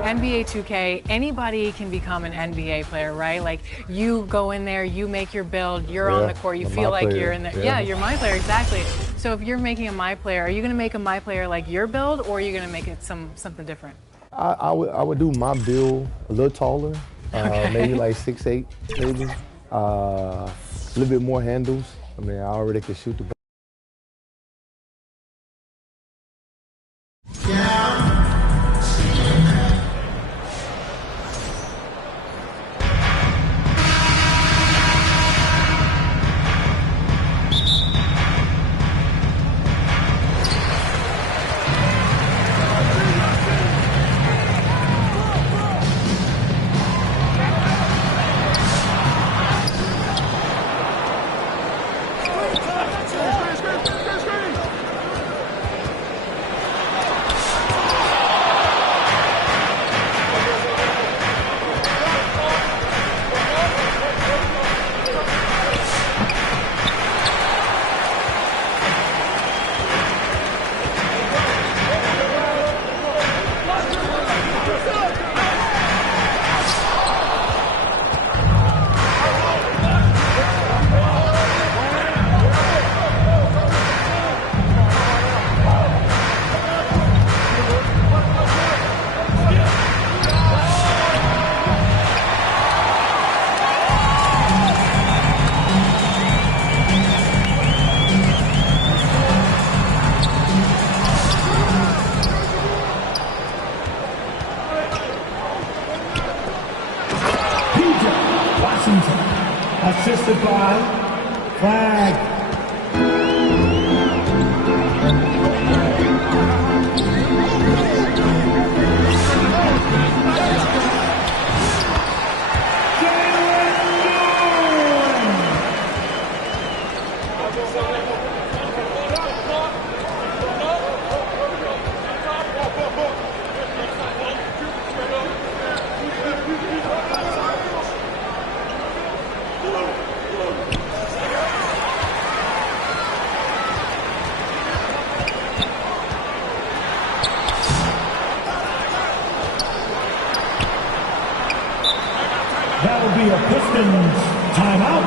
NBA 2K, anybody can become an NBA player, right? Like, you go in there, you make your build, you're on the court, you feel like you're in there. Yeah, you're my player, exactly. So if you're making a my player, are you going to make a my player like your build, or are you going to make it something different? I would do my build a little taller, maybe like 6'8", maybe. A little bit more handles. I mean, I already can shoot the ball. Assisted by Flag. That'll be a Pistons timeout.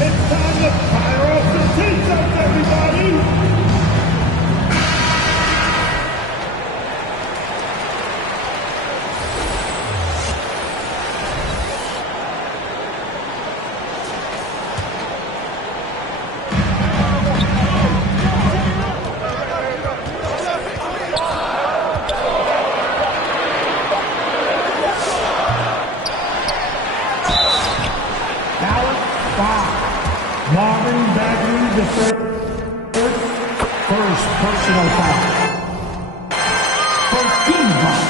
It's time to fire off the T-shirts, everybody! Marvin Bagley, the first personal foul. First team foul.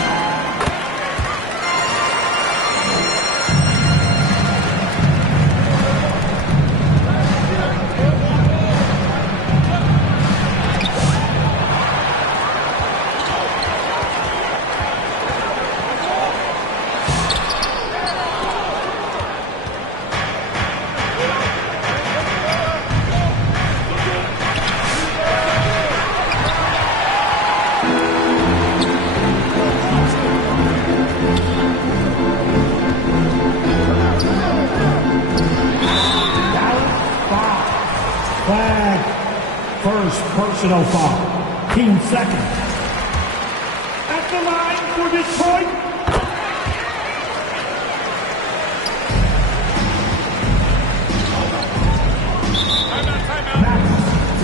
Flag, first personal foul. Team second. At the line for Detroit.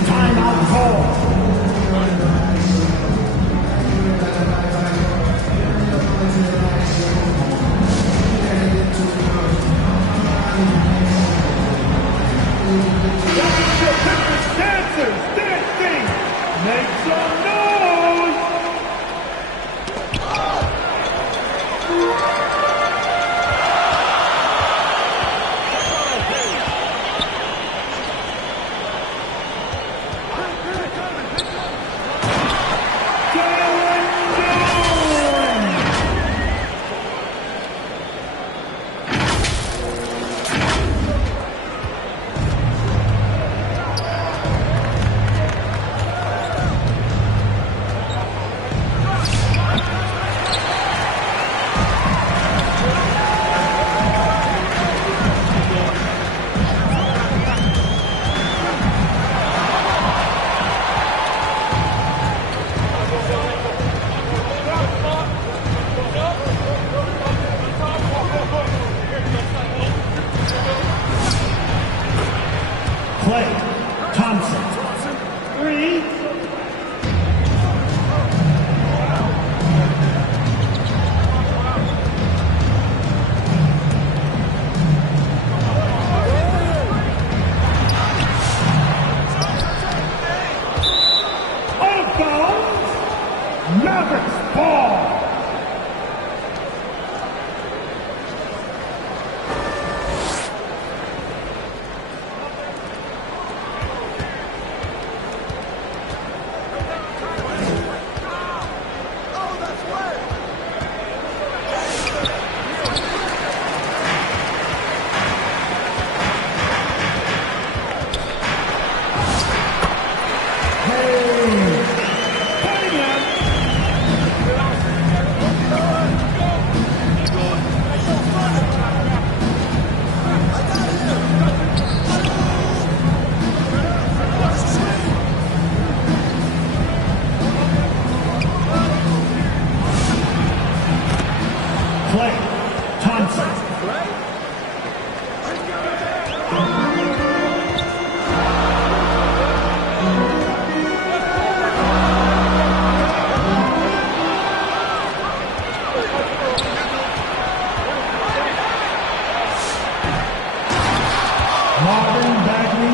Timeout call. Dancers, dancing, make some noise!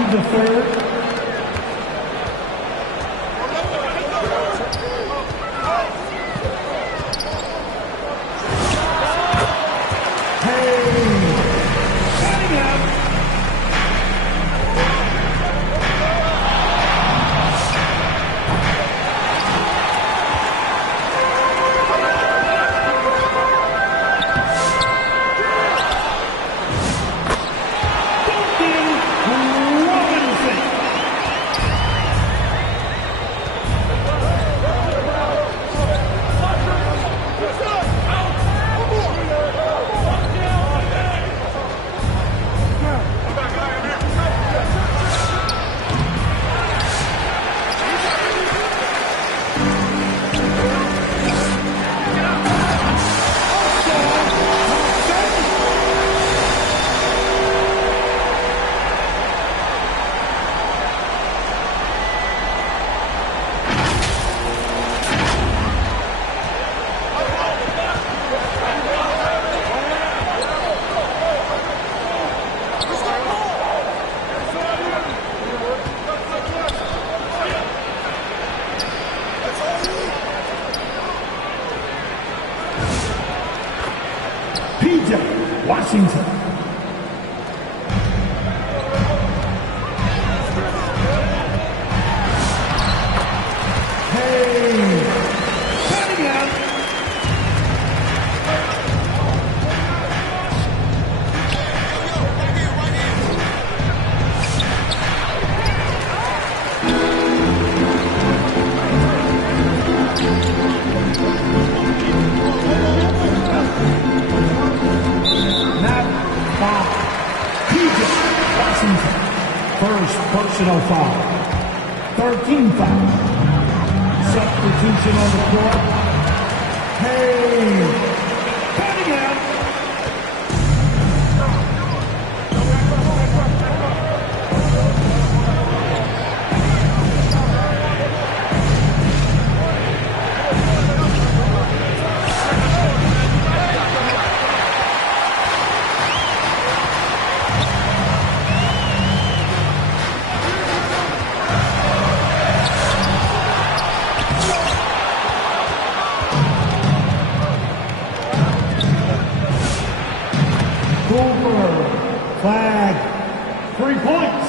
The third. Washington. Personal foul. 13 foul. Substitution on the court. Cunningham. Flag. 3 points.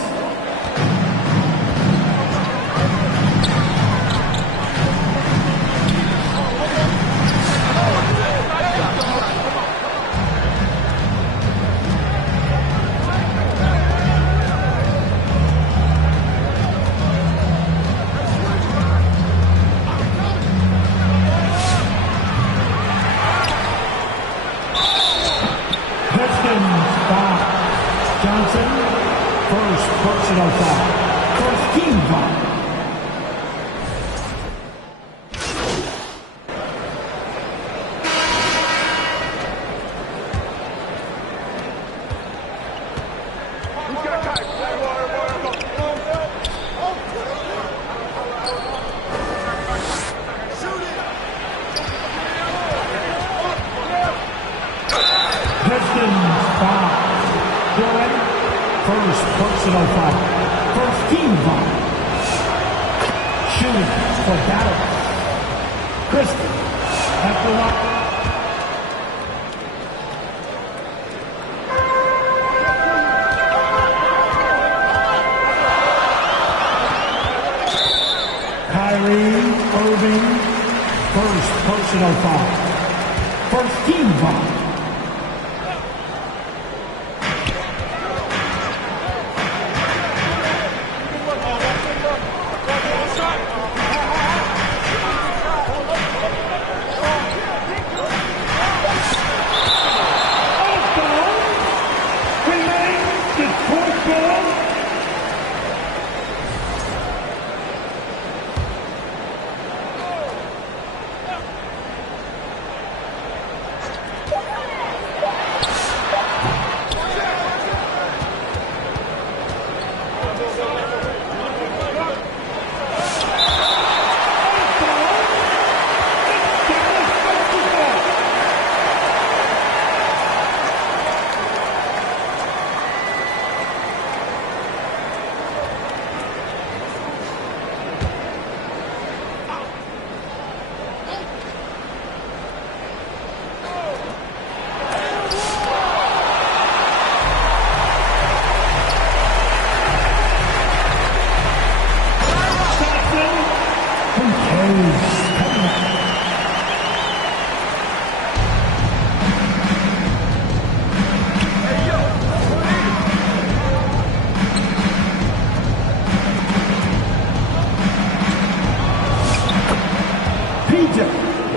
Johnson, first personal foul. First team foul. Pistons foul. First personal foul. First team foul. Shooting for Dallas. Kristen at the line. Kyrie Irving. First personal foul. First team foul.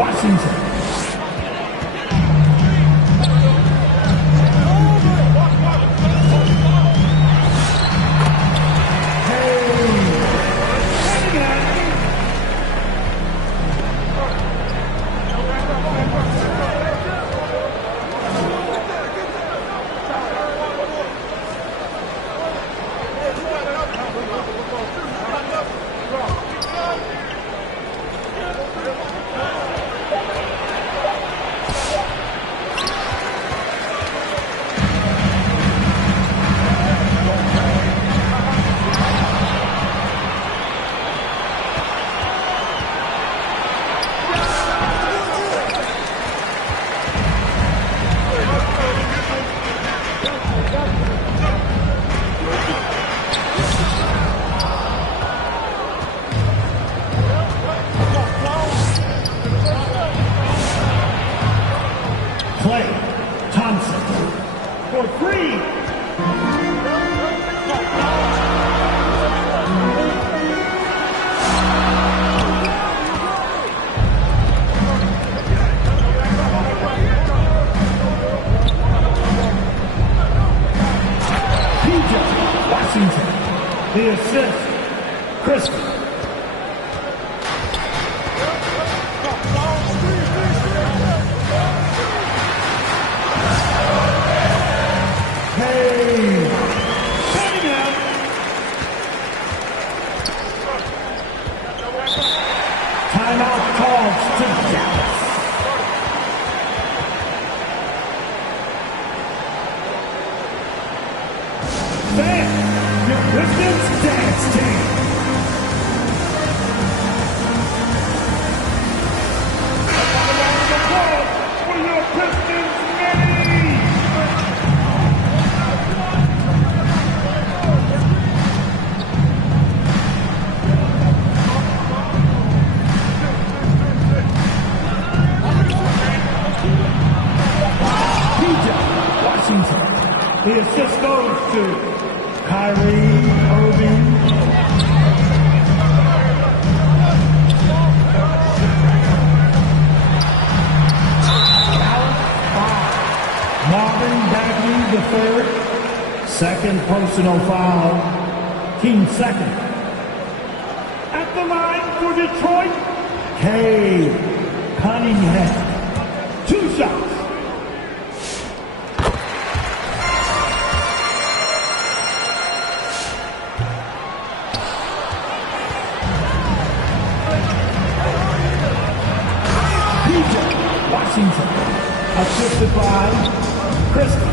Washington. The assist, Christie. Hey, Cunningham. Timeout calls to Dallas. Fan, your Pistons dance team. For your Pistons many. Washington. The assist goes to Kyrie Irving. Marvin Bagley III. Second personal foul. Team second. At the line for Detroit, Cade Cunningham. 2 shots. Washington, assisted by Christie.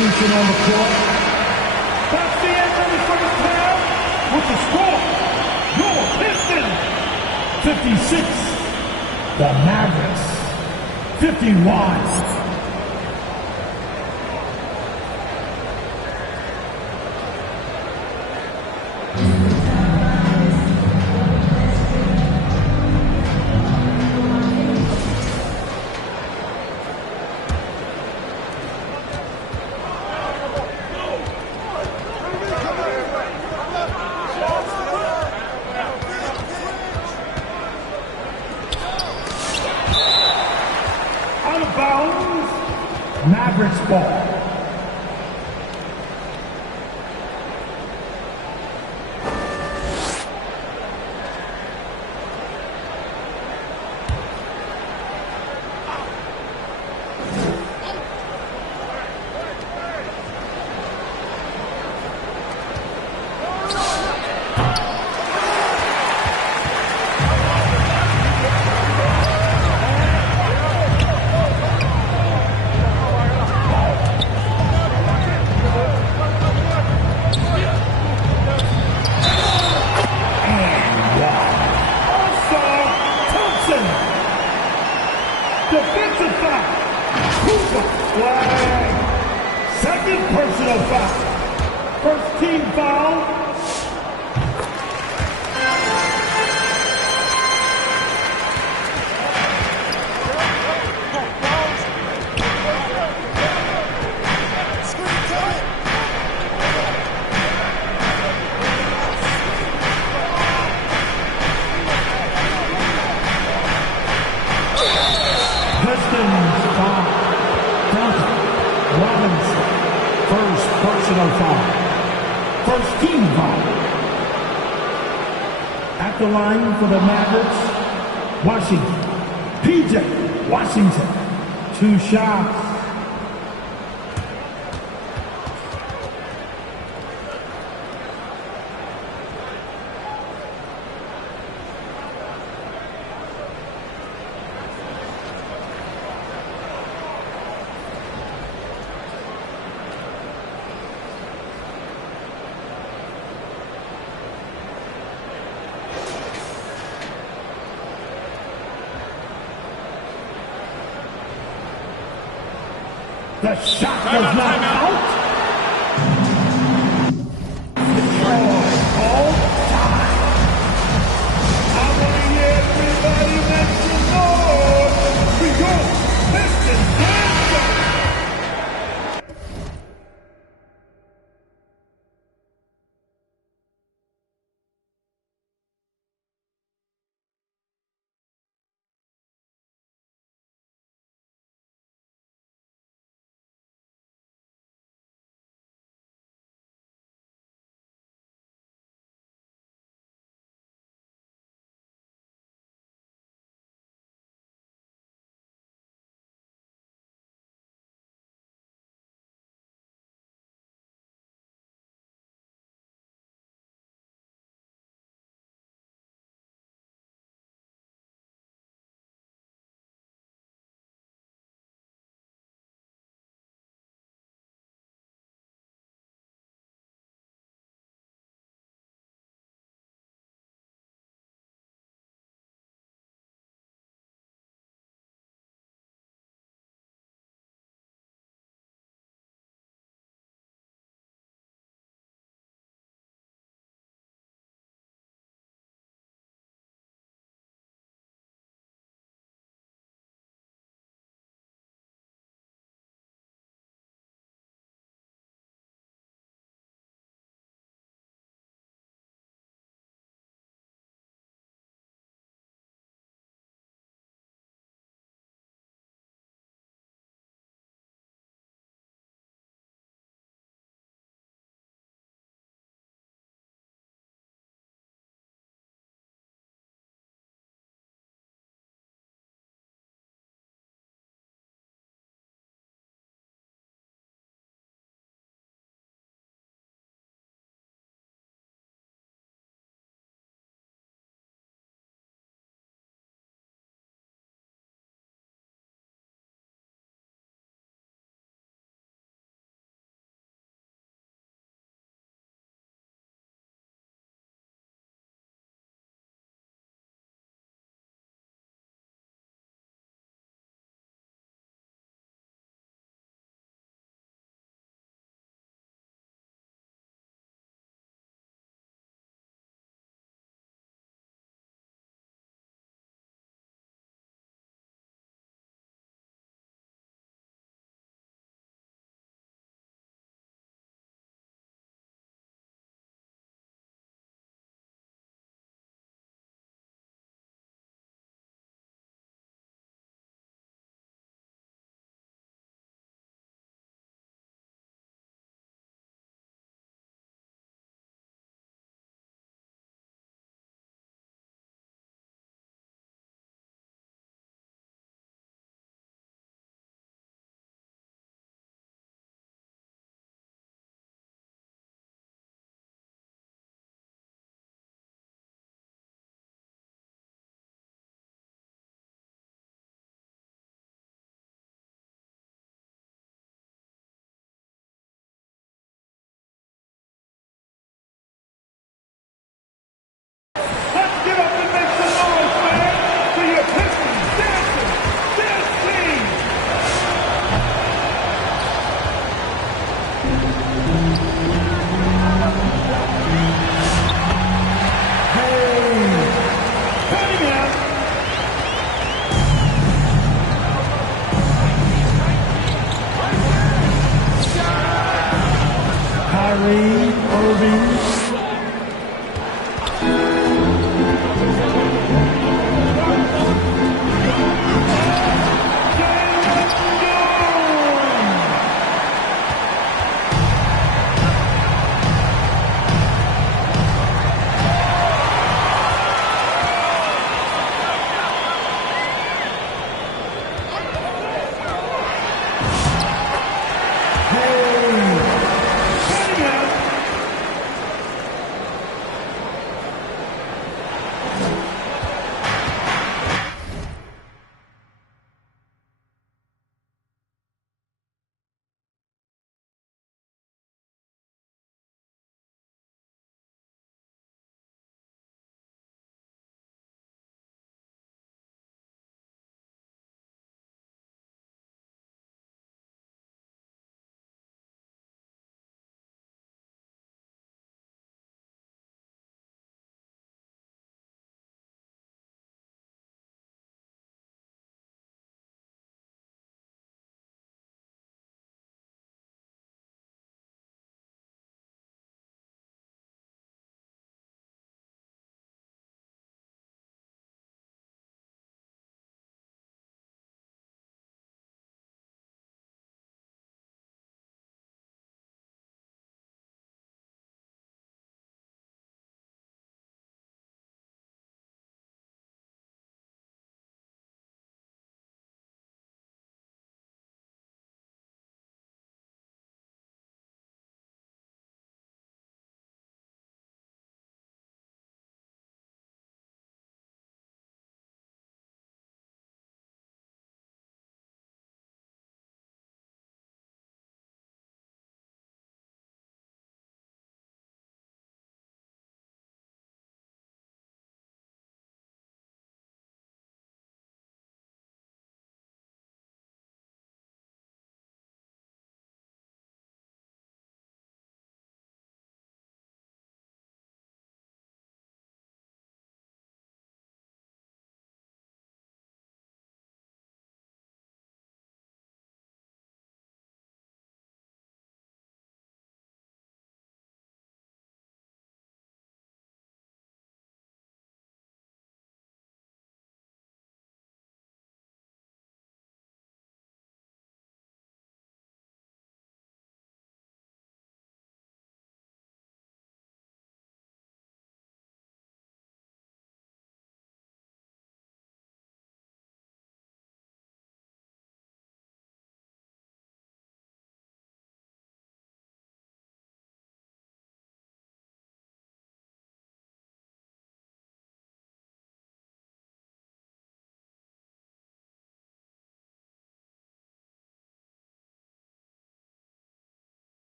substitution on the court. That's the end of the first half with the score. Your Pistons 56. The Mavericks 51. Out of bounds, Mavericks ball. Defensive foul. Cooper flag. Second personal foul. First team foul. Pistons foul. Duncan Robinson. First personal foul. First team foul. At the line for the Mavericks, Washington. PJ Washington. 2 shots. The shot was not out.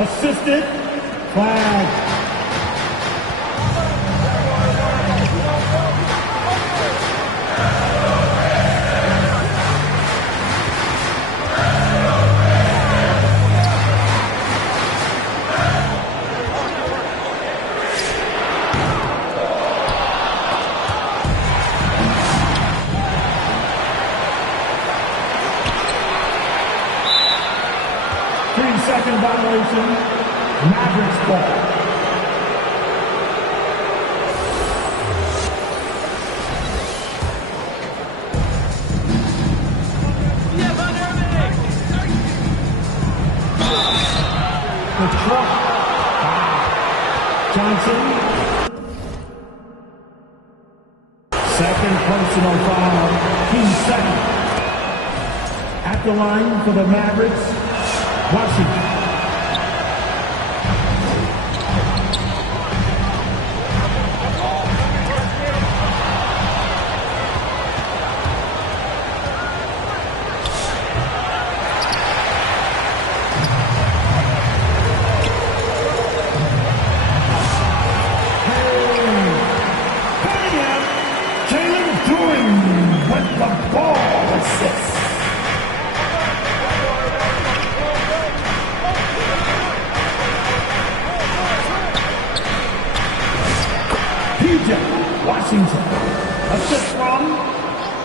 Assisted. Flag. Second violation, Mavericks ball. The truck. Johnson. Second personal foul. Team second. At the line for the Mavericks, Washington. Washington. Assist from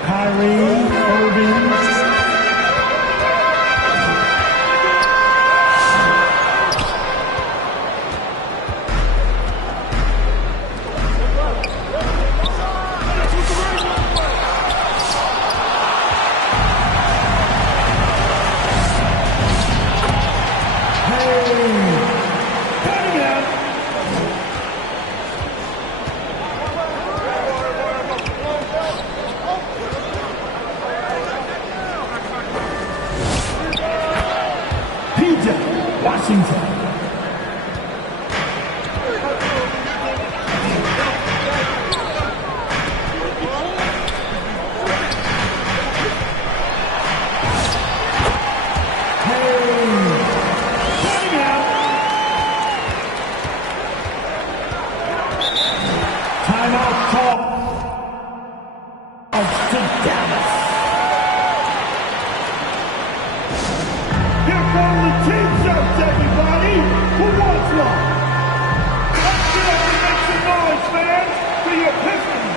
Kyrie Irving. Washington. Timeout call. Here come the team shirts, everybody. Who wants one? Let's get up and make some noise, fans, for your Pistons.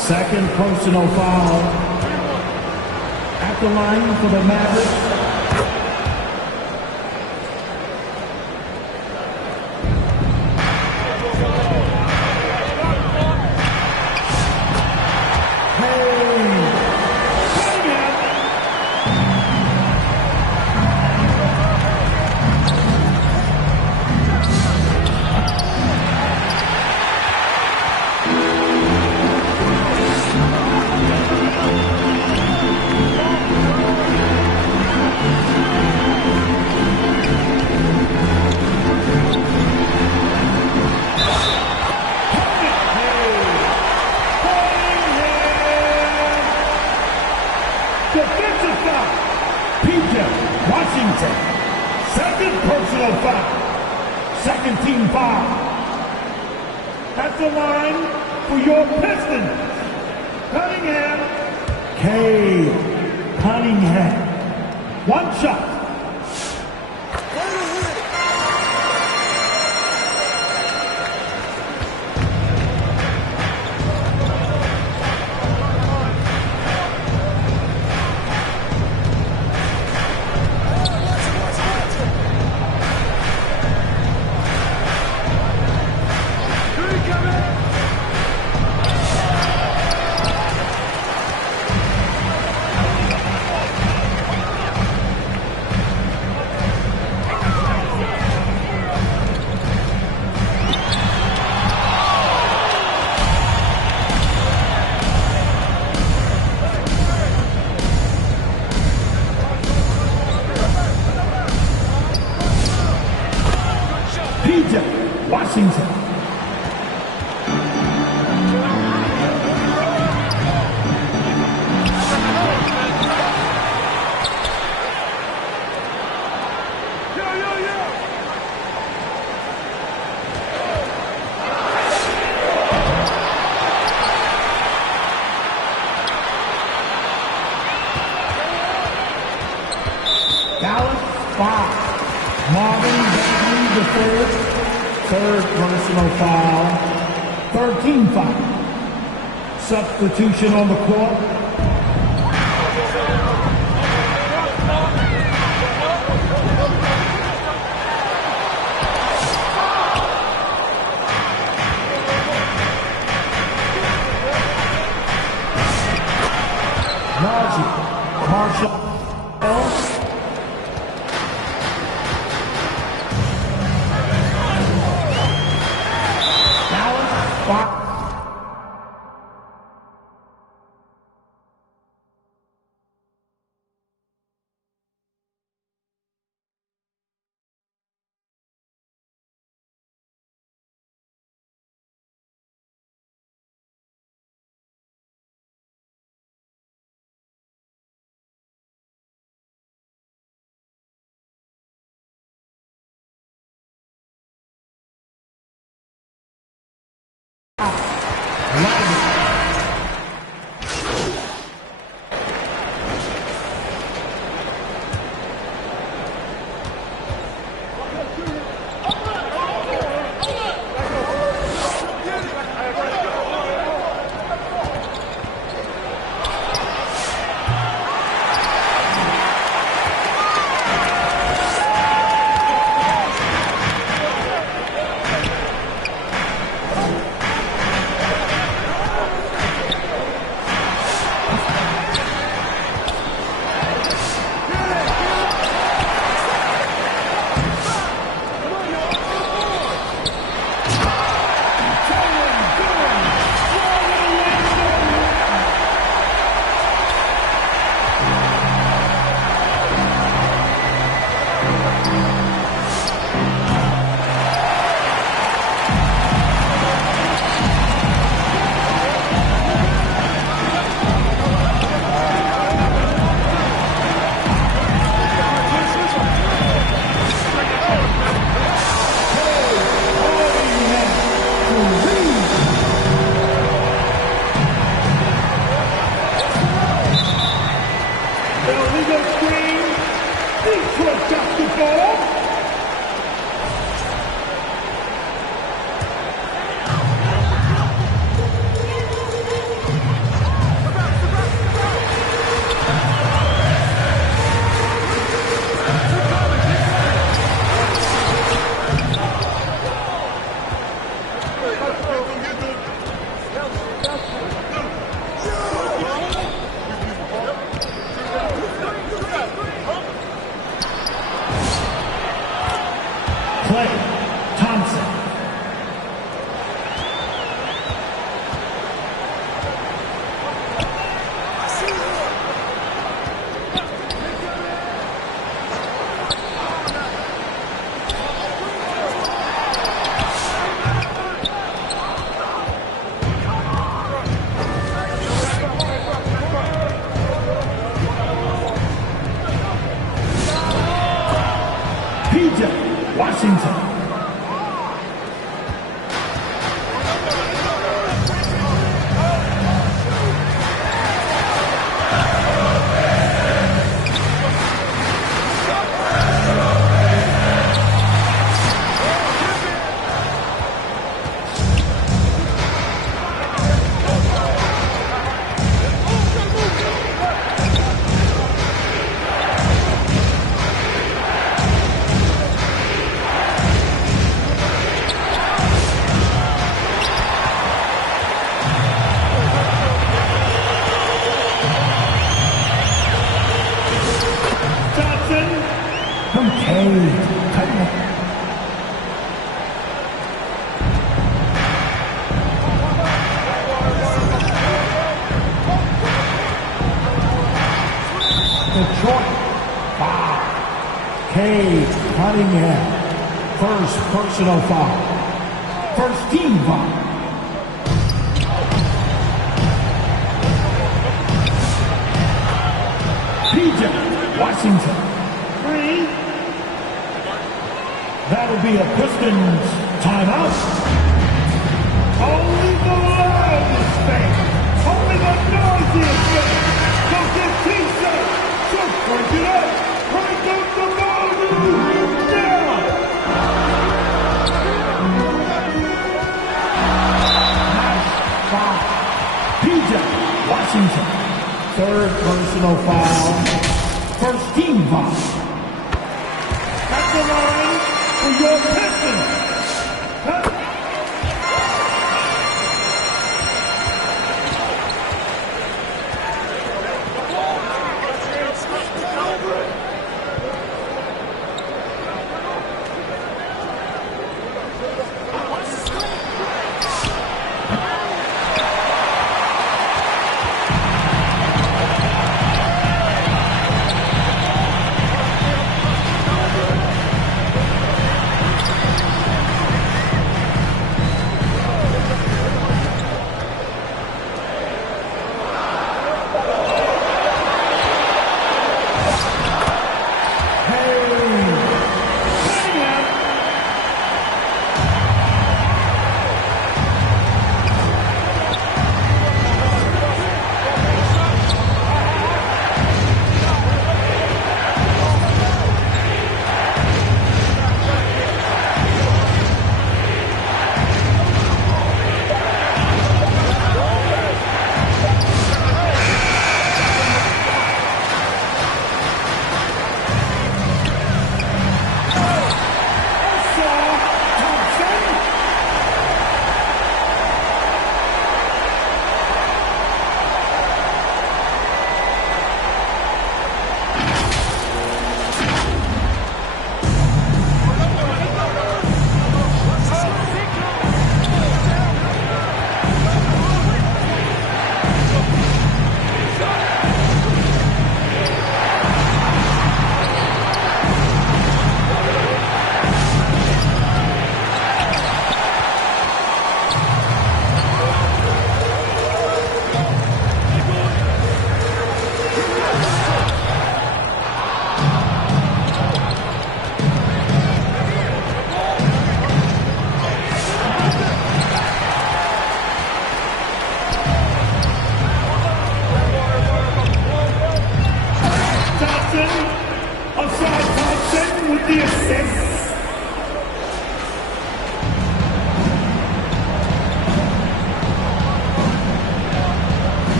Second personal foul. At the line for the Mavericks. Second personal foul. Second team foul. At the line for your Pistons, Cunningham. Cade Cunningham. One shot. Washington. Dallas 5. Marvin Bagley the third. Third personal foul. 13 foul. Substitution on the court. Marshall. PJ Washington. Detroit, foul. Cade Cunningham, first personal foul. First team foul. PJ Washington, 3. That'll be a Pistons timeout. Only the loudest fan, only the noisiest fan. So get T-shirt, so break it up, break up the volume, now. Nice foul. PJ Washington, third personal foul, first team foul. That's the line for your Pistons.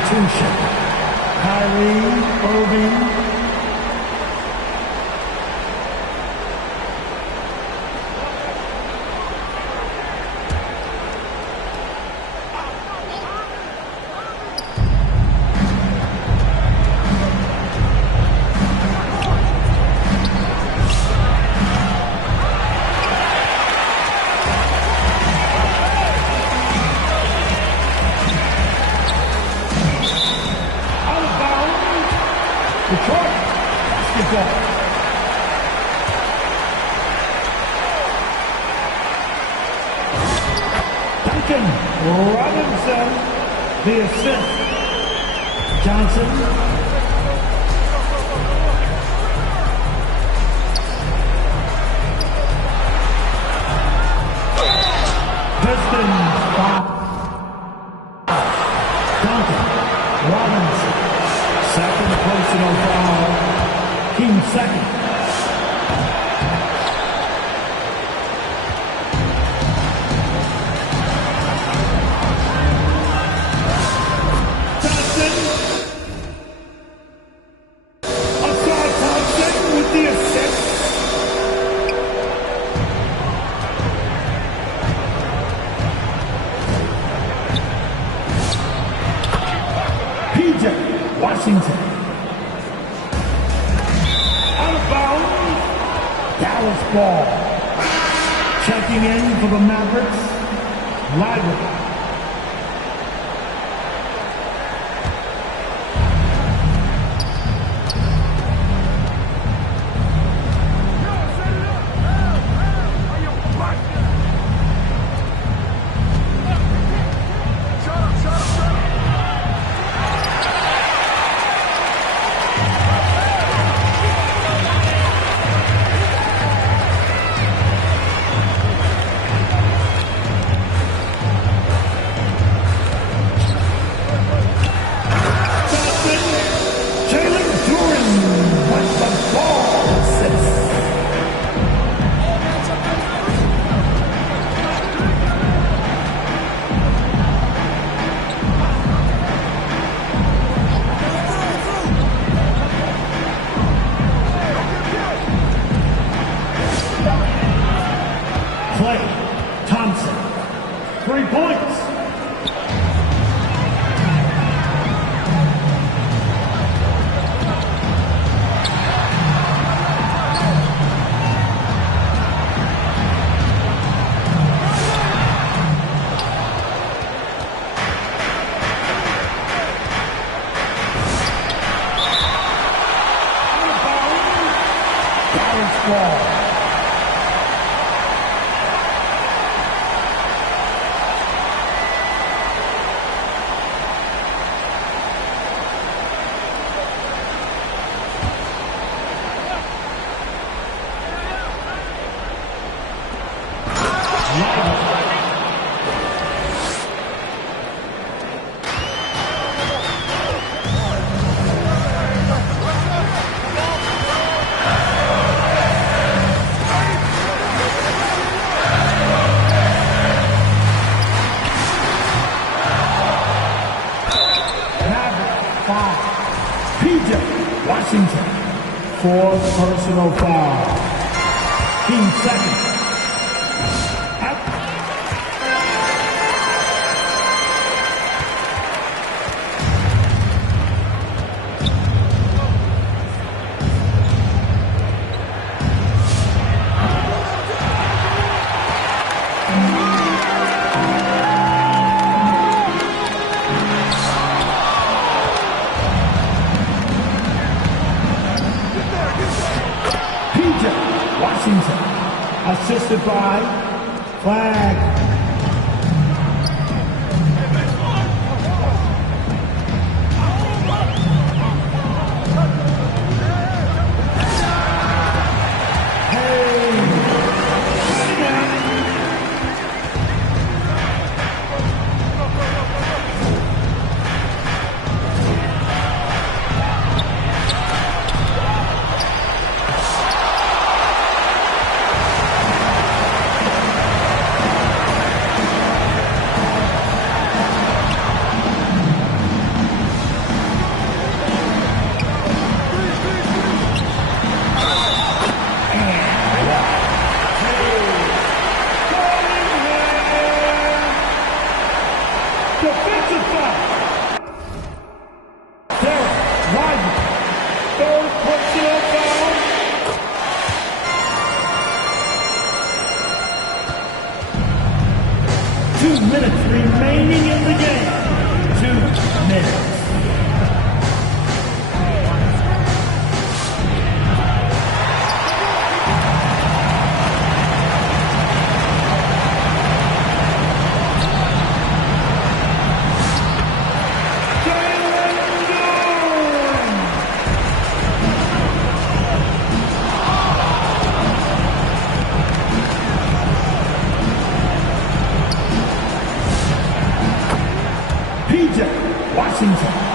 Substitution. Kyrie Irving. Detroit Second, Robinson. The assist, Johnson. Pistons, foul. Johnson, Robinson. Second personal foul. Team second. Washington. Out of bounds. Dallas ball. Checking in for the Mavericks. Lively. Thompson, 3 points. Dallas ball. PJ Washington, 4th personal foul. Team second. Washington, assisted by Flag. Defensive foul. Derek Ryder, 3rd personal foul. Two minutes remaining in the game. 2 minutes. season.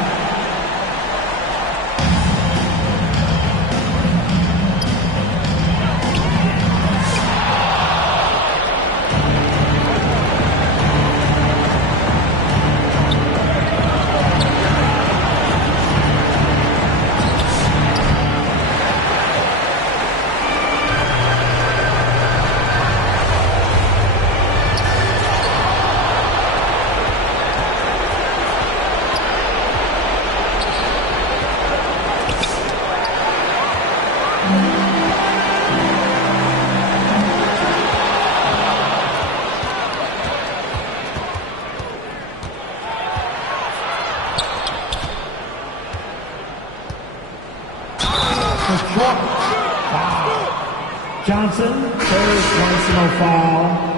Johnson, third personal foul.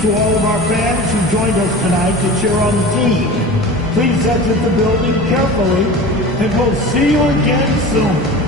To all of our fans who joined us tonight to cheer on the team. Please exit the building carefully, and we'll see you again soon.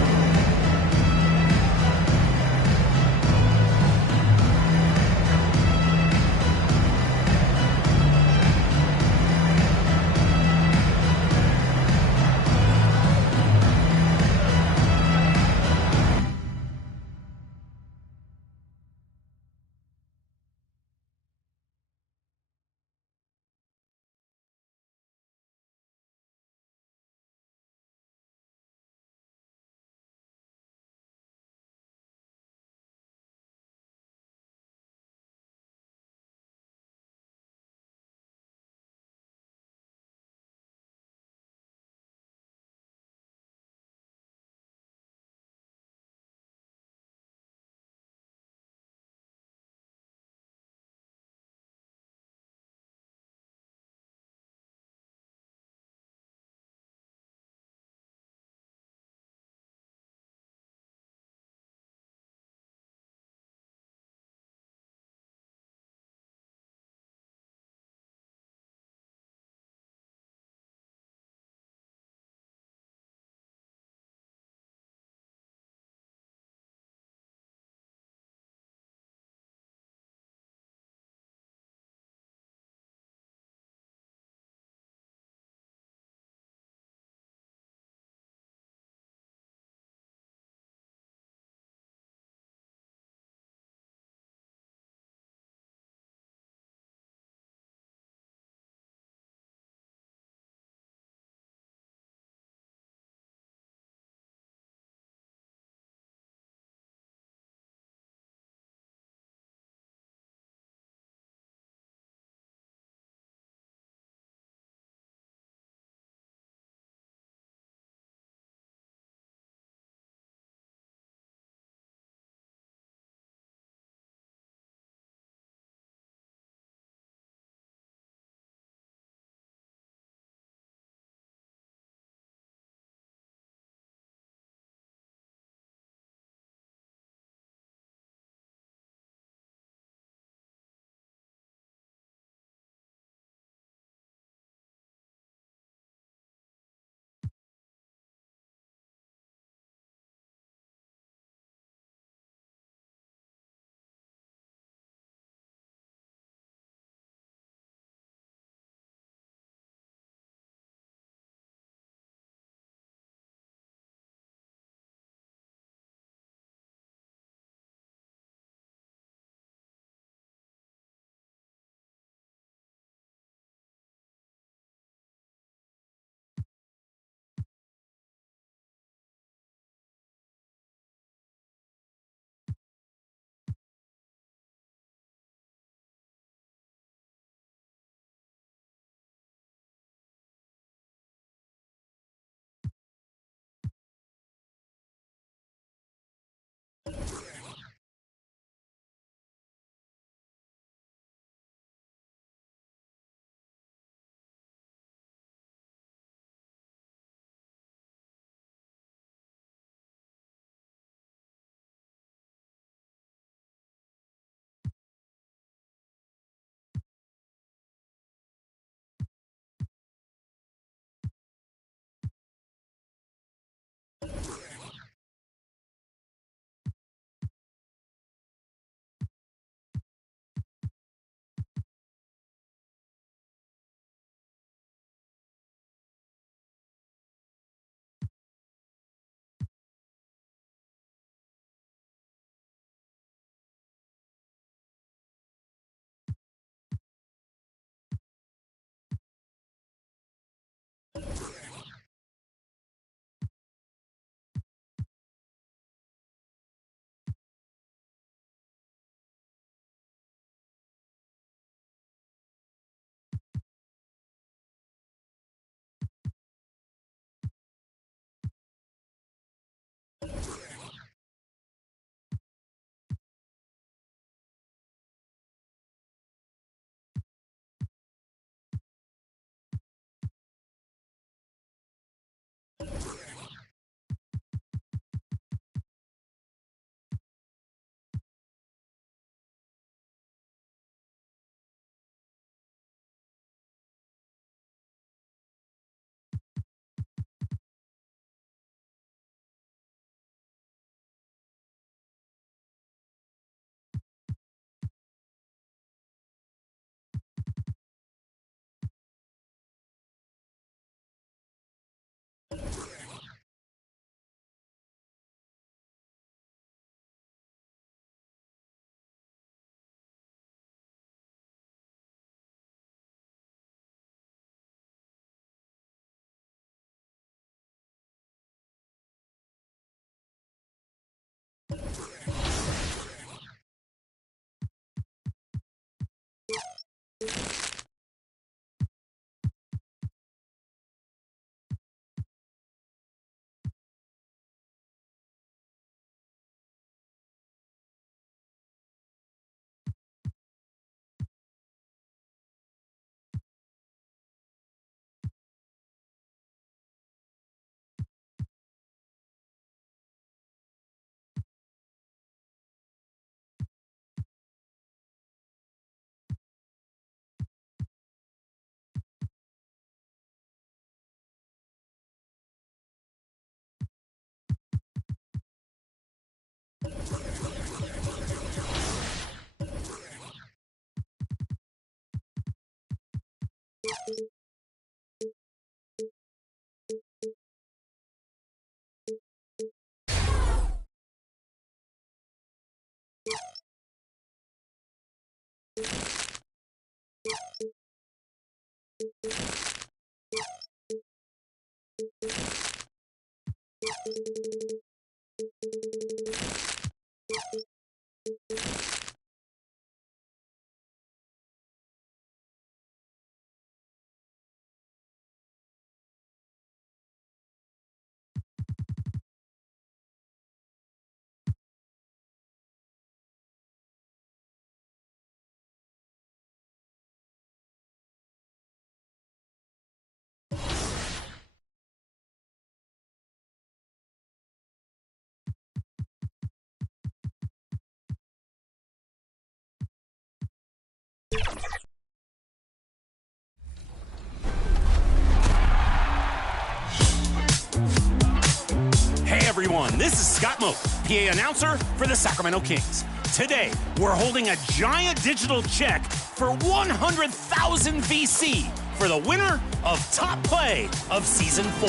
Hey everyone, this is Scott Moak, PA announcer for the Sacramento Kings. Today, we're holding a giant digital check for 100,000 VC for the winner of Top Play of Season 4.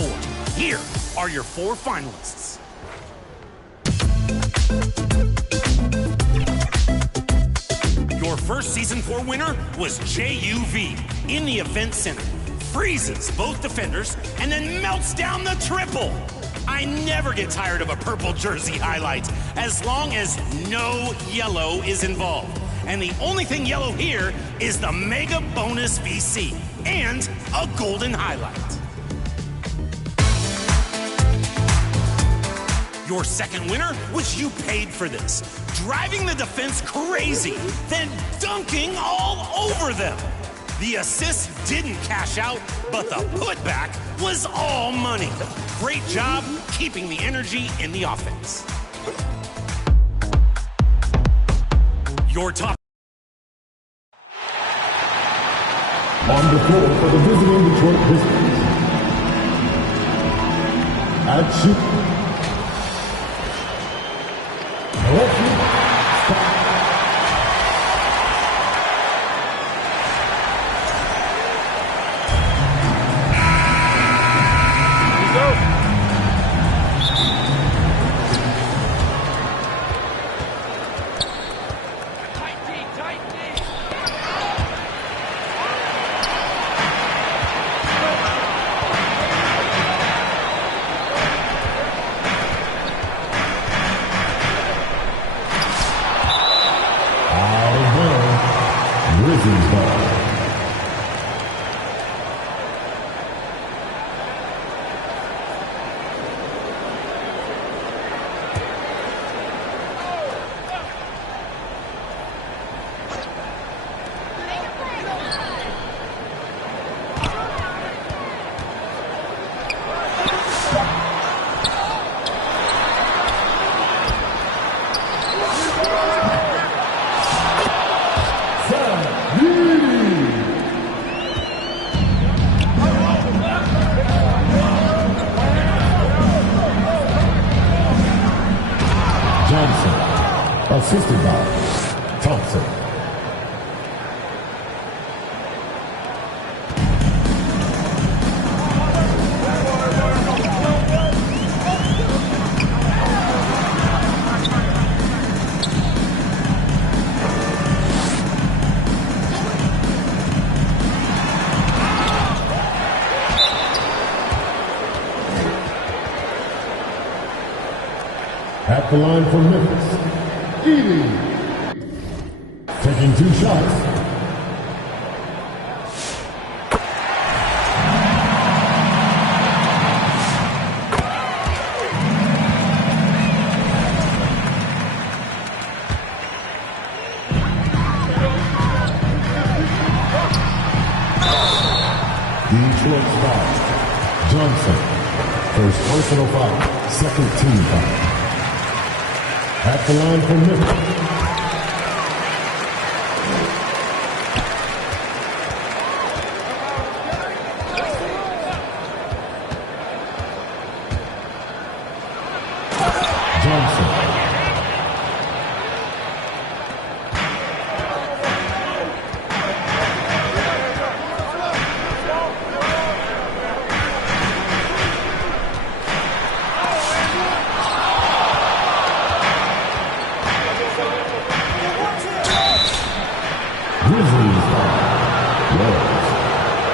Here are your 4 finalists. Your first Season 4 winner was JUV in the Event Center. Freezes both defenders and then melts down the triple. I never get tired of a purple jersey highlight as long as no yellow is involved. And the only thing yellow here is the mega bonus VC and a golden highlight. Your second winner was You Paid For This, driving the defense crazy, then dunking all over them. The assist didn't cash out, but the putback was all money. Great job keeping the energy in the offense. Your top. On the floor for the visiting Detroit Pistons. At shoot. Assisted by Thompson. At the line for Memphis. Taking 2 shots. Detroit foul. Johnson. First personal foul. Second team foul. At the line for Memphis.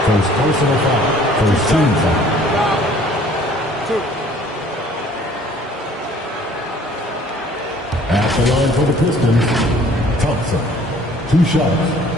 First personal foul. First team foul. At the line for the Pistons, Thompson. 2 shots.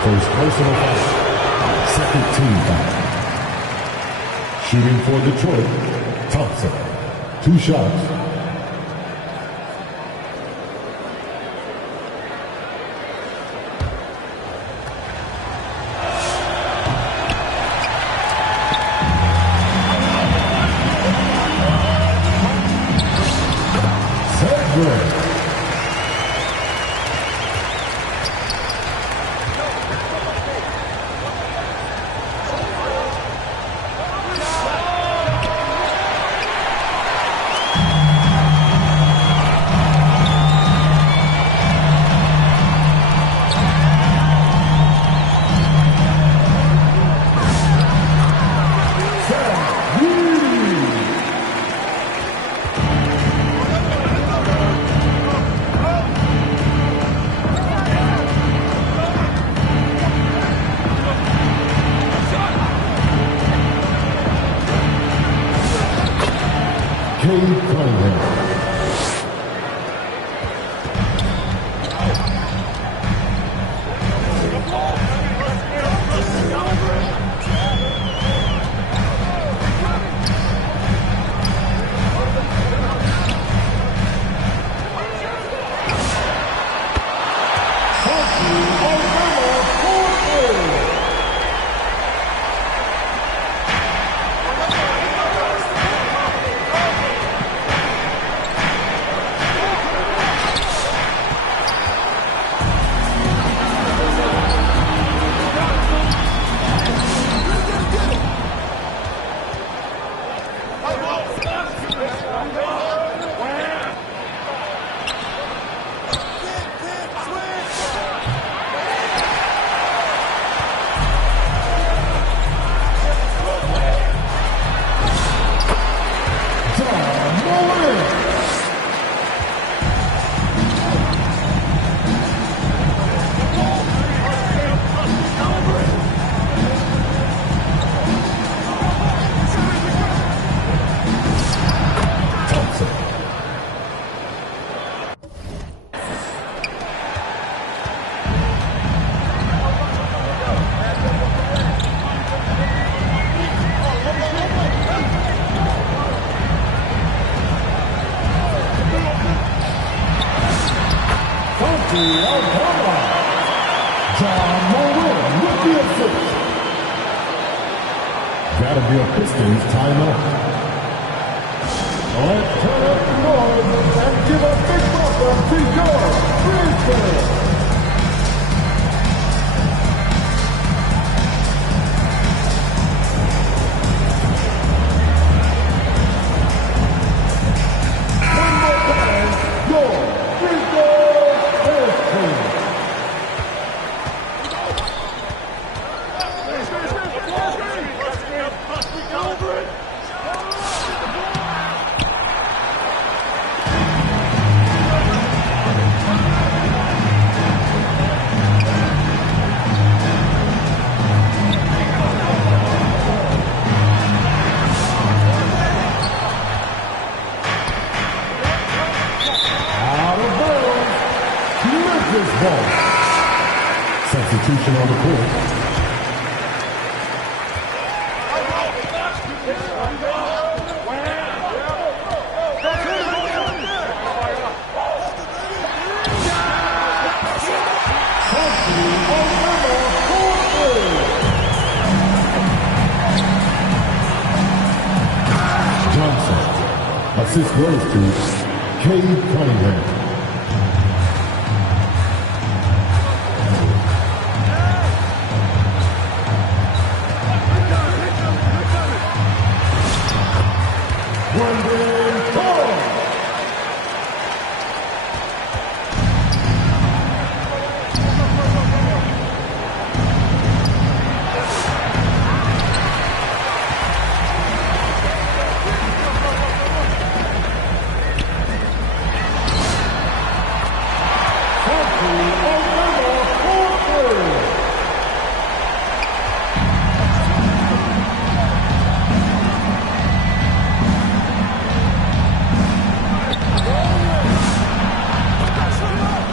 First personal foul. Second team foul. Shooting for Detroit, Thompson. 2 shots. Philadelphia Pistons timeout. Let's turn up the noise and give a big welcome to your Brisbane. One more time, your Brisbane Pistons. Substitution on the court. Johnson. Assist goes to Cade Cunningham.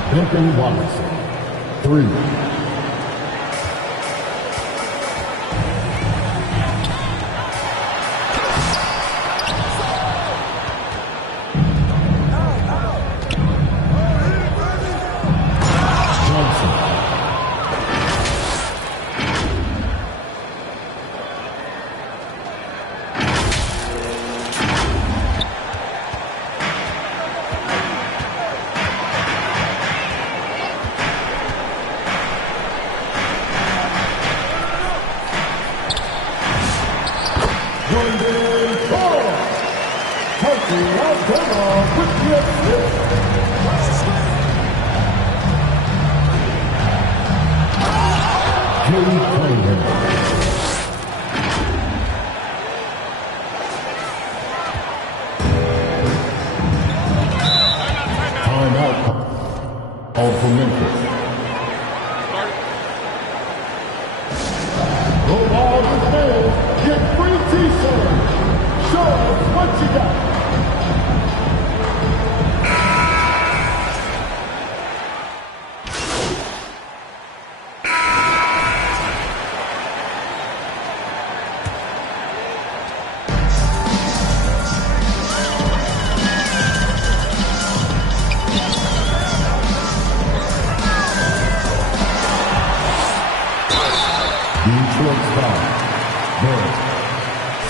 Duncan Robinson, 3.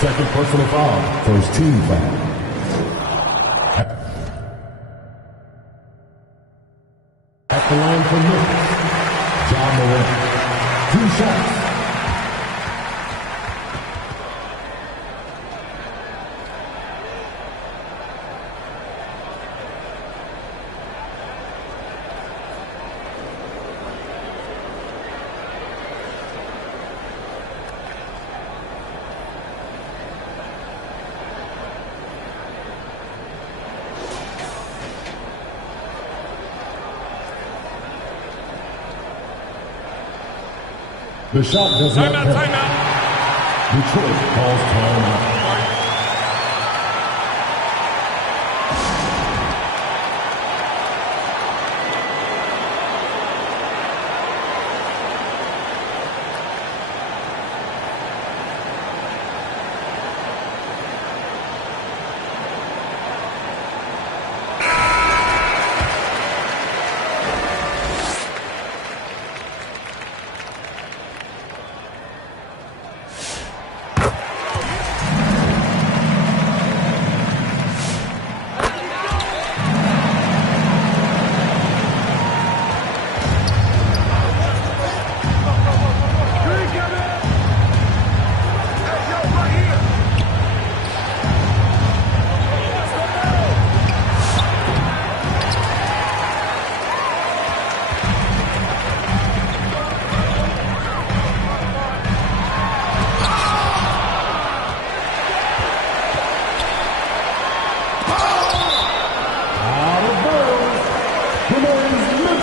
Second personal foul, first team foul. At the line for Memphis, John Morant. 2 shots. The shot does not count. Timeout. Detroit calls timeout.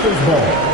Memphis ball.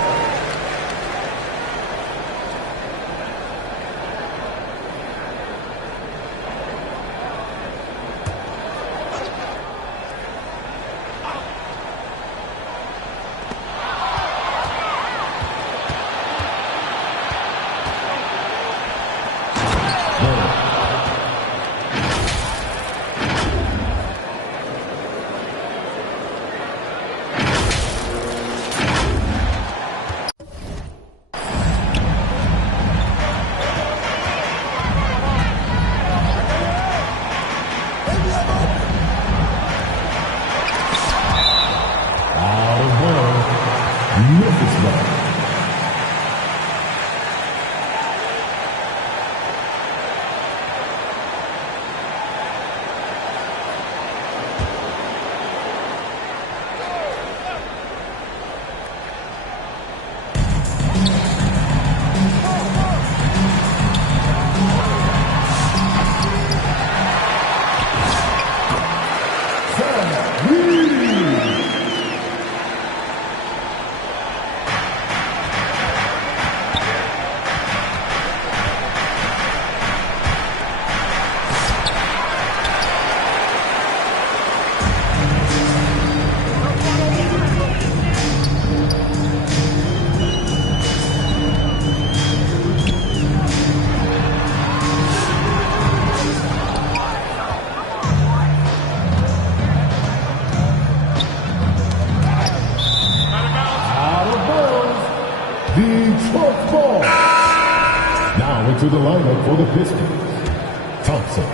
To the lineup for the Pistons, Thompson.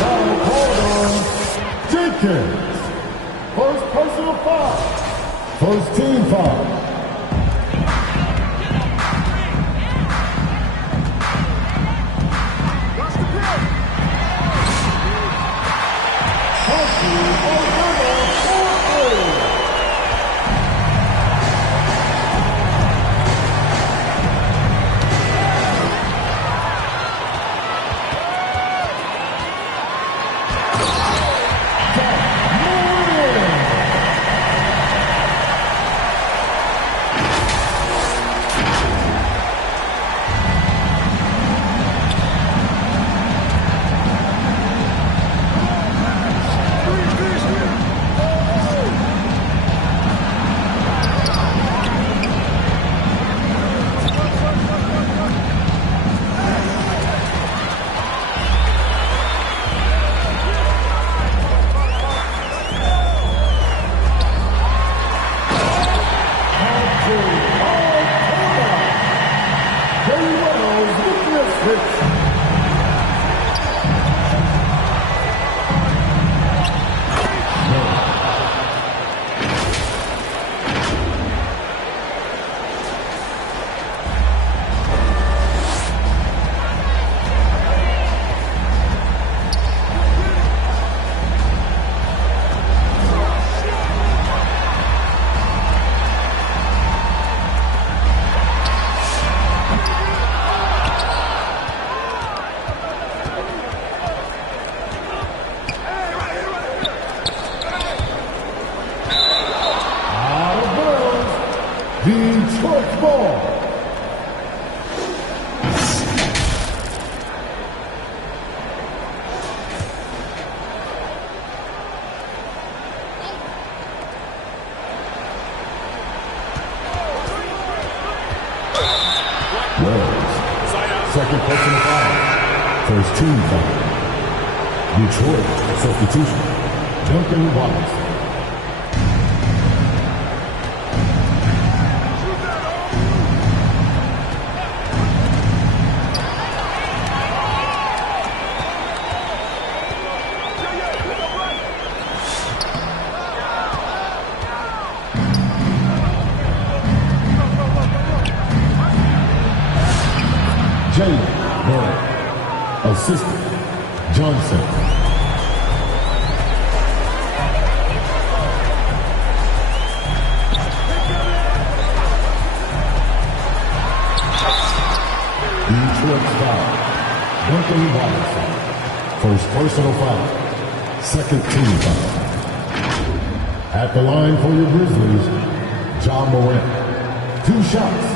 Foul called on Jenkins. First personal foul. First team foul. Detroit ball. Second personal foul. First team foul. Detroit substitution. Duncan Wallace. Assistant, Johnson. Detroit foul. Duncan Robinson. First personal foul. second team foul. At the line for your Grizzlies, John Morant. 2 shots.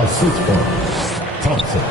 Assist for Thompson.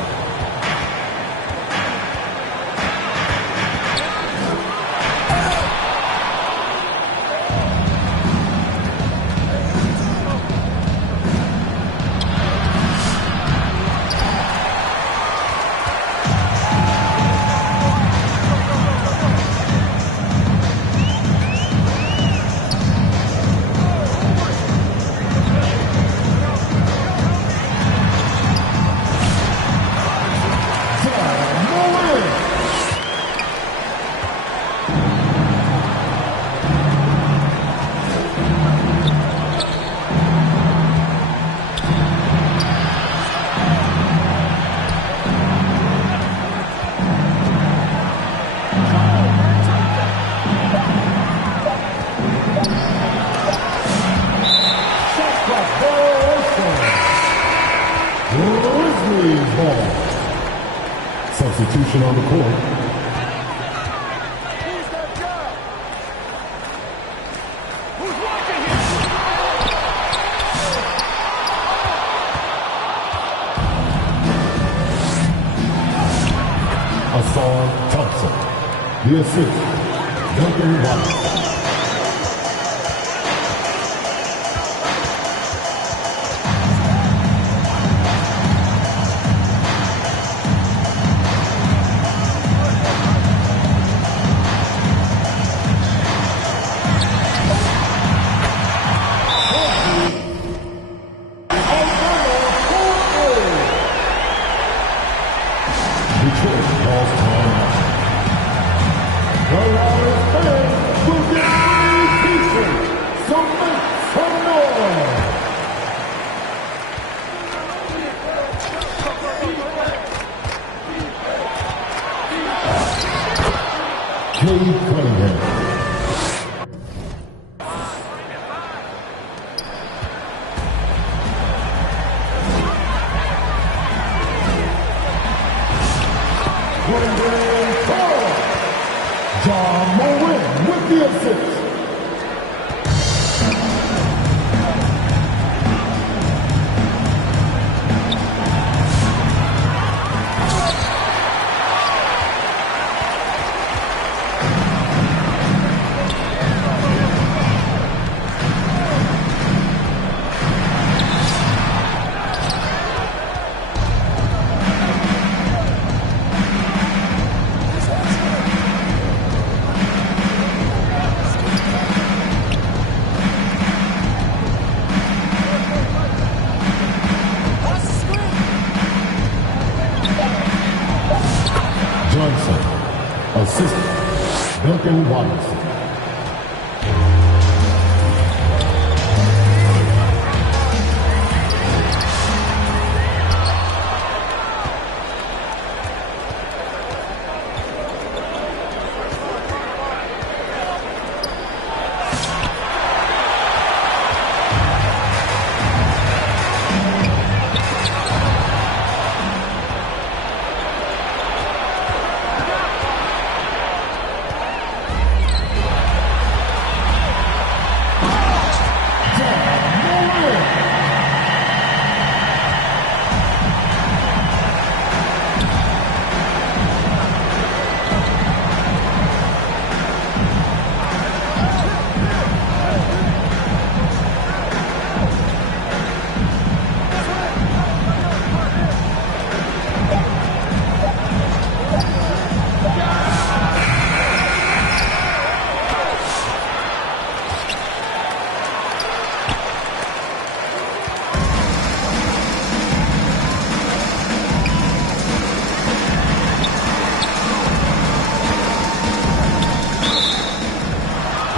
Substitution on the court. Hassan Thompson. The assist, Duncan White. John Morant with the assist. Assistant, Duncan Robinson.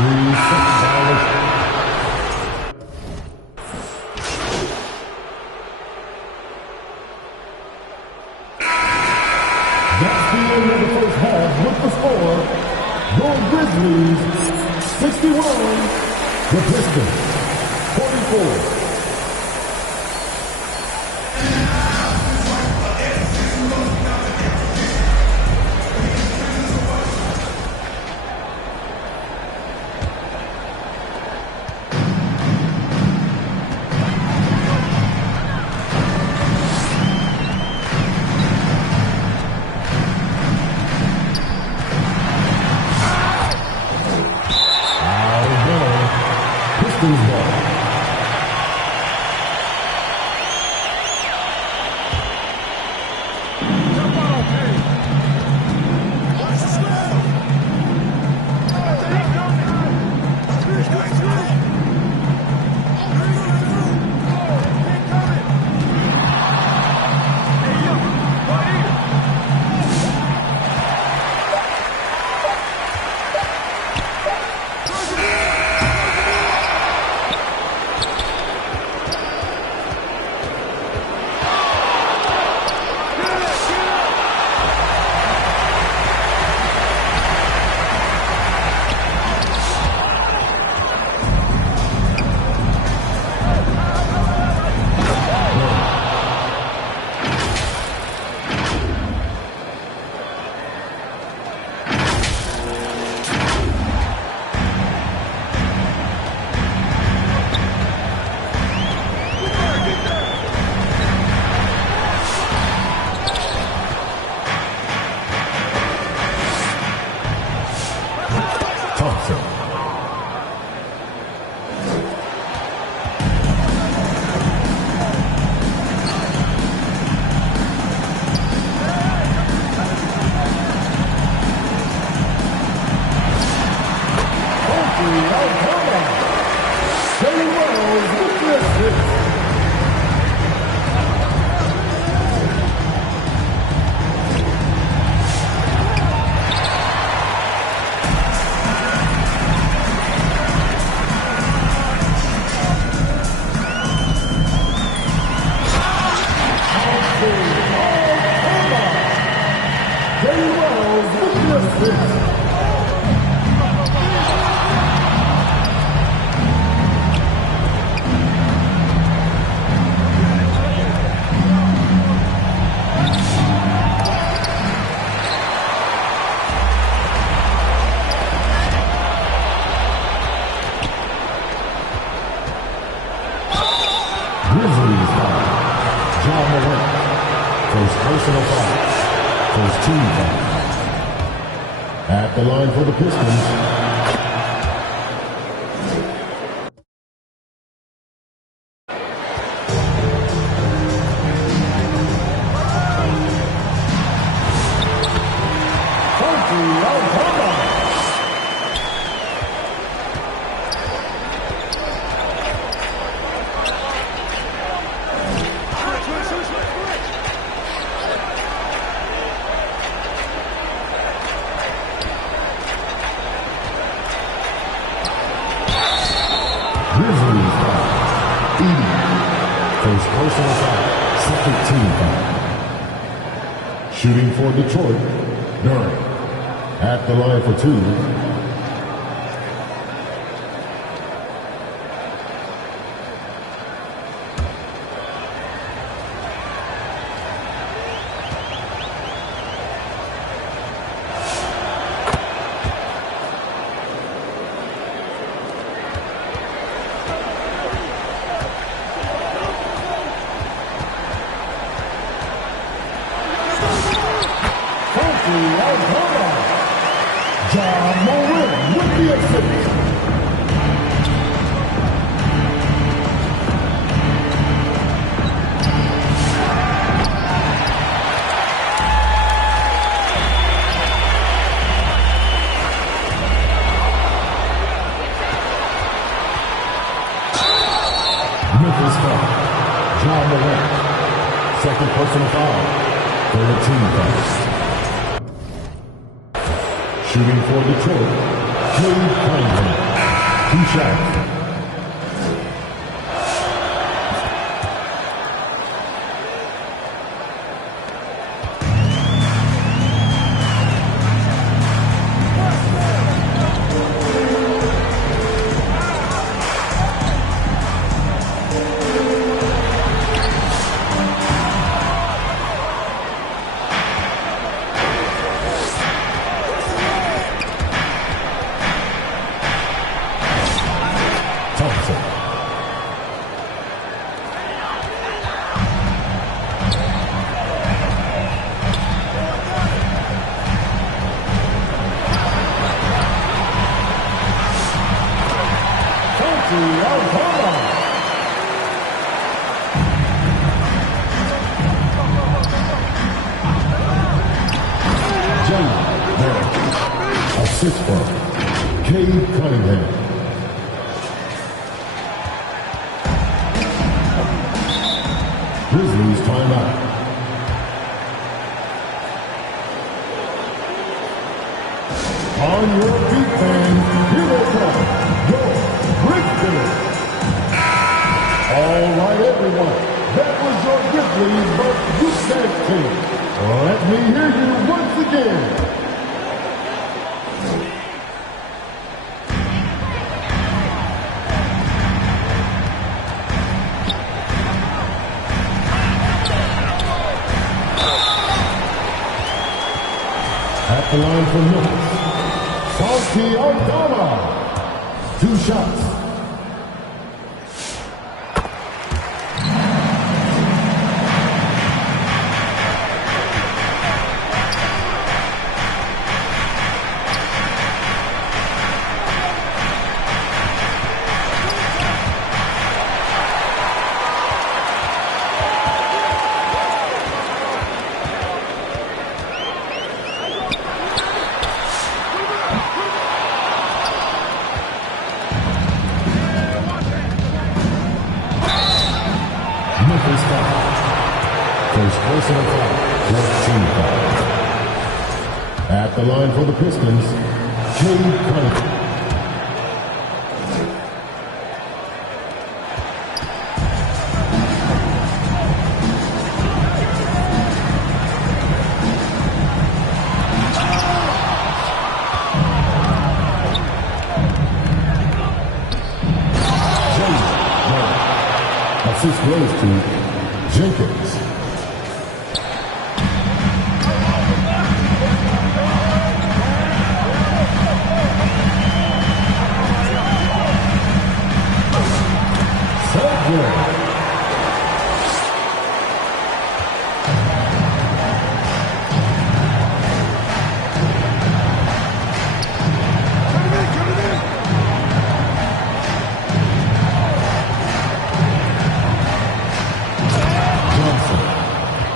3-second violation. That's the end of the first half with the score. Your Grizzlies 61, the Pistons 44. At the line for the Pistons, shooting for Detroit, Durant. At the line for two. Second personal foul for the team foul. Shooting for Detroit, Cade Cunningham. 2 shots. Grizzlies timeout. On your feet, fans, here they come, your Grizzlies. All right, everyone, that was your Grizzlies, but you tag team. Let me hear you once again. At the line for Memphis, Salty Aldama. 2 shots. Memphis foul. First personal foul. 14 foul. At the line for the Pistons, Cade Cunningham. Assist goes to Jenkins.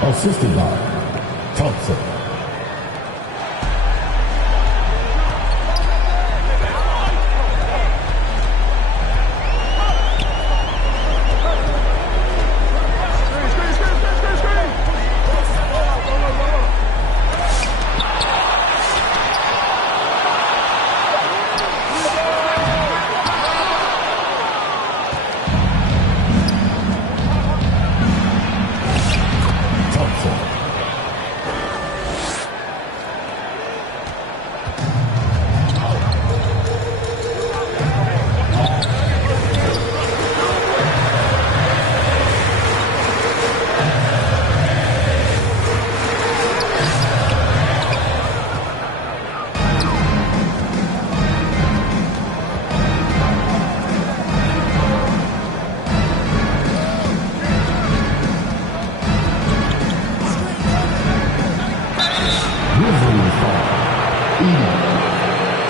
Assisted by Thompson.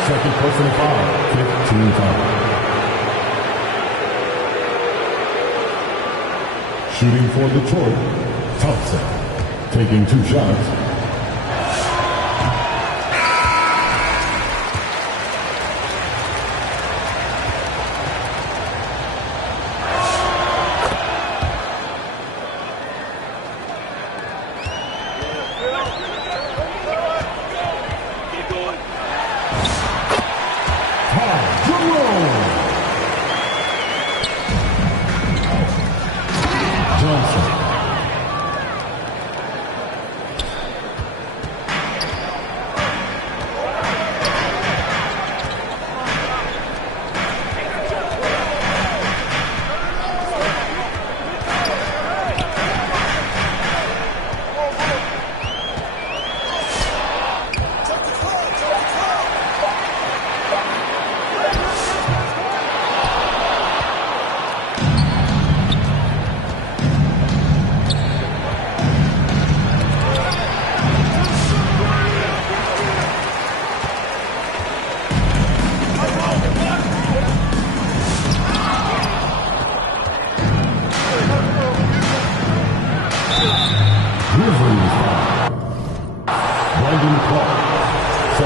Second personal foul, 15 fouls. Shooting for Detroit, Thompson. Taking 2 shots. Jerome.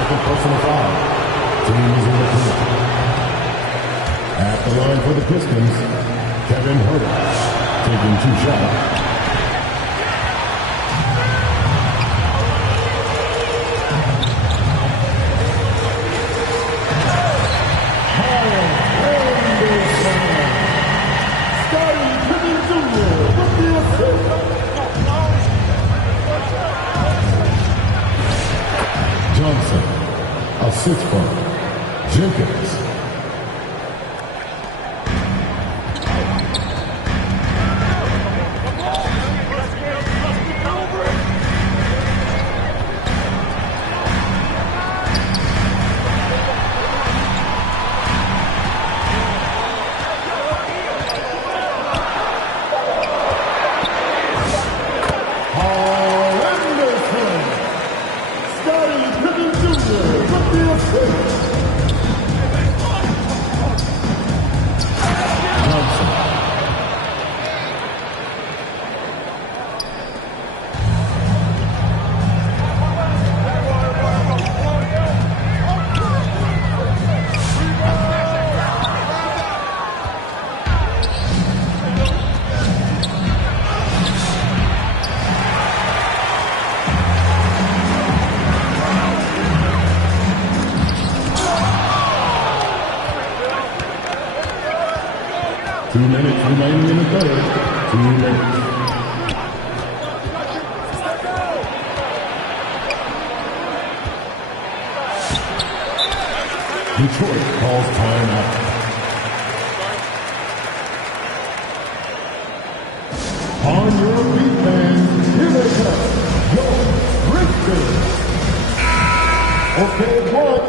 second personal foul. Team is in the clear. At the line for the Pistons, Kevin Herter taking 2 shots. Johnson, assist from Jenkins. Remaining in the third. 2 minutes. Detroit calls timeout. On your feet, fans, here they come. Your Grizzlies. Okay, what?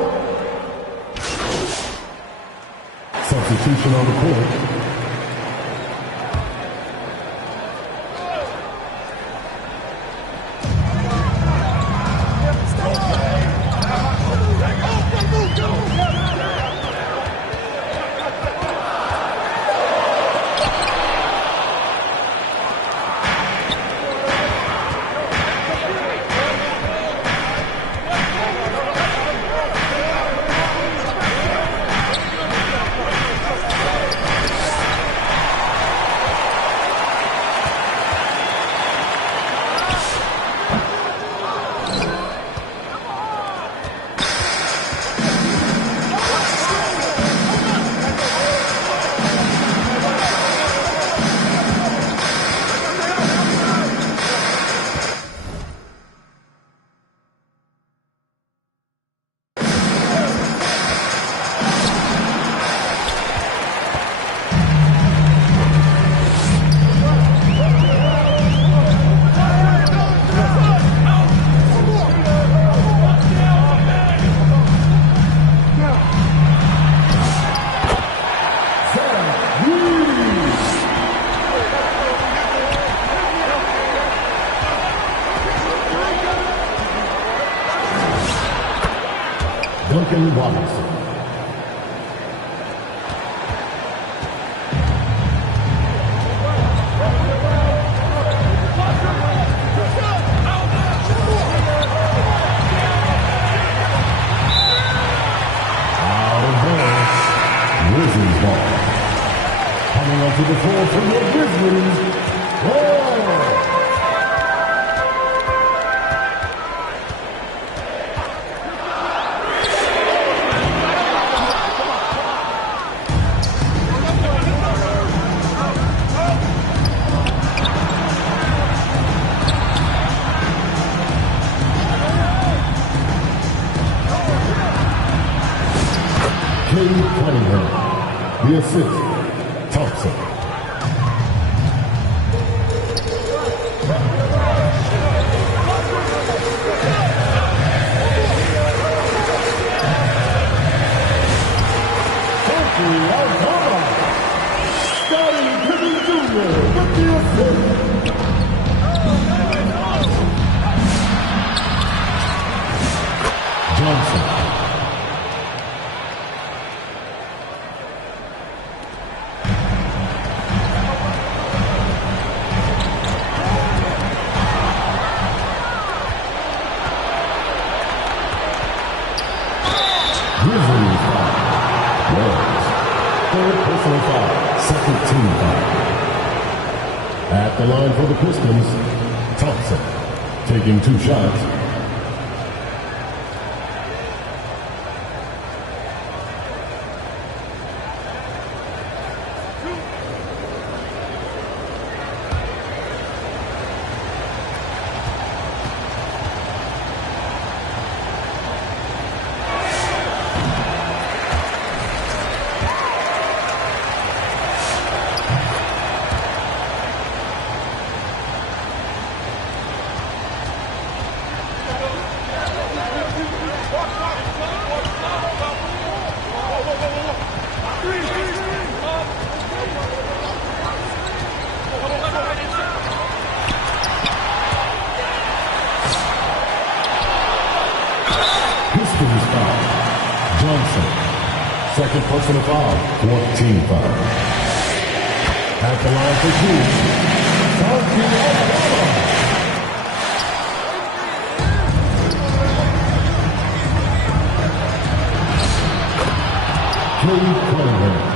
Substitution on the court. Duncan Robinson. Out of bounds. Grizzlies ball. Coming onto the floor for your Grizzlies. Cunningham. The assist, Thompson. Scotty Pippen Jr. with the assist. Johnson. Grizzlies foul. Warriors. Third personal foul. Second team foul. At the line for the Pistons, Thompson taking 2 shots. Second personal foul, 4th team foul. At the line for 2. Cade Cunningham.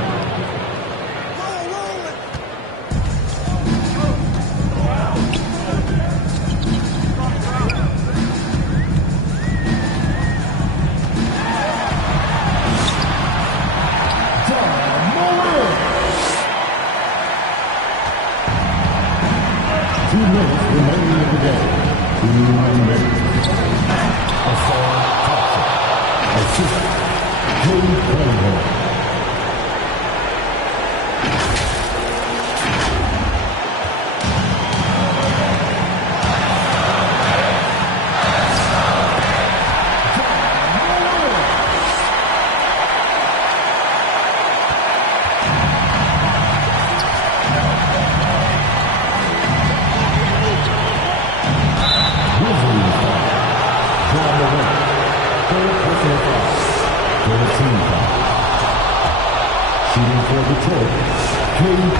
Shooting for Detroit, Cade.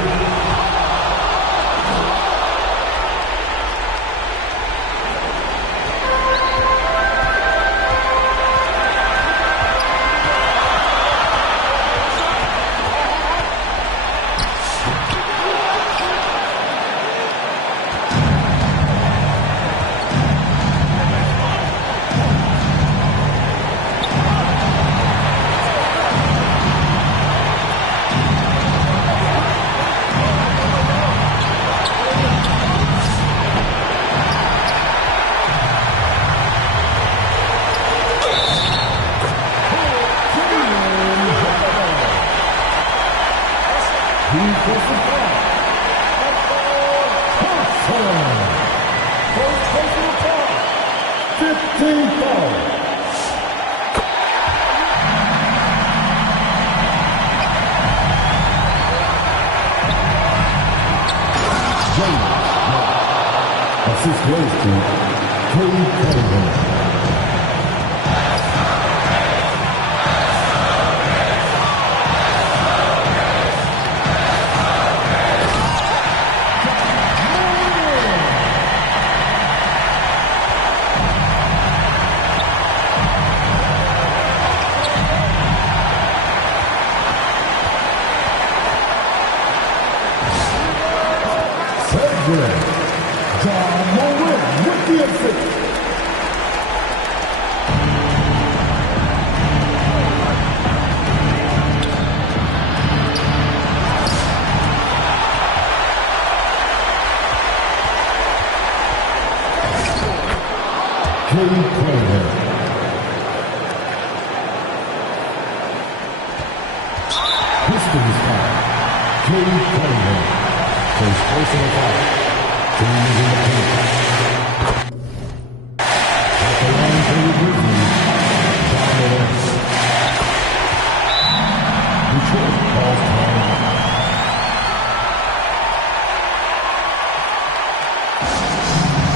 Assist goes to Cade Cunningham. Pistons foul. Cade Cunningham. First personal foul. 2 in the paint. At the line for the Grizzlies, John Morant. Detroit calls timeout.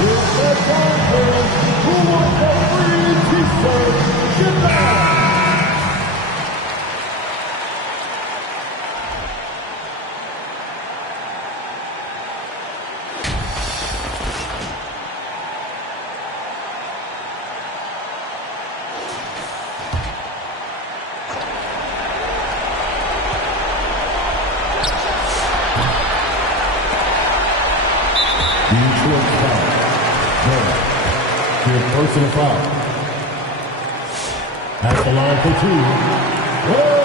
Here's the contest. Who wants the free t-shirt? Get back! Detroit foul. Durant. Your personal foul. At the line for 2. Whoa!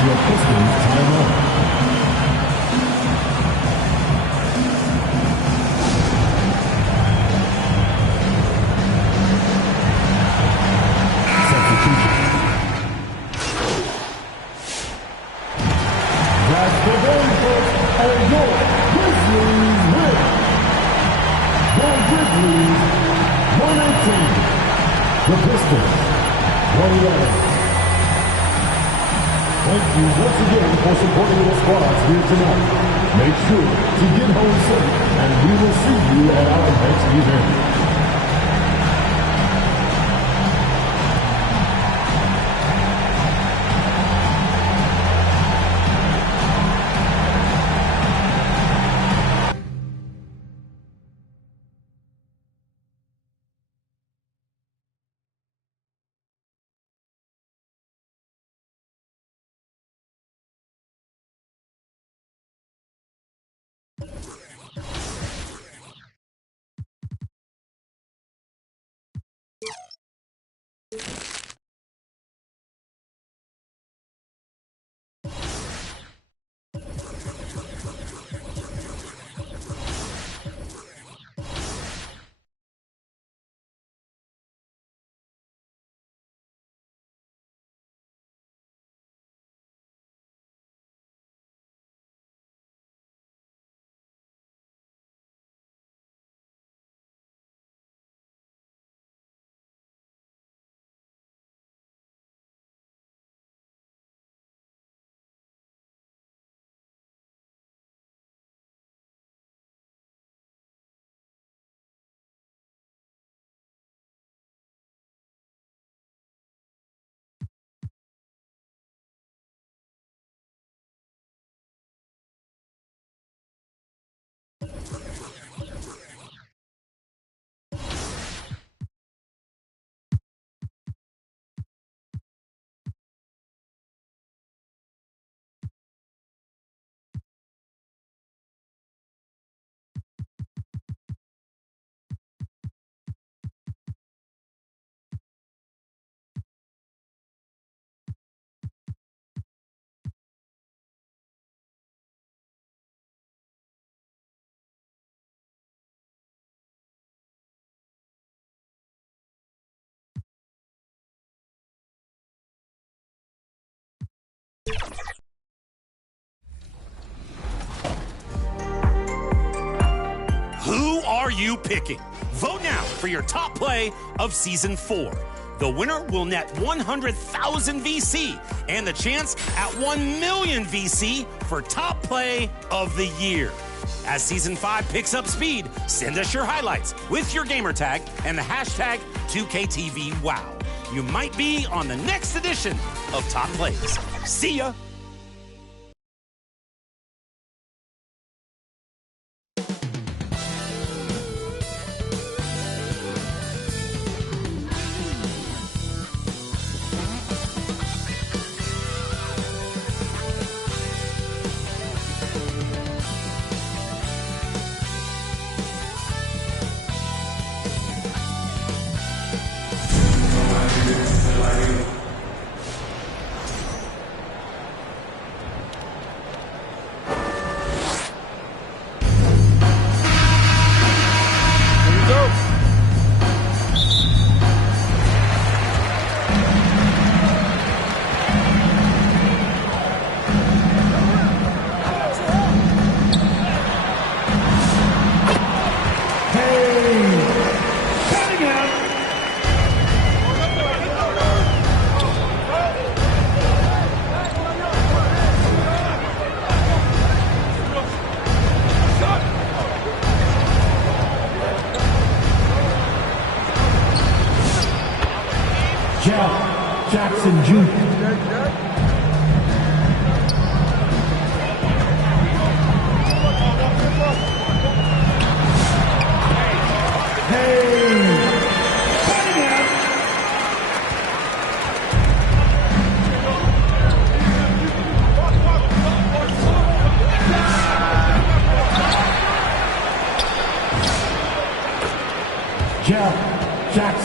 Your Pistons timeout. Substitution. That's the game, folks, and your Grizzlies win. The Grizzlies 118. The Pistons 111. Thank you once again for supporting the squads here tonight. Make sure to get home safe, and we will see you at our next event. Who are you picking? Vote now for your top play of Season 4. The winner will net 100,000 VC and the chance at 1 million VC for top play of the year. As Season 5 picks up speed, send us your highlights with your gamer tag and the hashtag 2KTVWOW. You might be on the next edition of Top Plays. See ya!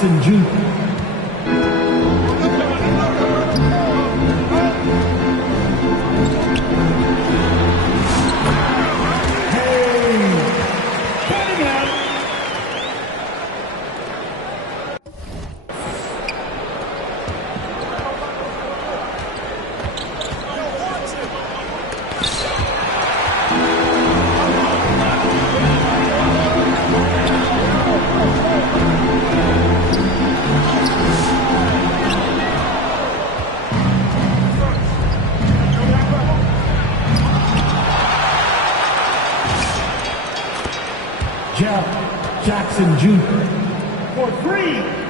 Jackson Jr. Jackson Jr. for 3.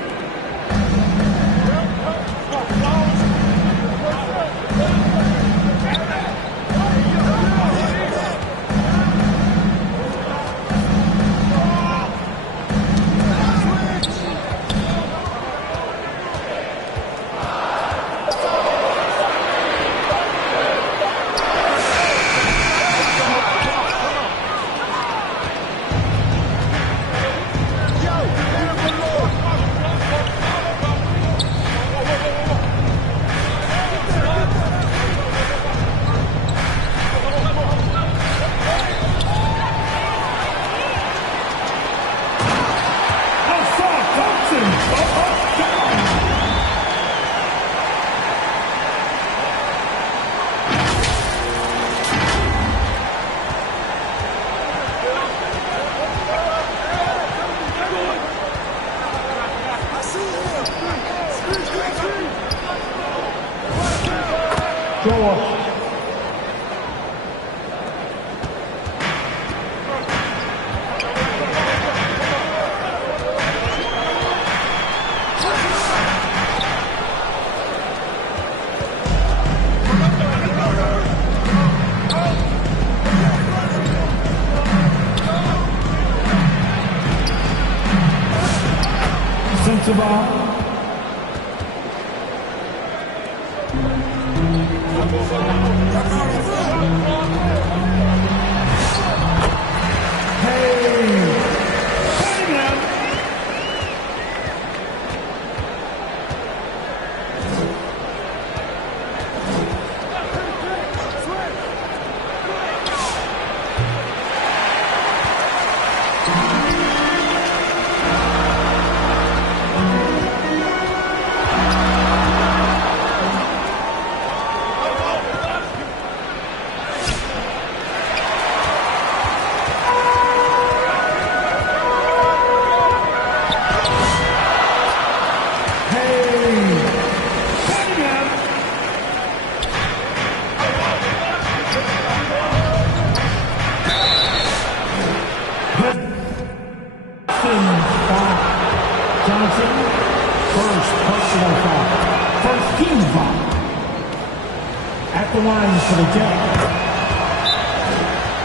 For the deck.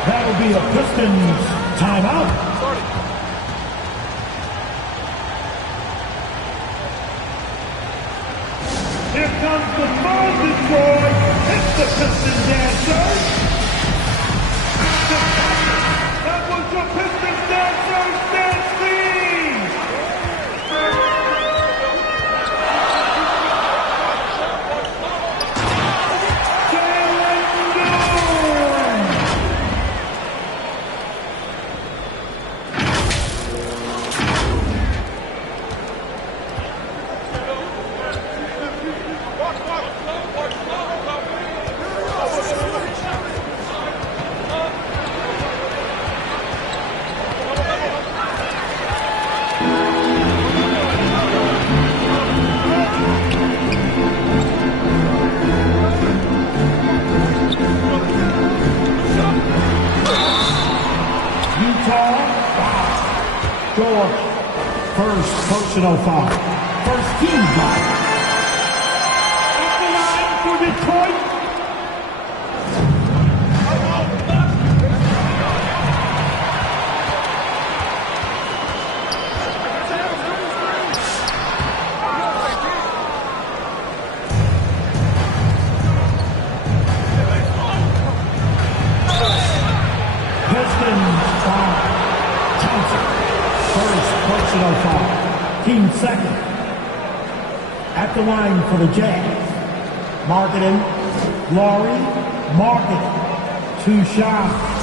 That'll be a Pistons timeout. Here comes the ball destroy. It's the Pistons dancers. That was the Pistons dancers dancing. First personal foul. First team foul. At the line for Detroit. Pistons foul. Thompson. First personal foul. Team second. At the line for the Jazz, Marketing, Laurie, Marketing. 2 shots.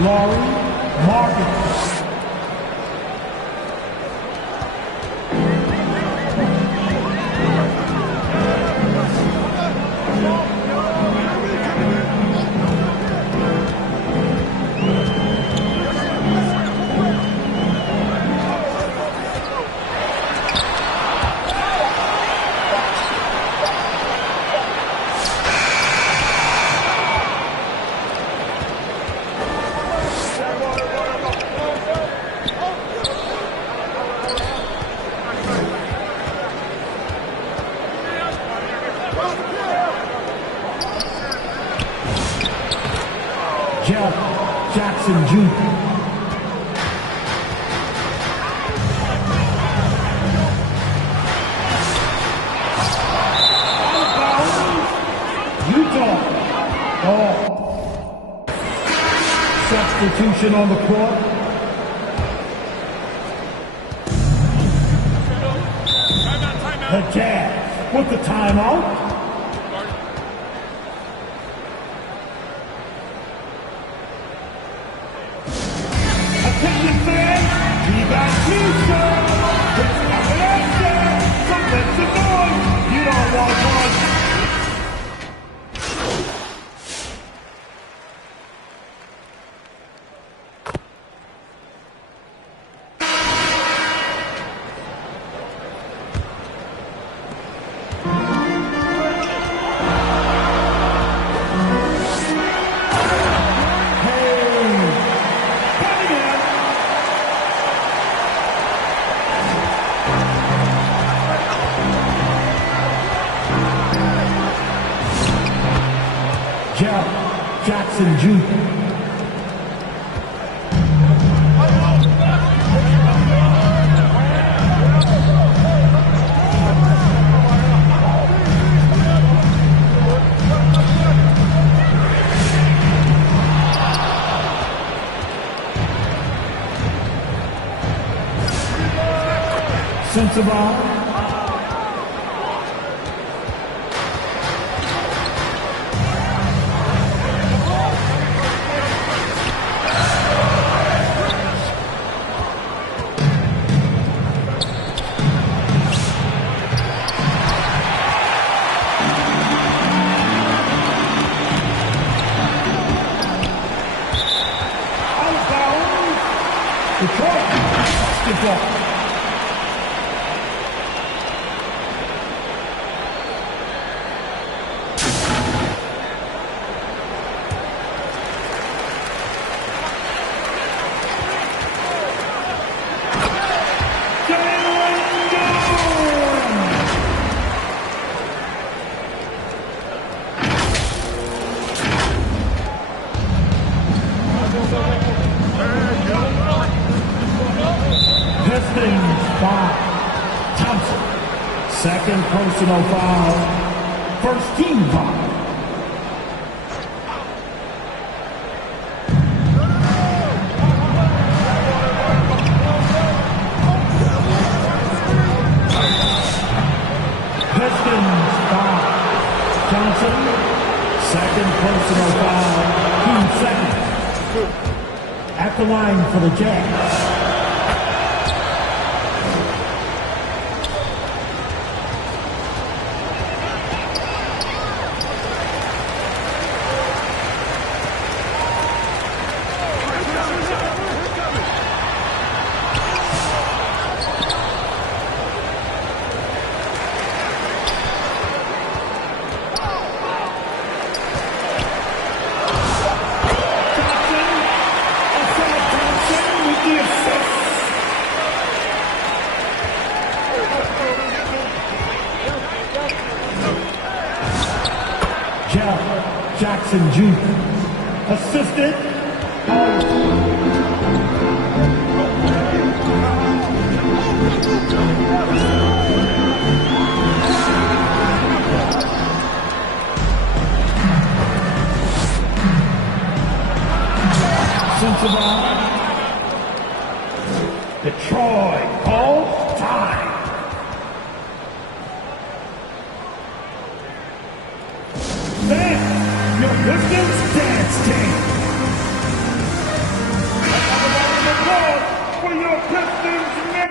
Laurie, Marketing. Jeff Jackson Jr. Utah. Ball. Substitution on the court. The Jazz with the timeout. Jeff Jackson Jr. Sensabaugh. Detroit basketball. Pistons foul. Thompson. Second personal foul. First team foul. Pistons foul. Johnson. Second personal foul. Team second. At the line for the Jazz. Jackson Jr. Assistant, Detroit calls time. Then, your Pistons dance team. Another round of applause for your Pistons men.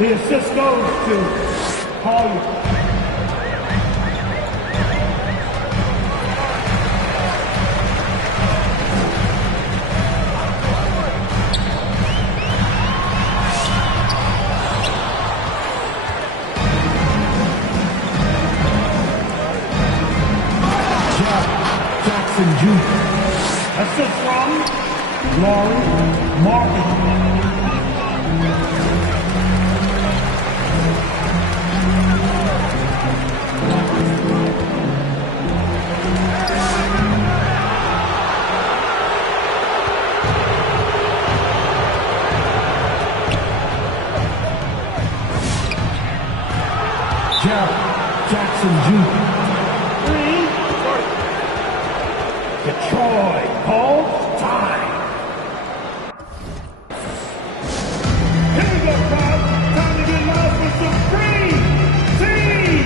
The assist goes to Collier. Jackson Jr. Assist from Laurie Martin. Jackson Jr. Detroit calls time. Here we go, crowd. Time to get loud for some free teams.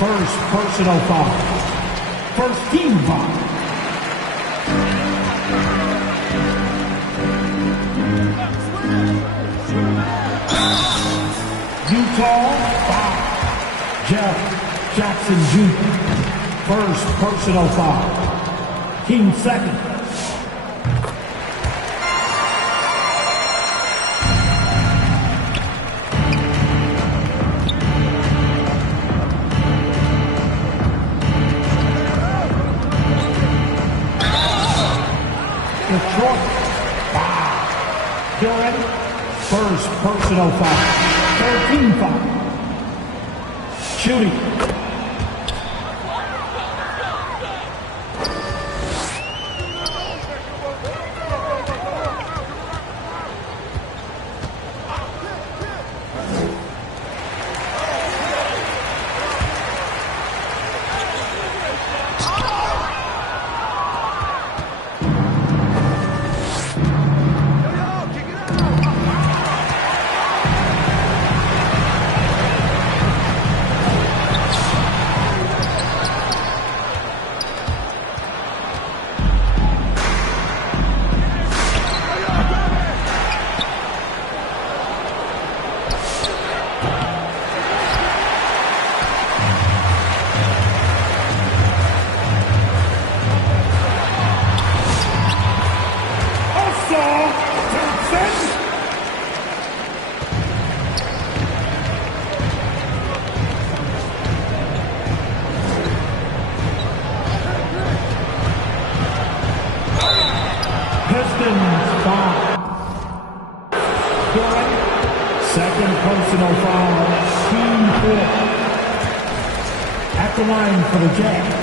First personal foul. First team foul. Utah foul. Jackson Jr. First personal foul. Team second. Detroit foul. Durant, first personal foul. 13 foul. Shooting. Pistons foul. Durant, second personal foul. Team 4. the line for the Jazz.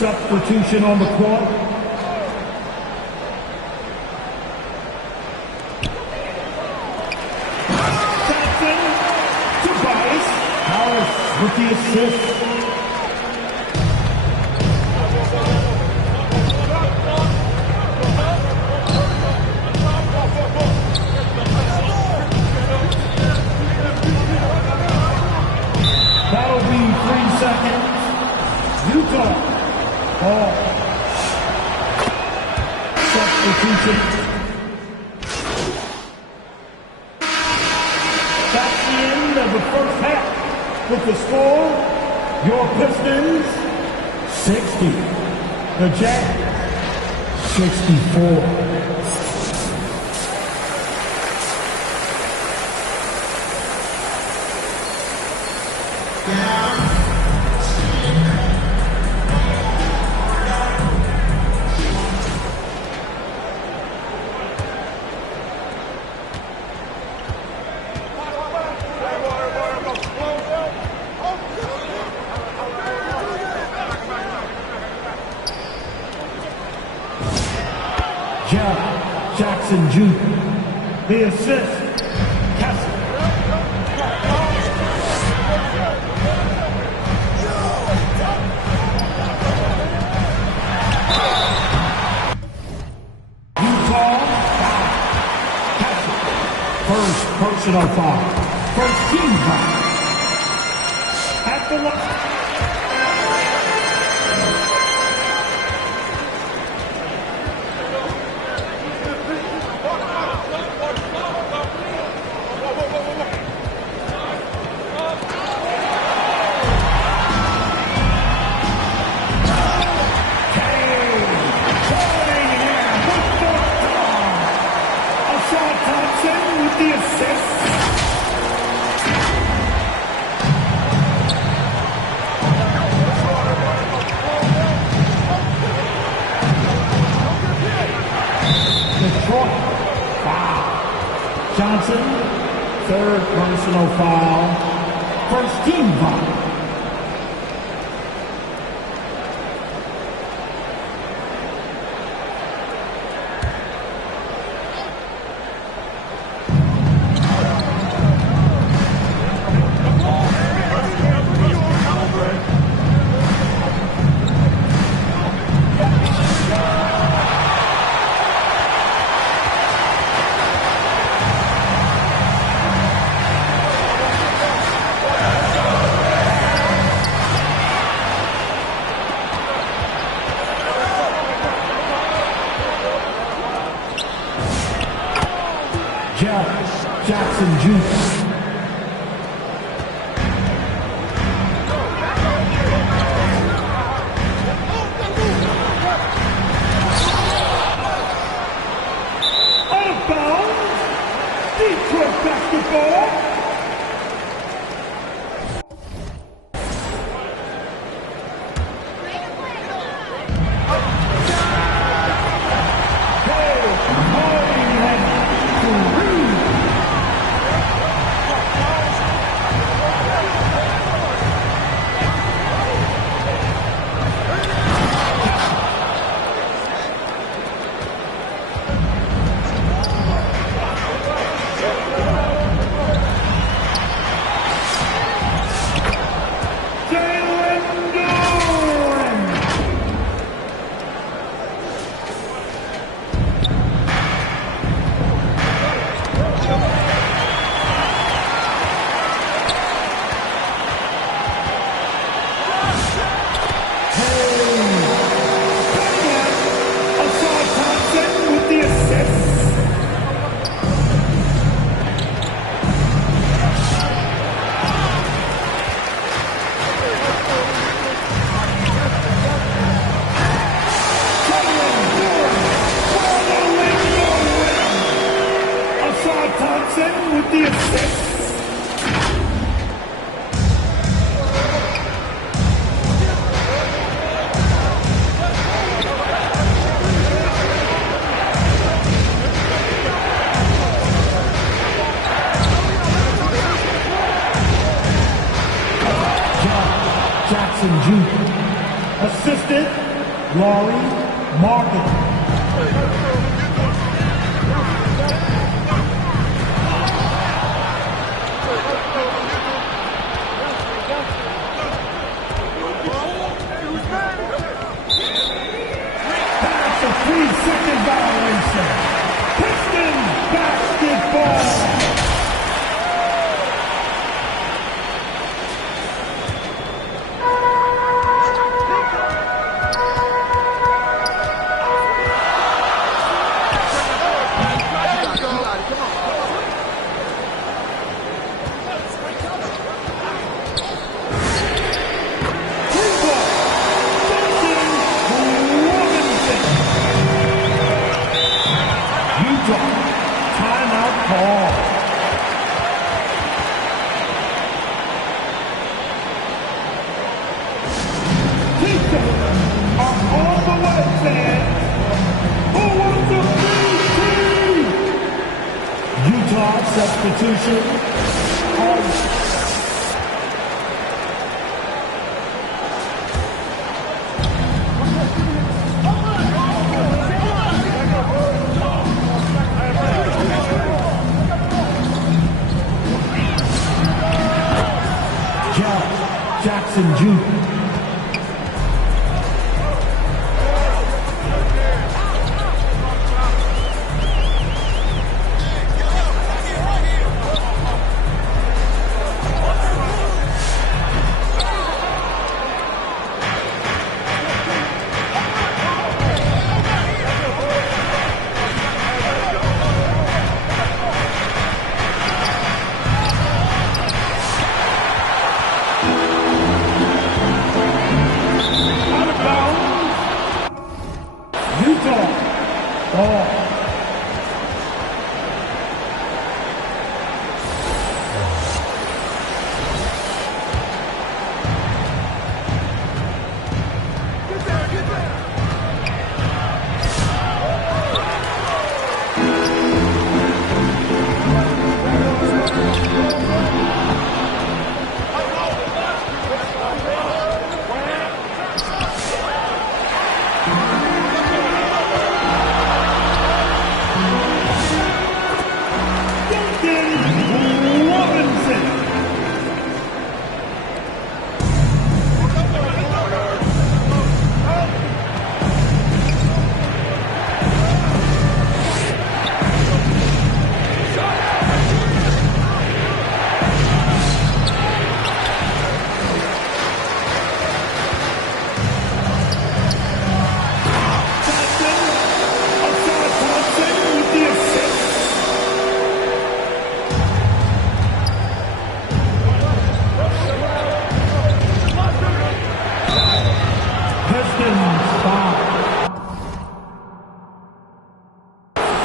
Substitution on the court. Johnson to Bias. Harris with the assist. That'll be 3 seconds. Utah. Ball. Substitution. That's the end of the first half. With the score, your Pistons 60. The Jazz 64. Jackson Jr. The assist. Kessler. Utah foul. Kessler. First personal foul. First team foul. At the line. Johnson, third personal foul, first team foul. Jackson Jr. Out of bounds. Detroit basketball. Thompson with the assist. Jackson Jr. Assistant, Laurie Morgan. That's a 3-second violation. Pistons basketball. Timeout call. People are on the way, fans. Who wants the free team? Utah substitution. Jackson Jr.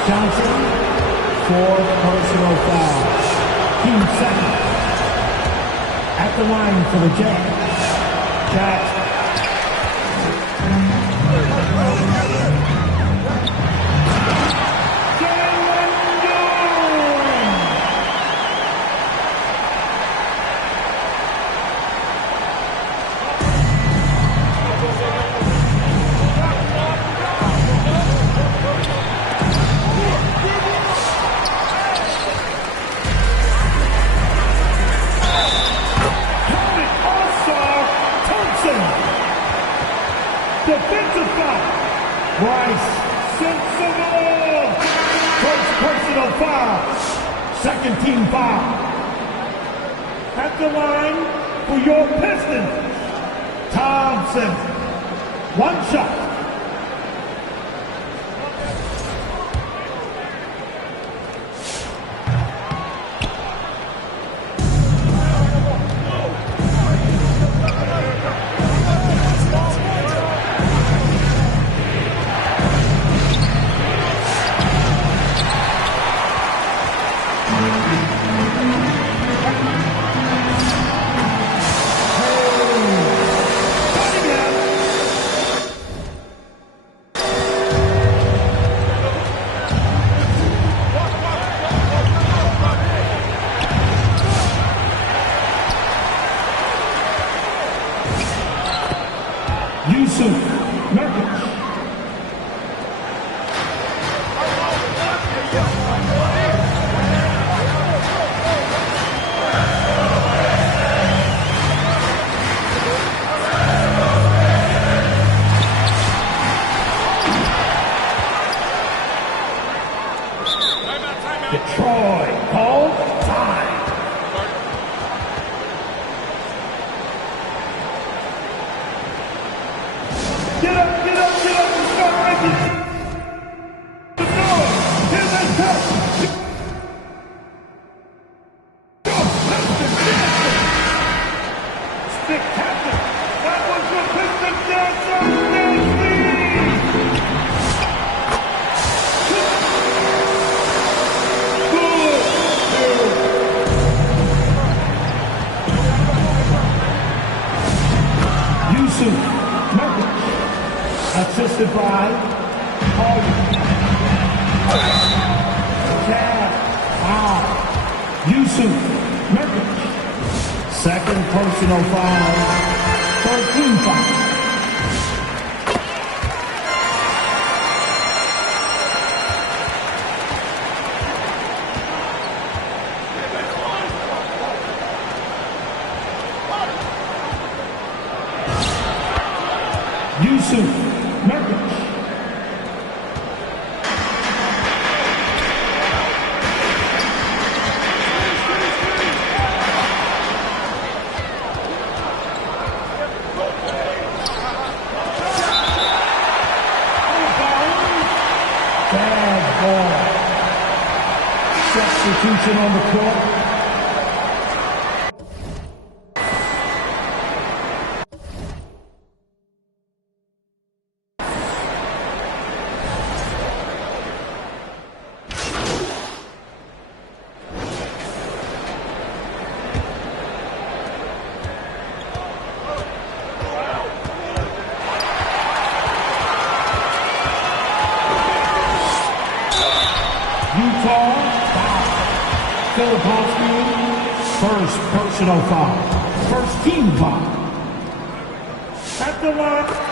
Johnson, 4 personal fouls. Team second. At the line for the Jazz. Jackson. Defensive foul. Bryce Sensible. First personal foul. Second team foul. At the line for your Pistons, Thompson. 1 shot. Yusuf Nurkic. Second personal foul. 13 foul. Yusuf Nurkic. Bad ball. Substitution on the court. First personal foul. First team foul. At the line.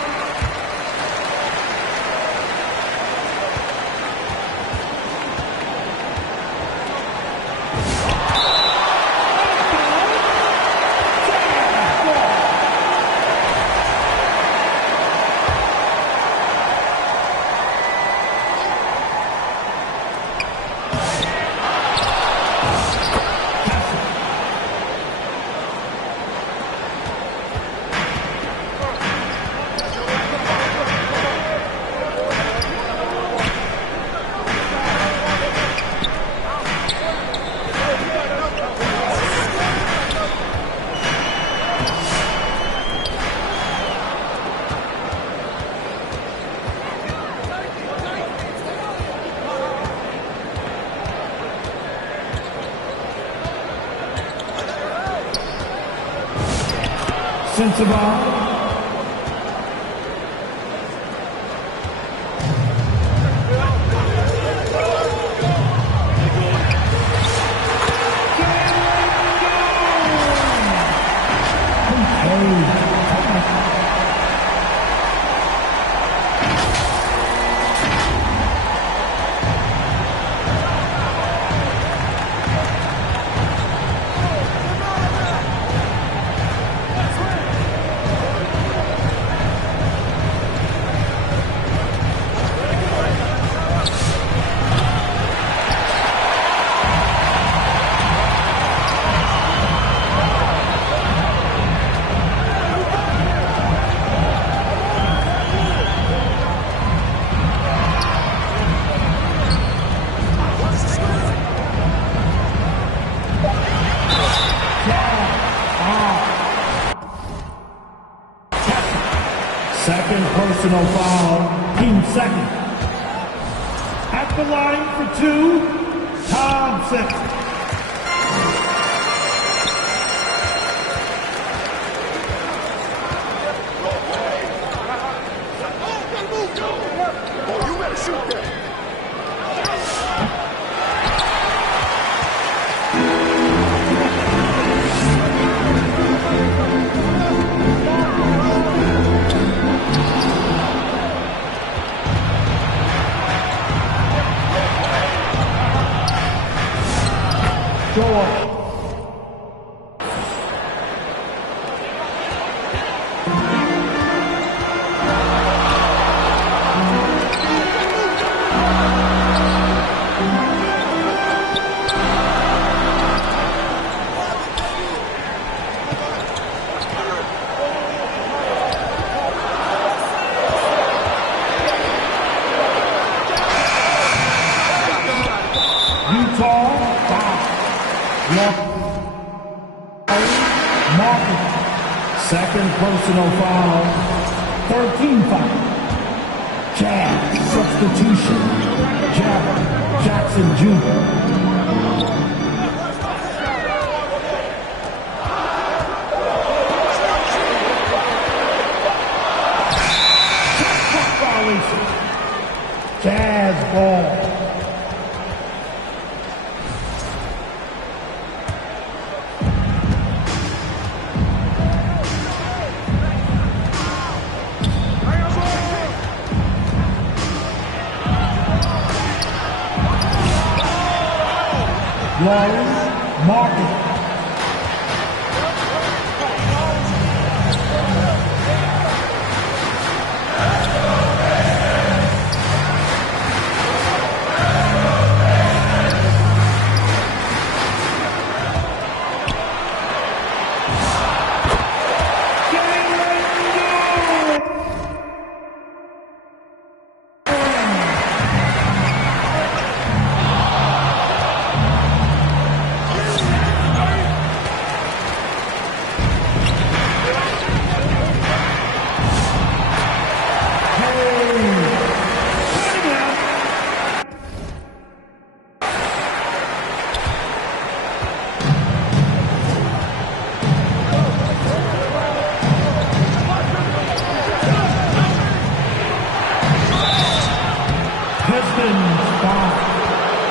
Sensabaugh. Second personal foul, team second. At the line for two, Thompson. Oh, you better shoot that. George. Second personal foul, 13 foul. Jazz substitution, Jackson Jr. Jazz ball. Lauren Martin.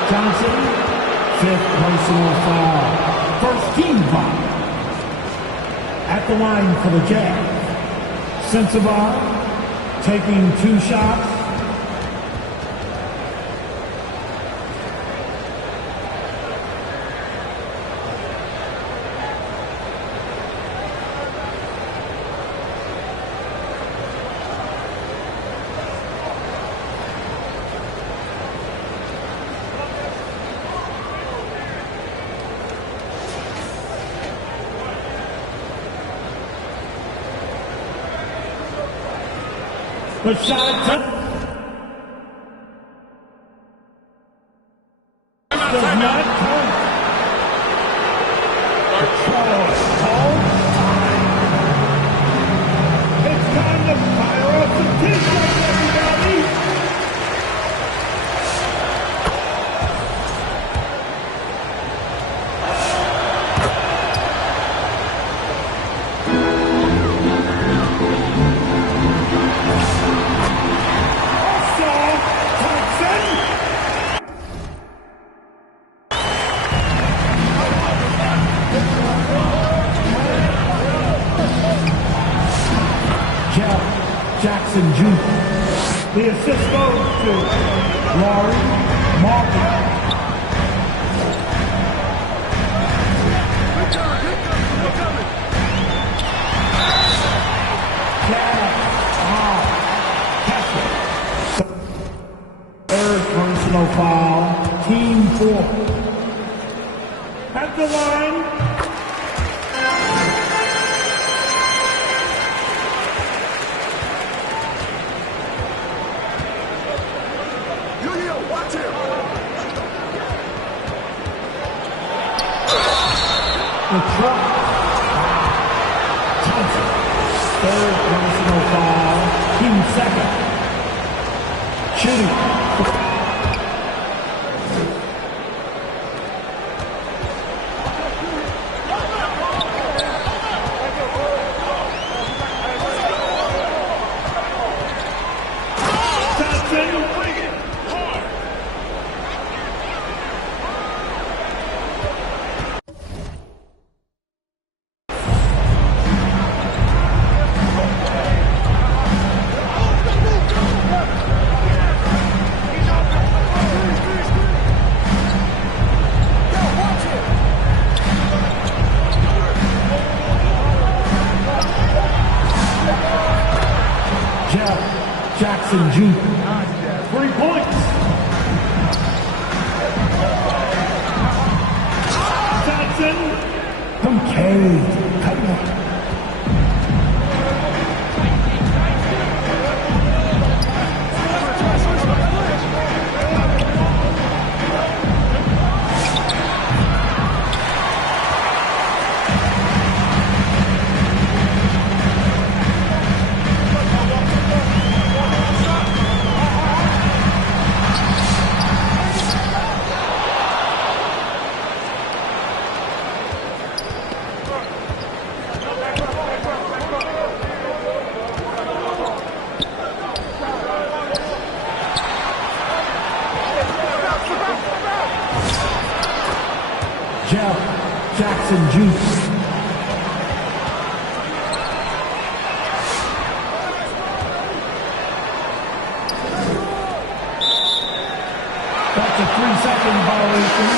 Johnson, 5th personal foul. First team foul. At the line for the Jazz, Sensabaugh taking 2 shots. The shot does not count. It's time to fire up the t-shirts, everybody! Jackson Jr. The assist goes to Laurie Martin. Third personal foul, team 4. At the line. The truck. Thompson. Third personal foul. Team 2nd. Shooting. Jackson Jr. 3 points. Johnson. From Cade. Come on. Jackson Jr. That's a 3-second violation.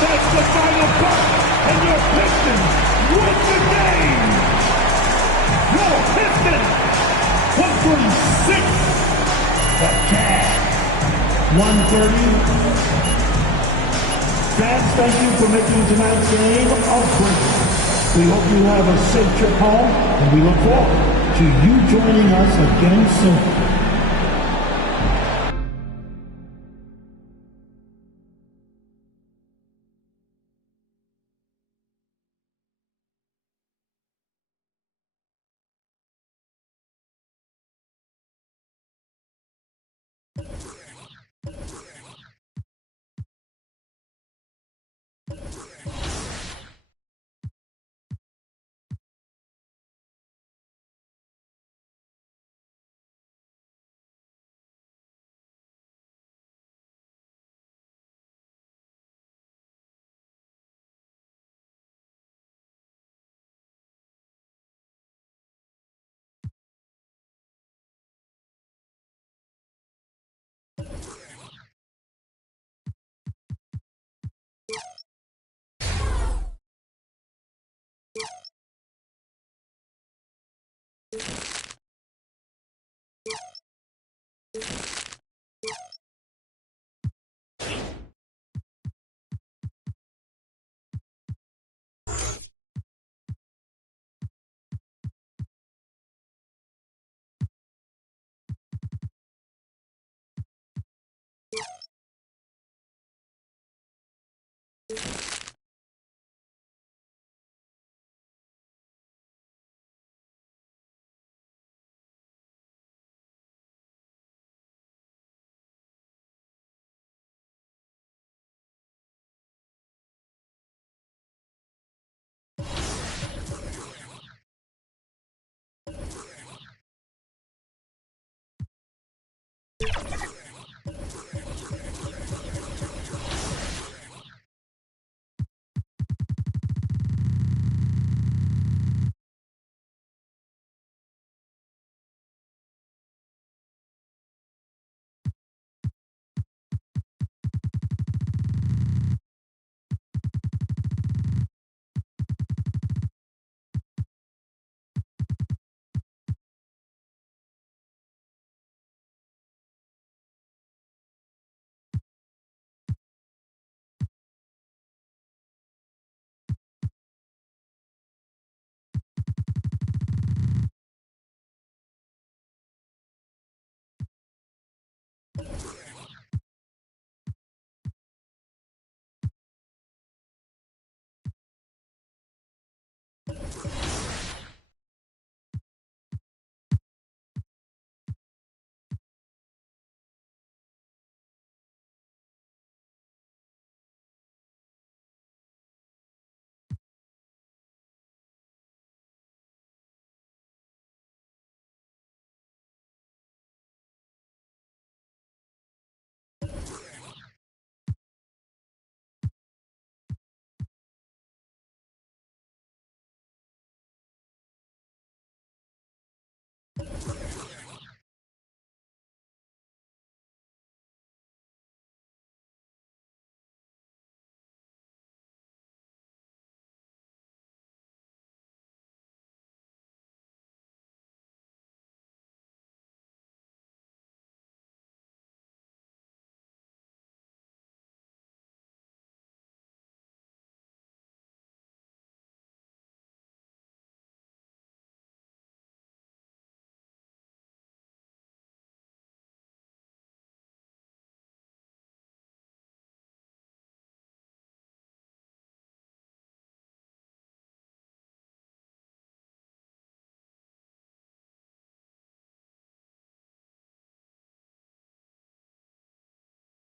That's the final buck, and your Pistons win the game. Your Pistons, 146. The Cavs, 130. Fans, thank you for making tonight's game a great. We hope you have a safe trip home, and we look forward to you joining us again soon.